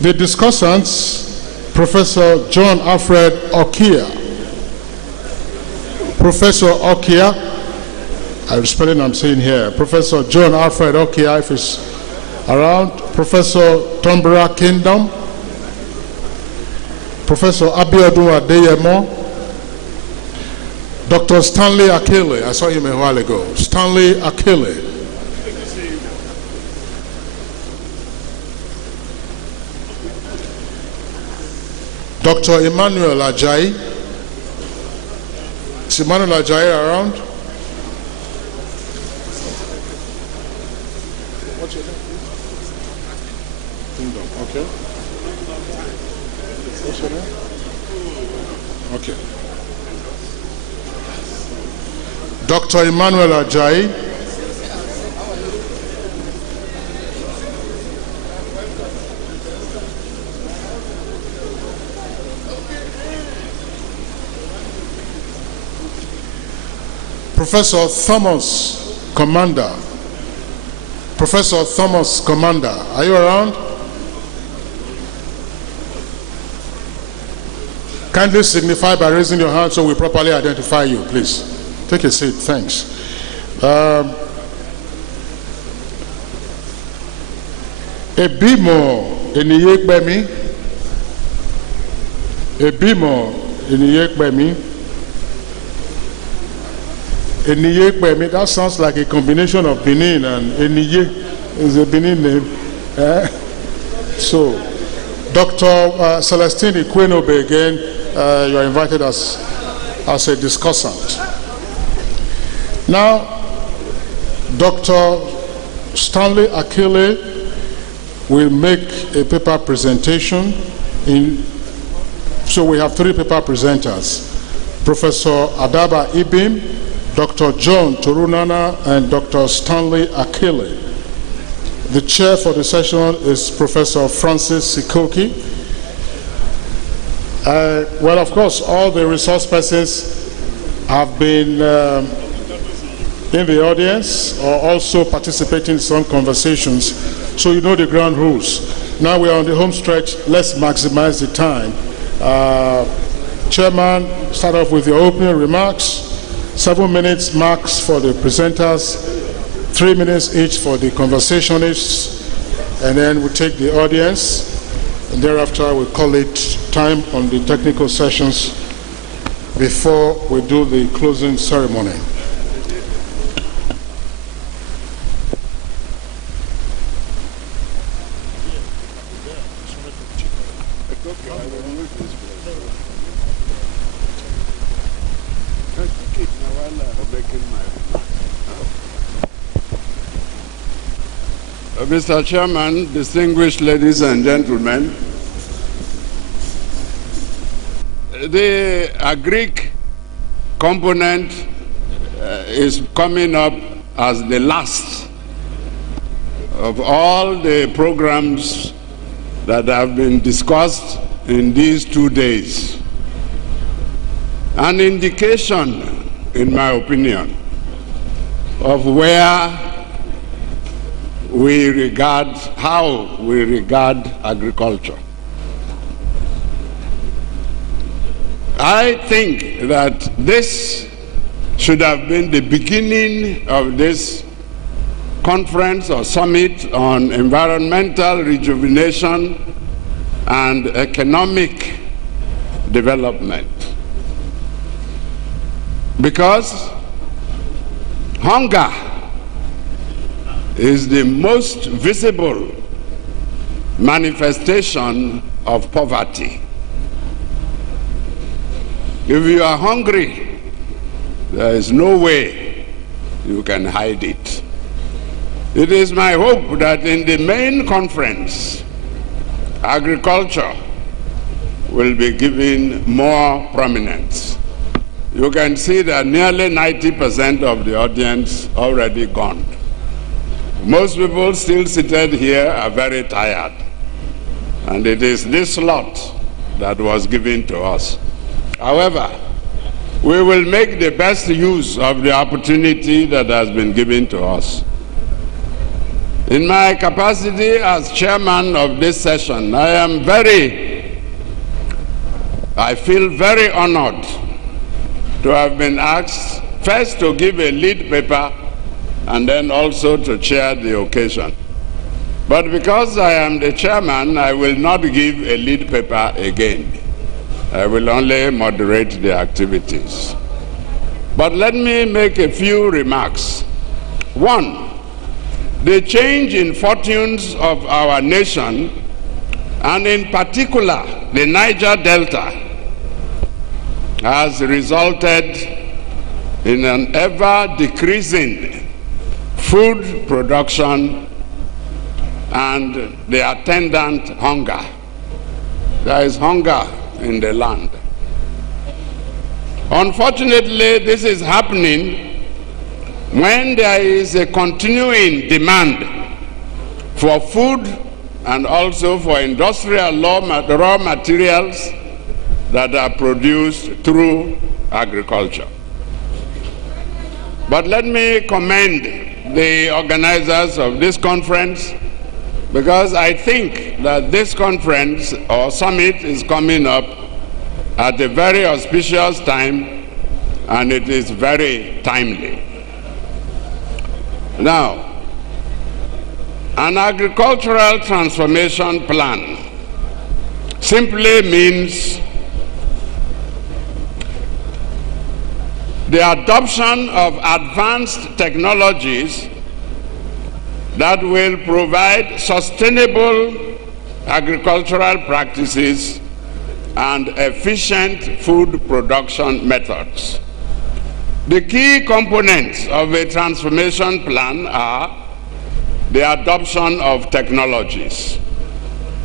The discussants, Professor John Alfred Okia. Professor Okia, I'm spelling I'm saying here, Professor John Alfred Okia, if he's around. Professor Tombra Kingdom. Professor Abiodun Adeyemo, Dr. Stanley Akele, I saw him a while ago, Stanley Akele. Dr. Emmanuel Ajayi, is Emmanuel Ajayi around? What's your name, please? Kingdom, okay. What's your name? Okay. Dr. Emmanuel Ajayi. Professor Thomas Commander. Professor Thomas Commander, are you around? Kindly signify by raising your hand so we properly identify you, please. Take a seat, thanks. Ebimo eniyekbemi. Ebimo eniyekbemi. Eniyekbemi, that sounds like a combination of Benin and Eniye. Is a Benin name. So, Dr. Celestine Ikwenobe again, you are invited as a discussant. Now, Dr. Stanley Akile will make a paper presentation. So we have 3 paper presenters: Professor Adaba Ibim, Dr. John Torunana, and Dr. Stanley Akile. The chair for the session is Professor Francis Sikoki. Well, of course, all the resource persons have been in the audience or also participating in some conversations, so you know the ground rules. Now we are on the home stretch. Let's maximize the time. Chairman, start off with your opening remarks. 7 minutes max for the presenters, 3 minutes each for the conversationists, and then we take the audience, and thereafter we call it time on the technical sessions before we do the closing ceremony. Mr. Chairman, distinguished ladies and gentlemen, the agric component is coming up as the last of all the programs that have been discussed in these 2 days. An indication, in my opinion, of how we regard agriculture. I think that this should have been the beginning of this conference or summit on environmental rejuvenation and economic development. Because hunger is the most visible manifestation of poverty. If you are hungry, there is no way you can hide it. It is my hope that in the main conference, agriculture will be given more prominence. You can see that nearly 90% of the audience already gone. Most people still seated here are very tired. And it is this slot that was given to us. However, we will make the best use of the opportunity that has been given to us. In my capacity as chairman of this session, I feel very honored to have been asked first to give a lead paper and then also to chair the occasion. But because I am the chairman, I will not give a lead paper again. I will only moderate the activities. But let me make a few remarks. One, the change in fortunes of our nation, and in particular the Niger Delta, has resulted in an ever-decreasing food production and the attendant hunger. There is hunger in the land. Unfortunately, this is happening when there is a continuing demand for food and also for industrial raw materials that are produced through agriculture. But let me commend the organizers of this conference, because I think that this conference or summit is coming up at a very auspicious time, and it is very timely. Now, an agricultural transformation plan simply means the adoption of advanced technologies that will provide sustainable agricultural practices and efficient food production methods. The key components of a transformation plan are the adoption of technologies,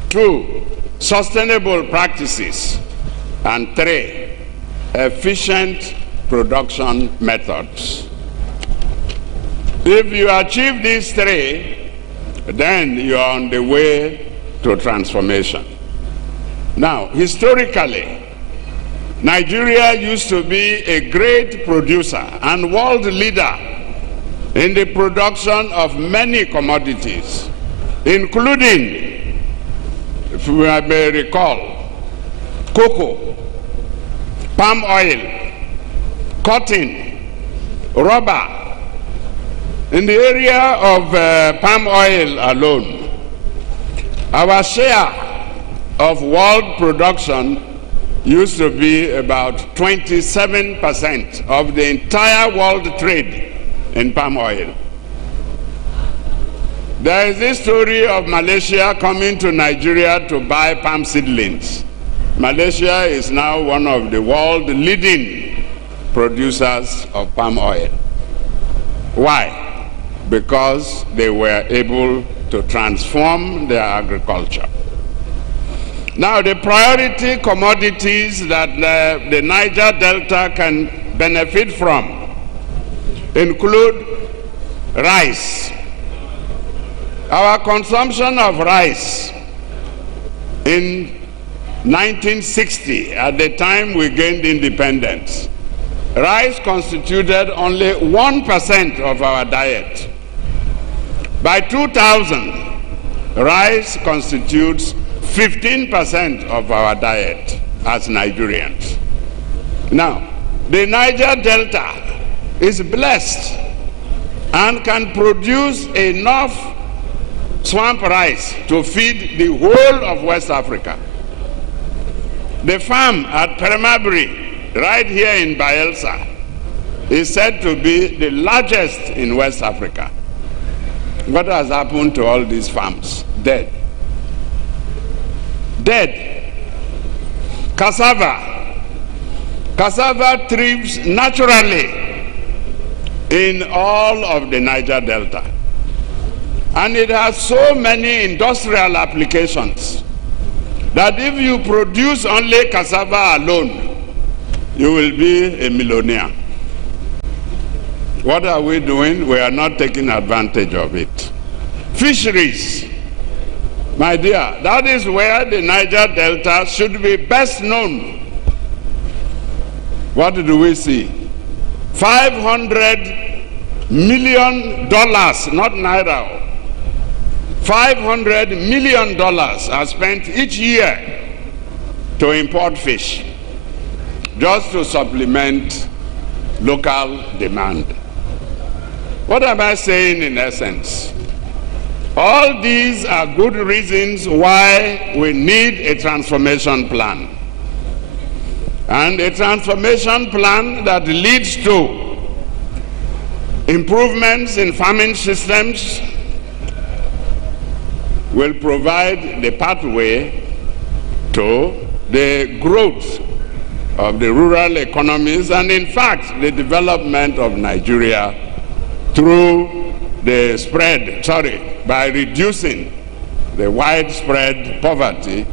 2, sustainable practices, and 3, efficient production methods. If you achieve these 3, then you are on the way to transformation. Now, historically, Nigeria used to be a great producer and world leader in the production of many commodities, including, if we may recall, cocoa, palm oil, cotton, rubber. In the area of palm oil alone, our share of world production used to be about 27% of the entire world trade in palm oil. There is this story of Malaysia coming to Nigeria to buy palm seedlings. Malaysia is now one of the world leading producers of palm oil. Why? Because they were able to transform their agriculture. Now, the priority commodities that the Niger Delta can benefit from include rice. Our consumption of rice in 1960, at the time we gained independence, rice constituted only 1% of our diet. By 2000, rice constitutes 15% of our diet as Nigerians. Now, the Niger Delta is blessed and can produce enough swamp rice to feed the whole of West Africa. The farm at Peremabri, right here in Bayelsa, is said to be the largest in West Africa. What has happened to all these farms? Dead. Dead. Cassava. Cassava thrives naturally in all of the Niger Delta. And it has so many industrial applications that if you produce only cassava alone, you will be a millionaire. What are we doing? We are not taking advantage of it. Fisheries. My dear, that is where the Niger Delta should be best known. What do we see? $500 million, not naira. $500 million are spent each year to import fish, just to supplement local demand. What am I saying in essence? All these are good reasons why we need a transformation plan. And a transformation plan that leads to improvements in farming systems will provide the pathway to the growth of the rural economies and, in fact, the development of Nigeria through the by reducing the widespread poverty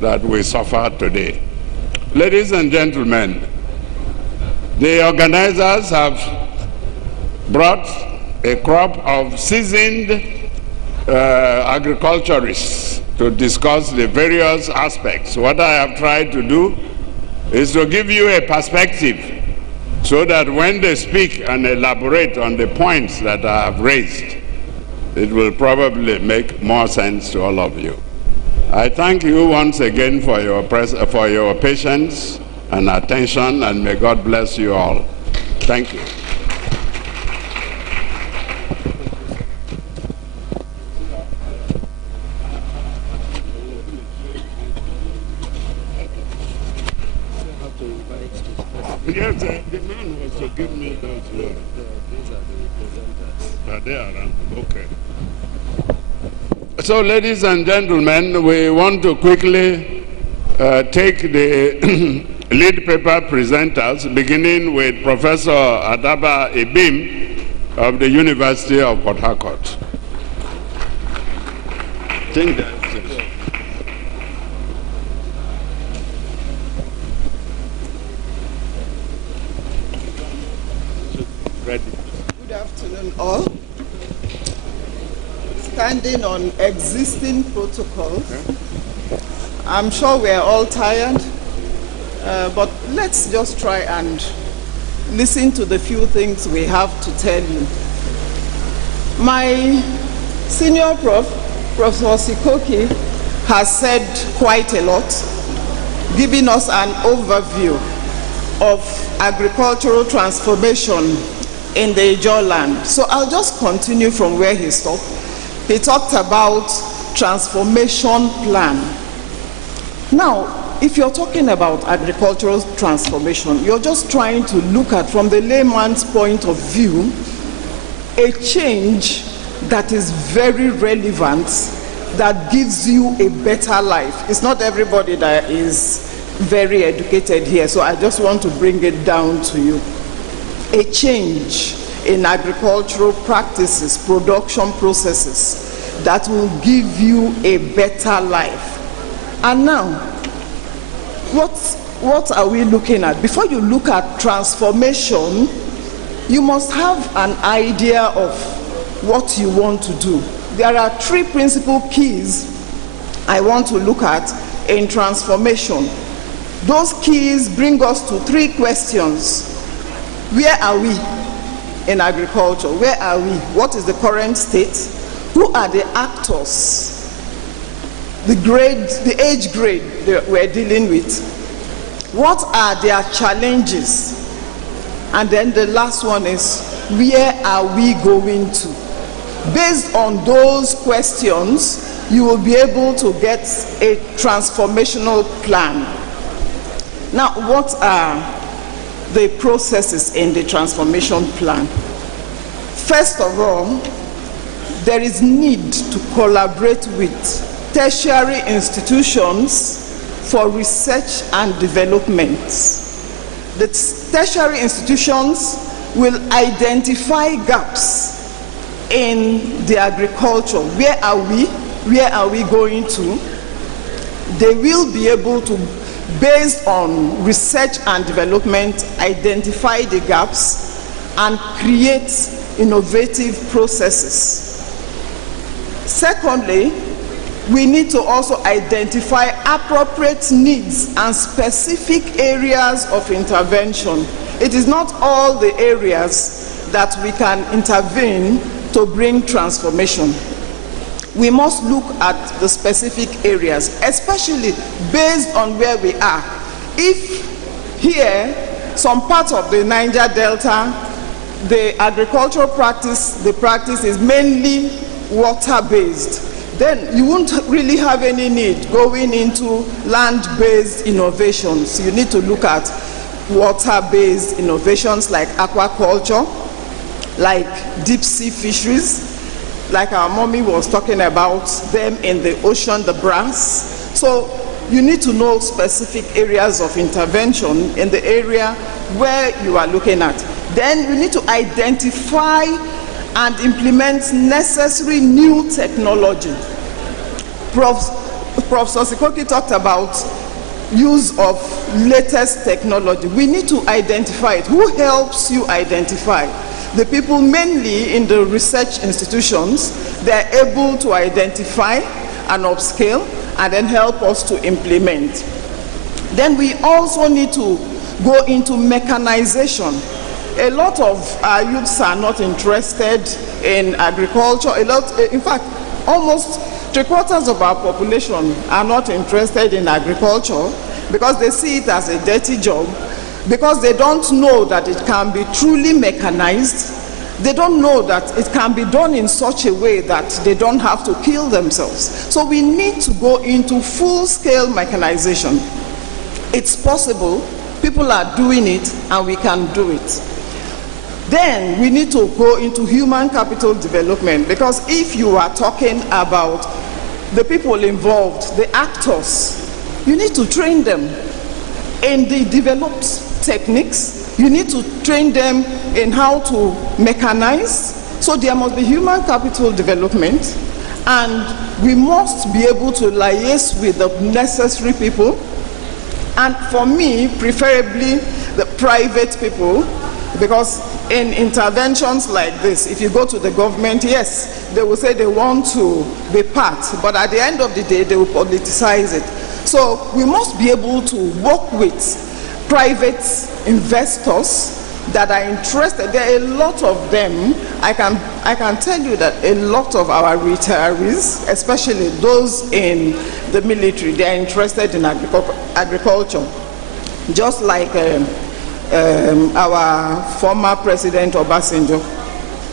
that we suffer today. Ladies and gentlemen, the organizers have brought a crop of seasoned agriculturists to discuss the various aspects. What I have tried to do is to give you a perspective so that when they speak and elaborate on the points that I have raised, it will probably make more sense to all of you. I thank you once again for your patience and attention, and may God bless you all. Thank you. Yes, the man was to give me those words. They are around. Okay. So, ladies and gentlemen, we want to quickly take the lead paper presenters, beginning with Professor Adaba Ibim of the University of Port Harcourt. I think that's it. Good afternoon, all. Standing on existing protocols, I'm sure we're all tired, but let's just try and listen to the few things we have to tell you. My senior prof, Professor Sikoki, has said quite a lot, giving us an overview of agricultural transformation in the Ijaw land. So I'll just continue from where he stopped. He talked about transformation plan. Now, if you're talking about agricultural transformation, you're just trying to look at, from the layman's point of view, a change that is very relevant, that gives you a better life. It's not everybody that is very educated here, so I just want to bring it down to you. A change in agricultural practices, production processes that will give you a better life. And now, what are we looking at? Before you look at transformation, you must have an idea of what you want to do. There are three principal keys I want to look at in transformation. Those keys bring us to three questions. Where are we in agriculture? Where are we? What is the current state? Who are the actors? The grade, the age grade that we're dealing with. What are their challenges? And then the last one is, where are we going to? Based on those questions, you will be able to get a transformational plan. Now, what are the processes in the transformation plan? First of all, there is need to collaborate with tertiary institutions for research and development. The tertiary institutions will identify gaps in the agriculture. Where are we? Where are we going to? They will be able to, based on research and development, identify the gaps and create innovative processes. Secondly, we need to also identify appropriate needs and specific areas of intervention. It is not all the areas that we can intervene to bring transformation. We must look at the specific areas, especially based on where we are. If here, some parts of the Niger Delta, the agricultural practice, the practice is mainly water-based, then you won't really have any need going into land-based innovations. You need to look at water-based innovations like aquaculture, like deep-sea fisheries, like our mommy was talking about them in the ocean, the brass. So you need to know specific areas of intervention in the area where you are looking at. Then you need to identify and implement necessary new technology. Professor Sikoki talked about use of latest technology. We need to identify it. Who helps you identify? The people mainly in the research institutions, they're able to identify and upscale and then help us to implement. Then we also need to go into mechanization. A lot of our youths are not interested in agriculture. In fact, almost 3/4 of our population are not interested in agriculture. because they see it as a dirty job, because they don't know that it can be truly mechanized. They don't know that it can be done in such a way that they don't have to kill themselves. So we need to go into full-scale mechanization. It's possible, people are doing it, and we can do it. Then we need to go into human capital development, because if you are talking about the people involved, the actors, you need to train them in the developed techniques. You need to train them in how to mechanize. So there must be human capital development, and we must be able to liaise with the necessary people. And for me, preferably the private people, because in interventions like this, if you go to the government, yes, they will say they want to be part, but at the end of the day, they will politicize it. So we must be able to work with private investors that are interested. There are a lot of them. I can tell you that a lot of our retirees, especially those in the military, they are interested in agriculture. Just like our former President Obasanjo.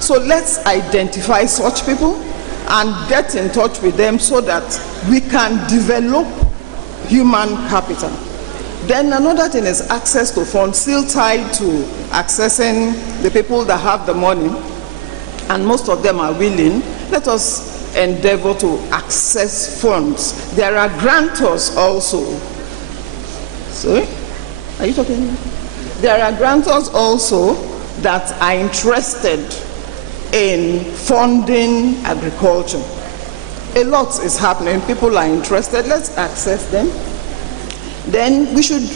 So let's identify such people and get in touch with them so that we can develop human capital. Then another thing is access to funds, still tied to accessing the people that have the money, and most of them are willing. Let us endeavor to access funds. There are grantors also. Sorry? Are you talking? There are grantors also that are interested in funding agriculture. A lot is happening. People are interested. Let's access them. Then we should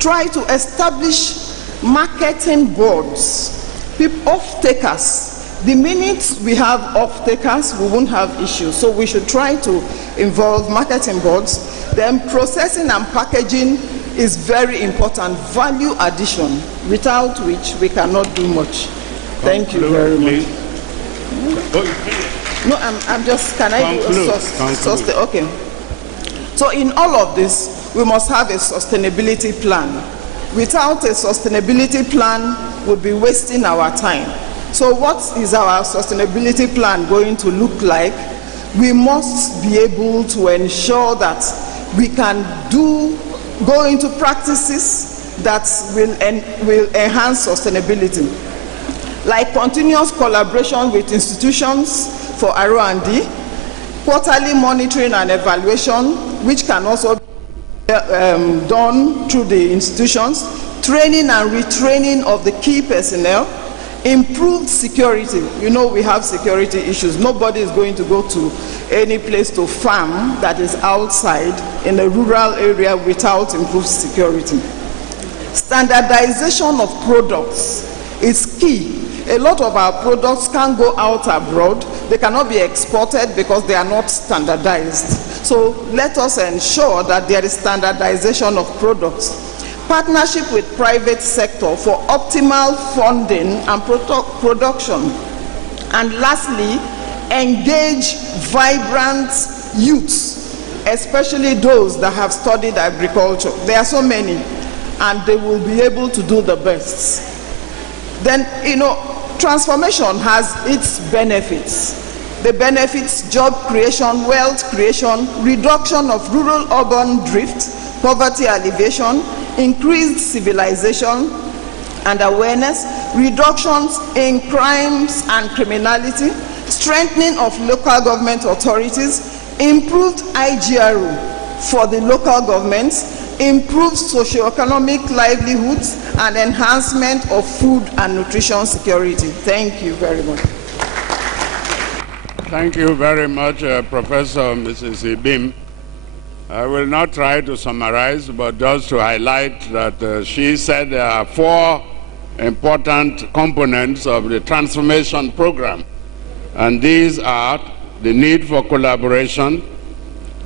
try to establish marketing boards, off-takers. The minute we have off-takers, we won't have issues. So we should try to involve marketing boards. Then processing and packaging is very important. Value addition, without which we cannot do much. Thank you very much. No, I'm just, can I do a okay. So in all of this, we must have a sustainability plan. Without a sustainability plan, we'll be wasting our time. So what is our sustainability plan going to look like? We must be able to ensure that we can go into practices that will enhance sustainability, like continuous collaboration with institutions for R&D, quarterly monitoring and evaluation, which can also be done through the institutions, training and retraining of the key personnel, improved security. You know, we have security issues. Nobody is going to go to any place to farm that is outside in a rural area without improved security. Standardization of products is key. A lot of our products can't go out abroad. They cannot be exported because they are not standardized. So let us ensure that there is standardization of products. Partnership with private sector for optimal funding and production. And lastly, engage vibrant youths, especially those that have studied agriculture. There are so many, and they will be able to do the best. Then, you know, transformation has its benefits. The benefits: job creation, wealth creation, reduction of rural-urban drift, poverty alleviation, increased civilization and awareness, reductions in crimes and criminality, strengthening of local government authorities, improved IGRU for the local governments, improved socioeconomic livelihoods, and enhancement of food and nutrition security. Thank you very much. Thank you very much, Professor Mrs. Ibim. I will not try to summarize, but just to highlight that she said there are 4 important components of the transformation program. And these are the need for collaboration,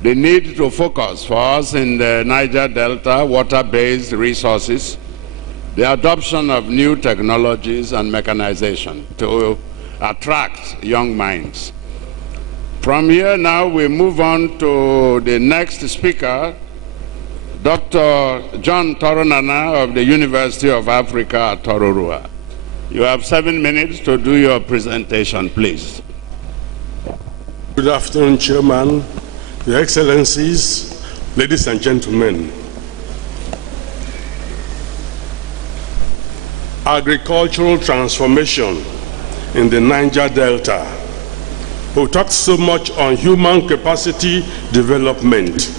the need to focus for us in the Niger Delta, water-based resources, the adoption of new technologies and mechanization to attract young minds. From here now we move on to the next speaker, Dr. John Toronana of the University of Africa at Tororua. You have 7 minutes to do your presentation, please. Good afternoon, Chairman, Your Excellencies, ladies and gentlemen. Agricultural transformation in the Niger Delta. We talked so much on human capacity development.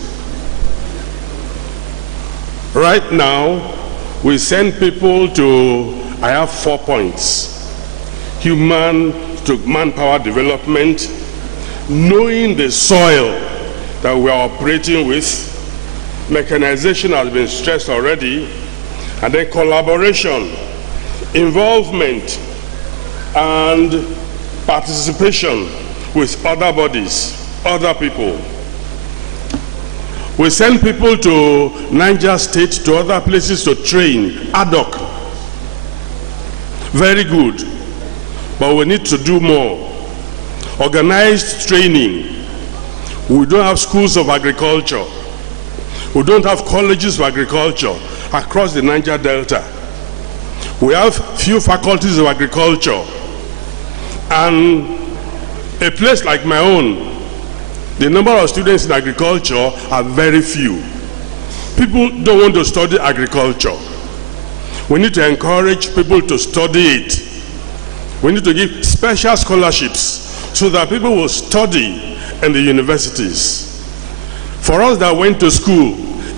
Right now, we send people to, I have 4 points. Human to manpower development, knowing the soil that we are operating with, mechanization has been stressed already, and then collaboration, involvement, and participation with other bodies, other people. We send people to Niger State, to other places to train, ad hoc. Very good, but we need to do more. Organized training. We don't have schools of agriculture. We don't have colleges of agriculture across the Niger Delta. We have few faculties of agriculture. And a place like my own, the number of students in agriculture are very few. People don't want to study agriculture. We need to encourage people to study it. We need to give special scholarships so that people will study in the universities. For us that went to school,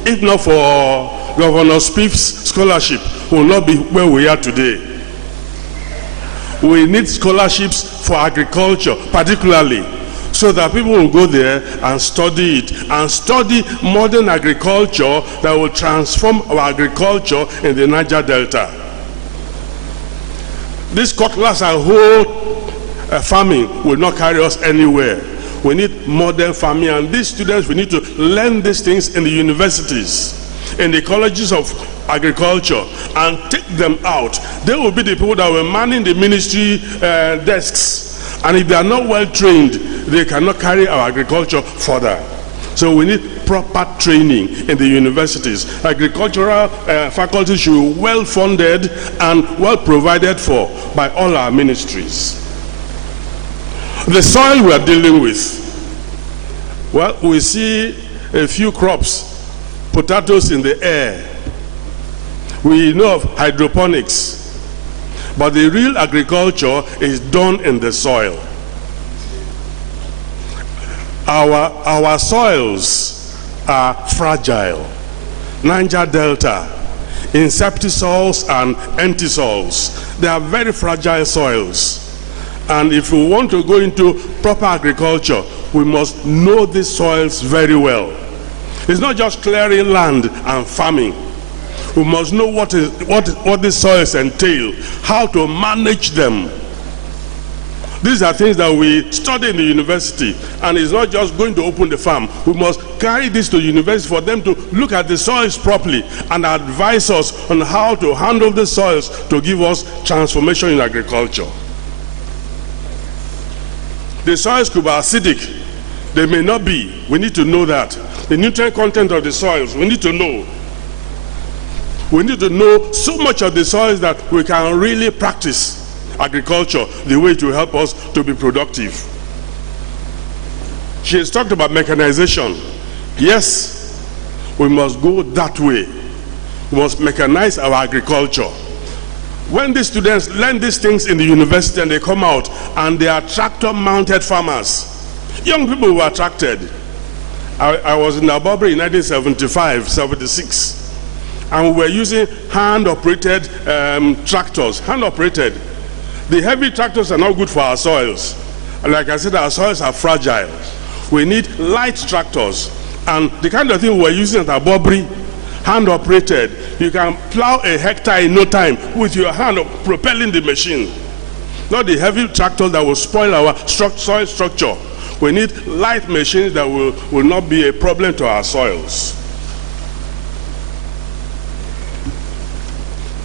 if not for Governor Spiff's scholarship, we will not be where we are today. We need scholarships for agriculture, particularly, so that people will go there and study it, and study modern agriculture that will transform our agriculture in the Niger Delta. This cutlass and whole farming will not carry us anywhere. We need modern farming, and these students, we need to learn these things in the universities, in the colleges of agriculture, and take them out. They will be the people that will manning the ministry desks. And if they are not well trained, they cannot carry our agriculture further. So we need proper training in the universities. Agricultural faculty should be well funded and well provided for by all our ministries. The soil we are dealing with, well, we see a few crops, potatoes in the air. We know of hydroponics. But the real agriculture is done in the soil. Our soils are fragile. Niger Delta, insectisols and entisols, they are very fragile soils. And if we want to go into proper agriculture, we must know these soils very well. It's not just clearing land and farming. We must know what these soils entail, how to manage them. These are things that we study in the university, and it's not just going to open the farm. We must carry this to the university for them to look at the soils properly and advise us on how to handle the soils to give us transformation in agriculture. The soils could be acidic. They may not be. We need to know that. The nutrient content of the soils, we need to know. We need to know so much of the soils that we can really practice agriculture the way it will help us to be productive. She has talked about mechanization. Yes, we must go that way. We must mechanize our agriculture. When the students learn these things in the university and they come out and they are tractor-mounted farmers, young people were attracted. I was in Abobri in 1975, 76. And we were using hand-operated tractors, hand-operated. The heavy tractors are not good for our soils. Like I said, our soils are fragile. We need light tractors. And the kind of thing we're using at Abobri, hand-operated, you can plow a hectare in no time with your hand propelling the machine. Not the heavy tractors that will spoil our soil structure. We need light machines that will not be a problem to our soils.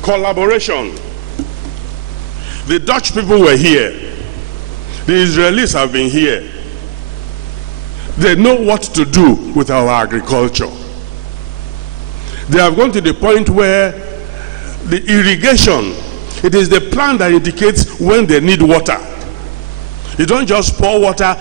Collaboration. The Dutch people were here. The Israelis have been here. They know what to do with our agriculture. They have gone to the point where the irrigation, it is the plant that indicates when they need water. You don't just pour water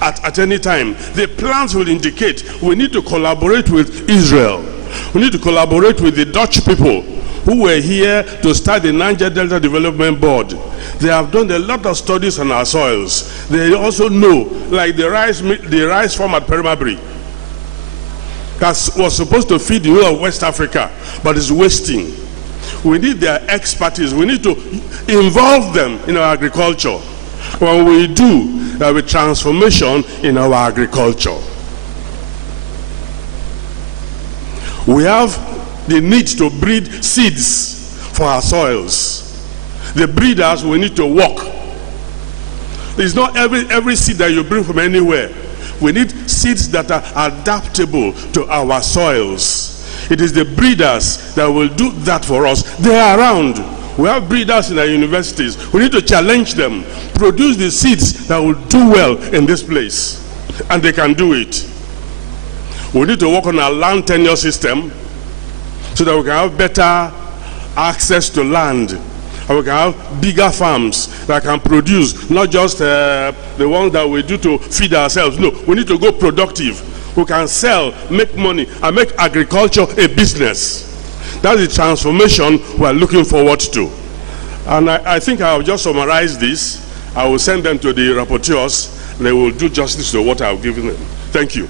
at any time. The plants will indicate. We need to collaborate with Israel. We need to collaborate with the Dutch people who were here to start the Niger Delta Development Board. They have done a lot of studies on our soils. They also know, like the rice farm at Perimabri, that was supposed to feed the whole of West Africa, but is wasting. We need their expertise. We need to involve them in our agriculture. When we do, there will be transformation in our agriculture. We have the need to breed seeds for our soils. The breeders, we need to work. It's not every seed that you bring from anywhere. We need seeds that are adaptable to our soils. It is the breeders that will do that for us. They are around. We have breeders in our universities. We need to challenge them. Produce the seeds that will do well in this place. And they can do it. We need to work on our land tenure system so that we can have better access to land. And we can have bigger farms that can produce, not just the ones that we do to feed ourselves. No, we need to go productive. We can sell, make money, and make agriculture a business. That's the transformation we're looking forward to. And I think I'll just summarize this. I will send them to the rapporteurs. They will do justice to what I've given them. Thank you.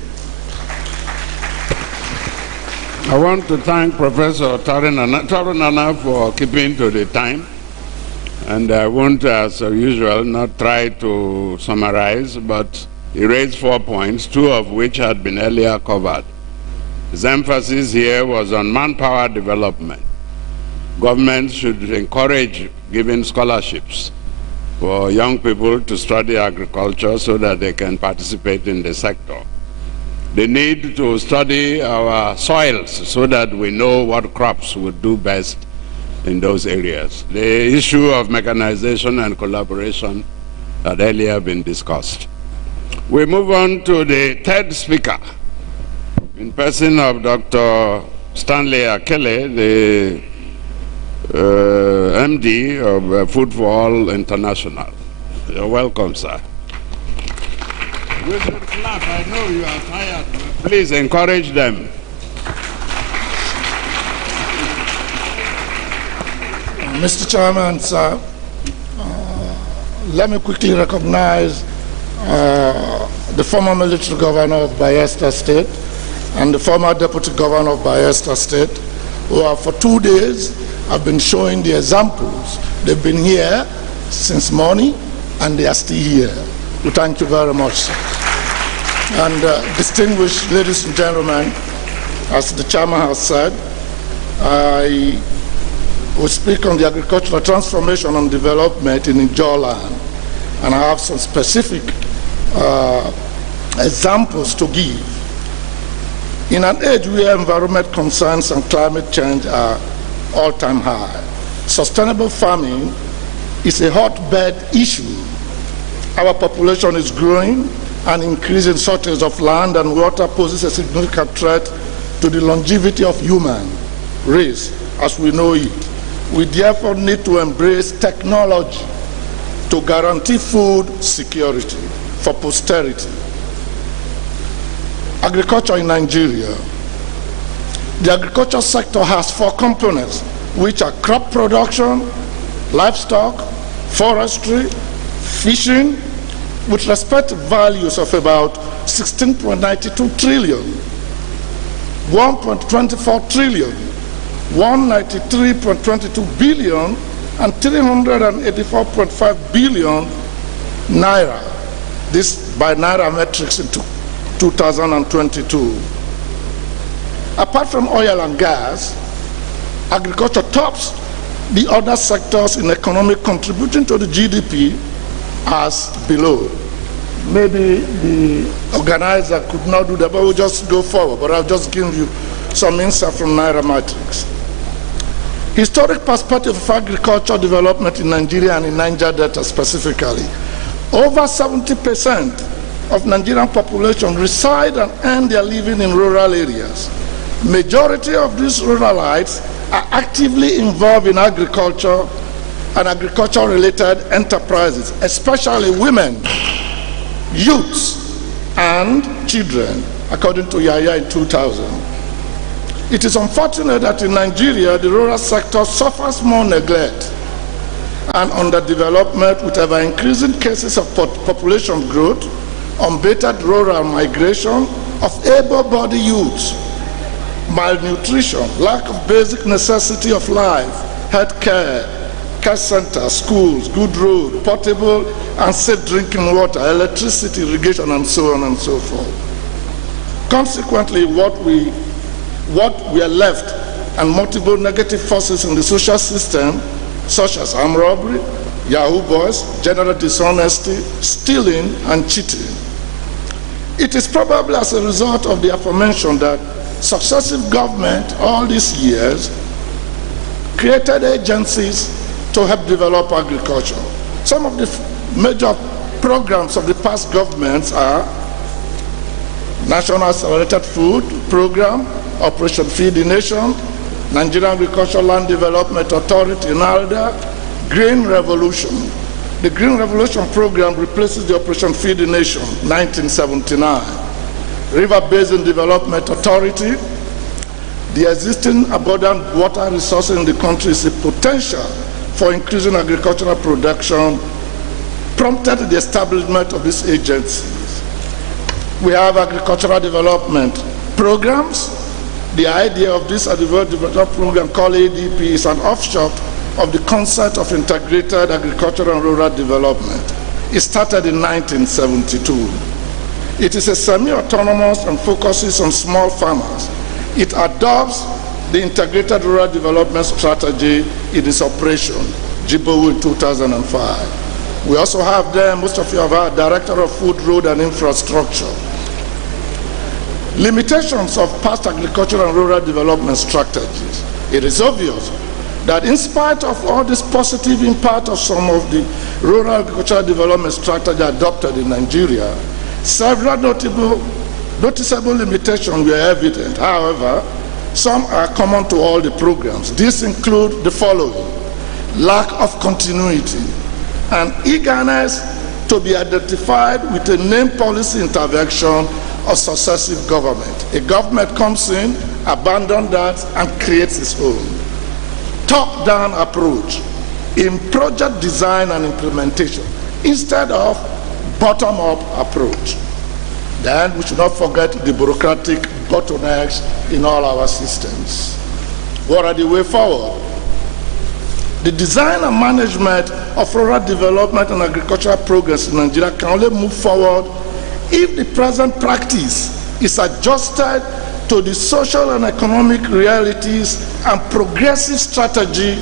I want to thank Professor Taranana for keeping to the time. And I won't, as usual, not try to summarize, but he raised 4 points, 2 of which had been earlier covered. His emphasis here was on manpower development. Governments should encourage giving scholarships for young people to study agriculture so that they can participate in the sector. The need to study our soils so that we know what crops would do best in those areas. The issue of mechanization and collaboration had earlier been discussed. We move on to the third speaker, in person of Dr. Stanley Akele, the MD of Food for All International. You're welcome, sir. We should clap. I know you are tired. Please encourage them. Mr. Chairman, sir, let me quickly recognize the former military governor of Bayelsa State and the former deputy governor of Bayelsa State, who have for 2 days have been showing the examples. They've been here since morning and they are still here. We thank you very much, sir. And distinguished ladies and gentlemen, as the chairman has said, I will speak on the agricultural transformation and development in Ijaw land, and I have some specific examples to give. In an age where environment concerns and climate change are all-time high, sustainable farming is a hotbed issue. Our population is growing, and increasing shortage of land and water poses a significant threat to the longevity of human race as we know it. We therefore need to embrace technology to guarantee food security for posterity. Agriculture in Nigeria. The agriculture sector has 4 components, which are crop production, livestock, forestry, fishing, with respective values of about 16.92 trillion, 1.24 trillion, 193.22 billion, and 384.5 billion naira. This by naira metrics in 2022. Apart from oil and gas, agriculture tops the other sectors in economic contributing to the GDP as below. Maybe the organizer could not do that, but we'll just go forward. But I'll just give you some insight from Naira Matrix. Historic perspective of agriculture development in Nigeria and in Niger Delta specifically. Over 70% of Nigerian population reside and earn their living in rural areas. Majority of these ruralites are actively involved in agriculture and agriculture-related enterprises, especially women, youths, and children, according to Yaya in 2000. It is unfortunate that in Nigeria, the rural sector suffers more neglect and underdevelopment with ever-increasing cases of population growth, unabated rural migration of able-bodied youths, malnutrition, lack of basic necessity of life, health care, care centers, schools, good road, portable and safe drinking water, electricity, irrigation, and so on and so forth. Consequently, what we are left and multiple negative forces in the social system, such as armed robbery, Yahoo boys, general dishonesty, stealing, and cheating. It is probably as a result of the aforementioned that successive government all these years created agencies to help develop agriculture. Some of the major programs of the past governments are National Accelerated Food Program, Operation Feed the Nation, Nigerian Agricultural Land Development Authority, NALDA, Green Revolution. The Green Revolution program replaces the Operation Feed the Nation, 1979. River Basin Development Authority. The existing abundant water resources in the country is a potential for increasing agricultural production, prompted the establishment of these agencies. We have agricultural development programs. The idea of this development program called ADP is an offshoot of the concept of integrated agricultural and rural development. It started in 1972. It is a semi-autonomous and focuses on small farmers. It adopts the integrated rural development strategy in its operation, Jibowu in 2005. We also have there, most of you have heard, Director of Food, Road and Infrastructure. Limitations of past agricultural and rural development strategies. It is obvious that in spite of all this positive impact of some of the rural agricultural development strategy adopted in Nigeria, several noticeable limitations were evident. However, some are common to all the programs. These include the following: lack of continuity and eagerness to be identified with a named policy intervention of successive government. A government comes in, abandons that, and creates its own. Top-down approach in project design and implementation instead of bottom-up approach. Then we should not forget the bureaucratic bottlenecks in all our systems. What are the way forward? The design and management of rural development and agricultural progress in Nigeria can only move forward if the present practice is adjusted to the social and economic realities and progressive strategy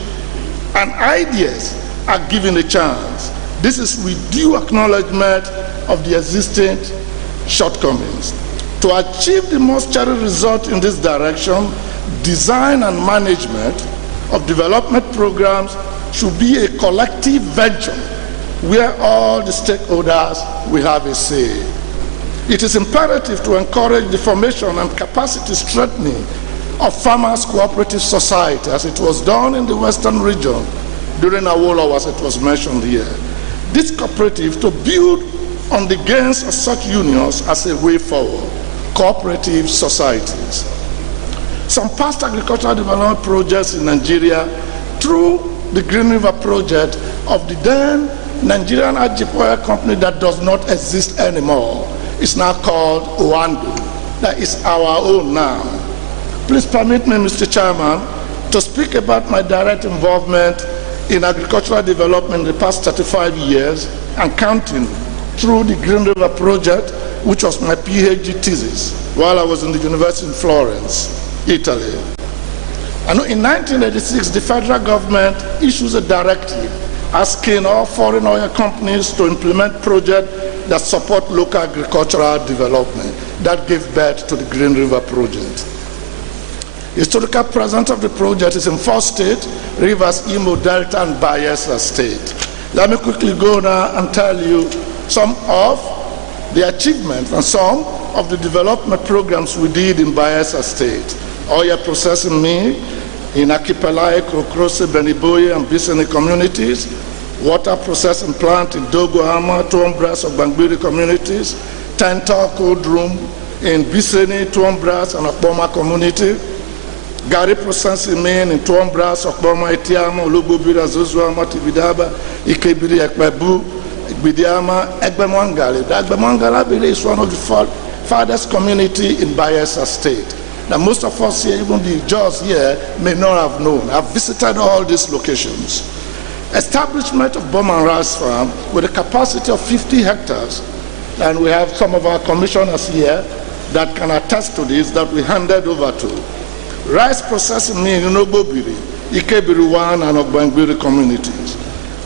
and ideas are given a chance. This is with due acknowledgement of the existing shortcomings. To achieve the most cherished result in this direction, design and management of development programs should be a collective venture where all the stakeholders will have a say. It is imperative to encourage the formation and capacity strengthening of farmers' cooperative society, as it was done in the Western region during Awolowo, as it was mentioned here. This cooperative to build on the gains of such unions as a way forward, cooperative societies. Some past agricultural development projects in Nigeria through the Green River project of the then Nigerian Ajip Oil Company that does not exist anymore. It's now called Oando. That is our own now. Please permit me, Mr. Chairman, to speak about my direct involvement in agricultural development in the past 35 years and counting through the Green River project, which was my PhD thesis while I was in the University in Florence, Italy. I know in 1986, the federal government issues a directive asking all foreign oil companies to implement projects that support local agricultural development. That gave birth to the Green River project. Historical presence of the project is in 4 states: Rivers, Imo, Delta, and Bayelsa State. Let me quickly go now and tell you some of the achievements and some of the development programs we did in Bayelsa State. oil processing mill in Akipelai, Krokrose, Beniboye, and Biseni communities, water processing plant in Dogohama, Tuombras, of Bangbiri communities, Tenta cold room in Biseni, Tuombras, and Akboma community, Gari processing mill in Tuombras, Akboma, Etiama, Olububira, Zuzuama, Tibidaba, Ikebiri, Ekbebu, Bidiama, Egbemwangale. The Egbemwangale is one of the farthest community in Bayelsa State. Now, most of us here, even the Jaws here, may not have known. I've visited all these locations. Establishment of Bomb and Rice Farm with a capacity of 50 hectares, and we have some of our commissioners here that can attest to this, that we handed over to. Rice processing mill in Olubobiri, Ikebiri 1 and Ogbangbiri communities.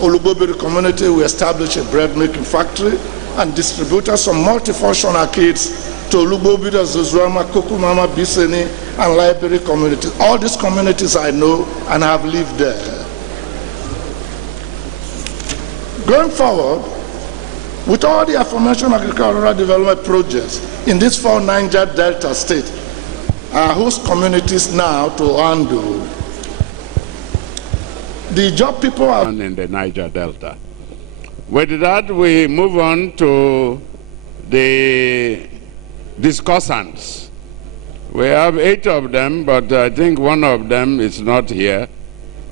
Olubobiri community, we established a bread making factory and distributed some multifunctional kits to Olubobiri, Zuzuama, Kokumama, Biseni, and Liberia communities. All these communities I know and have lived there. Going forward, with all the aforementioned agricultural development projects in these 4 Niger Delta states, our host communities now to handle. The job people are in the Niger Delta. With that, we move on to the discussants. We have 8 of them, but I think one of them is not here,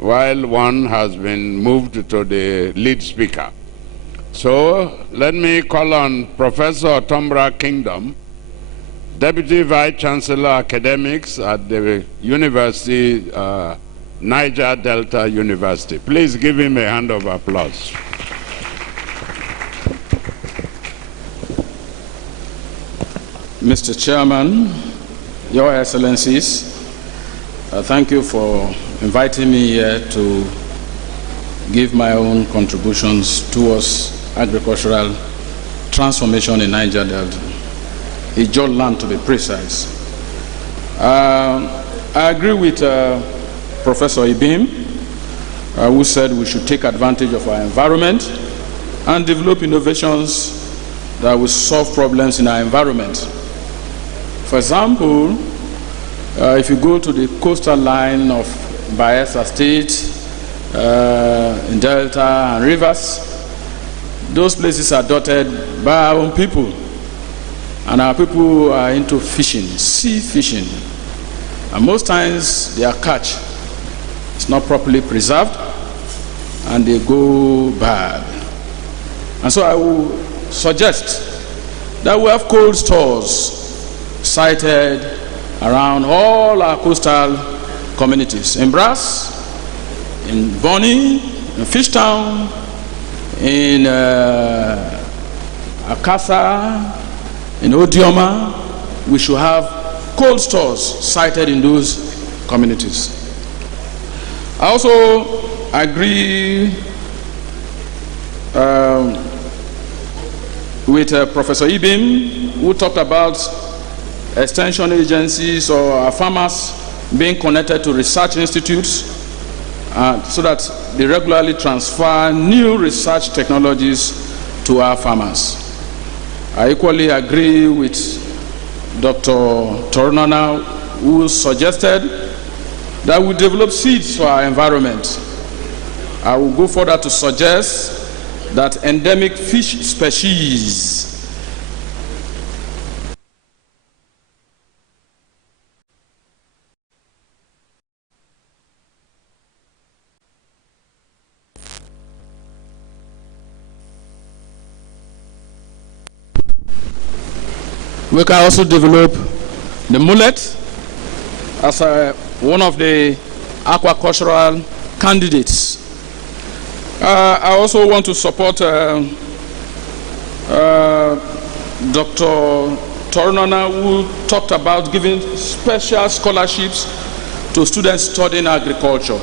while one has been moved to the lead speaker. So let me call on Professor Tombra Kingdom, Deputy Vice Chancellor Academics at the University, Niger Delta University. Please give him a hand of applause. Mr. Chairman, Your Excellencies, thank you for inviting me here to give my own contributions towards agricultural transformation in Niger Delta, Ijaw land to be precise. I agree with Professor Ibim, who said we should take advantage of our environment and develop innovations that will solve problems in our environment. For example, if you go to the coastal line of Bayelsa State, in Delta and rivers, those places are dotted by our own people. And our people are into fishing, sea fishing. And most times their catch is not properly preserved and they go bad. And so I will suggest that we have cold stores sited around all our coastal communities. In Brass, in Bonny, in Fishtown, in Akasa, in Odioma, we should have cold stores sited in those communities. I also agree with Professor Ibim, who talked about extension agencies or our farmers being connected to research institutes so that they regularly transfer new research technologies to our farmers. I equally agree with Dr. Tornana, who suggested that we develop seeds for our environment. I will go further to suggest that endemic fish species we can also develop the mullet as one of the aquacultural candidates. I also want to support Dr. Tornana, who talked about giving special scholarships to students studying agriculture.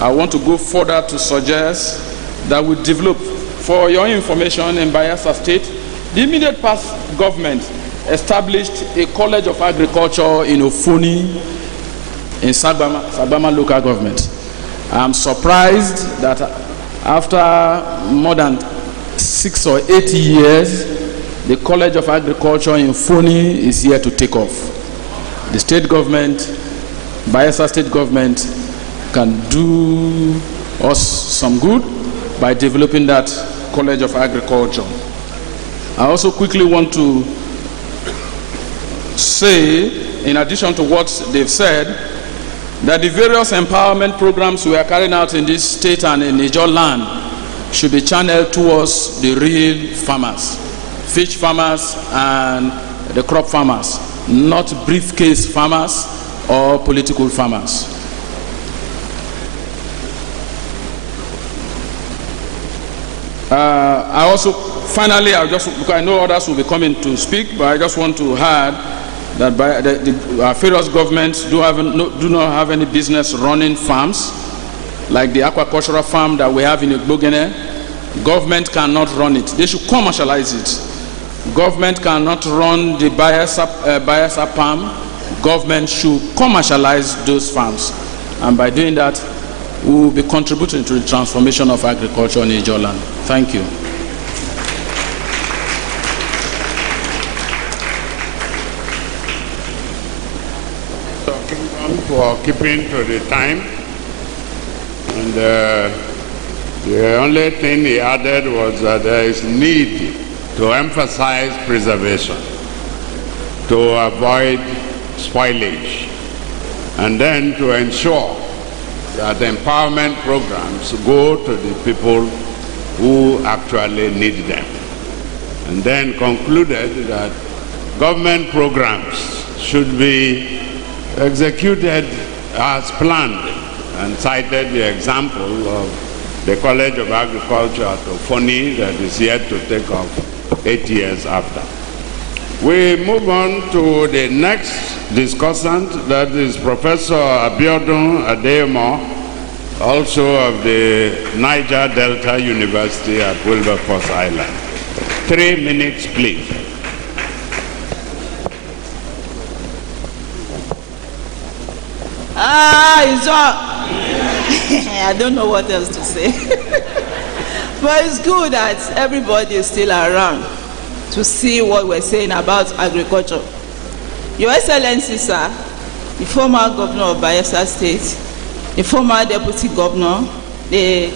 I want to go further to suggest that we develop, for your information, in Bayelsa State, the immediate past government established a College of Agriculture in Ofuni in Sagbama local government. I'm surprised that after more than 6 or 8 years, the College of Agriculture in Ofuni is here to take off. the state government, Bayelsa state government, can do us some good by developing that College of Agriculture. I also quickly want to say, in addition to what they've said, that the various empowerment programs we are carrying out in this state and in Ijaw land should be channeled towards the real farmers, fish farmers and the crop farmers, not briefcase farmers or political farmers. I also, finally, because I know others will be coming to speak, but I just want to add that our various governments do not have any business running farms, like the aquacultural farm that we have in Igbogene. Government cannot run it. They should commercialize it. Government cannot run the Bayelsa palm. Government should commercialize those farms. And by doing that, we will be contributing to the transformation of agriculture in Ijaw land. Thank you. For keeping to the time, and the only thing he added was that there is need to emphasize preservation to avoid spoilage, and then to ensure that empowerment programs go to the people who actually need them, and then concluded that government programs should be executed as planned, and cited the example of the College of Agriculture at Ofoni that is yet to take off 8 years after. We move on to the next discussant, that is Professor Abiodun Adeyemo, also of the Niger Delta University at Wilberforce Island. 3 minutes, please. I don't know what else to say. But it's good that everybody is still around to see what we're saying about agriculture. Your Excellency, sir, the former governor of Bayelsa State, the former deputy governor, the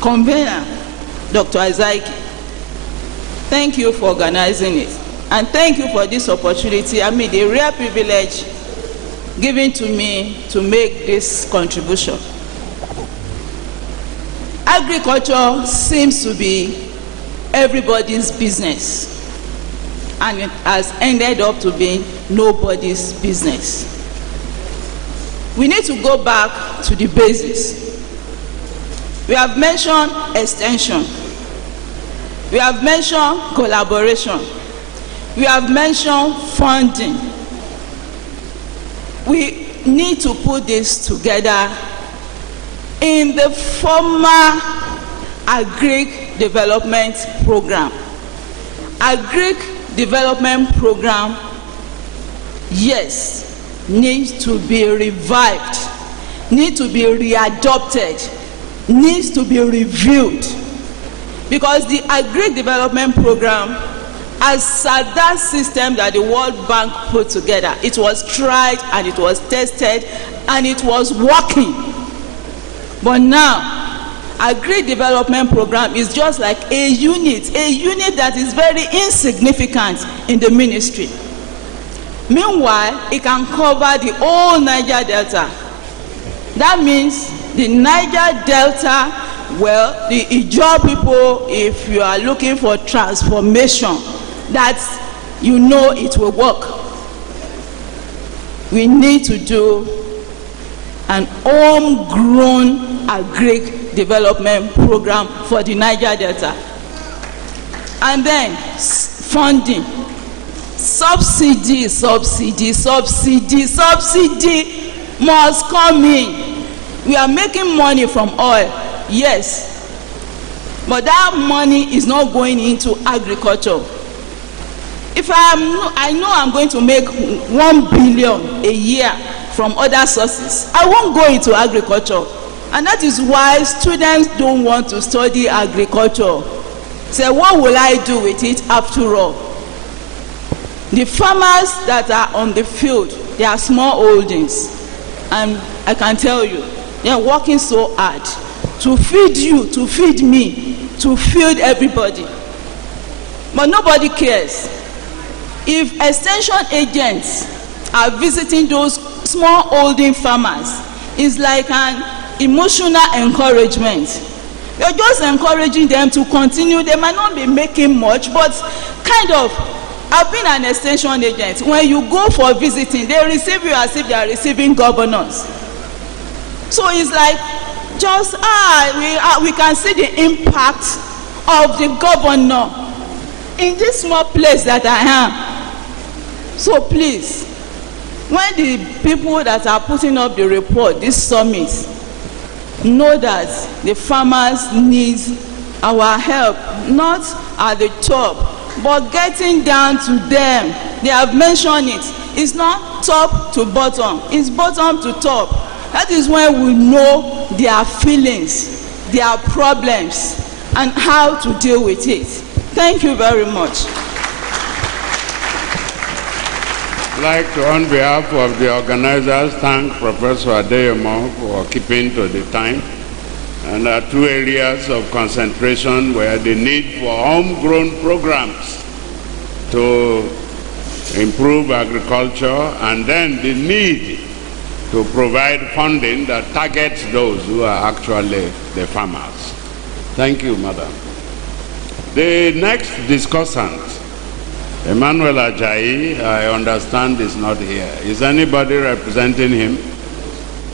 convener, Dr. Azaiki, thank you for organizing it. And thank you for this opportunity. I mean, the rare privilege given to me to make this contribution. Agriculture seems to be everybody's business, and it has ended up to be nobody's business. We need to go back to the basics. We have mentioned extension. We have mentioned collaboration. We have mentioned funding. We need to put this together in the former Agric Development Program. Agric Development Program, yes, needs to be revived, needs to be readopted, needs to be reviewed. Because the Agric Development Program, as that system that the World Bank put together, it was tried and it was tested and it was working. But now, Agric Development Program is just like a unit that is very insignificant in the ministry. Meanwhile, it can cover the whole Niger Delta. That means the Niger Delta, well, the Ijaw people, if you are looking for transformation, that you know it will work. We need to do an homegrown Agric Development Program for the Niger Delta. And then funding, subsidy must come in. We are making money from oil, yes, but that money is not going into agriculture. If I know I'm going to make 1 billion a year from other sources, I won't go into agriculture. And that is why students don't want to study agriculture. Say, what will I do with it after all? The farmers that are on the field, they are small holdings. And I can tell you, they are working so hard to feed you, to feed me, to feed everybody. But nobody cares. If extension agents are visiting those small holding farmers, it's like an emotional encouragement. You're just encouraging them to continue. They might not be making much, but kind of, I've been an extension agent. When you go for visiting, they receive you as if they are receiving governors. So it's like, just, we can see the impact of the governor in this small place that I am. So please, when the people that are putting up the report, this summit, know that the farmers need our help, not at the top, but getting down to them. They have mentioned it. It's not top to bottom, it's bottom to top. That is when we know their feelings, their problems, and how to deal with it. Thank you very much. I'd like to, on behalf of the organizers, thank Professor Adeyemo for keeping to the time. And there are two areas of concentration where the need for homegrown programs to improve agriculture, and then the need to provide funding that targets those who are actually the farmers. Thank you, Madam. The next discussant, Emmanuel Ajayi, I understand is not here. Is anybody representing him?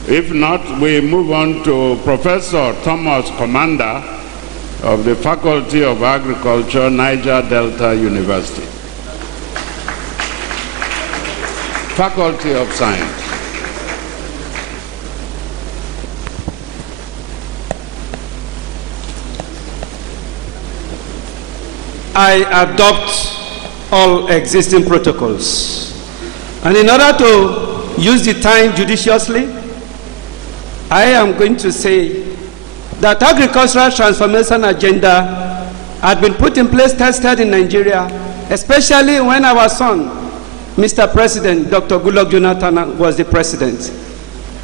If not, we move on to Professor Thomas Commander of the Faculty of Agriculture, Niger Delta University. Faculty of Science. I adopt all existing protocols. And in order to use the time judiciously, I am going to say that agricultural transformation agenda had been put in place, tested in Nigeria, especially when our son, Mr. President, Dr. Goodluck Jonathan, was the president.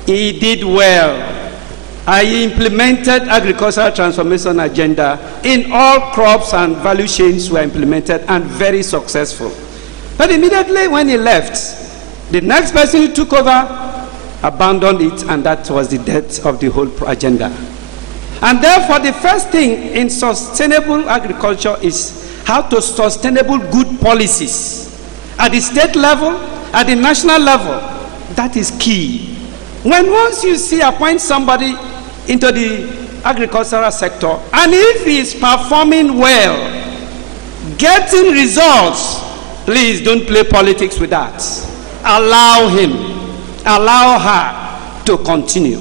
He did well. I implemented agricultural transformation agenda in all crops, and value chains were implemented and very successful. But immediately when he left, the next person who took over abandoned it, and that was the death of the whole agenda. And therefore, the first thing in sustainable agriculture is how to sustainable good policies at the state level, at the national level. That is key. When once you see appoint somebody into the agricultural sector, and if he is performing well, getting results, please don't play politics with that. Allow him, allow her to continue.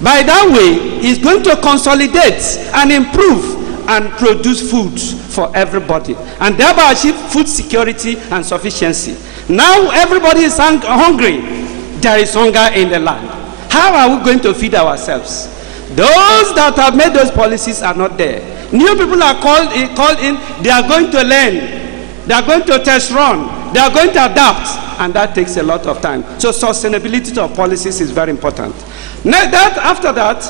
By that way, he's going to consolidate and improve and produce food for everybody, and thereby achieve food security and sufficiency. Now everybody is hungry. There is hunger in the land. How are we going to feed ourselves? Those that have made those policies are not there. New people are called in, they are going to learn, they are going to test run, they are going to adapt, and that takes a lot of time. So sustainability of policies is very important. Now after that,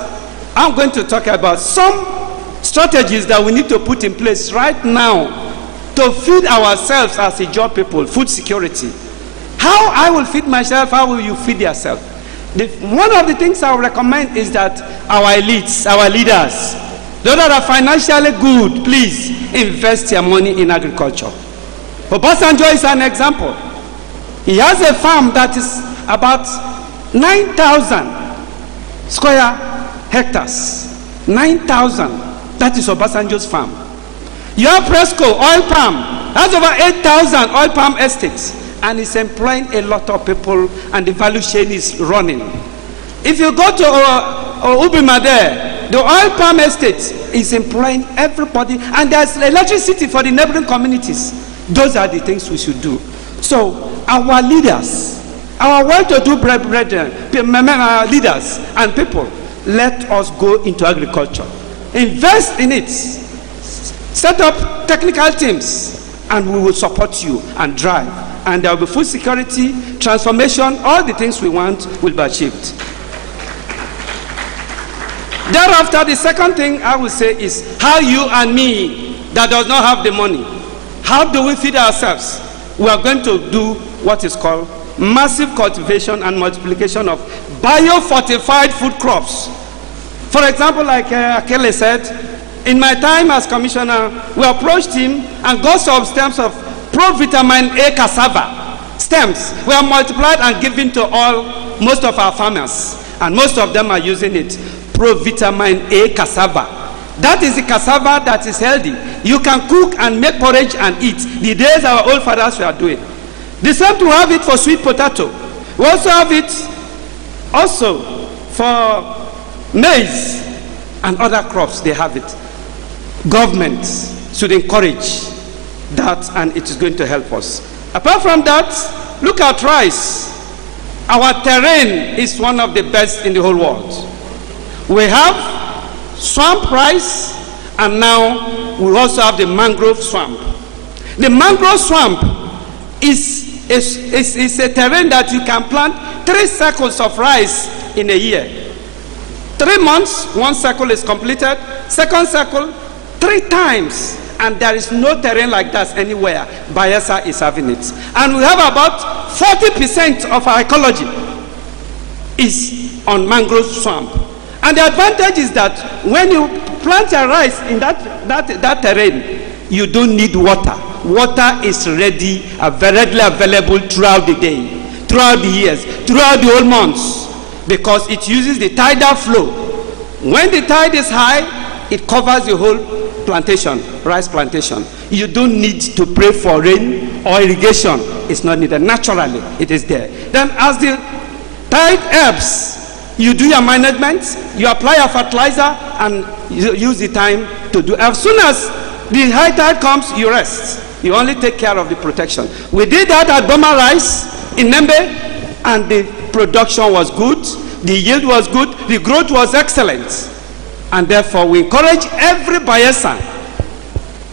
I'm going to talk about some strategies that we need to put in place right now to feed ourselves as a job people, food security. How I will feed myself, how will you feed yourself? One of the things I will recommend is that our elites, our leaders, those that are financially good, please invest your money in agriculture. Obasanjo is an example. He has a farm that is about 9,000 square hectares. 9,000. That is Obasanjo's farm. You have Presco, oil palm. That's over 8,000 oil palm estates. And it's employing a lot of people, and the value chain is running. If you go to Ubima there, the oil palm estate is employing everybody, and there's electricity for the neighboring communities. Those are the things we should do. So our leaders, our well-to-do brethren, leaders and people, let us go into agriculture. Invest in it. Set up technical teams, and we will support you and drive. and there will be food security, transformation, all the things we want will be achieved. Thereafter, the second thing I will say is how you and me that does not have the money, how do we feed ourselves? We are going to do what is called massive cultivation and multiplication of biofortified food crops. For example, like Akele said, in my time as commissioner, we approached him and got some stems of pro-vitamin A cassava. Stems were multiplied and given to most of our farmers, and most of them are using it. Pro-vitamin A cassava. That is the cassava that is healthy. You can cook and make porridge and eat. The days our old fathers were doing. The same to have it for sweet potato. We also have it also for maize and other crops. They have it. Government should encourage that, and it is going to help us. Apart from that, look at rice. Our terrain is one of the best in the whole world. We have swamp rice, and now we also have the mangrove swamp. The mangrove swamp is a terrain that you can plant 3 cycles of rice in a year. 3 months, 1 cycle is completed. Second cycle, 3 times. And there is no terrain like that anywhere. Bayelsa is having it. And we have about 40% of our ecology is on mangrove swamp. And the advantage is that when you plant your rice in that terrain, you don't need water. Water is readily available throughout the day, throughout the years, throughout the whole months, because it uses the tidal flow. When the tide is high, it covers the whole plantation, rice plantation. You don't need to pray for rain or irrigation. It's not needed. Naturally, it is there. Then as the tide ebbs, you do your management, you apply your fertilizer, and you use the time to do. As soon as the high tide comes, you rest. You only take care of the protection. We did that at Boma Rice in Nembe, and the production was good, the yield was good, the growth was excellent. And therefore, we encourage every Bayelsan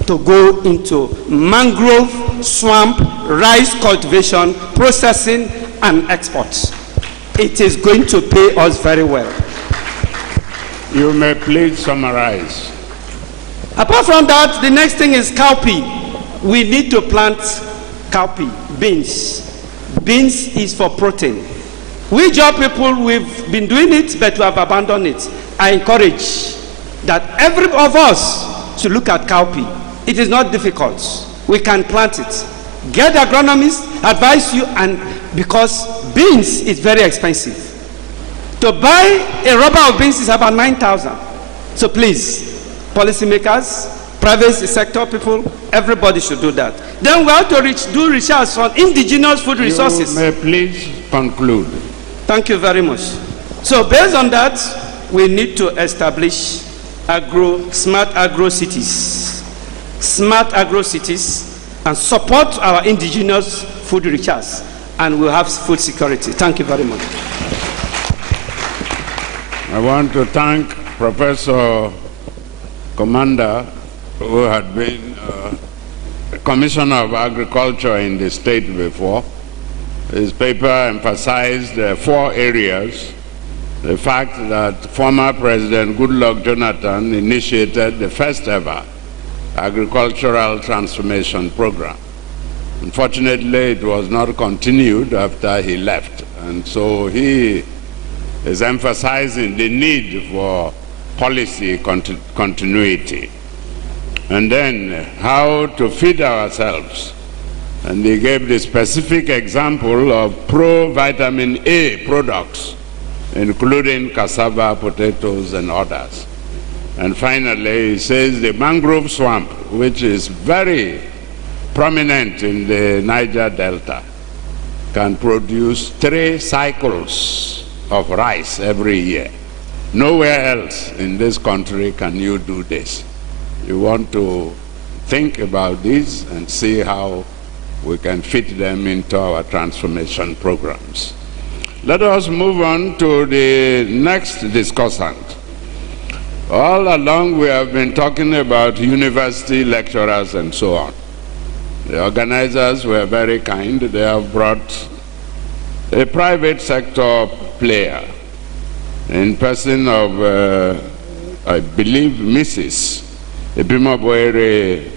to go into mangrove swamp rice cultivation, processing, and exports. It is going to pay us very well. You may please summarize. Apart from that, the next thing is cowpea. We need to plant cowpea, beans. Beans is for protein. We Jaw people, we've been doing it, but we have abandoned it. I encourage that every of us should look at cowpea. It is not difficult. We can plant it. Get agronomists, advise you, and because beans is very expensive. To buy a rubber of beans is about 9,000. So please, policymakers, private sector people, everybody should do that. Then we have to do research on indigenous food resources. You may please conclude. Thank you very much. So based on that, we need to establish smart agro cities, and support our indigenous food research, and we'll have food security. Thank you very much. I want to thank Professor Commander, who had been Commissioner of Agriculture in the state before. His paper emphasized 4 areas. The fact that former President Goodluck Jonathan initiated the first ever agricultural transformation program. Unfortunately, it was not continued after he left, and so he is emphasizing the need for policy continuity. And then how to feed ourselves. And he gave the specific example of pro-vitamin A products, including cassava, potatoes, and others. And finally, he says the mangrove swamp, which is very prominent in the Niger Delta, can produce 3 cycles of rice every year. Nowhere else in this country can you do this. You want to think about this and see how we can fit them into our transformation programs. Let us move on to the next discussant. All along we have been talking about university lecturers and so on. The organizers were very kind. They have brought a private sector player in person of, I believe, Mrs. Ebimabwere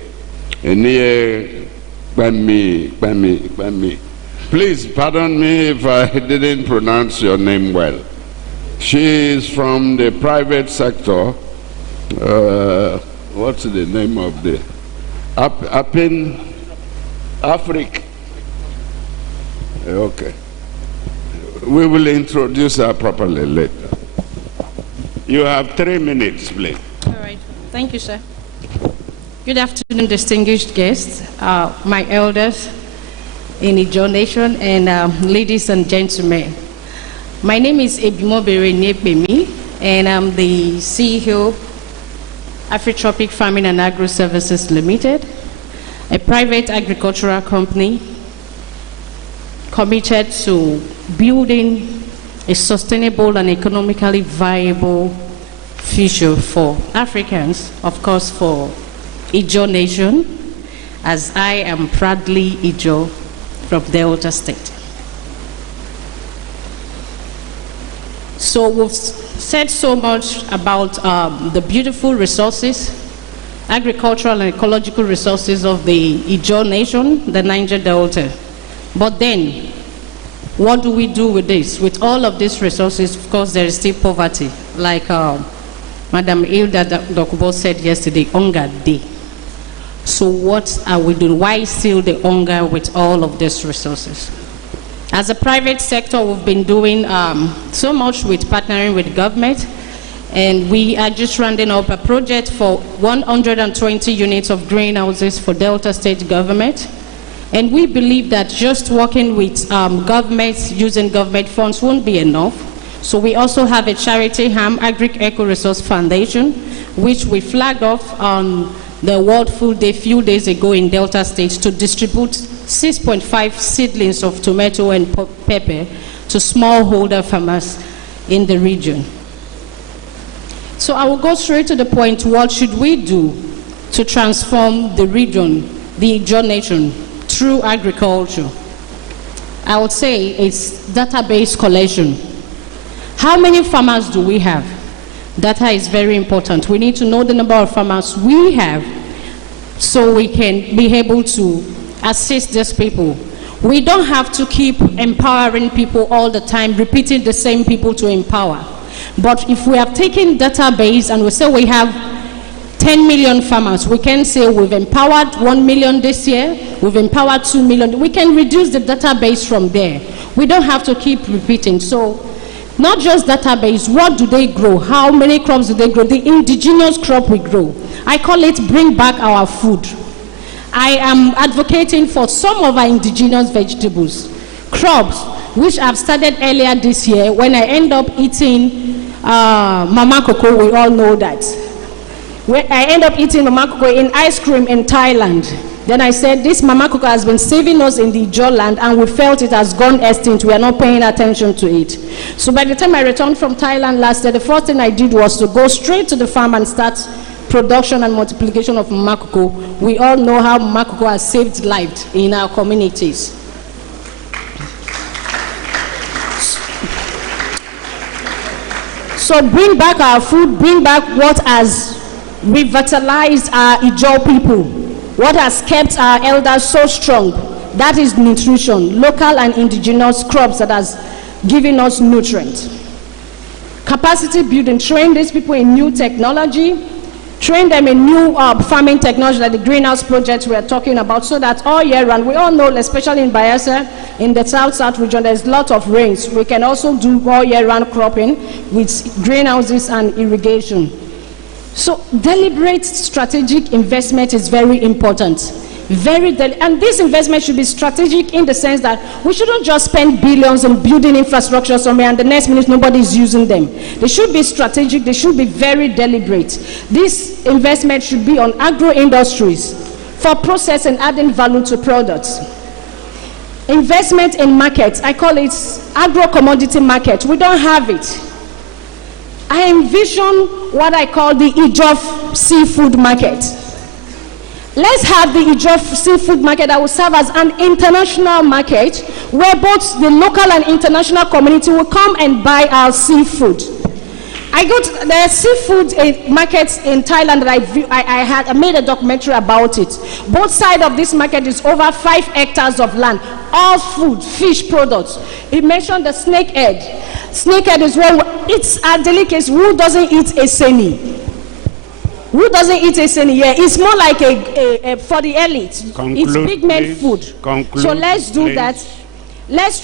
Enie Bami. Please pardon me if I didn't pronounce your name well. She is from the private sector. What's the name of the up in Africa? Okay. We will introduce her properly later. You have 3 minutes, please. All right. Thank you, sir. Good afternoon, distinguished guests, my elders in Ijaw Nation, and ladies and gentlemen. My name is Ebimobere Nyepemi, and I'm the CEO, Afrotropic Farming and Agro Services Limited, a private agricultural company committed to building a sustainable and economically viable future for Africans, of course for Ijaw Nation, as I am proudly Ijaw from Delta State. So we've said so much about the beautiful resources, agricultural and ecological resources of the Ijaw Nation, the Niger Delta. But then, what do we do with this? With all of these resources, of course, there is still poverty. Like Madam Hilda Dokubo said yesterday, hunger day. So what are we doing? Why still the hunger with all of these resources? As a private sector, we've been doing so much with partnering with government, and we are just rounding up a project for 120 units of greenhouses for Delta State government. And we believe that just working with governments, using government funds won't be enough. So we also have a charity, Agric Eco Resource Foundation, which we flagged off on the World Food Day a few days ago in Delta State to distribute 6.5 seedlings of tomato and pepper to smallholder farmers in the region. So I will go straight to the point. What should we do to transform the region, the Ijaw Nation, through agriculture? I would say it's database collection. How many farmers do we have? Data is very important. We need to know the number of farmers we have so we can be able to assist these people. We don't have to keep empowering people all the time, repeating the same people to empower. But if we have taken database and we say we have 10 million farmers, we can say we've empowered 1 million this year, we've empowered 2 million. We can reduce the database from there. We don't have to keep repeating. So not just database, what do they grow? How many crops do they grow? The indigenous crop we grow. I call it bring back our food. I am advocating for some of our indigenous vegetables, crops, which I've started earlier this year. When I end up eating mama cocoa, we all know that. When I end up eating mama cocoa in ice cream in Thailand, then I said, this mama cocoa has been saving us in the Ijaw land, and we felt it has gone extinct. We are not paying attention to it. So by the time I returned from Thailand last year, the first thing I did was to go straight to the farm and start production and multiplication of mama cocoa. We all know how mama cocoa has saved lives in our communities. So bring back our food, bring back what has revitalized our Ijaw people, what has kept our elders so strong. That is nutrition, local and indigenous crops that has given us nutrients. Capacity building, train these people in new technology, train them in new farming technology, like the greenhouse projects we are talking about, so that all year round, we all know, especially in Bayelsa, in the south region, there's a lot of rains. We can also do all year round cropping with greenhouses and irrigation. So deliberate strategic investment is very important. And this investment should be strategic in the sense that we shouldn't just spend billions on building infrastructure somewhere and the next minute nobody is using them. They should be strategic, they should be very deliberate. This investment should be on agro-industries for processing and adding value to products. Investment in markets, I call it agro-commodity market. We don't have it. I envision what I call the Ijaw seafood market. Let's have the Ijaw seafood market that will serve as an international market where both the local and international community will come and buy our seafood. I go to the seafood markets in Thailand that I made a documentary about it. Both sides of this market is over 5 hectares of land, all food, fish products. He mentioned the snakehead. Snakehead is one, it's a delicacy. Who doesn't eat a seni? Who doesn't eat a seni? Yeah, it's more like a for the elite. It's big men food. So let's do that. Let's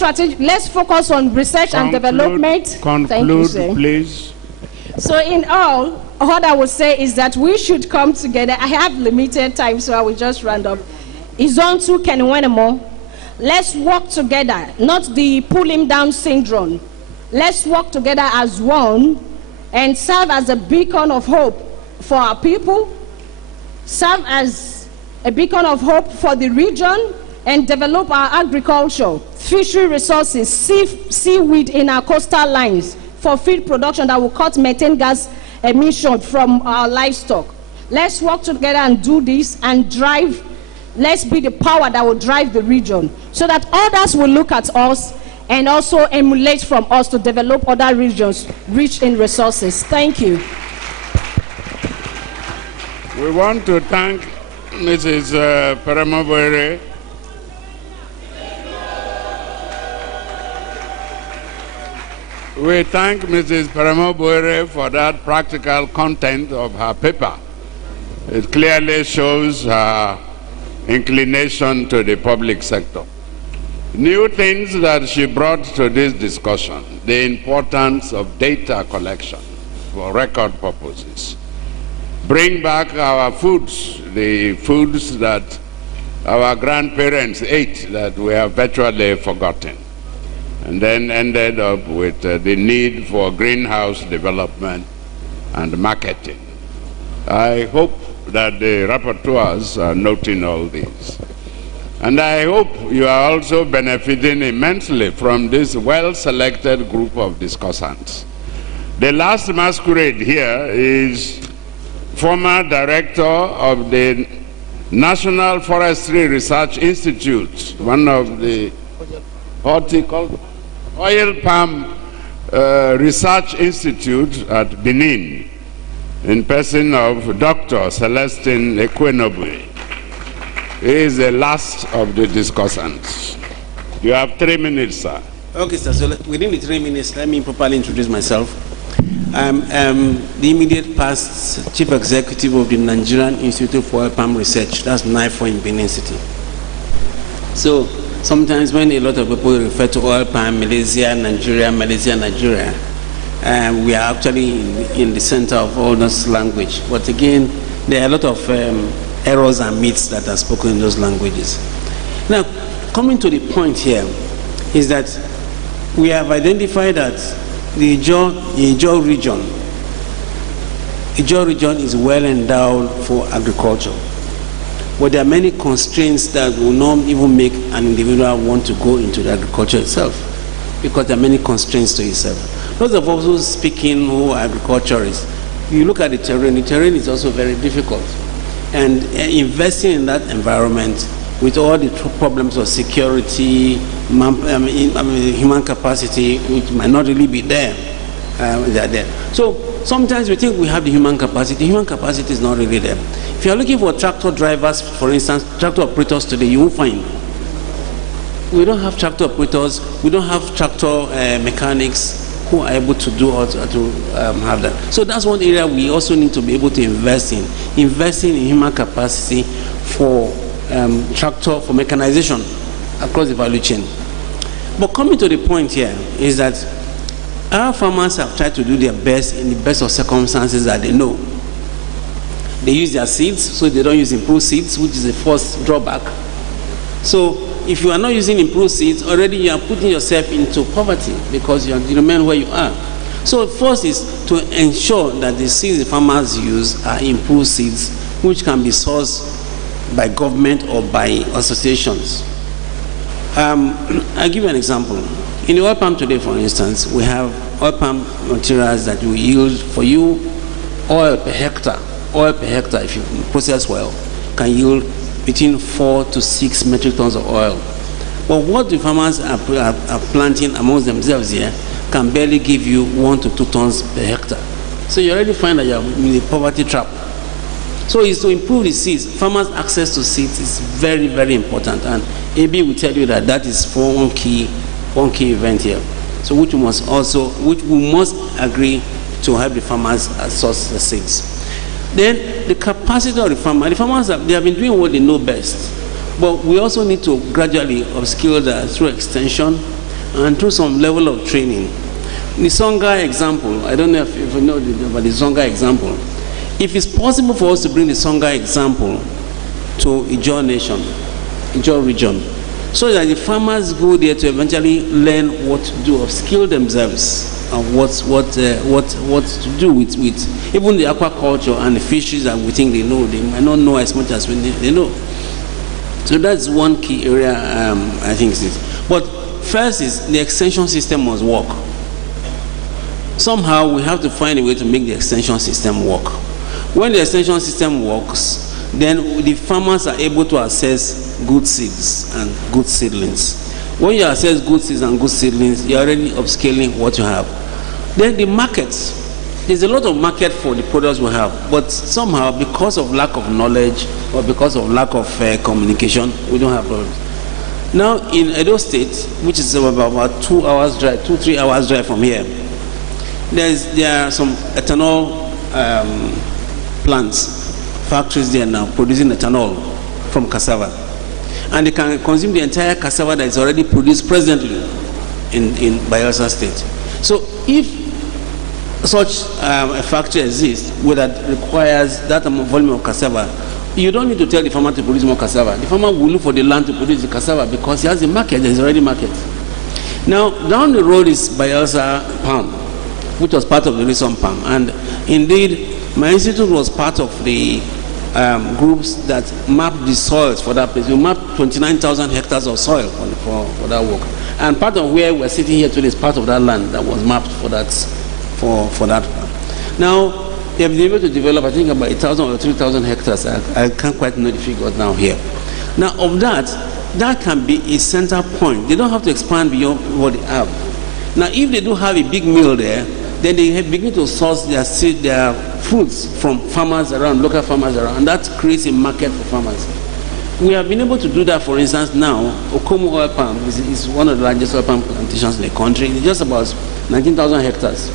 focus on research and development. Thank you, sir. Please. So in all, what I would say is that we should come together. I have limited time, so I will just round up. Izontu Kenwenemo. Let's work together, not the pull him down syndrome. Let's work together as one and serve as a beacon of hope for our people, serve as a beacon of hope for the region, and develop our agriculture, fishery resources, seaweed in our coastal lines, for feed production that will cut methane gas emission from our livestock. Let's work together and do this and drive. Let's be the power that will drive the region so that others will look at us and also emulate from us to develop other regions rich in resources. Thank you. We want to thank Mrs. Paramabwere. We thank Mrs. Paramabwere for that practical content of her paper. It clearly shows her inclination to the public sector. New things that she brought to this discussion, the importance of data collection for record purposes. Bring back our foods, the foods that our grandparents ate that we have virtually forgotten. And then ended up with the need for greenhouse development and marketing. I hope that the rapporteurs are noting all these. And I hope you are also benefiting immensely from this well-selected group of discussants. The last masquerade here is former director of the National Forestry Research Institute, one of the Oil Palm Research Institute at Benin, in person of Dr. Celestine Ekwenobu. He is the last of the discussants. You have 3 minutes, sir. Okay, sir. So within the 3 minutes, let me properly introduce myself. I'm the immediate past chief executive of the Nigerian Institute for Oil Palm Research. That's NIFO in Benin City. So sometimes when a lot of people refer to oil palm, Malaysia, Nigeria, we are actually in the center of all this language. But again, there are a lot of errors and myths that are spoken in those languages. Now, coming to the point here is that we have identified that the Ijaw region is well endowed for agriculture. But there are many constraints that will not even make an individual want to go into the agriculture itself, because there are many constraints to itself. Those of us who speaking who are agriculturists, you look at the terrain is also very difficult. And investing in that environment with all the problems of security, human capacity, which might not really be there, they are there. So sometimes we think we have the human capacity. Human capacity is not really there. If you are looking for tractor drivers, for instance, tractor operators today, you won't find. We don't have tractor operators. We don't have tractor mechanics who are able to do or to have that. So that's one area we also need to be able to invest in. Investing in human capacity for tractor, for mechanization across the value chain. But coming to the point here is that our farmers have tried to do their best in the best of circumstances that they know. They use their seeds, so they don't use improved seeds, which is the first drawback. So if you are not using improved seeds, already you are putting yourself into poverty because you remain where you are. So first is to ensure that the seeds the farmers use are improved seeds, which can be sourced by government or by associations. I'll give you an example. In the oil palm today, for instance, we have oil palm materials that will yield for you oil per hectare if you process well, can yield between 4 to 6 metric tons of oil. But what the farmers are planting amongst themselves here can barely give you 1 to 2 tons per hectare. So you already find that you're in a poverty trap. So it's to improve the seeds. Farmers' access to seeds is very, very important. And AB will tell you that that is for one key event here. So which we must agree to help the farmers source the seeds. Then the capacity of the farmers, they have been doing what they know best. But we also need to gradually upskill that through extension and through some level of training. The Songhai example, I don't know if you know about the Songhai example. If it's possible for us to bring the Songhai example to Ijaw nation, Ijaw region, so that the farmers go there to eventually learn what to do, upskill themselves and what to do with even the aquaculture and the fisheries that we think they know. They might not know as much as they know. So that's one key area I think is. But first is the extension system must work. Somehow we have to find a way to make the extension system work. When the extension system works, then the farmers are able to access good seeds and good seedlings. When you access good seeds and good seedlings, you're already upscaling what you have. Then the markets. There's a lot of market for the products we have, but somehow because of lack of knowledge or because of lack of communication, we don't have products. Now in Edo State, which is about 3 hours drive from here, there are some ethanol plants, factories there now producing ethanol from cassava. And they can consume the entire cassava that is already produced presently in Bayelsa State. So if such a factory exists that requires that volume of cassava, you don't need to tell the farmer to produce more cassava. The farmer will look for the land to produce the cassava because he has a market, there is already market. Now, down the road is Bayelsa palm, which was part of the recent palm. And indeed, my institute was part of the groups that mapped the soils for that place. We mapped 29,000 hectares of soil for that work. And part of where we're sitting here today is part of that land that was mapped for that. For that. Now, they have been able to develop, I think, about 1,000 or 3,000 hectares. I can't quite know the figures now here. Now, of that can be a center point. They don't have to expand beyond what they have. Now, if they do have a big mill there, then they begin to source their fruits from farmers around, local farmers around, and that creates a market for farmers. We have been able to do that, for instance, now. Okomu oil palm is one of the largest oil palm plantations in the country. It's just about 19,000 hectares.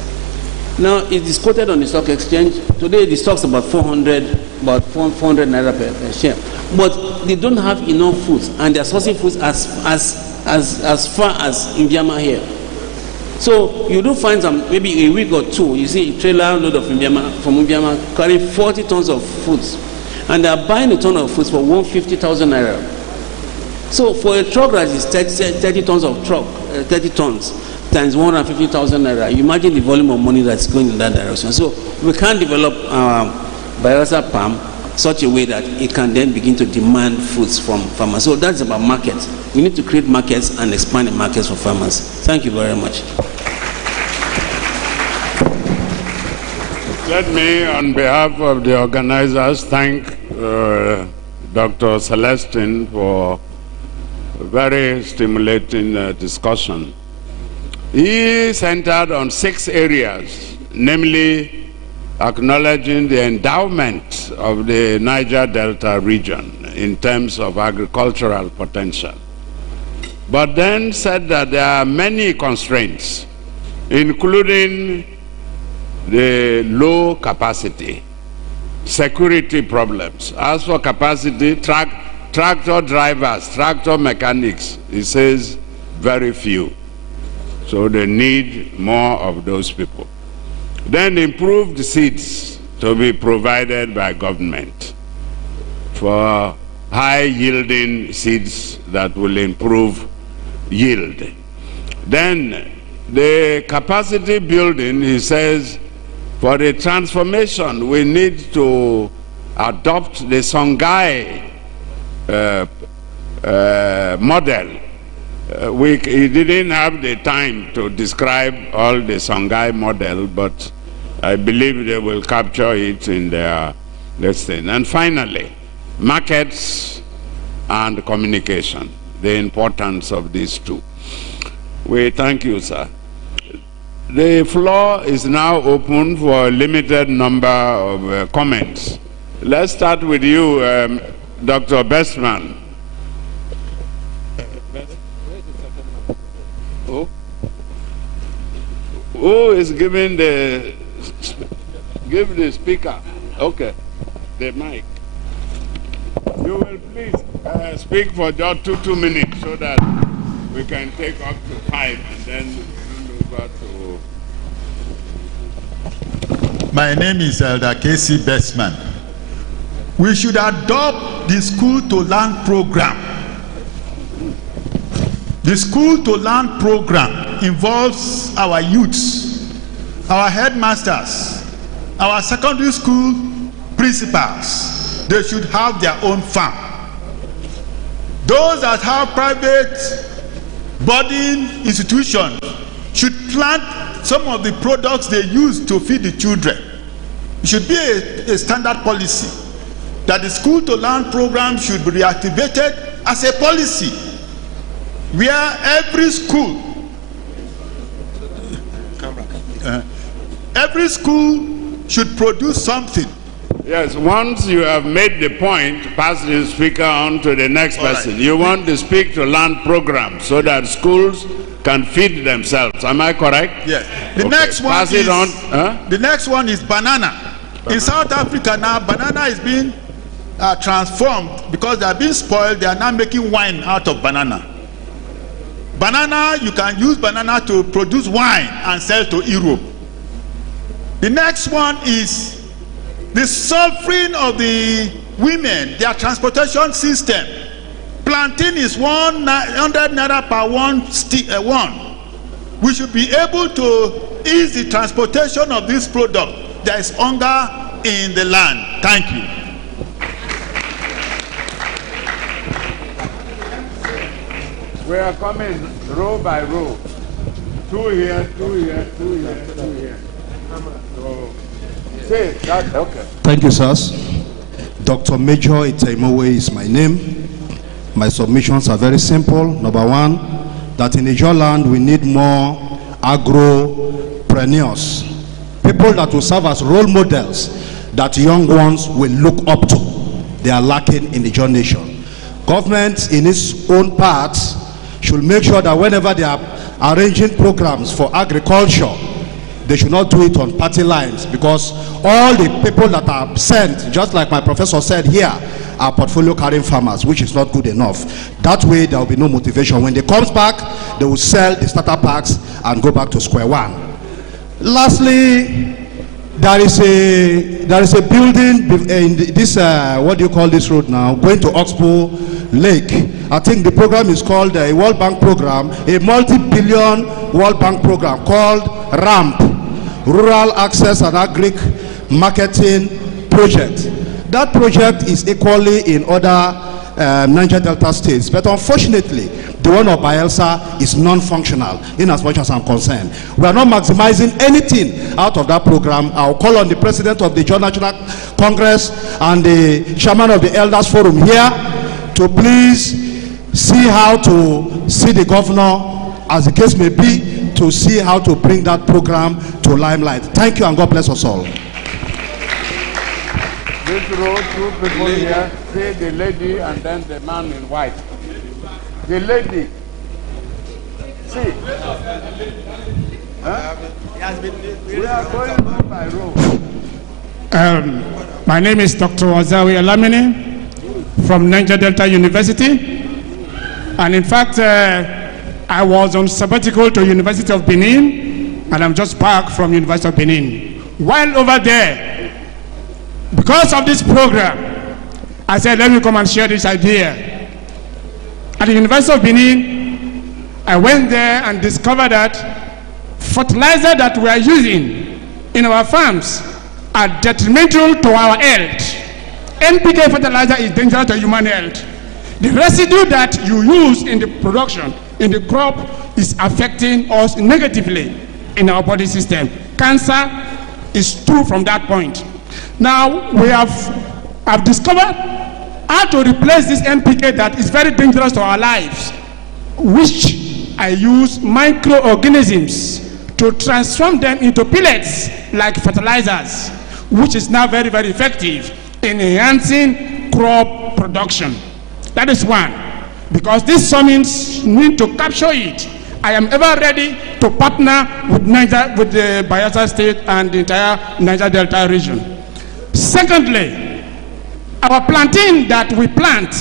Now, it is quoted on the stock exchange. Today, the stock's about 400 naira per share. But they don't have enough fruits, and they're sourcing fruits as far as Indiama here. So you do find some, maybe a week or two, you see a trailer load of Indiama from Indiama carrying 40 tons of fruits, and they're buying a ton of fruits for 150,000 naira. So for a truck that is 30 tons of truck, 30 tons. Times 150,000 naira. You imagine the volume of money that's going in that direction. So we can't develop Bayelsa palm such a way that it can then begin to demand fruits from farmers. So that's about markets. We need to create markets and expand the markets for farmers. Thank you very much. Let me, on behalf of the organizers, thank Dr. Celestine for a very stimulating discussion. He centered on 6 areas, namely acknowledging the endowment of the Niger Delta region in terms of agricultural potential. But then said that there are many constraints, including the low capacity, security problems. As for capacity, tractor drivers, tractor mechanics, he says very few. So they need more of those people. Then improved seeds to be provided by government for high-yielding seeds that will improve yield. Then the capacity building, he says, for the transformation, we need to adopt the Songhai model. He didn't have the time to describe all the Songhai model, but I believe they will capture it in their listing. And finally, markets and communication, the importance of these two. We thank you, sir. The floor is now open for a limited number of comments. Let's start with you, Dr. Bestman. Who is giving give the speaker, okay, the mic. You will please speak for just two minutes so that we can take up to 5 and then move over to... My name is Elder Casey Bestman. We should adopt the School to Learn program. The School to Learn program involves our youths, our headmasters, our secondary school principals. They should have their own farm. Those that have private boarding institutions should plant some of the products they use to feed the children. It should be a standard policy that the School to Learn program should be reactivated as a policy where every school should produce something. Yes, once you have made the point, pass the speaker on to the next person. Right. You want the Speak to Learn program so that schools can feed themselves. Am I correct? Yes. The next one pass it on. The next one is banana. In South Africa now, banana is being transformed because they are being spoiled. They are now making wine out of banana. Banana, you can use banana to produce wine and sell to Europe. The next one is the suffering of the women, their transportation system. Plantain is 100 naira per one. We should be able to ease the transportation of this product. There is hunger in the land. Thank you. We are coming row by row. 2 here, 2 here, 2 here, 2 here. So, say that, okay. Thank you, sirs. Dr. Major Itaimowe is my name. My submissions are very simple. Number one, that in Ijaw land we need more agropreneurs, people that will serve as role models that young ones will look up to. They are lacking in the Ijaw nation. Government in its own part should make sure that whenever they are arranging programs for agriculture, they should not do it on party lines, because all the people that are sent, just like my professor said here, are portfolio carrying farmers, which is not good enough. That way there will be no motivation. When they come back, they will sell the starter packs and go back to square one. Lastly, there is a building in this what do you call this road now, going to Oxbow Lake. I think the program is called a World Bank program, a multi-billion World Bank program called RAMP, Rural Access and Agric Marketing Project. That project is equally in other Niger Delta states, but unfortunately the one of Bayelsa is non-functional in as much as I'm concerned. We are not maximizing anything out of that program. I'll call on the president of the Ijaw National Congress and the chairman of the Elders Forum here to please see how to see the governor, as the case may be, to see how to bring that program to limelight. Thank you, and God bless us all. This row, 2 people here, say the lady and then the man in white. The lady. See. Huh? We are going row by row. My name is Dr. Wazawi Alamine from Niger Delta University. And in fact, I was on sabbatical to University of Benin, and I'm just back from University of Benin. While over there, because of this program, I said, let me come and share this idea. At the University of Benin, I went there and discovered that fertilizer that we are using in our farms are detrimental to our health. NPK fertilizer is dangerous to human health. The residue that you use in the production, in the crop, is affecting us negatively in our body system. Cancer is true from that point. Now, I've discovered how to replace this NPK that is very dangerous to our lives, which I use microorganisms to transform them into pellets like fertilizers, which is now very, very effective in enhancing crop production. That is one. Because these summits need to capture it. I am ever ready to partner with the Bayelsa State and the entire Niger Delta region. Secondly, our plantain that we plant,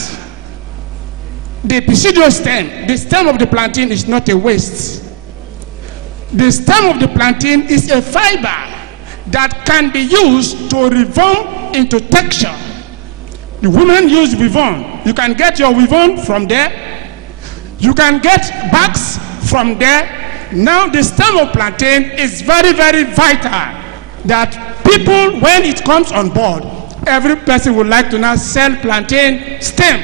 the pseudo stem, the stem of the plantain is not a waste. The stem of the plantain is a fiber that can be used to reform into texture. The women use weave-on. You can get your weave-on from there. You can get bags from there. Now the stem of plantain is very, very vital that people, when it comes on board, every person would like to now sell plantain stem.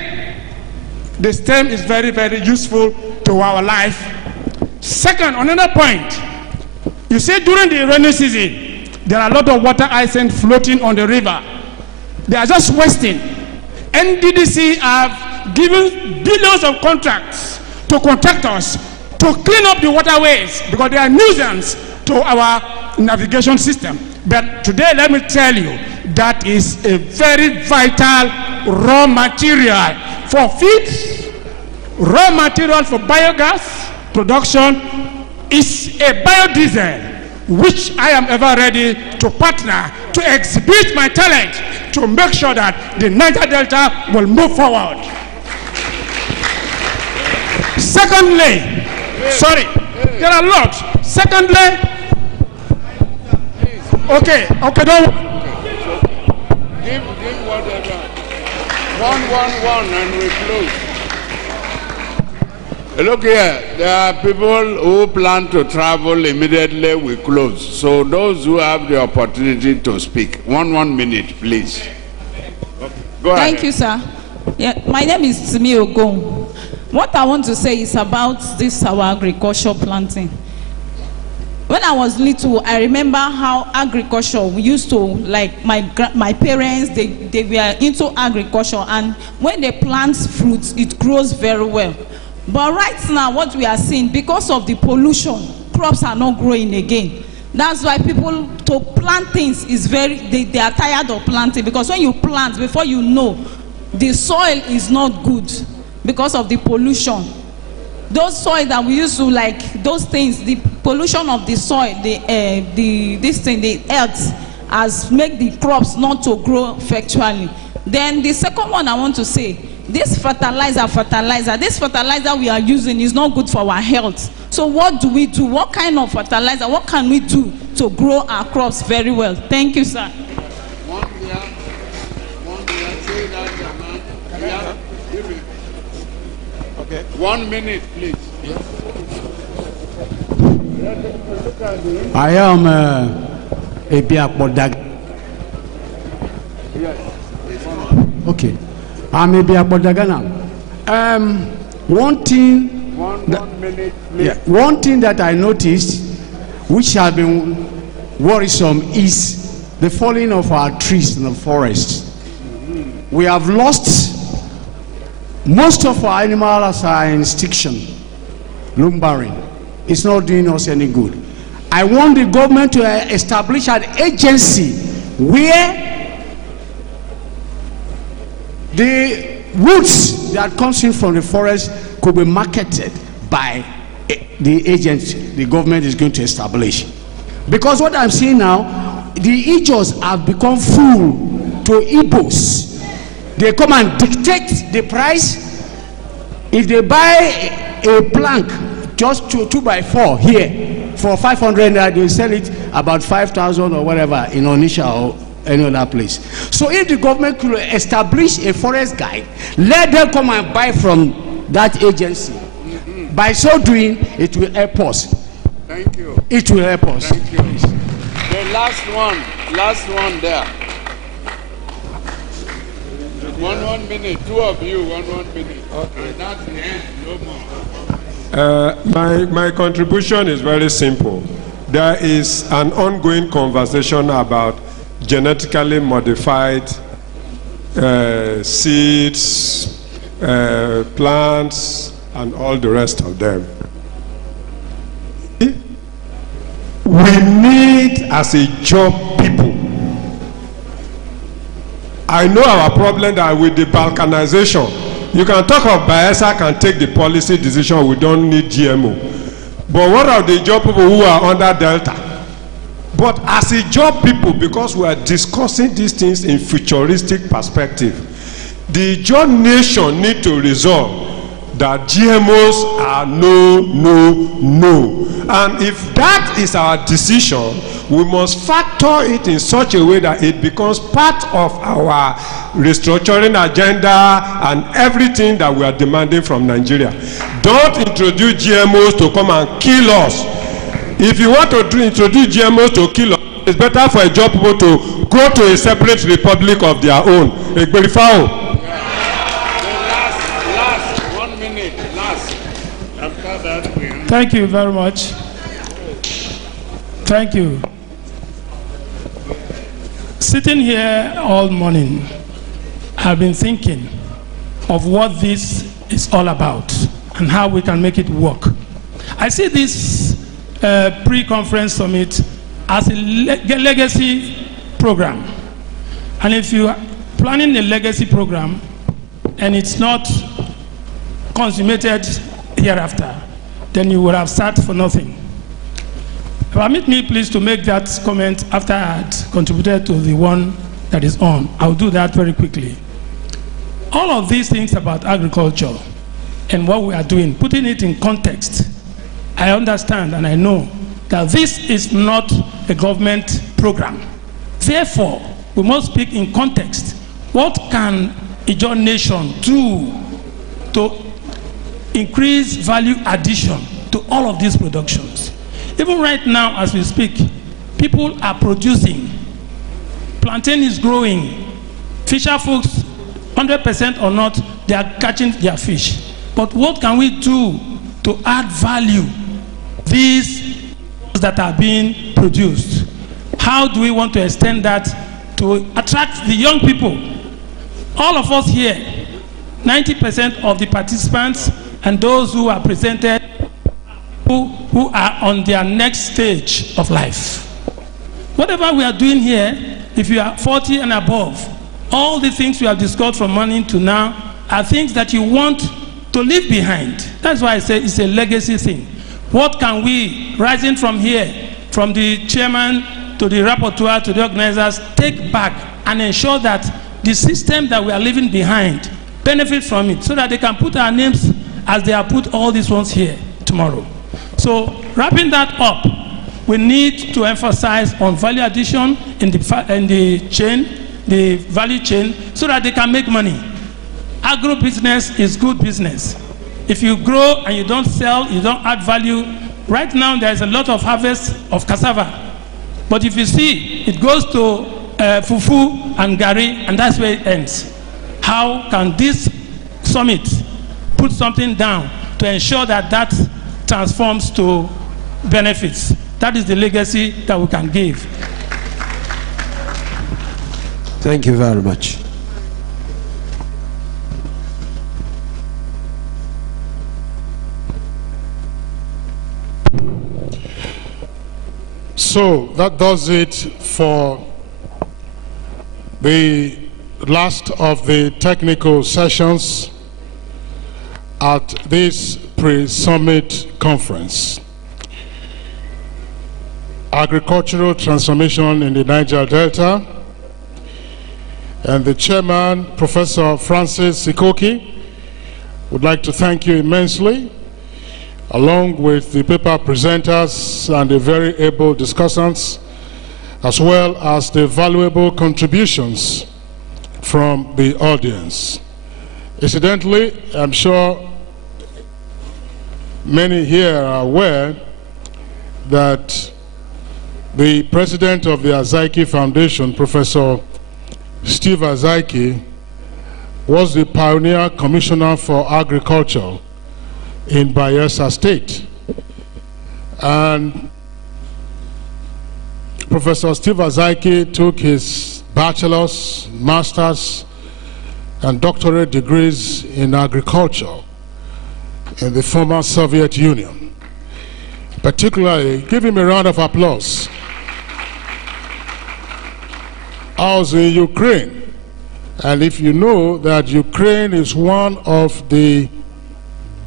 The stem is very, very useful to our life. Second, another point, you see during the rainy season, there are a lot of water hyacinth floating on the river. They are just wasting. NDDC have given billions of contracts to contractors to clean up the waterways because they are nuisance to our navigation system. But today, let me tell you, that is a very vital raw material for feed, raw material for biogas production is a biodiesel, which I am ever ready to partner to exhibit my talent to make sure that the Niger Delta will move forward. Secondly, sorry, there are a lot. Secondly, okay, don't. Give whatever. One, and we close. Look here, there are people who plan to travel immediately, we close. So those who have the opportunity to speak, one minute, please. Go ahead. Thank you, sir. Yeah, my name is Simi Ogon. What I want to say is about this our agriculture planting. When I was little, I remember how agriculture, we used to, like my parents, they were into agriculture, and when they plant fruits, it grows very well. But right now, what we are seeing, because of the pollution, crops are not growing again. That's why people to plant things is they are tired of planting, because when you plant, before you know, the soil is not good because of the pollution. Those soil that we used to like, those things, the pollution of the soil, the earth has made the crops not to grow effectually. Then the second one I want to say, this fertilizer we are using is not good for our health. So what do we do? What kind of fertilizer, what can we do to grow our crops very well? Thank you, sir. Okay. 1 minute, please. I am a Biakbodag. Okay. I'm a Biakbodagana. One thing that I noticed, which has been worrisome, is the falling of our trees in the forest. We have lost most of our animals are in extinction, lumbering. It's not doing us any good. I want the government to establish an agency where the woods that comes in from the forest could be marketed by the agent the government is going to establish. Because what I'm seeing now, the Ijaws have become fool to Igbos. They come and dictate the price. If they buy a plank, just 2x4 here for 500 naira, they sell it about 5,000 or whatever in Onitsha or any other place. So if the government could establish a forest guide, let them come and buy from that agency. By so doing, it will help us. Thank you. It will help us. Thank you. The last one there. 1 minute, two of you, 1 minute. Okay. That's the end, no more. My contribution is very simple. There is an ongoing conversation about genetically modified seeds, plants, and all the rest of them. We need, as a job people, I know our problem that with the balkanization, you can talk of Bayelsa can take the policy decision, we don't need GMO. But what are the job people who are under Delta? But as a job people, because we are discussing these things in futuristic perspective, the job nation need to resolve that GMOs are no. And if that is our decision, we must factor it in such a way that it becomes part of our restructuring agenda and everything that we are demanding from Nigeria. Don't introduce GMOs to come and kill us. If you want to introduce GMOs to kill us, it's better for a job people to go to a separate republic of their own. Thank you very much. Thank you. Sitting here all morning, I've been thinking of what this is all about and how we can make it work. I see this pre-conference summit as a legacy program. And if you are planning a legacy program and it's not consummated hereafter, then you would have sat for nothing. Permit me please to make that comment after I had contributed to the one that is on. I'll do that very quickly. All of these things about agriculture and what we are doing, putting it in context, I understand and I know that this is not a government program. Therefore, we must speak in context. What can Ijaw nation do to increase value addition to all of these productions? Even right now, as we speak, people are producing. Plantain is growing. Fisher folks, 100% or not, they are catching their fish. But what can we do to add value these that are being produced? How do we want to extend that to attract the young people? All of us here, 90% of the participants and those who are presented, who are on their next stage of life. Whatever we are doing here, if you are 40 and above, all the things we have discussed from morning to now are things that you want to leave behind. That's why I say it's a legacy thing. What can we, rising from here, from the chairman to the rapporteur to the organizers, take back and ensure that the system that we are leaving behind benefit from it, so that they can put our names as they have put all these ones here tomorrow. So wrapping that up, we need to emphasize on value addition in the chain, the value chain, so that they can make money. Agro-business is good business. If you grow and you don't sell, you don't add value. Right now there is a lot of harvest of cassava. But if you see, it goes to fufu and gari, and that's where it ends. How can this summit put something down to ensure that that transforms to benefits? That is the legacy that we can give. Thank you very much. So that does it for the last of the technical sessions at this pre-summit conference. Agricultural transformation in the Niger Delta, and the chairman, Professor Francis Sikoki, would like to thank you immensely, along with the paper presenters and the very able discussants, as well as the valuable contributions from the audience. Incidentally, I'm sure many here are aware that the president of the Azaiki Foundation, Professor Steve Azaiki, was the pioneer commissioner for agriculture in Bayelsa State. And Professor Steve Azaiki took his bachelor's, master's, and doctorate degrees in agriculture in the former Soviet Union. Particularly, give him a round of applause. I was in Ukraine, and if you know that Ukraine is one of the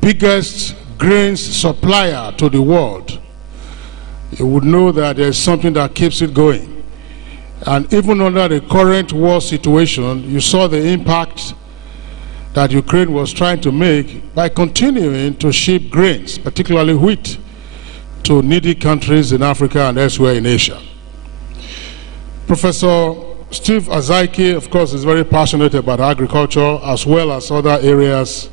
biggest grains supplier to the world, you would know that there's something that keeps it going. And even under the current war situation, you saw the impact that Ukraine was trying to make by continuing to ship grains, particularly wheat, to needy countries in Africa and elsewhere in Asia. Professor Steve Azaiki, of course, is very passionate about agriculture as well as other areas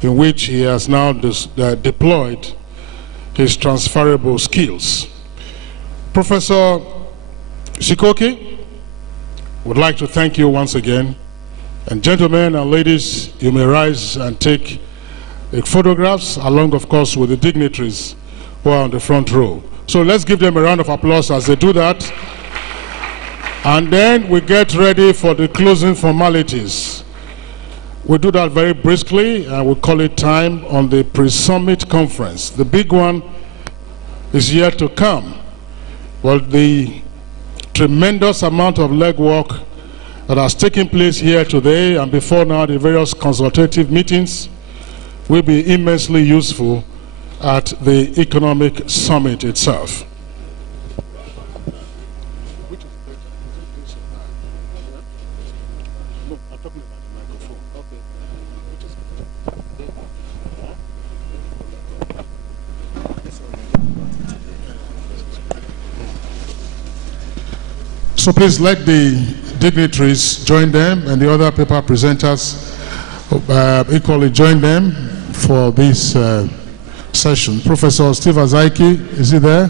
in which he has now deployed his transferable skills. Professor Shikoki, would like to thank you once again. And gentlemen and ladies, you may rise and take photographs along, of course, with the dignitaries who are on the front row. So let's give them a round of applause as they do that. And then we get ready for the closing formalities. We do that very briskly, and we call it time on the pre-summit conference. The big one is yet to come. Well, the tremendous amount of legwork that has taken place here today and before now, the various consultative meetings, will be immensely useful at the economic summit itself. So please let the dignitaries join them, and the other paper presenters equally join them for this session. Professor Steve Azaiki, is he there?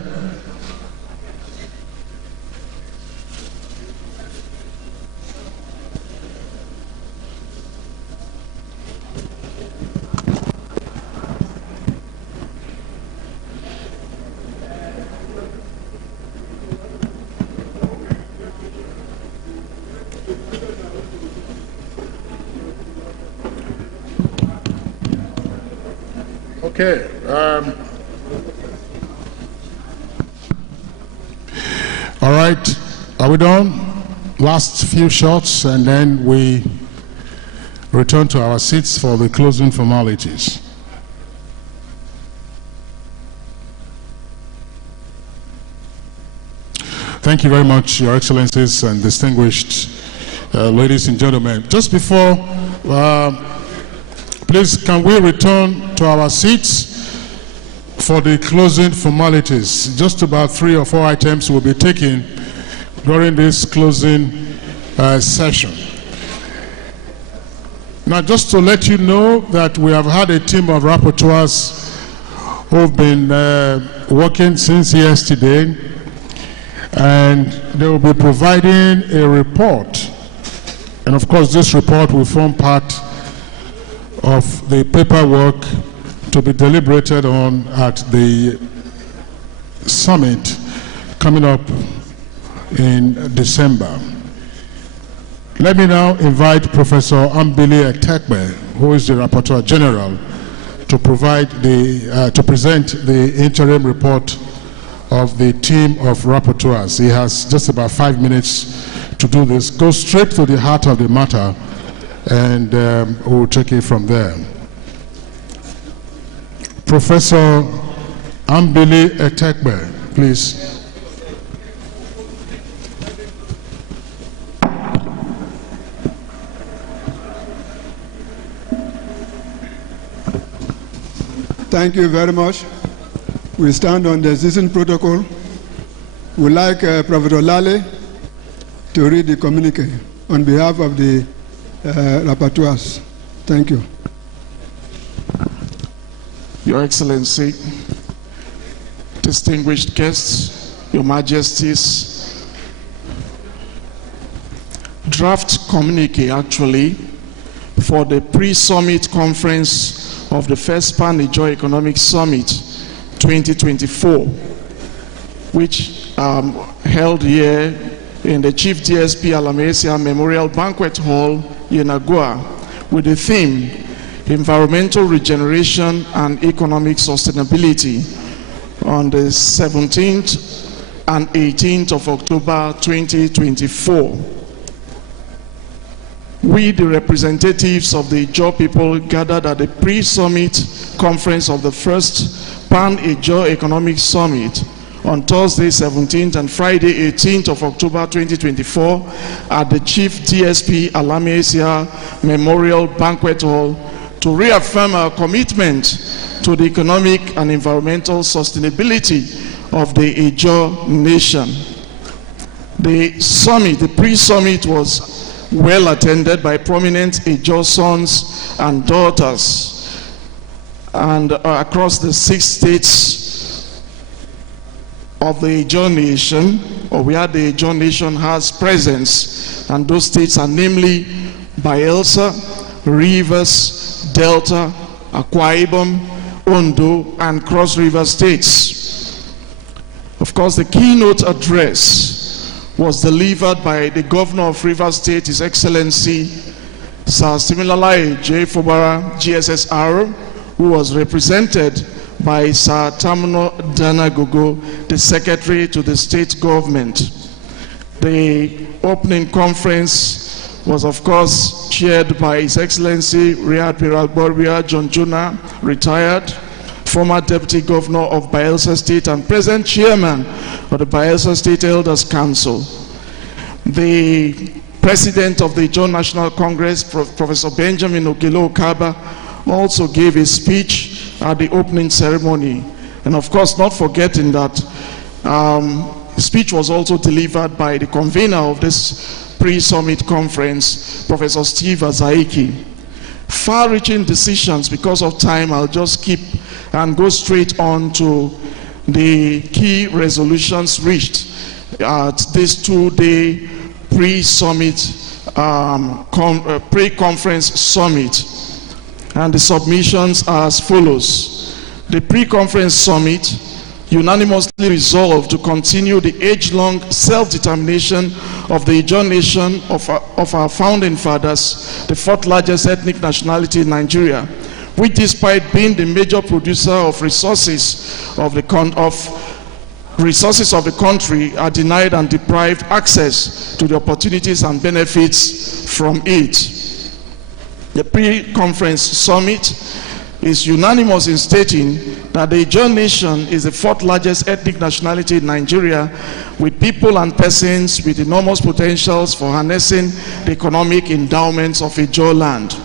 Okay. All right. Are we done? Last few shots, and then we return to our seats for the closing formalities. Thank you very much, Your Excellencies and distinguished ladies and gentlemen. Just before, please, can we return to our seats for the closing formalities? Just about 3 or 4 items will be taken during this closing session. Now, just to let you know that we have had a team of rapporteurs who've been working since yesterday, and they will be providing a report. And of course, this report will form part of the paperwork to be deliberated on at the summit coming up in December. Let me now invite Professor Ambili Etekbe, who is the Rapporteur General, to provide to present the interim report of the team of rapporteurs. He has just about 5 minutes to do this. Go straight to the heart of the matter, and we'll take it from there. Professor Ambili Etekbe, please. Thank you very much. We stand on the existing protocol. We'd like Professor Lale to read the communique on behalf of the rapporteurs. Thank you. Your Excellency, distinguished guests, Your Majesties, draft communique actually for the pre-summit conference of the first Pan-Ijaw Economic Summit 2024, which held here in the Chief DSP Alamesia Memorial Banquet Hall Yenagoa, with the theme Environmental Regeneration and Economic Sustainability on the 17th and 18th of October 2024. We, the representatives of the Ijaw people, gathered at the pre-summit conference of the first Pan-Ijaw Economic Summit on Thursday 17th and Friday 18th of October 2024 at the Chief DSP Alamesia Memorial Banquet Hall to reaffirm our commitment to the economic and environmental sustainability of the Ijaw nation. The summit, the pre-summit, was well attended by prominent Ijaw sons and daughters and across the 6 states of the Ijaw nation, or where the Ijaw nation has presence, and those states are namely Bayelsa, Rivers, Delta, Akwa Ibom, Ondo, and Cross River states. Of course, the keynote address was delivered by the Governor of Rivers State, His Excellency Sir Timileyin J. Fubara, GSSR, who was represented by Sir Tamuno Danagogo, the Secretary to the State Government. The opening conference was, of course, chaired by His Excellency Riyad Biralboria John Juna, retired, former Deputy Governor of Bayelsa State and present Chairman of the Bayelsa State Elders Council. The President of the Ijaw National Congress, Professor Benjamin Ogilo Okaba, also gave a speech at the opening ceremony. And of course, not forgetting that speech was also delivered by the convener of this pre-summit conference, Professor Steve Azaiki. Far-reaching decisions, because of time, I'll just keep and go straight on to the key resolutions reached at this 2-day pre-summit, pre-conference summit. And the submissions are as follows. The pre-conference summit unanimously resolved to continue the age-long self-determination of the Ijaw nation of our founding fathers, the 4th largest ethnic nationality in Nigeria, which, despite being the major producer of resources of the country, are denied and deprived access to the opportunities and benefits from it. The pre-conference summit is unanimous in stating that the Ijaw nation is the 4th largest ethnic nationality in Nigeria, with people and persons with enormous potentials for harnessing the economic endowments of Ijaw land.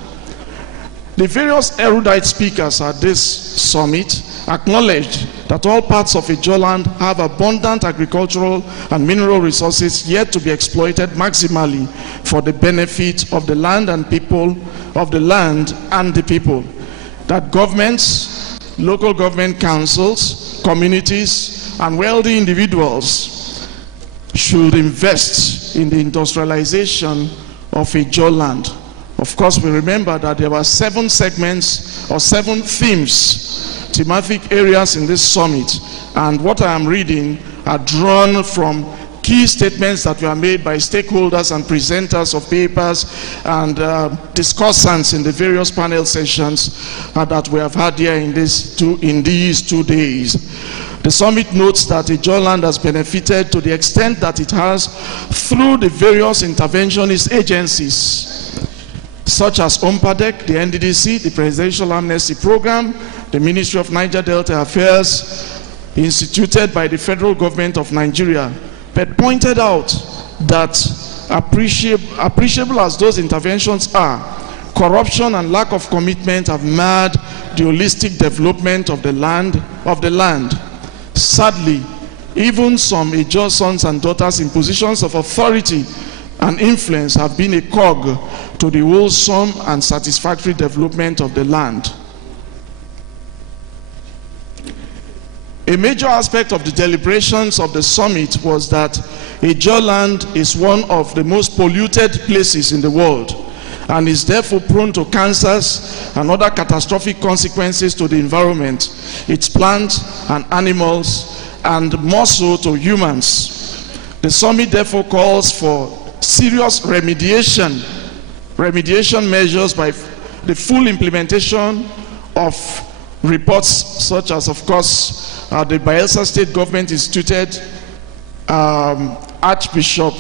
The various erudite speakers at this summit acknowledged that all parts of Ijaw land have abundant agricultural and mineral resources yet to be exploited maximally for the benefit of the land and people, of the land and the people. That governments, local government councils, communities, and wealthy individuals should invest in the industrialization of Ijaw land. Of course, we remember that there were 7 segments or 7 themes, thematic areas in this summit. And what I am reading are drawn from key statements that were made by stakeholders and presenters of papers and discussants in the various panel sessions that we have had here in these 2 days. The summit notes that Ijaw land has benefited to the extent that it has through the various interventionist agencies such as OMPADEC, the NDDC, the Presidential Amnesty Program, the Ministry of Niger Delta Affairs, instituted by the federal government of Nigeria, but pointed out that appreciable as those interventions are, corruption and lack of commitment have marred the holistic development of the land. Sadly, even some Ijaw sons and daughters in positions of authority and influence have been a cog to the wholesome and satisfactory development of the land. A major aspect of the deliberations of the summit was that Ijaw land is one of the most polluted places in the world and is therefore prone to cancers and other catastrophic consequences to the environment, its plants and animals, and more so to humans. The summit therefore calls for serious remediation remediation measures by the full implementation of reports such as, of course, the Bayelsa State Government instituted Archbishop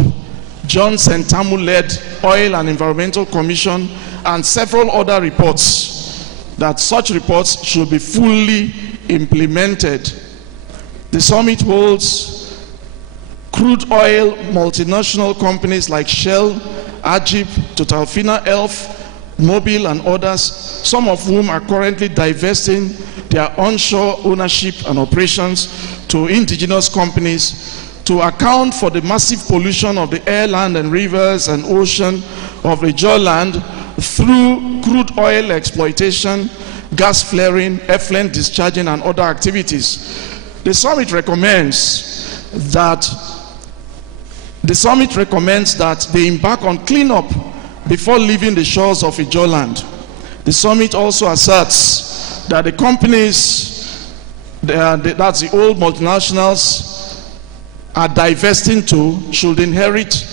John Sentamu-led Oil and Environmental Commission and several other reports, that such reports should be fully implemented. The summit holds crude oil multinational companies like Shell, Ajib, Totalfina Elf, Mobil and others, some of whom are currently divesting their onshore ownership and operations to indigenous companies to account for the massive pollution of the air, land and rivers and ocean of Ijaw land through crude oil exploitation, gas flaring, effluent discharging and other activities. The summit recommends that they embark on cleanup before leaving the shores of Ijaw land. The summit also asserts that the companies, that's the old multinationals, are divesting to should inherit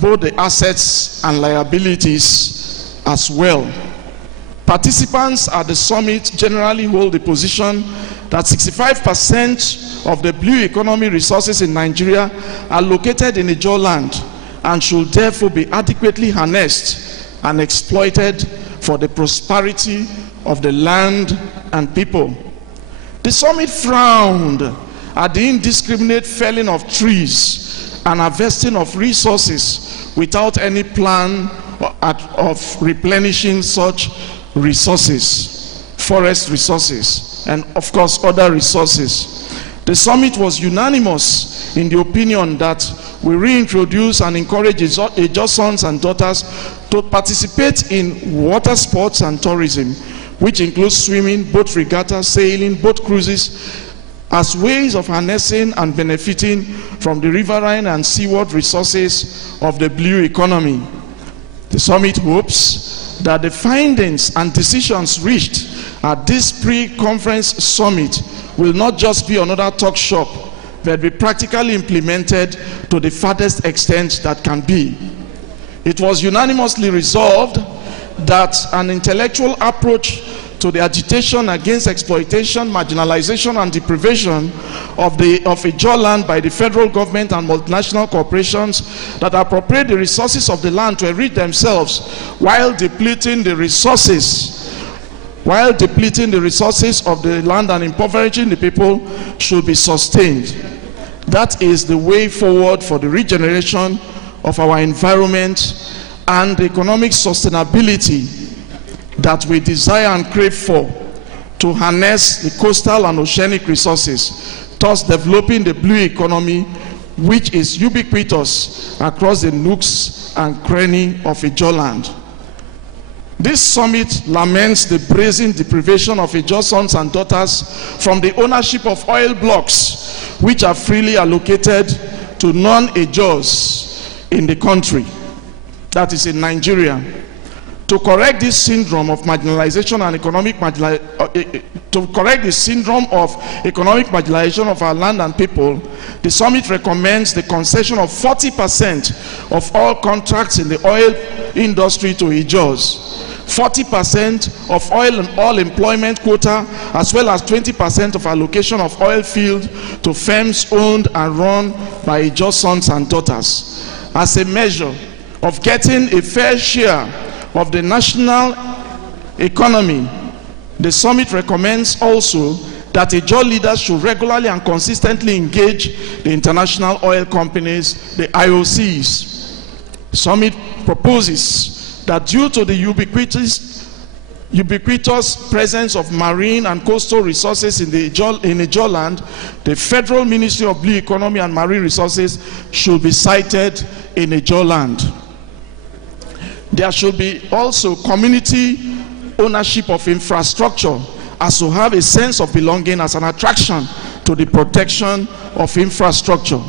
both the assets and liabilities as well. Participants at the summit generally hold the position that 65% of the blue economy resources in Nigeria are located in Ijaw land and should therefore be adequately harnessed and exploited for the prosperity of the land and people. The summit frowned at the indiscriminate felling of trees and harvesting of resources without any plan of replenishing such resources, forest resources, and of course other resources. The summit was unanimous in the opinion that we reintroduce and encourage Ijaw sons and daughters to participate in water sports and tourism, which includes swimming, boat regatta, sailing, boat cruises, as ways of harnessing and benefiting from the riverine and seaward resources of the blue economy. The summit hopes that the findings and decisions reached at this pre-conference summit will not just be another talk shop, but be practically implemented to the farthest extent that can be. It was unanimously resolved that an intellectual approach to the agitation against exploitation, marginalization, and deprivation of Ijaw land by the federal government and multinational corporations that appropriate the resources of the land to enrich themselves while depleting the resources of the land and impoverishing the people should be sustained. That is the way forward for the regeneration of our environment and the economic sustainability that we desire and crave for, to harness the coastal and oceanic resources, thus developing the blue economy, which is ubiquitous across the nooks and crannies of Ijaw land. This summit laments the brazen deprivation of Ijaw sons and daughters from the ownership of oil blocks, which are freely allocated to non-Ijaws in the country, that is in Nigeria. To correct this syndrome of marginalization and economic marginalization of our land and people, the summit recommends the concession of 40% of all contracts in the oil industry to Ijaws, 40% of oil and all employment quota, as well as 20% of allocation of oil field to firms owned and run by Ijaw sons and daughters. As a measure of getting a fair share of the national economy, the summit recommends also that Ijaw leaders should regularly and consistently engage the international oil companies, the IOCs. The summit proposes that due to the ubiquitous presence of marine and coastal resources in Ijaw land, the Federal Ministry of Blue Economy and Marine Resources should be sited in Ijaw land. There should be also community ownership of infrastructure, as to have a sense of belonging as an attraction to the protection of infrastructure.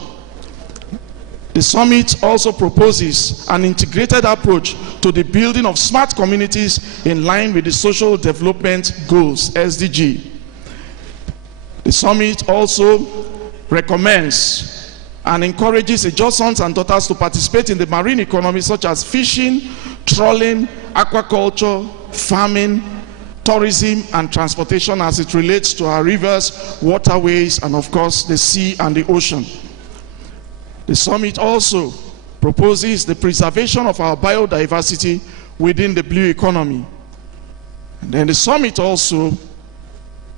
The summit also proposes an integrated approach to the building of smart communities in line with the Social Development Goals, SDG. The summit also recommends and encourages Ijaw sons and daughters to participate in the marine economy, such as fishing, trawling, aquaculture, farming, tourism, and transportation as it relates to our rivers, waterways, and of course the sea and the ocean. The summit also proposes the preservation of our biodiversity within the blue economy. And then the summit also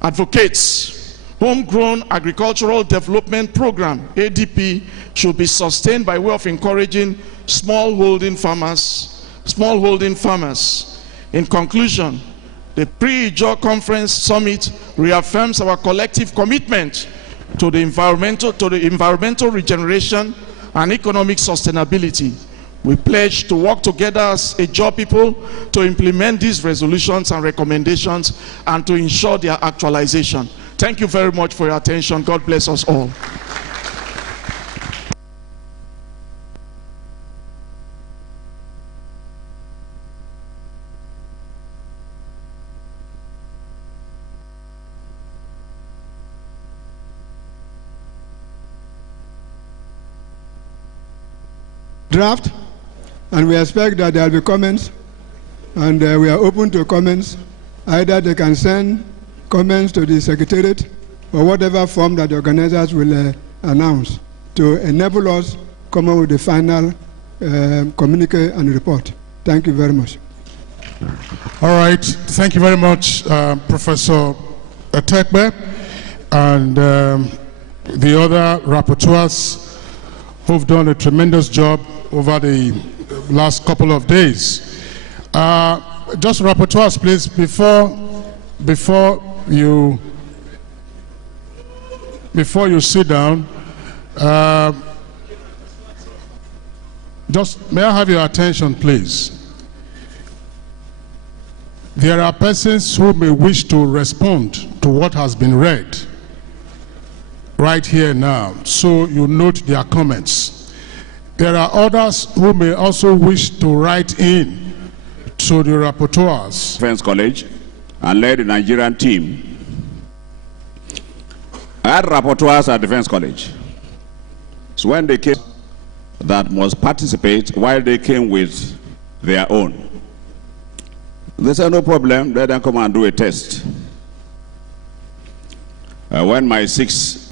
advocates homegrown agricultural development program, ADP, should be sustained by way of encouraging smallholding farmers. In conclusion, the Pan-Ijaw Conference Summit reaffirms our collective commitment to the environmental regeneration and economic sustainability. We pledge to work together as Ijaw people to implement these resolutions and recommendations and to ensure their actualization. Thank you very much for your attention. God bless us all. Draft, and we expect that there will be comments, and we are open to comments. Either they can send comments to the Secretariat or whatever form that the organizers will announce to enable us come up with the final communique and report. Thank you very much. All right. Thank you very much, Professor Etekbe, and the other rapporteurs who've done a tremendous job over the last couple of days. Just rapporteurs, please, before you sit down, just may I have your attention, please? There are persons who may wish to respond to what has been read right here now, so you note their comments. There are others who may also wish to write in to the rapporteurs. Defense College and led the Nigerian team. I had rapporteurs at Defense College. So when they came, that must participate while they came with their own. They said, no problem, let them come and do a test. When my 6